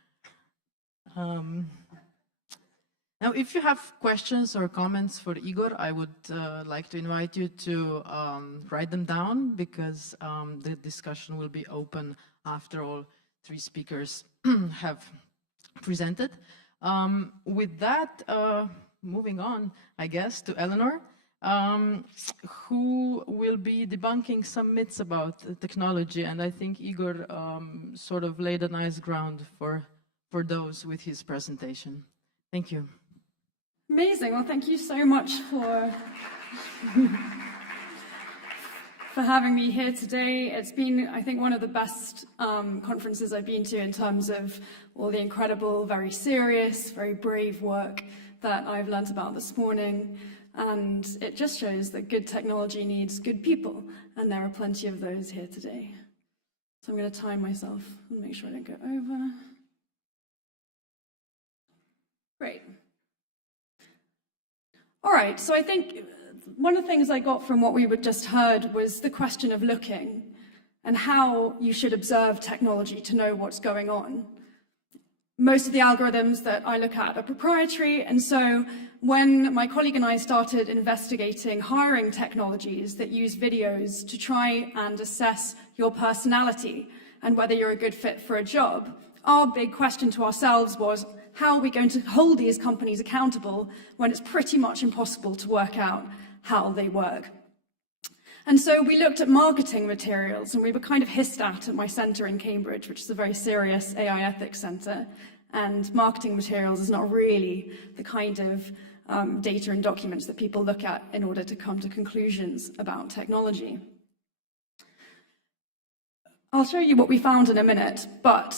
Now, if you have questions or comments for Igor, I would like to invite you to write them down, because the discussion will be open after all three speakers have presented. With that, moving on, I guess, to Eleanor, who will be debunking some myths about technology. And I think Igor sort of laid a nice ground for those with his presentation. Thank you. Amazing. Well, thank you so much for having me here today. It's been, I think, one of the best conferences I've been to in terms of all the incredible, very serious, very brave work that I've learnt about this morning. And it just shows that good technology needs good people, and there are plenty of those here today. So I'm going to time myself and make sure I don't go over. Great. All right, so I think one of the things I got from what we just heard was the question of looking and how you should observe technology to know what's going on. Most of the algorithms that I look at are proprietary, and so when my colleague and I started investigating hiring technologies that use videos to try and assess your personality and whether you're a good fit for a job, our big question to ourselves was, how are we going to hold these companies accountable when it's pretty much impossible to work out how they work? And so we looked at marketing materials, and we were kind of hissed at my centre in Cambridge, which is a very serious AI ethics centre. And marketing materials is not really the kind of data and documents that people look at in order to come to conclusions about technology. I'll show you what we found in a minute, but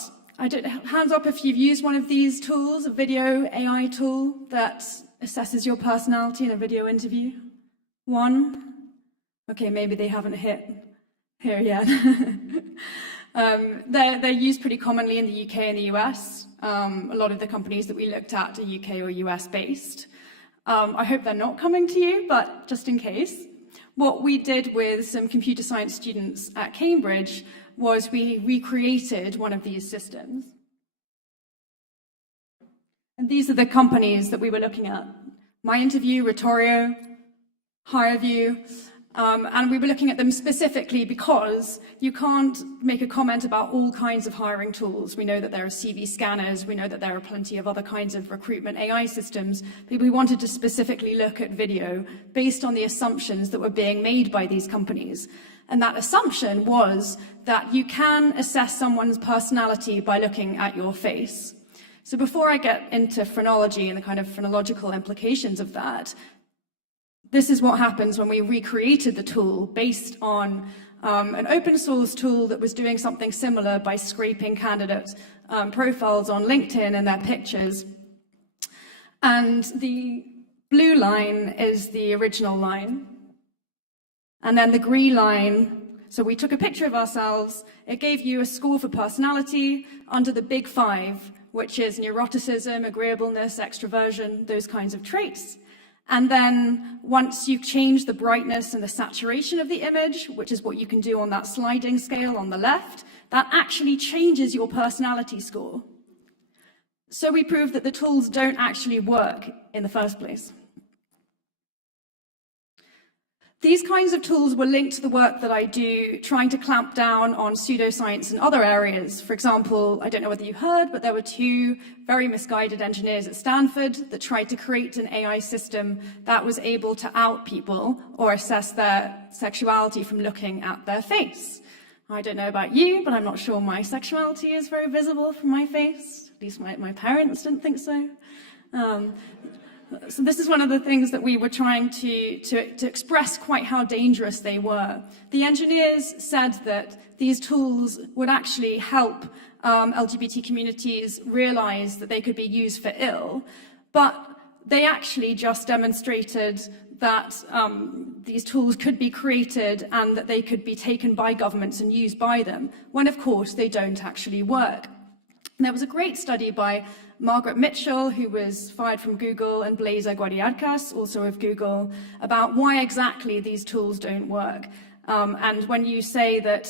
hands up if you've used one of these tools, a video AI tool that assesses your personality in a video interview. One. Okay, maybe they haven't hit here yet. They're used pretty commonly in the UK and the US. A lot of the companies that we looked at are UK or US based. I hope they're not coming to you, but just in case. What we did with some computer science students at Cambridge was we recreated one of these systems. And these are the companies that we were looking at. My Interview, Retorio, HireView. And we were looking at them specifically because you can't make a comment about all kinds of hiring tools. We know that there are CV scanners, we know that there are plenty of other kinds of recruitment AI systems, but we wanted to specifically look at video based on the assumptions that were being made by these companies. And that assumption was that you can assess someone's personality by looking at your face. So before I get into phrenology and the kind of phrenological implications of that, this is what happens when we recreated the tool based on an open source tool that was doing something similar by scraping candidate profiles on LinkedIn and their pictures. And the blue line is the original line. And then the green line, so we took a picture of ourselves. It gave you a score for personality under the big 5, which is neuroticism, agreeableness, extroversion, those kinds of traits. And then once you change the brightness and the saturation of the image, which is what you can do on that sliding scale on the left, that actually changes your personality score. So we proved that the tools don't actually work in the first place. These kinds of tools were linked to the work that I do, trying to clamp down on pseudoscience in other areas. For example, I don't know whether you heard, but there were 2 very misguided engineers at Stanford that tried to create an AI system that was able to out people or assess their sexuality from looking at their face. I don't know about you, but I'm not sure my sexuality is very visible from my face. At least my parents didn't think so. So this is one of the things that we were trying to express quite how dangerous they were. The engineers said that these tools would actually help LGBT communities realize that they could be used for ill, but they actually just demonstrated that these tools could be created and that they could be taken by governments and used by them, when of course they don't actually work. And there was a great study by Margaret Mitchell, who was fired from Google, and Blaise Guadiarcas, also of Google, about why exactly these tools don't work. And when you say that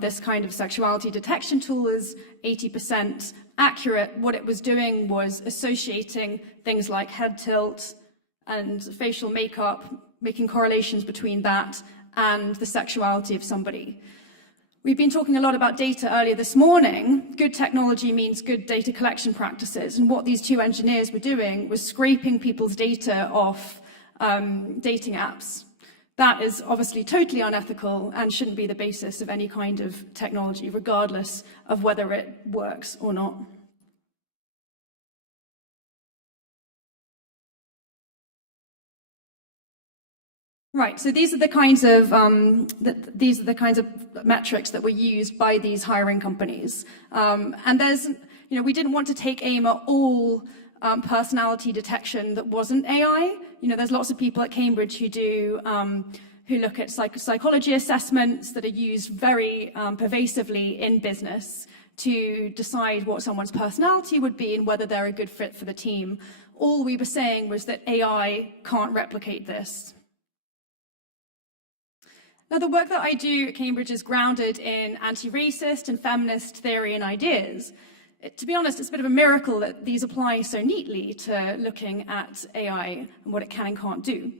this kind of sexuality detection tool is 80% accurate, what it was doing was associating things like head tilt and facial makeup, making correlations between that and the sexuality of somebody. We've been talking a lot about data earlier this morning. Good technology means good data collection practices. And what these 2 engineers were doing was scraping people's data off dating apps. That is obviously totally unethical and shouldn't be the basis of any kind of technology, regardless of whether it works or not. Right, so these are the kinds of metrics that were used by these hiring companies, and we didn't want to take aim at all personality detection that wasn't AI. There's lots of people at Cambridge who look at psychology assessments that are used very pervasively in business to decide what someone's personality would be and whether they're a good fit for the team. All we were saying was that AI can't replicate this. Now, the work that I do at Cambridge is grounded in anti-racist and feminist theory and ideas. to be honest, it's a bit of a miracle that these apply so neatly to looking at AI and what it can and can't do.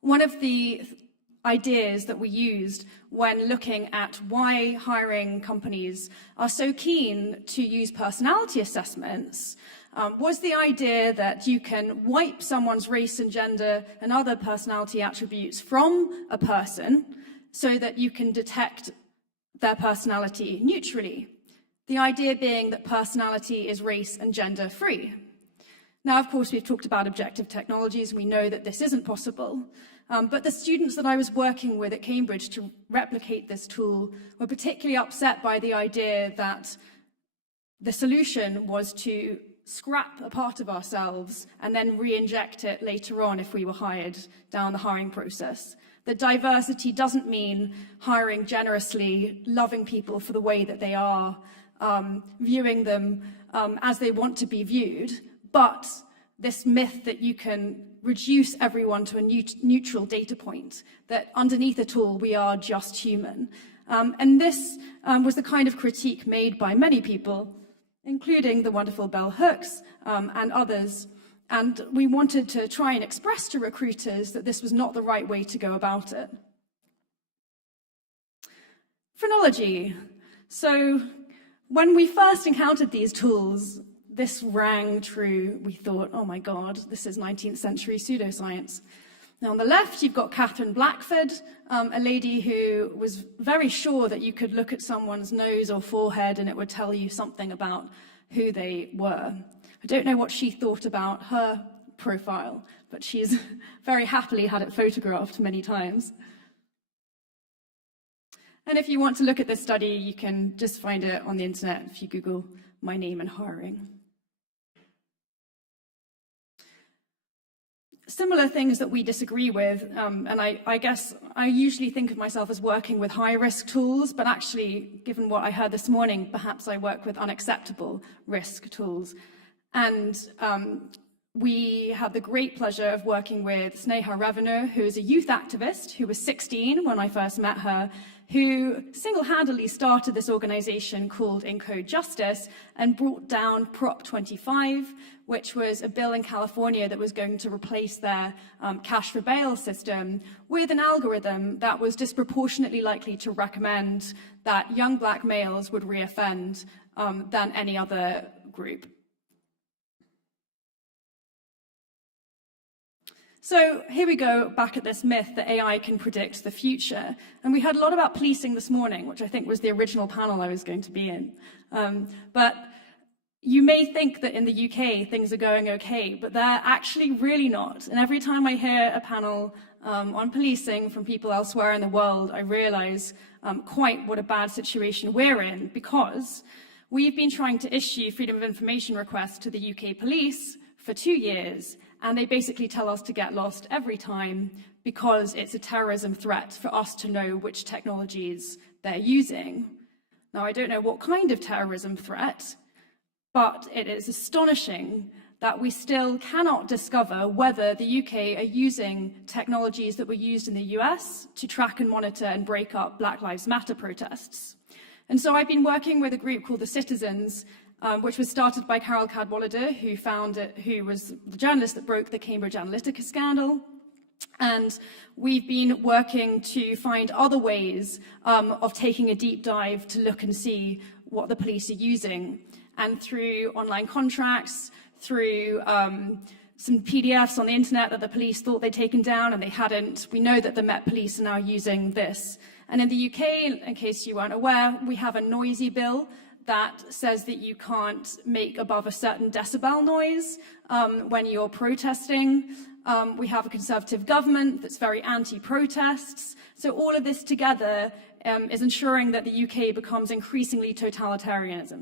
One of the ideas that we used when looking at why hiring companies are so keen to use personality assessments was the idea that you can wipe someone's race and gender and other personality attributes from a person so that you can detect their personality neutrally. The idea being that personality is race and gender free. Now, of course, we've talked about objective technologies. We know that this isn't possible. But the students that I was working with at Cambridge to replicate this tool were particularly upset by the idea that the solution was to scrap a part of ourselves and then re-inject it later on if we were hired down the hiring process. That diversity doesn't mean hiring generously, loving people for the way that they are, viewing them as they want to be viewed, but this myth that you can reduce everyone to a neutral data point, that underneath it all, we are just human. And this was the kind of critique made by many people, including the wonderful Bell Hooks and others. And we wanted to try and express to recruiters that this was not the right way to go about it. Phrenology. So when we first encountered these tools, this rang true. We thought, oh my God, this is 19th century pseudoscience. Now on the left, you've got Catherine Blackford, a lady who was very sure that you could look at someone's nose or forehead and it would tell you something about who they were. I don't know what she thought about her profile, but she's very happily had it photographed many times. And if you want to look at this study, you can just find it on the internet if you Google my name and hiring. Similar things that we disagree with, and I guess I usually think of myself as working with high-risk tools, but actually, given what I heard this morning, perhaps I work with unacceptable risk tools. And we had the great pleasure of working with Sneha Revenue, who is a youth activist who was 16 when I first met her, who single-handedly started this organization called Encode Justice and brought down Prop 25, which was a bill in California that was going to replace their cash for bail system with an algorithm that was disproportionately likely to recommend that young black males would reoffend than any other group. So here we go, back at this myth that AI can predict the future. And we heard a lot about policing this morning, which I think was the original panel I was going to be in. But you may think that in the UK things are going okay, but they're actually really not. And every time I hear a panel on policing from people elsewhere in the world, I realize quite what a bad situation we're in, because we've been trying to issue freedom of information requests to the UK police for 2 years, and they basically tell us to get lost every time because it's a terrorism threat for us to know which technologies they're using. Now, I don't know what kind of terrorism threat, but it is astonishing that we still cannot discover whether the UK are using technologies that were used in the US to track and monitor and break up Black Lives Matter protests. And so I've been working with a group called The Citizens, which was started by Carol Cadwallader, who was the journalist that broke the Cambridge Analytica scandal. And we've been working to find other ways of taking a deep dive to look and see what the police are using. And through online contracts, through some PDFs on the internet that the police thought they'd taken down and they hadn't, we know that the Met Police are now using this. And in the UK, in case you weren't aware, we have a noisy bill that says that you can't make above a certain decibel noise when you're protesting. We have a Conservative government that's very anti-protests. So all of this together is ensuring that the UK becomes increasingly totalitarian.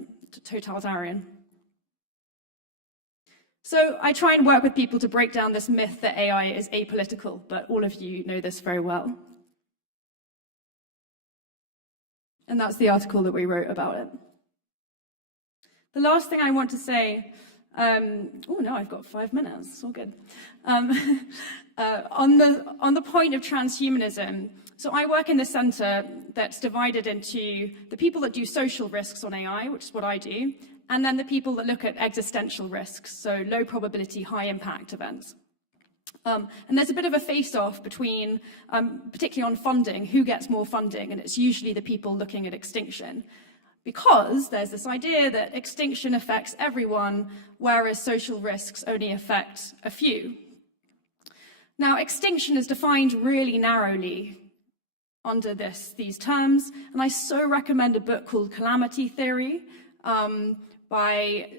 So I try and work with people to break down this myth that AI is apolitical, but all of you know this very well. And that's the article that we wrote about it. The last thing I want to say, oh no, I've got 5 minutes, it's all good. On the point of transhumanism, so I work in the centre that's divided into the people that do social risks on AI, which is what I do, and then the people that look at existential risks, so low probability, high impact events. And there's a bit of a face-off between, particularly on funding, who gets more funding, and it's usually the people looking at extinction, because there's this idea that extinction affects everyone, whereas social risks only affect a few. Now, extinction is defined really narrowly under these terms, and I so recommend a book called Calamity Theory by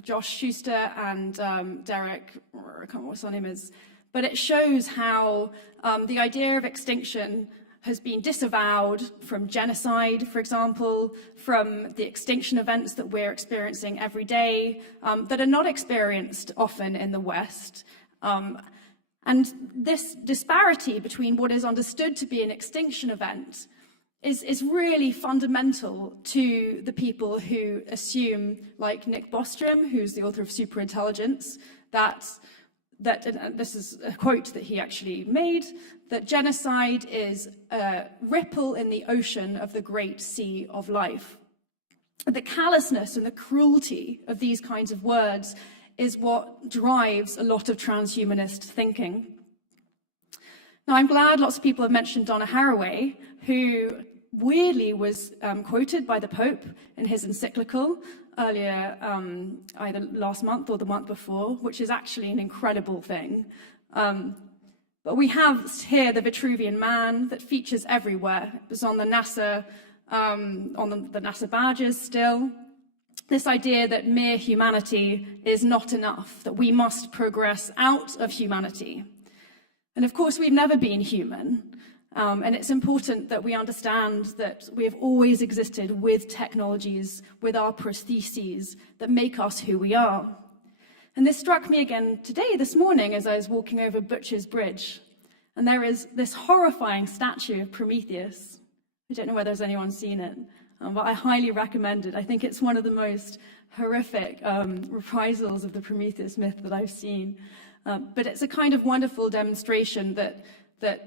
Josh Schuster and Derek, I can't remember what his name is, but it shows how the idea of extinction has been disavowed from genocide, for example, from the extinction events that we're experiencing every day, that are not experienced often in the West. And this disparity between what is understood to be an extinction event is really fundamental to the people who assume, like Nick Bostrom, who's the author of Superintelligence, that this is a quote that he actually made, that genocide is a ripple in the ocean of the great sea of life. The callousness and the cruelty of these kinds of words is what drives a lot of transhumanist thinking. Now, I'm glad lots of people have mentioned Donna Haraway, who weirdly was quoted by the Pope in his encyclical earlier, either last month or the month before, which is actually an incredible thing. But we have here the Vitruvian Man that features everywhere. It was on the NASA, the NASA badges still. This idea that mere humanity is not enough, that we must progress out of humanity. And of course, we've never been human. And it's important that we understand that we have always existed with technologies, with our prostheses that make us who we are. And this struck me again today, this morning, as I was walking over Butcher's Bridge. And there is this horrifying statue of Prometheus. I don't know whether anyone's seen it, but I highly recommend it. I think it's one of the most horrific reprisals of the Prometheus myth that I've seen. But it's a kind of wonderful demonstration that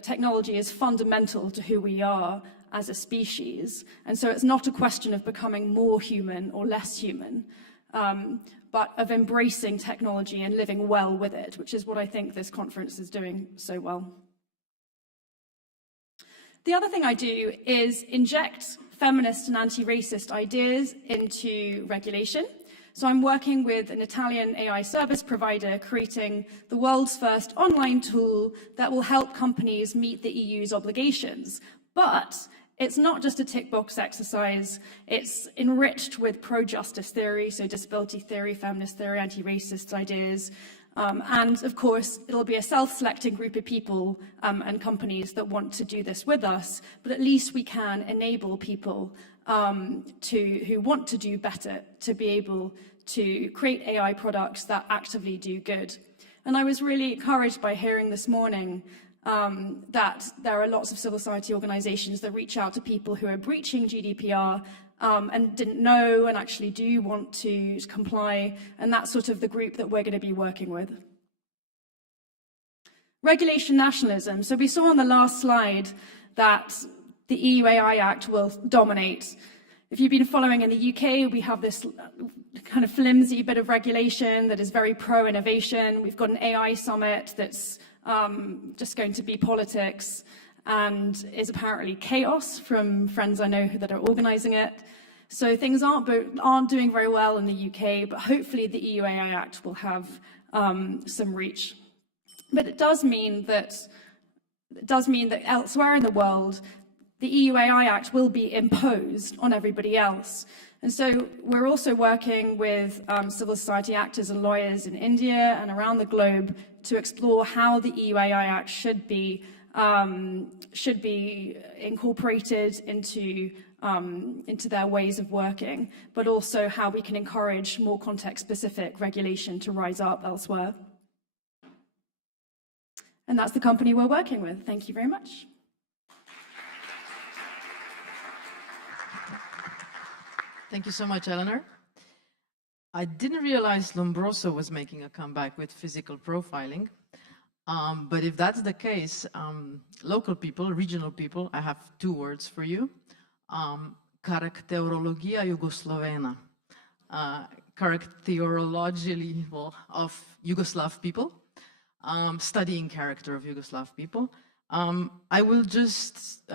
technology is fundamental to who we are as a species. And so it's not a question of becoming more human or less human, but of embracing technology and living well with it, which is what I think this conference is doing so well. The other thing I do is inject feminist and anti-racist ideas into regulation. So I'm working with an Italian AI service provider creating the world's first online tool that will help companies meet the EU's obligations. But it's not just a tick box exercise, it's enriched with pro-justice theory, so disability theory, feminist theory, anti-racist ideas. And of course, it'll be a self-selecting group of people and companies that want to do this with us, but at least we can enable people who want to do better to be able to create AI products that actively do good. And I was really encouraged by hearing this morning that there are lots of civil society organizations that reach out to people who are breaching GDPR and didn't know and actually do want to comply, and that's sort of the group that we're going to be working with. Regulation nationalism. So we saw on the last slide that the EU AI Act will dominate. If you've been following in the UK, we have this kind of flimsy bit of regulation that is very pro-innovation. We've got an AI summit that's just going to be politics and is apparently chaos from friends I know that are organizing it. So things aren't doing very well in the UK, but hopefully the EU AI Act will have some reach. But it does mean that elsewhere in the world, the EU AI Act will be imposed on everybody else. And so we're also working with civil society actors and lawyers in India and around the globe to explore how the EU AI Act should be incorporated into their ways of working, but also how we can encourage more context-specific regulation to rise up elsewhere. And that's the company we're working with. Thank you very much. Thank you so much, Eleanor. I didn't realize Lombroso was making a comeback with physical profiling. But if that's the case, local people, regional people, I have two words for you. Karakterologia Jugoslovena. characterology of Yugoslav people, studying character of Yugoslav people. I will just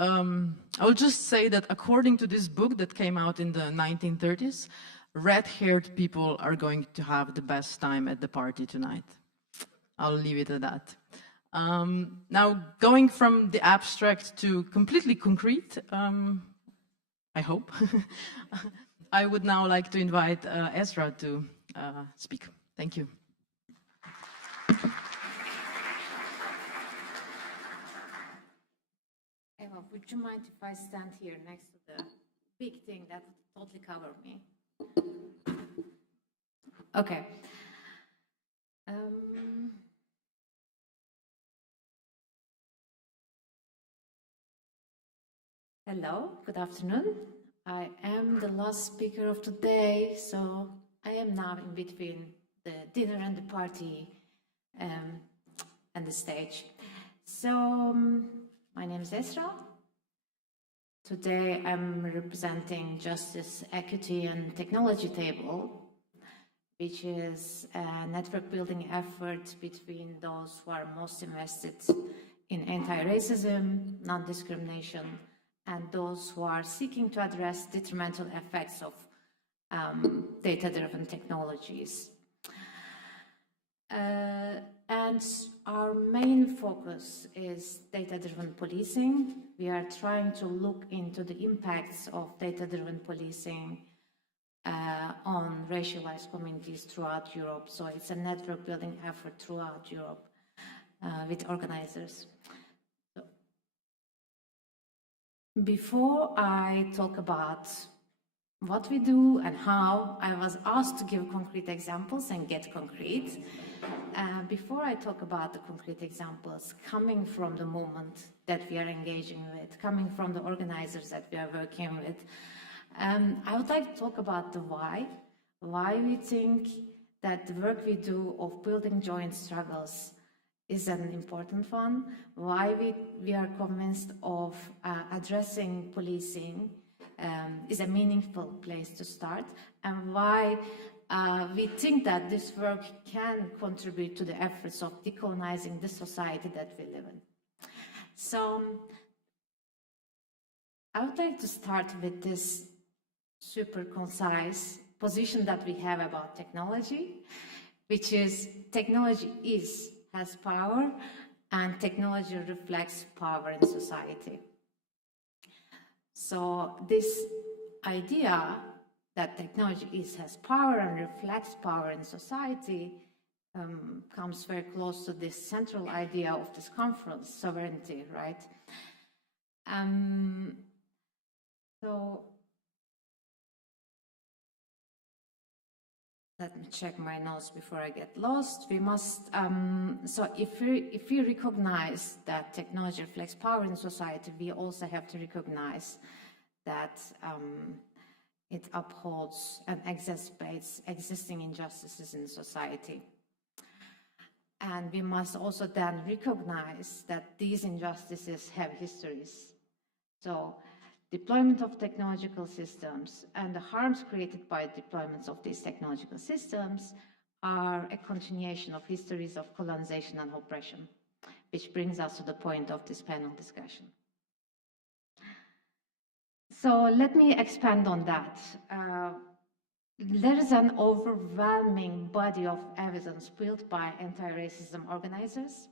say that according to this book that came out in the 1930s, red-haired people are going to have the best time at the party tonight. I'll leave it at that. Now, going from the abstract to completely concrete, I hope, I would now like to invite Ezra to speak. Thank you. Eva, would you mind if I stand here next to the big thing that totally covered me? Okay. Hello, good afternoon. I am the last speaker of today, so I am now in between the dinner and the party and the stage. So, my name is Esra. Today I'm representing Justice, Equity and Technology Table, which is a network building effort between those who are most invested in anti-racism, non-discrimination, and those who are seeking to address detrimental effects of data-driven technologies. And our main focus is data-driven policing. We are trying to look into the impacts of data-driven policing on racialized communities throughout Europe. So it's a network building effort throughout Europe with organizers. So, before I talk about what we do and how, I was asked to give concrete examples and get concrete. Before I talk about the concrete examples coming from the movement that we are engaging with, coming from the organizers that we are working with, I would like to talk about the why we think that the work we do of building joint struggles is an important one, why we are convinced of addressing policing is a meaningful place to start, and why we think that this work can contribute to the efforts of decolonizing the society that we live in. So I would like to start with this super concise position that we have about technology, which is technology has power and technology reflects power in society. So this idea that technology has power and reflects power in society comes very close to this central idea of this conference, sovereignty, right? So let me check my notes before I get lost. We must, so if we recognize that technology reflects power in society, we also have to recognize that it upholds and exacerbates existing injustices in society. And we must also then recognize that these injustices have histories. So deployment of technological systems and the harms created by deployments of these technological systems are a continuation of histories of colonization and oppression, which brings us to the point of this panel discussion. So let me expand on that. There is an overwhelming body of evidence built by anti-racism organizers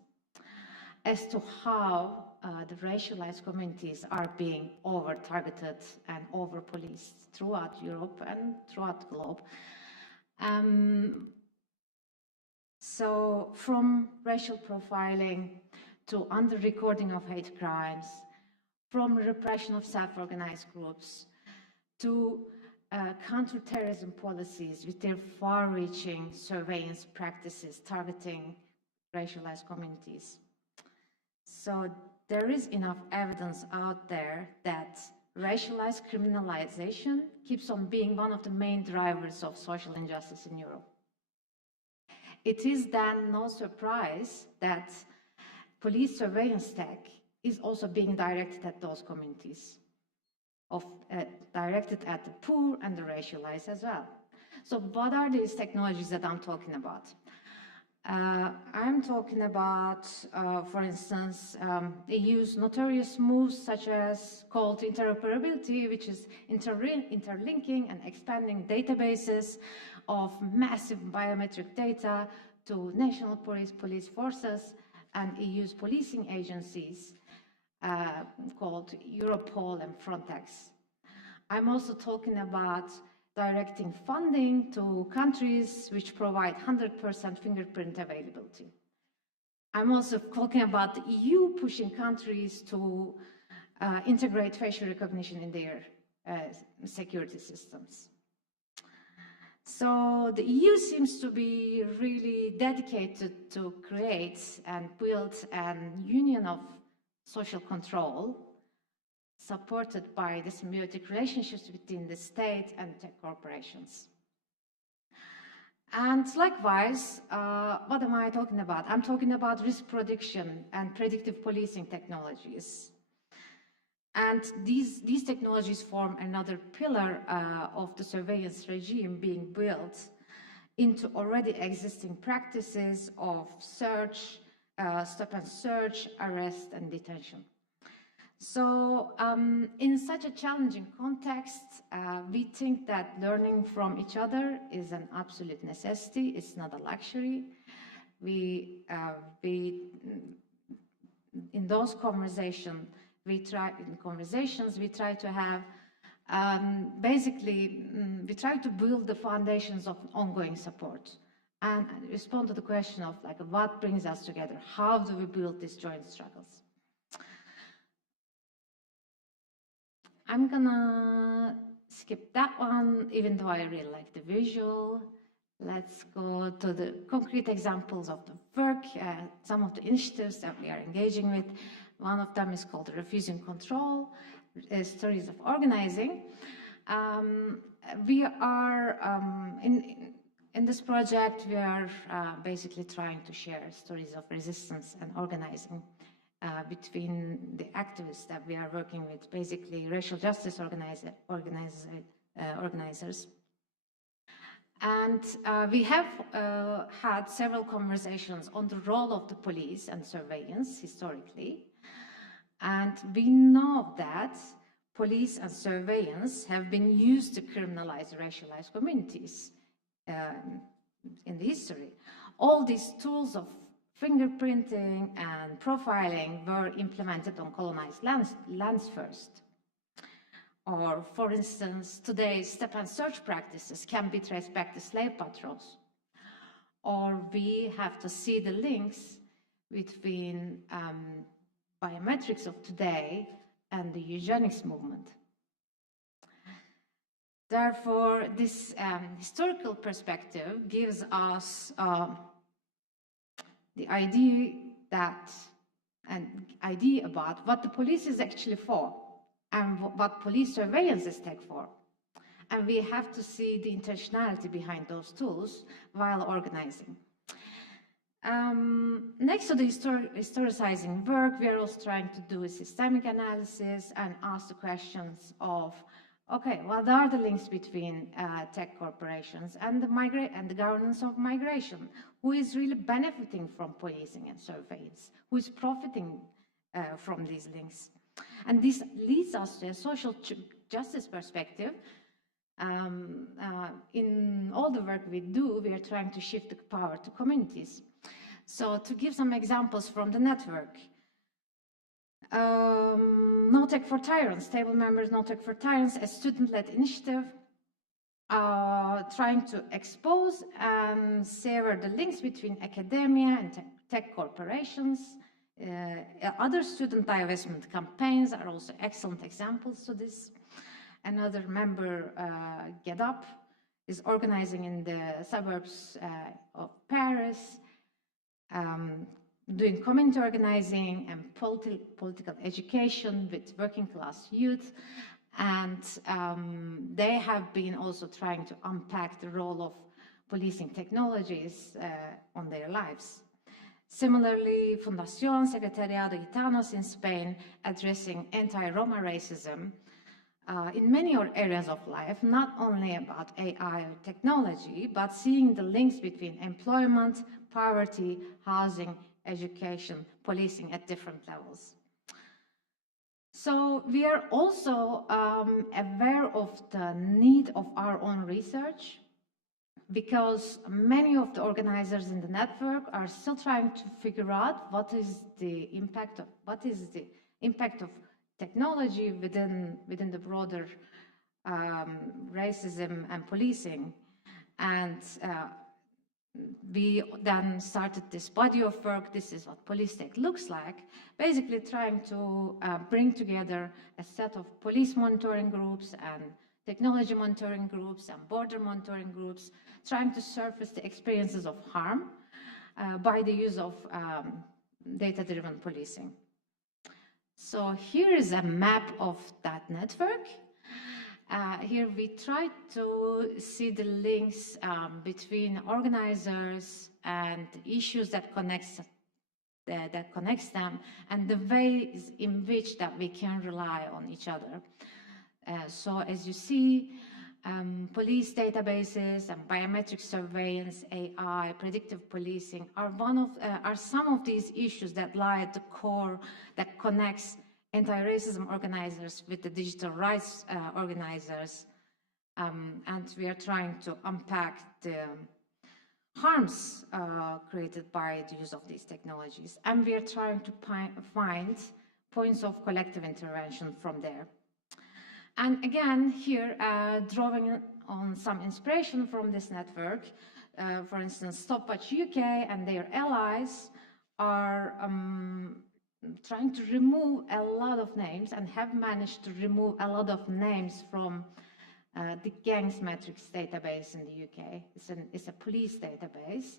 as to how the racialized communities are being over-targeted and over-policed throughout Europe and throughout the globe. So from racial profiling to under-recording of hate crimes, from repression of self-organized groups to counterterrorism policies with their far-reaching surveillance practices targeting racialized communities. So there is enough evidence out there that racialized criminalization keeps on being one of the main drivers of social injustice in Europe. It is then no surprise that police surveillance tech is also being directed at those communities, directed at the poor and the racialized as well. So what are these technologies that I'm talking about? I'm talking about, for instance, EU's notorious moves such as called interoperability, which is interlinking and expanding databases of massive biometric data to national police forces and EU's policing agencies called Europol and Frontex. I'm also talking about directing funding to countries which provide 100% fingerprint availability. I'm also talking about the EU pushing countries to integrate facial recognition in their security systems. So the EU seems to be really dedicated to create and build a union of social control supported by the symbiotic relationships between the state and tech corporations. And likewise, what am I talking about? I'm talking about risk prediction and predictive policing technologies. And these technologies form another pillar of the surveillance regime being built into already existing practices of search, stop and search, arrest, and detention. So in such a challenging context, we think that learning from each other is an absolute necessity. It's not a luxury. In those conversations, we try to have, we try to build the foundations of ongoing support and respond to the question of like, what brings us together? How do we build these joint struggles? I'm gonna skip that one, even though I really like the visual. Let's go to the concrete examples of the work, some of the initiatives that we are engaging with. One of them is called Refusing Control, Stories of Organizing. We are, in this project, we are basically trying to share stories of resistance and organizing between the activists that we are working with, basically racial justice organizers. And we have had several conversations on the role of the police and surveillance historically. And we know that police and surveillance have been used to criminalize racialized communities in the history. All these tools of fingerprinting and profiling were implemented on colonized lands first. Or, for instance, today's step and search practices can be traced back to slave patrols. Or we have to see the links between biometrics of today and the eugenics movement. Therefore, this historical perspective gives us the idea about what the police is actually for and what police surveillance is tech for. And we have to see the intentionality behind those tools while organizing. Next to the historicizing work, we are also trying to do a systemic analysis and ask the questions of, okay, what are the links between tech corporations and the governance of migration? Who is really benefiting from policing and surveillance? Who is profiting from these links? And this leads us to a social justice perspective. In all the work we do, we are trying to shift the power to communities. So to give some examples from the network, No Tech for Tyrants, table members No Tech for Tyrants, a student-led initiative trying to expose and sever the links between academia and tech corporations. Other student divestment campaigns are also excellent examples to this. Another member, Get Up, is organizing in the suburbs of Paris, doing community organizing and political education with working class youth. And they have been also trying to unpack the role of policing technologies on their lives. Similarly, Fundación Secretariado Gitanos in Spain, addressing anti-Roma racism, in many areas of life, not only about AI or technology, but seeing the links between employment, poverty, housing, education, policing at different levels. So we are also aware of the need of our own research, because many of the organizers in the network are still trying to figure out what is the impact of technology within the broader racism and policing. And we then started this body of work. This is what police state looks like, basically trying to bring together a set of police monitoring groups and technology monitoring groups and border monitoring groups, trying to surface the experiences of harm by the use of data-driven policing. So here is a map of that network. Here we try to see the links between organizers and issues that connects them, and the ways in which that we can rely on each other. So as you see, police databases and biometric surveillance, AI, predictive policing are some of these issues that lie at the core, that connects anti-racism organizers with the digital rights organizers. And we are trying to unpack the harms created by the use of these technologies. And we are trying to find points of collective intervention from there. And again, here, drawing on some inspiration from this network, for instance, Stopwatch UK and their allies are trying to remove a lot of names and have managed to remove a lot of names from the gangs metrics database in the UK. It's a police database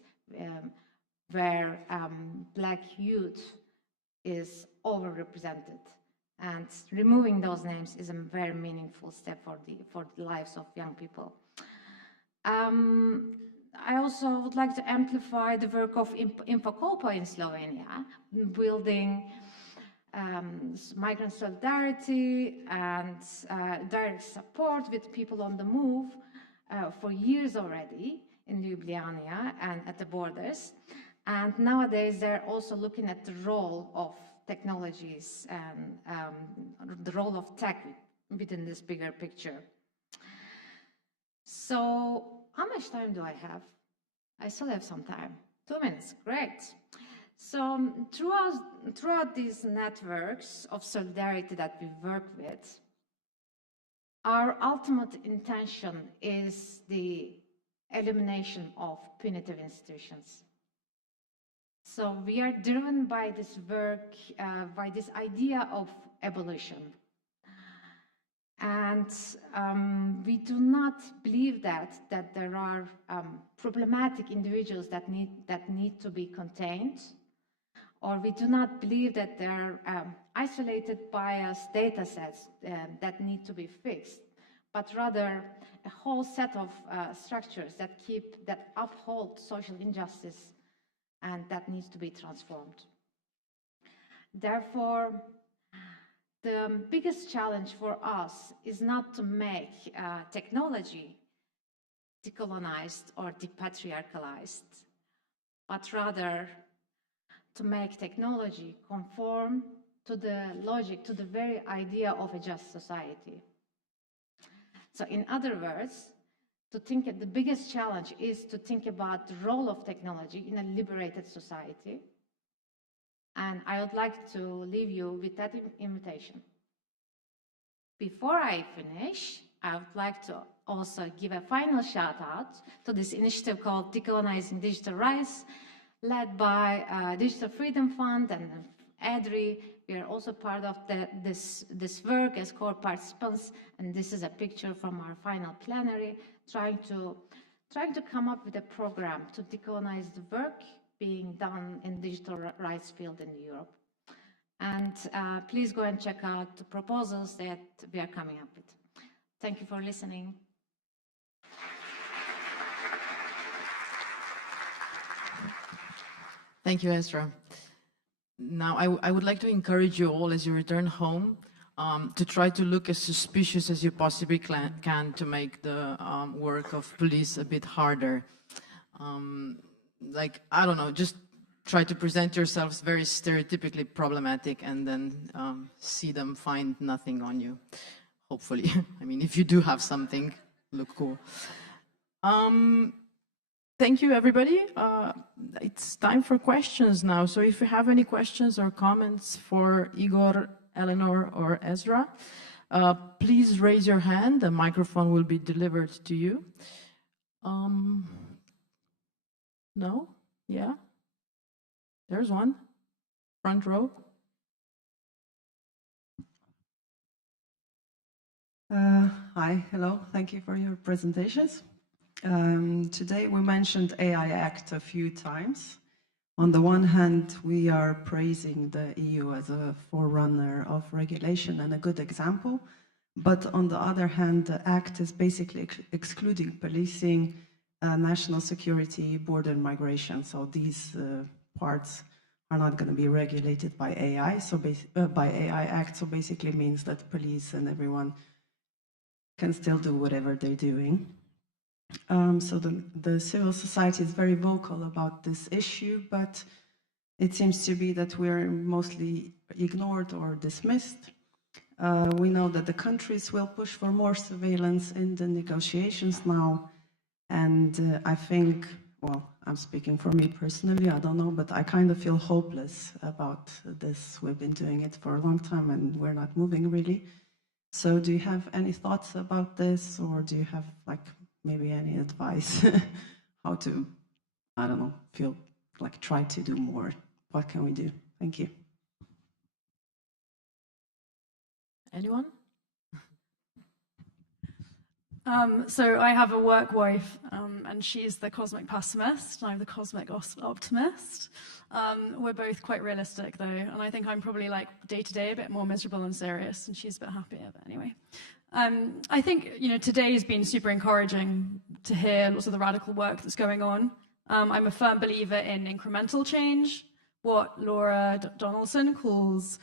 where Black youth is overrepresented. And removing those names is a very meaningful step for the lives of young people. I also would like to amplify the work of Infokolpo in Slovenia, building migrant solidarity and direct support with people on the move for years already in Ljubljana and at the borders. And nowadays they're also looking at the role of technologies and the role of tech within this bigger picture. So how much time do I have? I still have some time. 2 minutes, great. So throughout these networks of solidarity that we work with, our ultimate intention is the elimination of punitive institutions. So we are driven by this work, by this idea of abolition. And we do not believe that there are problematic individuals that need to be contained, or we do not believe that there are isolated biased data sets that need to be fixed, but rather a whole set of structures that uphold social injustice and that needs to be transformed. Therefore, the biggest challenge for us is not to make technology decolonized or depatriarchalized, but rather to make technology conform to the logic, to the very idea of a just society. So in other words, the biggest challenge is to think about the role of technology in a liberated society. And I would like to leave you with that invitation. Before I finish, I would like to also give a final shout out to this initiative called Decolonising Digital Rights, led by Digital Freedom Fund and ADRI. We are also part of this work as core participants, and this is a picture from our final plenary, trying to come up with a program to decolonize the work being done in digital rights field in Europe. And please go and check out the proposals that we are coming up with. Thank you for listening. Thank you, Ezra. Now, I would like to encourage you all as you return home to try to look as suspicious as you possibly can to make the work of police a bit harder. Like, I don't know, just try to present yourselves very stereotypically problematic and then see them find nothing on you, hopefully. I mean, if you do have something, look cool. Thank you, everybody. It's time for questions now. So if you have any questions or comments for Igor, Eleanor, or Ezra, please raise your hand. The microphone will be delivered to you. No? Yeah? There's one. Front row. Hi, hello. Thank you for your presentations. Today we mentioned AI Act a few times. On the one hand, we are praising the EU as a forerunner of regulation and a good example. But on the other hand, the Act is basically excluding policing, national security, border and migration. So these parts are not going to be regulated by AI. So by AI Act, so basically means that police and everyone can still do whatever they're doing. So the civil society is very vocal about this issue, but it seems to be that we're mostly ignored or dismissed. We know that the countries will push for more surveillance in the negotiations now. And I think, well, I'm speaking for me personally, I don't know, but I kind of feel hopeless about this. We've been doing it for a long time and we're not moving really. So do you have any thoughts about this, or do you have like maybe any advice how to, I don't know, feel like try to do more? What can we do? Thank you. Anyone? So I have a work wife, and she's the cosmic pessimist, and I'm the cosmic optimist. We're both quite realistic, though, and I think I'm probably like day to day a bit more miserable and serious, and she's a bit happier. But anyway, I think today has been super encouraging to hear lots of the radical work that's going on. I'm a firm believer in incremental change, what Laura Donaldson calls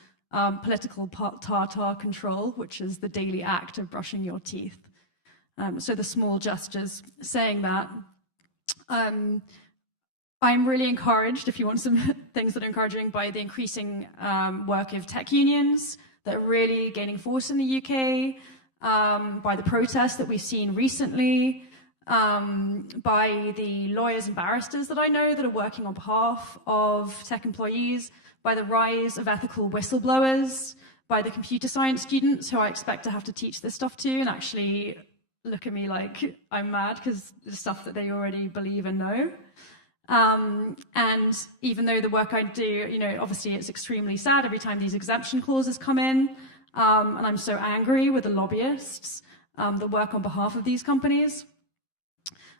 political tartar control, which is the daily act of brushing your teeth. So the small gestures, saying that. I'm really encouraged, if you want some things that are encouraging, by the increasing work of tech unions that are really gaining force in the UK, by the protests that we've seen recently, by the lawyers and barristers that I know that are working on behalf of tech employees, by the rise of ethical whistleblowers, by the computer science students who I expect to have to teach this stuff to and actually look at me like I'm mad because the stuff that they already believe and know. And even though the work I do, obviously it's extremely sad every time these exemption clauses come in, and I'm so angry with the lobbyists that work on behalf of these companies.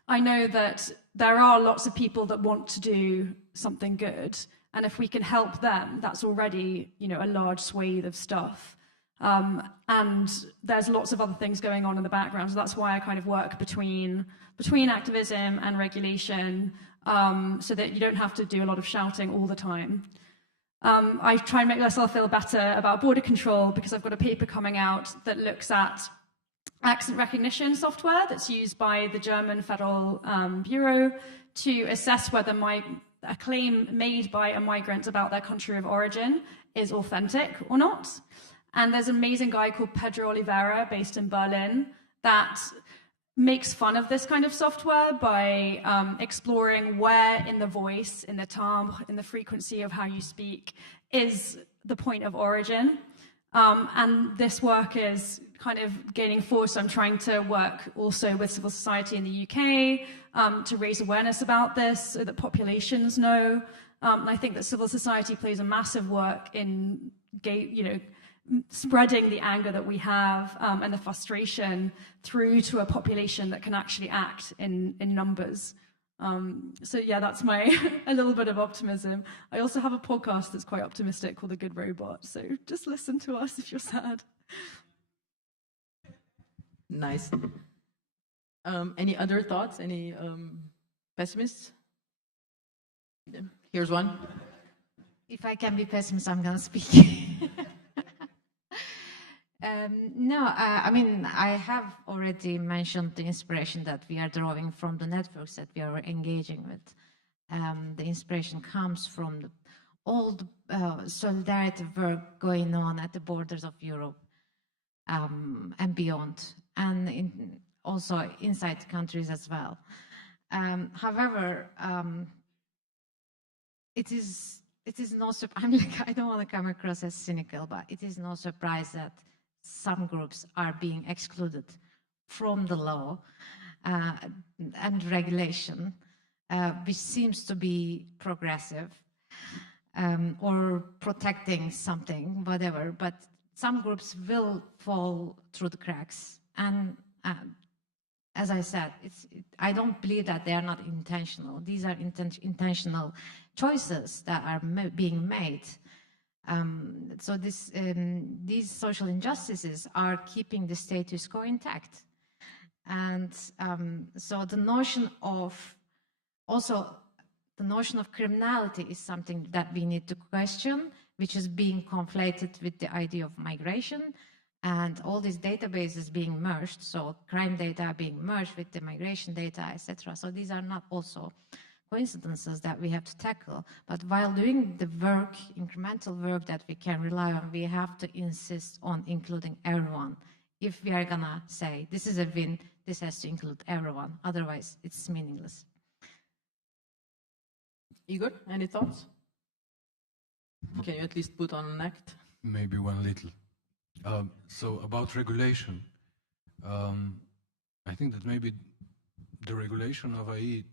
I know that there are lots of people that want to do something good, and if we can help them, that's already, a large swathe of stuff. And there's lots of other things going on in the background, so that's why I kind of work between activism and regulation, so that you don't have to do a lot of shouting all the time. I try and make myself feel better about border control because I've got a paper coming out that looks at accent recognition software that's used by the German Federal Bureau to assess whether a claim made by a migrant about their country of origin is authentic or not. And there's an amazing guy called Pedro Oliveira, based in Berlin, that makes fun of this kind of software by exploring where in the voice, in the timbre, in the frequency of how you speak is the point of origin. And this work is kind of gaining force. I'm trying to work also with civil society in the UK to raise awareness about this so that populations know. And I think that civil society plays a massive work in spreading the anger that we have and the frustration through to a population that can actually act in numbers. So yeah, that's a little bit of optimism. I also have a podcast that's quite optimistic called The Good Robot, so just listen to us if you're sad. Nice. Any other thoughts? Any pessimists? Here's one. If I can be pessimist, I'm going to speak. No, I mean, I have already mentioned the inspiration that we are drawing from the networks that we are engaging with. The inspiration comes from all the solidarity work going on at the borders of Europe and beyond, and also inside countries as well. However, it is no surprise. I don't want to come across as cynical, but it is no surprise that some groups are being excluded from the law and regulation, which seems to be progressive or protecting something, whatever. But some groups will fall through the cracks. And as I said, I don't believe that they are not intentional. These are intentional choices that are being made. So these social injustices are keeping the status quo intact. And so the notion of criminality is something that we need to question, which is being conflated with the idea of migration, and all these databases being merged, so crime data being merged with the migration data, etc. So these are not also coincidences that we have to tackle. But while doing the work, incremental work that we can rely on, we have to insist on including everyone. If we are gonna say, this is a win, this has to include everyone. Otherwise, it's meaningless. Igor, any thoughts? Can you at least put on an act? Maybe one little. So about regulation, I think that maybe the regulation of AI,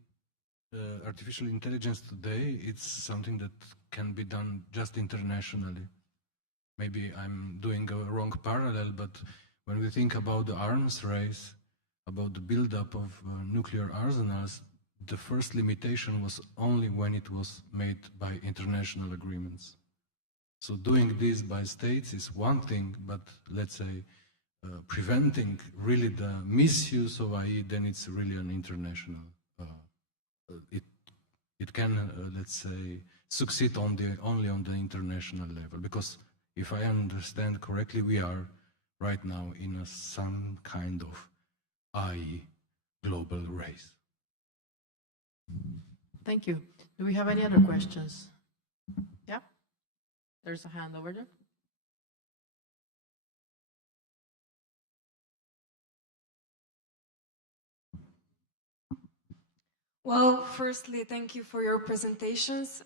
artificial intelligence today, it's something that can be done just internationally. Maybe I'm doing a wrong parallel, but when we think about the arms race, about the buildup of nuclear arsenals, the first limitation was only when it was made by international agreements. So doing this by states is one thing, but let's say preventing really the misuse of AI, then it's really an international. It can, let's say, succeed only on the international level. Because if I understand correctly, we are right now in some kind of AI global race. Thank you. Do we have any other questions? Yeah? There's a hand over there. Well, firstly, thank you for your presentations.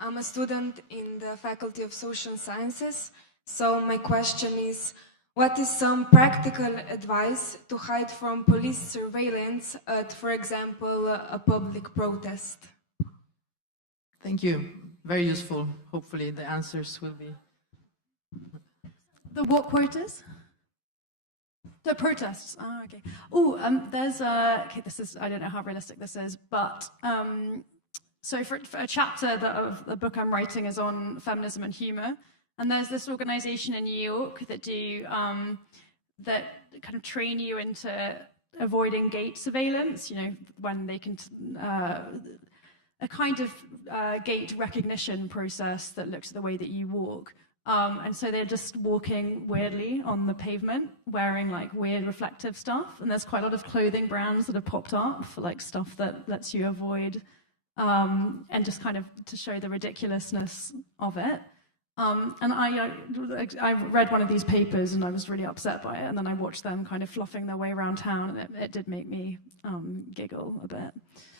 I'm a student in the Faculty of Social Sciences, so my question is, what is some practical advice to hide from police surveillance at, for example, a public protest? Thank you. Very useful. Hopefully the answers will be... The what quotas? The protests. Oh, okay. Oh, there's okay. This is, I don't know how realistic this is, but so for a chapter of the book I'm writing is on feminism and humor, and there's this organization in New York that do that kind of train you into avoiding gate surveillance. You know, when they can a kind of gate recognition process that looks at the way that you walk. And so they're just walking weirdly on the pavement, wearing like weird reflective stuff. And there's quite a lot of clothing brands that have popped up for like stuff that lets you avoid, and just kind of to show the ridiculousness of it. And I read one of these papers and I was really upset by it. And then I watched them kind of fluffing their way around town, and it did make me giggle a bit.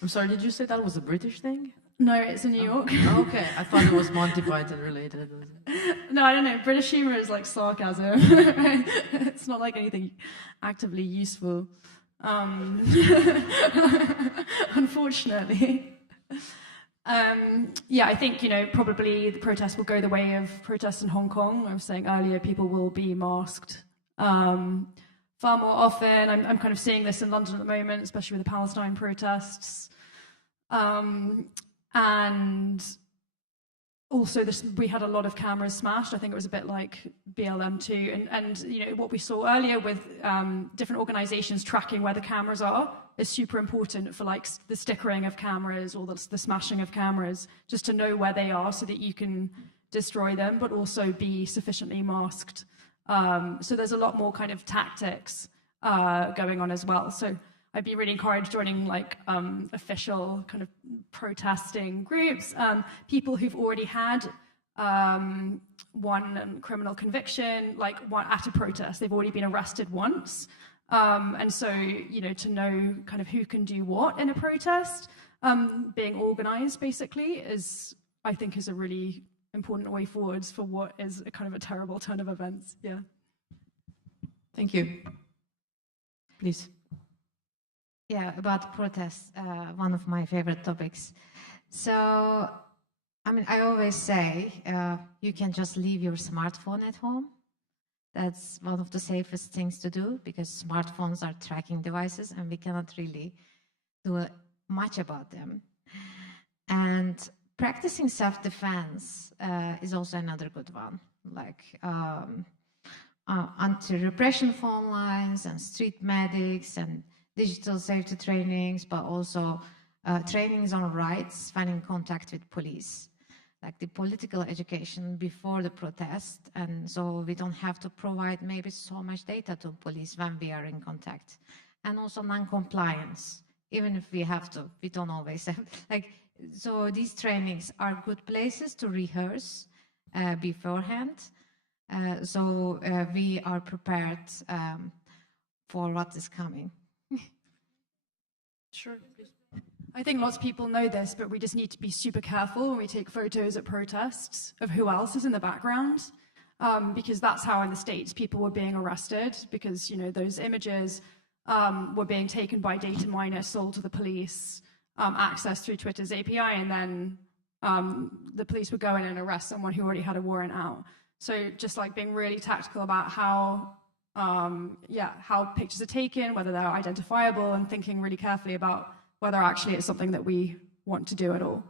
I'm sorry, did you say that was a British thing? No, it's in New York. Oh, okay, I thought it was Monty Python related. No, I don't know. British humor is like sarcasm. It's not like anything actively useful, unfortunately. Yeah, I think, you know, probably the protests will go the way of protests in Hong Kong. I was saying earlier, people will be masked far more often. I'm kind of seeing this in London at the moment, especially with the Palestine protests. And also we had a lot of cameras smashed. I think it was a bit like BLM too. And you know, what we saw earlier with different organizations tracking where the cameras are is super important for like the stickering of cameras or the smashing of cameras, just to know where they are so that you can destroy them, but also be sufficiently masked So there's a lot more kind of tactics going on as well. So I'd be really encouraged joining like official kind of protesting groups, people who've already had one criminal conviction, like at a protest. They've already been arrested once. And so, you know, to know kind of who can do what in a protest, being organized basically I think is a really important way forwards for what is a kind of a terrible turn of events. Yeah. Thank you. Please. Yeah, about protests, one of my favorite topics. So, I mean, I always say you can just leave your smartphone at home. That's one of the safest things to do because smartphones are tracking devices and we cannot really do much about them. And practicing self-defense is also another good one, like anti-repression phone lines and street medics and digital safety trainings, but also trainings on rights when in contact with police, like the political education before the protest, and so we don't have to provide maybe so much data to police when we are in contact, and also non-compliance, even if we have to, we don't always have, like, so these trainings are good places to rehearse beforehand, so we are prepared for what is coming. Sure, please. I think lots of people know this, but we just need to be super careful when we take photos at protests of who else is in the background, because that's how in the States people were being arrested, because, you know, those images were being taken by data miners, sold to the police, accessed through Twitter's API, and then the police would go in and arrest someone who already had a warrant out. So just like being really tactical about how pictures are taken, whether they're identifiable, and thinking really carefully about whether actually it's something that we want to do at all.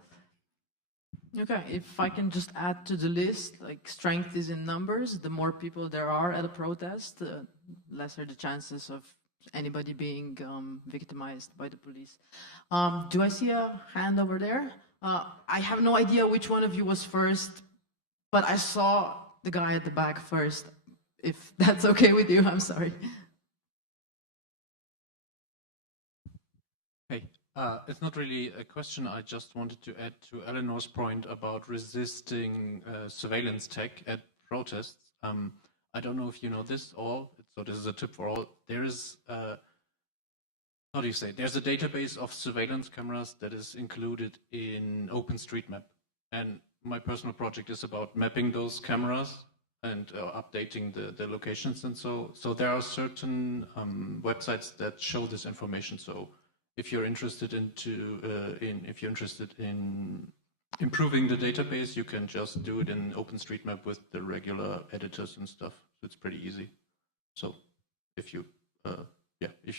Okay, if I can just add to the list, like strength is in numbers. The more people there are at a protest, the lesser the chances of anybody being victimized by the police. Do I see a hand over there? I have no idea which one of you was first, but I saw the guy at the back first. If that's okay with you, I'm sorry. Hey, it's not really a question. I just wanted to add to Eleanor's point about resisting surveillance tech at protests. I don't know if you know this all, so this is a tip for all. There is, how do you say, there's a database of surveillance cameras that is included in OpenStreetMap. And my personal project is about mapping those cameras and updating the locations, and so there are certain websites that show this information. So if you're interested in improving the database, you can just do it in OpenStreetMap with the regular editors and stuff. It's pretty easy. So if you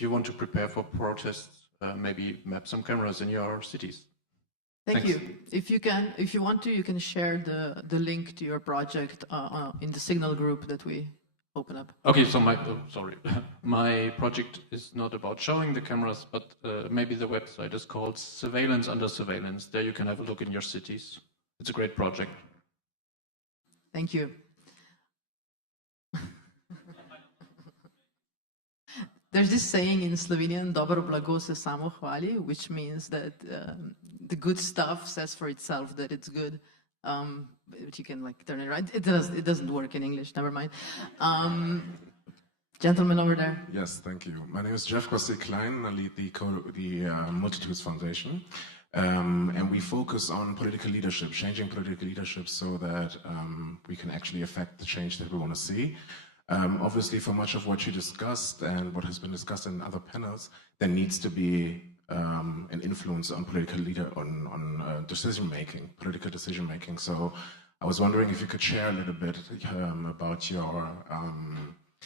want to prepare for protests, maybe map some cameras in your cities. Thank you. If you want to, you can share the link to your project in the Signal group that we open up. Okay, so my project is not about showing the cameras, but maybe the website is called Surveillance Under Surveillance. There you can have a look in your cities. It's a great project. Thank you. There's this saying in Slovenian, dobro blago se samo hvali, which means that the good stuff says for itself that it's good. But you can like turn it right. It doesn't work in English, never mind. Gentleman over there. Yes, thank you. My name is Jeff Klein. I lead the Multitudes Foundation. And we focus on political leadership, changing political leadership so that we can actually affect the change that we want to see. Obviously, for much of what you discussed and what has been discussed in other panels, there needs to be an influence on political on decision-making, political decision-making. So I was wondering if you could share a little bit about your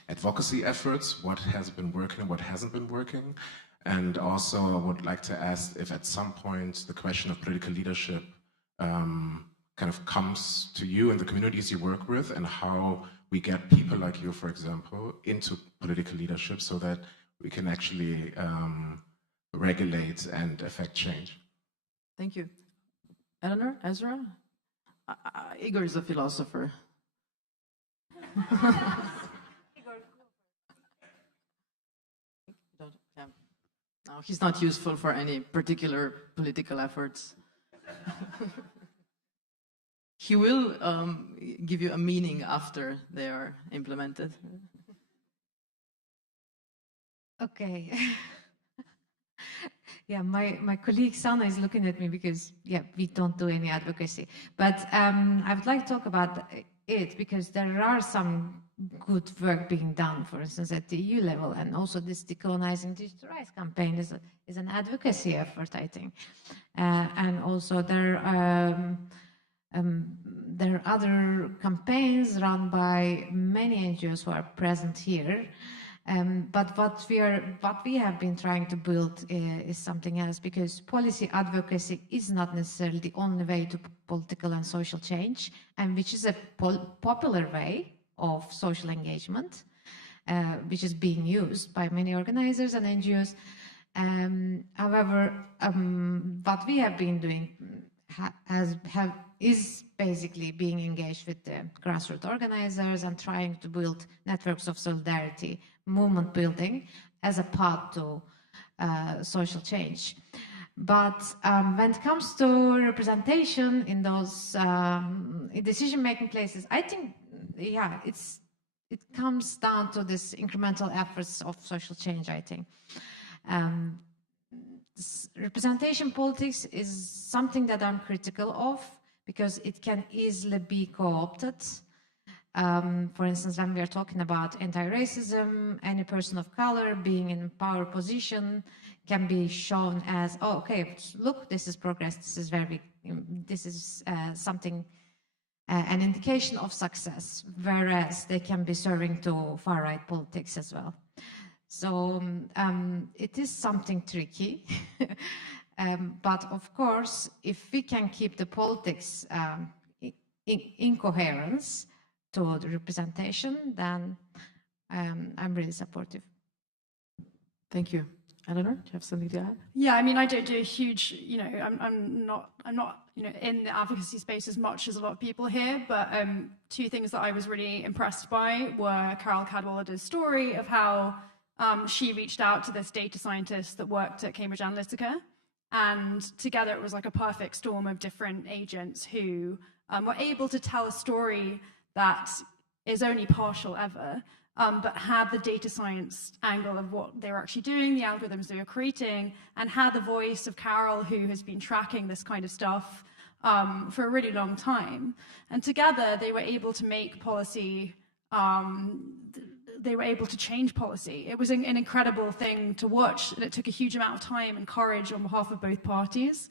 advocacy efforts, what has been working and what hasn't been working. And also I would like to ask if at some point the question of political leadership kind of comes to you and the communities you work with, and how we get people like you, for example, into political leadership so that we can actually regulate and affect change. Thank you. Eleanor, Ezra? Igor is a philosopher. Yeah. No, he's not useful for any particular political efforts. He will give you a meaning after they are implemented. Okay. Yeah, my colleague Sana is looking at me because, yeah, we don't do any advocacy. But I would like to talk about it because there are some good work being done, for instance, at the EU level, and also this Decolonizing Digital Rights campaign is an advocacy effort, I think. And also there are other campaigns run by many NGOs who are present here. But what we have been trying to build is something else, because policy advocacy is not necessarily the only way to political and social change, and which is a popular way of social engagement, which is being used by many organizers and NGOs. However, what we have been doing is basically being engaged with the grassroots organizers and trying to build networks of solidarity, movement building as a path to social change. But when it comes to representation in those decision-making places, I think, yeah, it comes down to this incremental efforts of social change, I think. Representation politics is something that I'm critical of because it can easily be co-opted. For instance, when we are talking about anti-racism, any person of color being in power position can be shown as, oh, okay, look, this is progress, this is something, an indication of success, whereas they can be serving to far-right politics as well. So it is something tricky, but of course, if we can keep the politics in coherence to the representation, then I'm really supportive. Thank you. Eleanor, do you have something to add? Yeah, I mean, I don't do a huge, I'm not, in the advocacy space as much as a lot of people here, but two things that I was really impressed by were Carol Cadwallader's story of how she reached out to this data scientist that worked at Cambridge Analytica, and together it was like a perfect storm of different agents who were able to tell a story that is only partial ever, but had the data science angle of what they were actually doing, the algorithms they were creating, and had the voice of Carol, who has been tracking this kind of stuff for a really long time. And together they were able to make policy, they were able to change policy. It was an incredible thing to watch, and it took a huge amount of time and courage on behalf of both parties.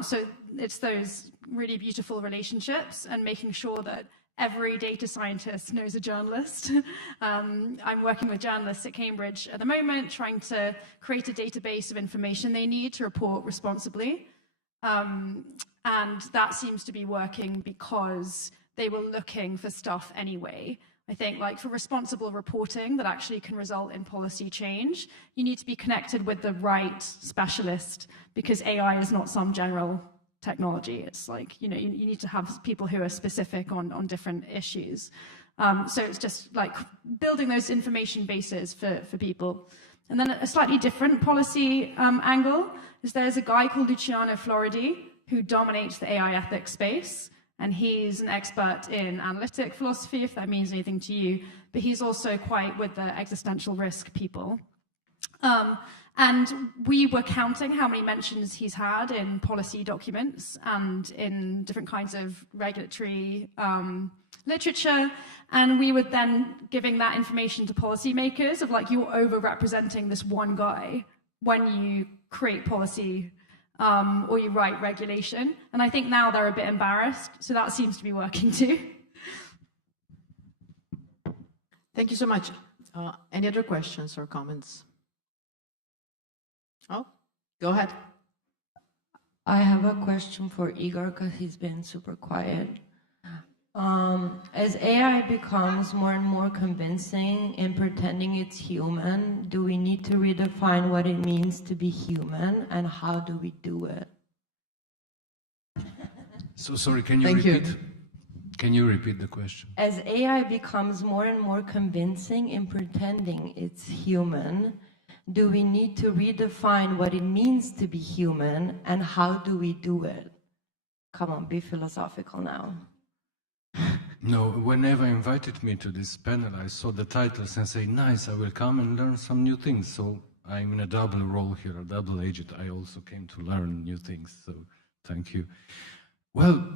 So it's those really beautiful relationships and making sure that every data scientist knows a journalist. I'm working with journalists at Cambridge at the moment, trying to create a database of information they need to report responsibly. And that seems to be working because they were looking for stuff anyway. I think, like, for responsible reporting that actually can result in policy change, you need to be connected with the right specialist, because AI is not some general technology. It's like, you need to have people who are specific on different issues. So it's just like building those information bases for people. And then a slightly different policy angle is there's a guy called Luciano Floridi who dominates the AI ethics space. And he's an expert in analytic philosophy, if that means anything to you, but he's also quite with the existential risk people. And we were counting how many mentions he's had in policy documents and in different kinds of regulatory literature. And we were then giving that information to policymakers of, like, you're overrepresenting this one guy when you create policy or you write regulation. And I think now they're a bit embarrassed, so that seems to be working too. Thank you so much. Any other questions or comments? Oh, go ahead. I have a question for Igor, because he's been super quiet. As AI becomes more and more convincing in pretending it's human, do we need to redefine what it means to be human, and how do we do it? So sorry, can you repeat? Can you repeat the question? As AI becomes more and more convincing in pretending it's human, Do we need to redefine what it means to be human, and how do we do it? Come on, be philosophical now. No, whenever invited me to this panel, I saw the titles and say, nice, I will come and learn some new things. So I'm in a double role here, a double agent. I also came to learn new things, so thank you. Well,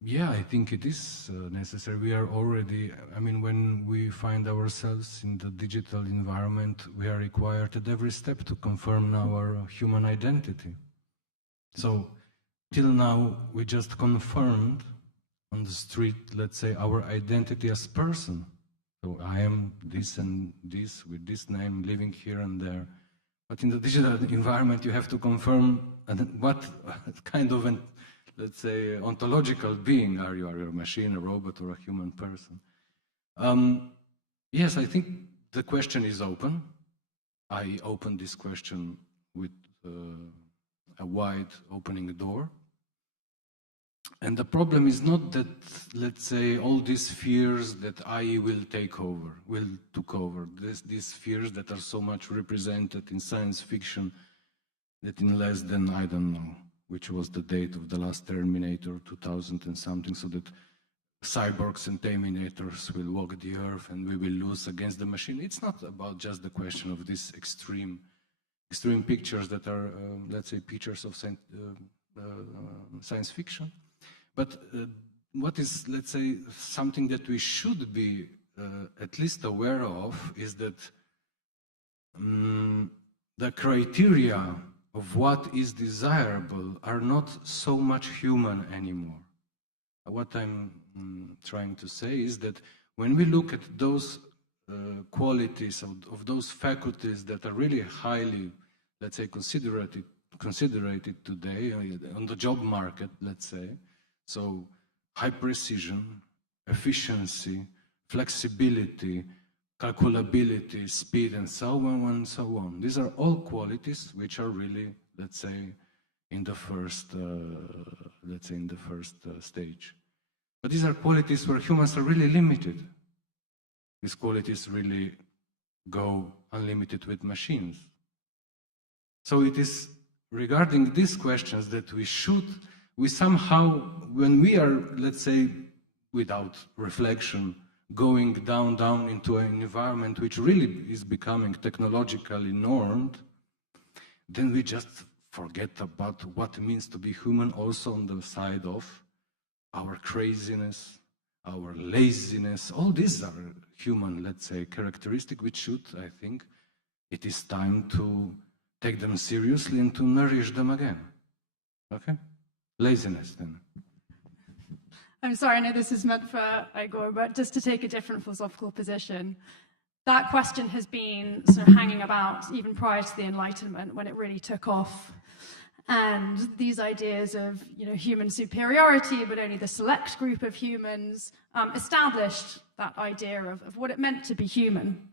yeah, I think it is necessary. We are already, I mean, when we find ourselves in the digital environment, we are required at every step to confirm our human identity. So, till now, we just confirmed on the street, let's say, our identity as person. So I am this and this, with this name, living here and there. But in the digital environment, you have to confirm what kind of, let's say, ontological being are you? Are you a machine, a robot, or a human person? Yes, I think the question is open. I opened this question with a wide opening door. And the problem is not that, let's say, all these fears that I will take over, took over, these fears that are so much represented in science fiction that in less than, I don't know, which was the date of the last Terminator, 2000 and something, so that cyborgs and Terminators will walk the earth and we will lose against the machine. It's not about just the question of these extreme pictures that are, let's say, pictures of science fiction. But what is, let's say, something that we should be at least aware of is that the criteria of what is desirable are not so much human anymore. What I'm trying to say is that when we look at those qualities of those faculties that are really highly, let's say, considered today on the job market, let's say, so high precision, efficiency, flexibility, calculability, speed, and so on and so on. These are all qualities which are really, let's say, in the first, stage. But these are qualities where humans are really limited. These qualities really go unlimited with machines. So it is regarding these questions that we somehow, when we are, let's say, without reflection, going down into an environment which really is becoming technologically normed, then we just forget about what it means to be human, also on the side of our craziness, our laziness. All these are human, let's say, characteristics which should, I think, it is time to take them seriously and to nourish them again. Okay? Laziness, then. I'm sorry, I know this is meant for Igor, but just to take a different philosophical position, that question has been sort of hanging about even prior to the Enlightenment, when it really took off. And these ideas of, human superiority, but only the select group of humans, established that idea of what it meant to be human.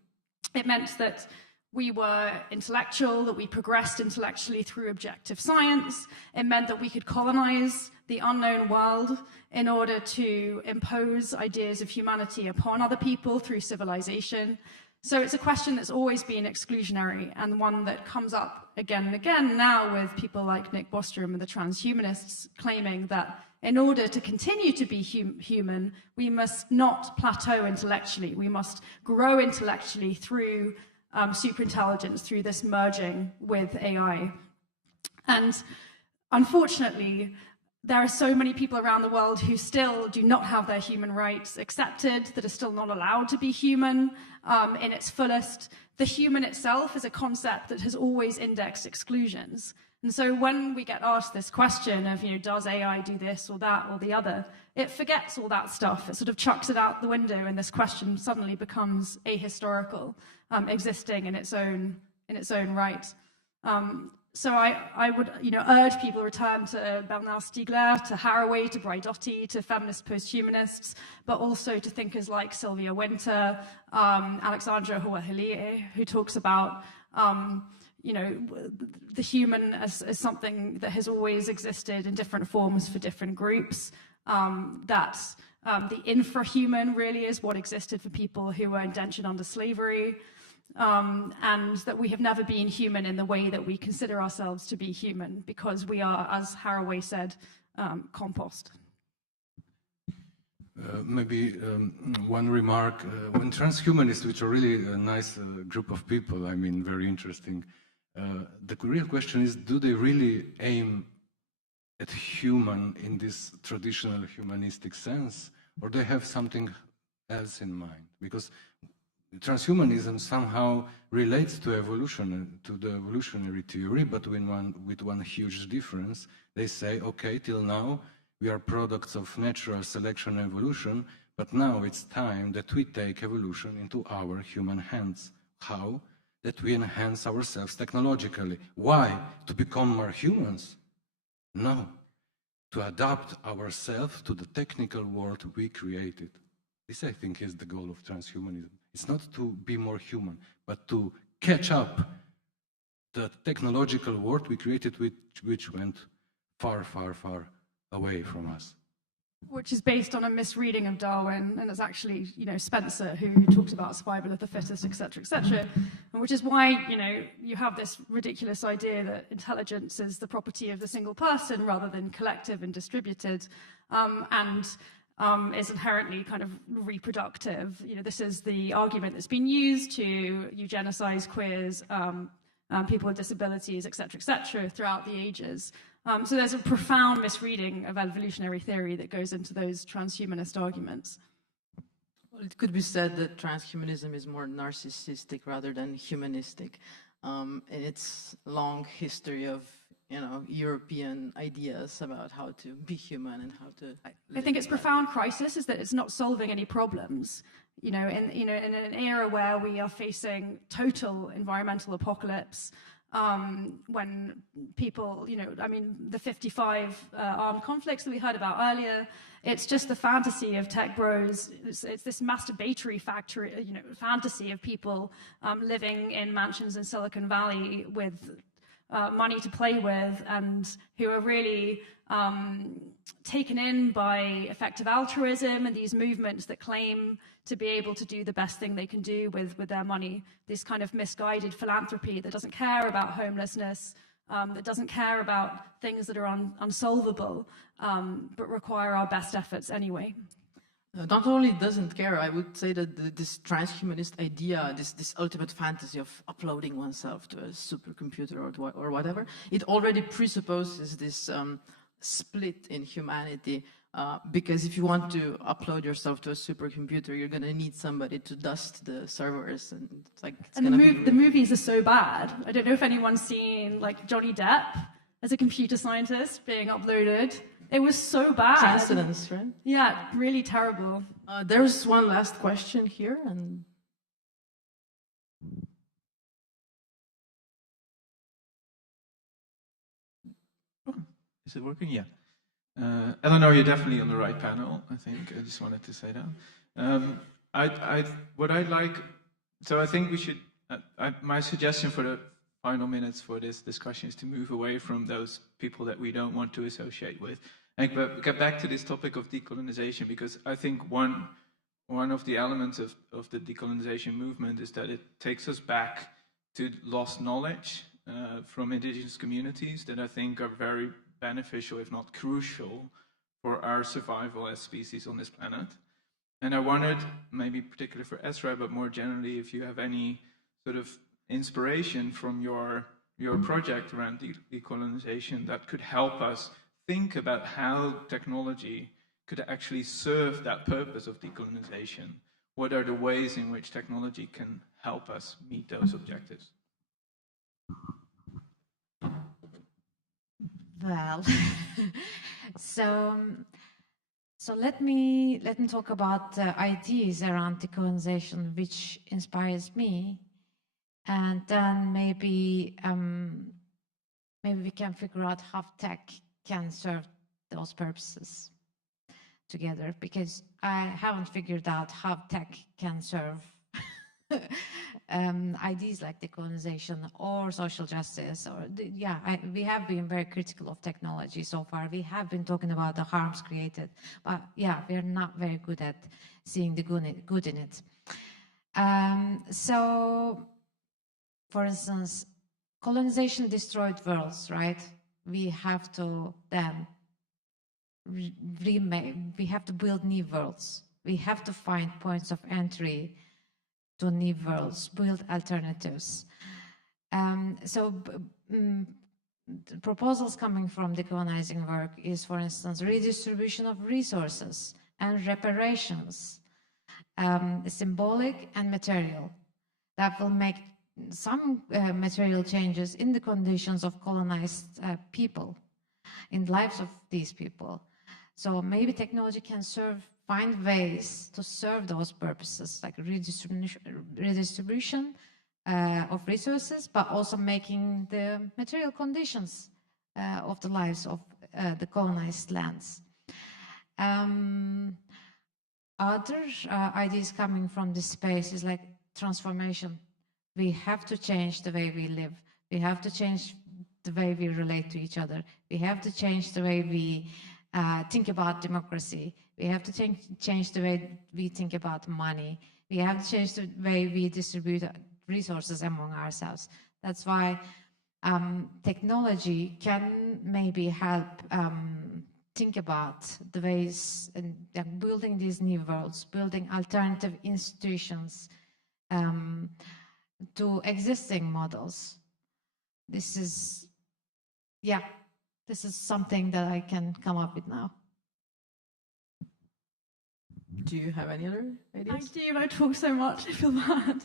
It meant that we were intellectual, that we progressed intellectually through objective science. It meant that we could colonize the unknown world in order to impose ideas of humanity upon other people through civilization. So it's a question that's always been exclusionary, and one that comes up again and again now with people like Nick Bostrom and the transhumanists claiming that in order to continue to be human, we must not plateau intellectually. We must grow intellectually through superintelligence, through this merging with AI. And unfortunately, there are so many people around the world who still do not have their human rights accepted, that are still not allowed to be human in its fullest. The human itself is a concept that has always indexed exclusions. And so when we get asked this question of, does AI do this or that or the other, it forgets all that stuff. It sort of chucks it out the window, and this question suddenly becomes ahistorical, existing in its own right. So I would, urge people to return to Bernard Stiegler, to Haraway, to Braidotti, to feminist posthumanists, but also to thinkers like Sylvia Wynter, Alexandra Huahilier, who talks about, the human as something that has always existed in different forms for different groups, that the infrahuman really is what existed for people who were indentured under slavery. and that we have never been human in the way that we consider ourselves to be human, because we are, as Haraway said, compost. Maybe one remark. When transhumanists, which are really a nice group of people, I mean, very interesting, the real question is, do they really aim at human in this traditional humanistic sense, or they have something else in mind? Because transhumanism somehow relates to evolution, to the evolutionary theory, but with one huge difference. They say, okay, till now, we are products of natural selection and evolution, but now it's time that we take evolution into our human hands. How? That we enhance ourselves technologically. Why? To become more humans? No. To adapt ourselves to the technical world we created. This, I think, is the goal of transhumanism. It's not to be more human, but to catch up the technological world we created, which went far, far, far away from us. Which is based on a misreading of Darwin, and it's actually, Spencer who talks about survival of the fittest, etc., etc. And which is why, you have this ridiculous idea that intelligence is the property of the single person rather than collective and distributed, and is inherently kind of reproductive. This is the argument that's been used to eugenicize queers, people with disabilities, etc., throughout the ages. So there's a profound misreading of evolutionary theory that goes into those transhumanist arguments. Well, it could be said that transhumanism is more narcissistic rather than humanistic. In its long history of, European ideas about how to be human and how to. I think its profound crisis is that it's not solving any problems. In an era where we are facing total environmental apocalypse, when people, the 55 armed conflicts that we heard about earlier, it's just the fantasy of tech bros. It's this masturbatory fantasy of people living in mansions in Silicon Valley with money to play with, and who are really taken in by effective altruism and these movements that claim to be able to do the best thing they can do with their money. This kind of misguided philanthropy that doesn't care about homelessness, that doesn't care about things that are unsolvable, but require our best efforts anyway. Not only doesn't care, I would say that this transhumanist idea, this ultimate fantasy of uploading oneself to a supercomputer or whatever, it already presupposes this split in humanity, because if you want to upload yourself to a supercomputer, you're going to need somebody to dust the servers, and the movies are so bad. I don't know if anyone's seen Johnny Depp as a computer scientist being uploaded. It was so bad. Transcendence, right? Yeah, really terrible. There's one last question here, and is it working? Yeah. Eleanor, you're definitely on the right panel. I think I just wanted to say that. What I'd like, so I think we should. My suggestion for the final minutes for this discussion is to move away from those people that we don't want to associate with, and get back to this topic of decolonization, because I think one of the elements of the decolonization movement is that it takes us back to lost knowledge from indigenous communities that I think are very beneficial, if not crucial, for our survival as species on this planet. And I wondered, maybe particularly for Ezra, but more generally, if you have any sort of inspiration from your project around decolonization that could help us think about how technology could actually serve that purpose of decolonization. What are the ways in which technology can help us meet those objectives? Well, so let me talk about ideas around decolonization, which inspires me, and then maybe we can figure out how tech can serve those purposes together, because I haven't figured out how tech can serve ideas like decolonization or social justice. We have been very critical of technology so far. We have been talking about the harms created, but we're not very good at seeing the good in it. So for instance, colonization destroyed worlds, right? We have to then remake, we have to build new worlds. We have to find points of entry to new worlds, build alternatives. Proposals coming from decolonizing work is, for instance, redistribution of resources and reparations, symbolic and material, that will make some material changes in the conditions of colonized people, in the lives of these people. So maybe technology can find ways to serve those purposes, like redistribution of resources, but also making the material conditions of the lives of the colonized lands. Other ideas coming from this space is like transformation. We have to change the way we live. We have to change the way we relate to each other. We have to change the way we think about democracy. We have to change the way we think about money. We have to change the way we distribute resources among ourselves. That's why technology can maybe help think about the ways and building these new worlds, building alternative institutions to existing models. This is something that I can come up with now. Do you have any other ideas? Thank you. I talk so much. I feel bad.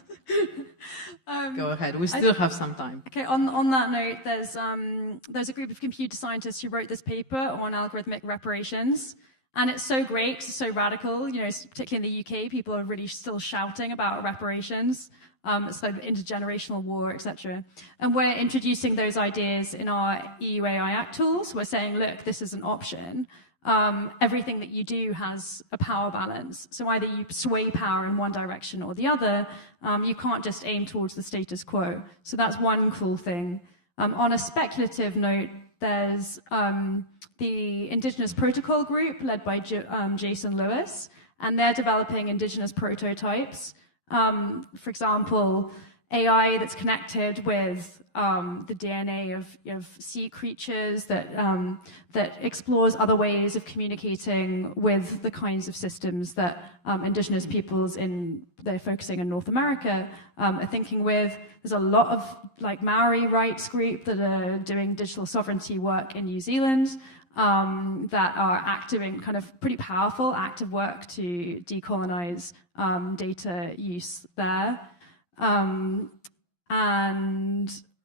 Go ahead. We still have some time. Okay. On that note, there's a group of computer scientists who wrote this paper on algorithmic reparations, and it's so great, so radical. You know, particularly in the UK, people are really still shouting about reparations. It's like intergenerational war, etc. And we're introducing those ideas in our EU AI Act tools. We're saying, look, this is an option. Everything that you do has a power balance. So either you sway power in one direction or the other. You can't just aim towards the status quo. So that's one cool thing. On a speculative note, there's the Indigenous Protocol Group led by Jason Lewis, and they're developing indigenous prototypes. For example, AI that's connected with the DNA of sea creatures, that explores other ways of communicating with the kinds of systems that indigenous peoples they're focusing in North America are thinking with. There's a lot of like Maori rights group that are doing digital sovereignty work in New Zealand that are doing kind of pretty powerful active work to decolonize data use there. And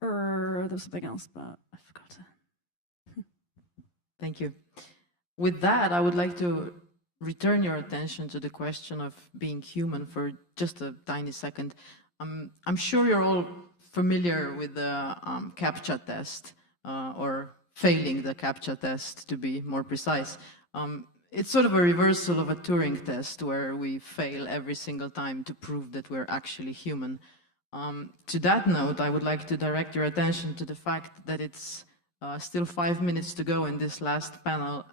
there's something else, but I forgot it. Thank you. With that, I would like to return your attention to the question of being human for just a tiny second. I'm sure you're all familiar with the CAPTCHA test, or failing the CAPTCHA test, to be more precise. It's sort of a reversal of a Turing test where we fail every single time to prove that we're actually human. To that note, I would like to direct your attention to the fact that it's still 5 minutes to go in this last panel,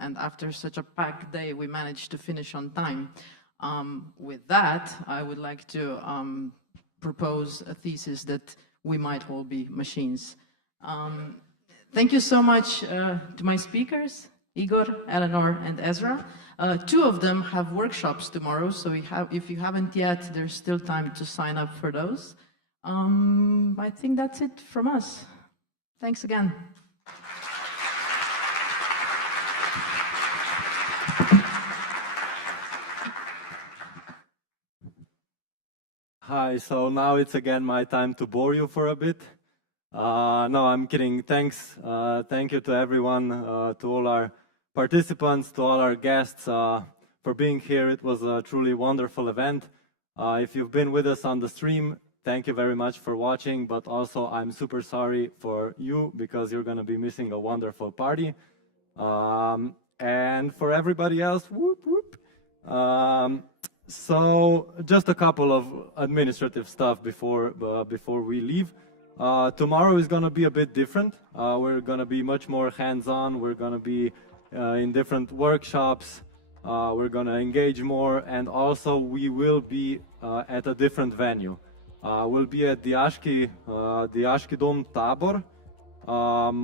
and after such a packed day, we managed to finish on time. With that, I would like to propose a thesis that we might all be machines. Thank you so much to my speakers, Igor, Eleanor, and Ezra. Two of them have workshops tomorrow, so if you haven't yet, there's still time to sign up for those. I think that's it from us. Thanks again. Hi, so now it's again my time to bore you for a bit. No, I'm kidding. Thanks. Thank you to everyone, to all our participants, to all our guests for being here. It was a truly wonderful event. If you've been with us on the stream, thank you very much for watching, but also I'm super sorry for you because you're going to be missing a wonderful party. And for everybody else, whoop, whoop. So just a couple of administrative stuff before we leave. Tomorrow is going to be a bit different. We're going to be much more hands-on. We're going to be in different workshops. We're going to engage more, and also we will be at a different venue. will be at the Ashki Dom Tabor.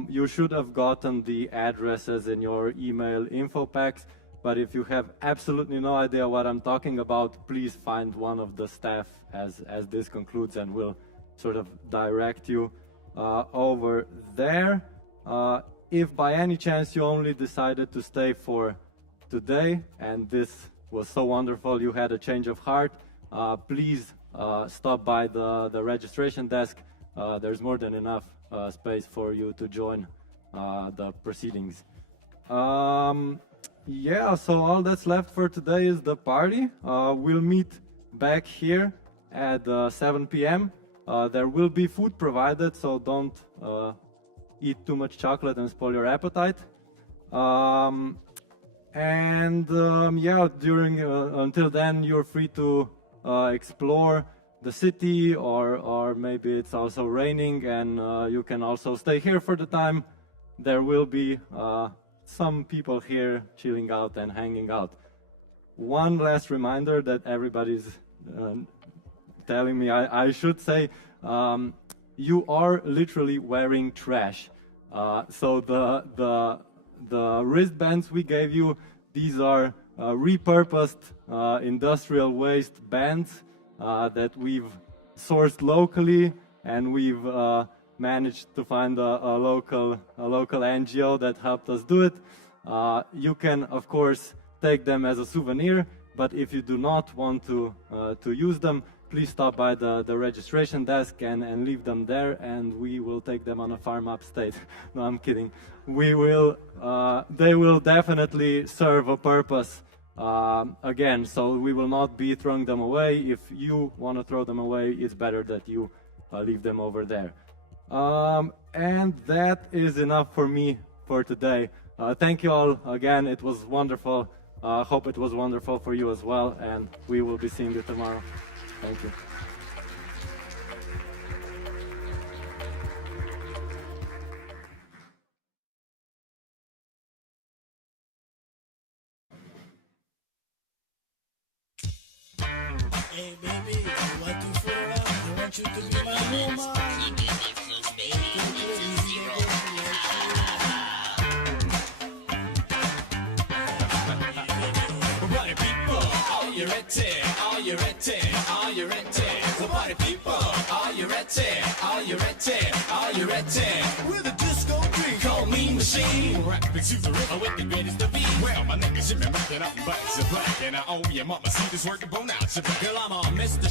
You should have gotten the addresses in your email info packs, but if you have absolutely no idea what I'm talking about, please find one of the staff as this concludes, and we'll sort of direct you over there. If by any chance you only decided to stay for today and this was so wonderful, you had a change of heart, please stop by the registration desk. There's more than enough space for you to join the proceedings. Yeah, so all that's left for today is the party. We'll meet back here at 7 p.m. There will be food provided, so don't eat too much chocolate and spoil your appetite. Yeah, until then, you're free to explore the city, or maybe it's also raining and you can also stay here for the time. There will be some people here chilling out and hanging out. One last reminder that everybody's telling me I should say, you are literally wearing trash. So the wristbands we gave you, these are repurposed industrial waste bands that we've sourced locally, and we've managed to find a local NGO that helped us do it. You can, of course, take them as a souvenir, but if you do not want to use them, please stop by the registration desk and leave them there, and we will take them on a farm upstate. No, I'm kidding. We will. They will definitely serve a purpose. Again, so we will not be throwing them away. If you want to throw them away, it's better that you leave them over there. And that is enough for me for today. Thank you all again. It was wonderful. Hope it was wonderful for you as well, and we will be seeing you tomorrow. Thank you. Hey baby, what you feel? I want you to be my woman. Party people, are you ready? Are you ready? Are you ready? Party people, are you ready? Are you ready? Are you ready? We're the disco dream. Call me machine. Rapping to the rhythm with the greatest to be. Well, my nigga Cimerman, rocking out and butts are black, and I own your mama. See this working bone out. Girl, I'm a Mr.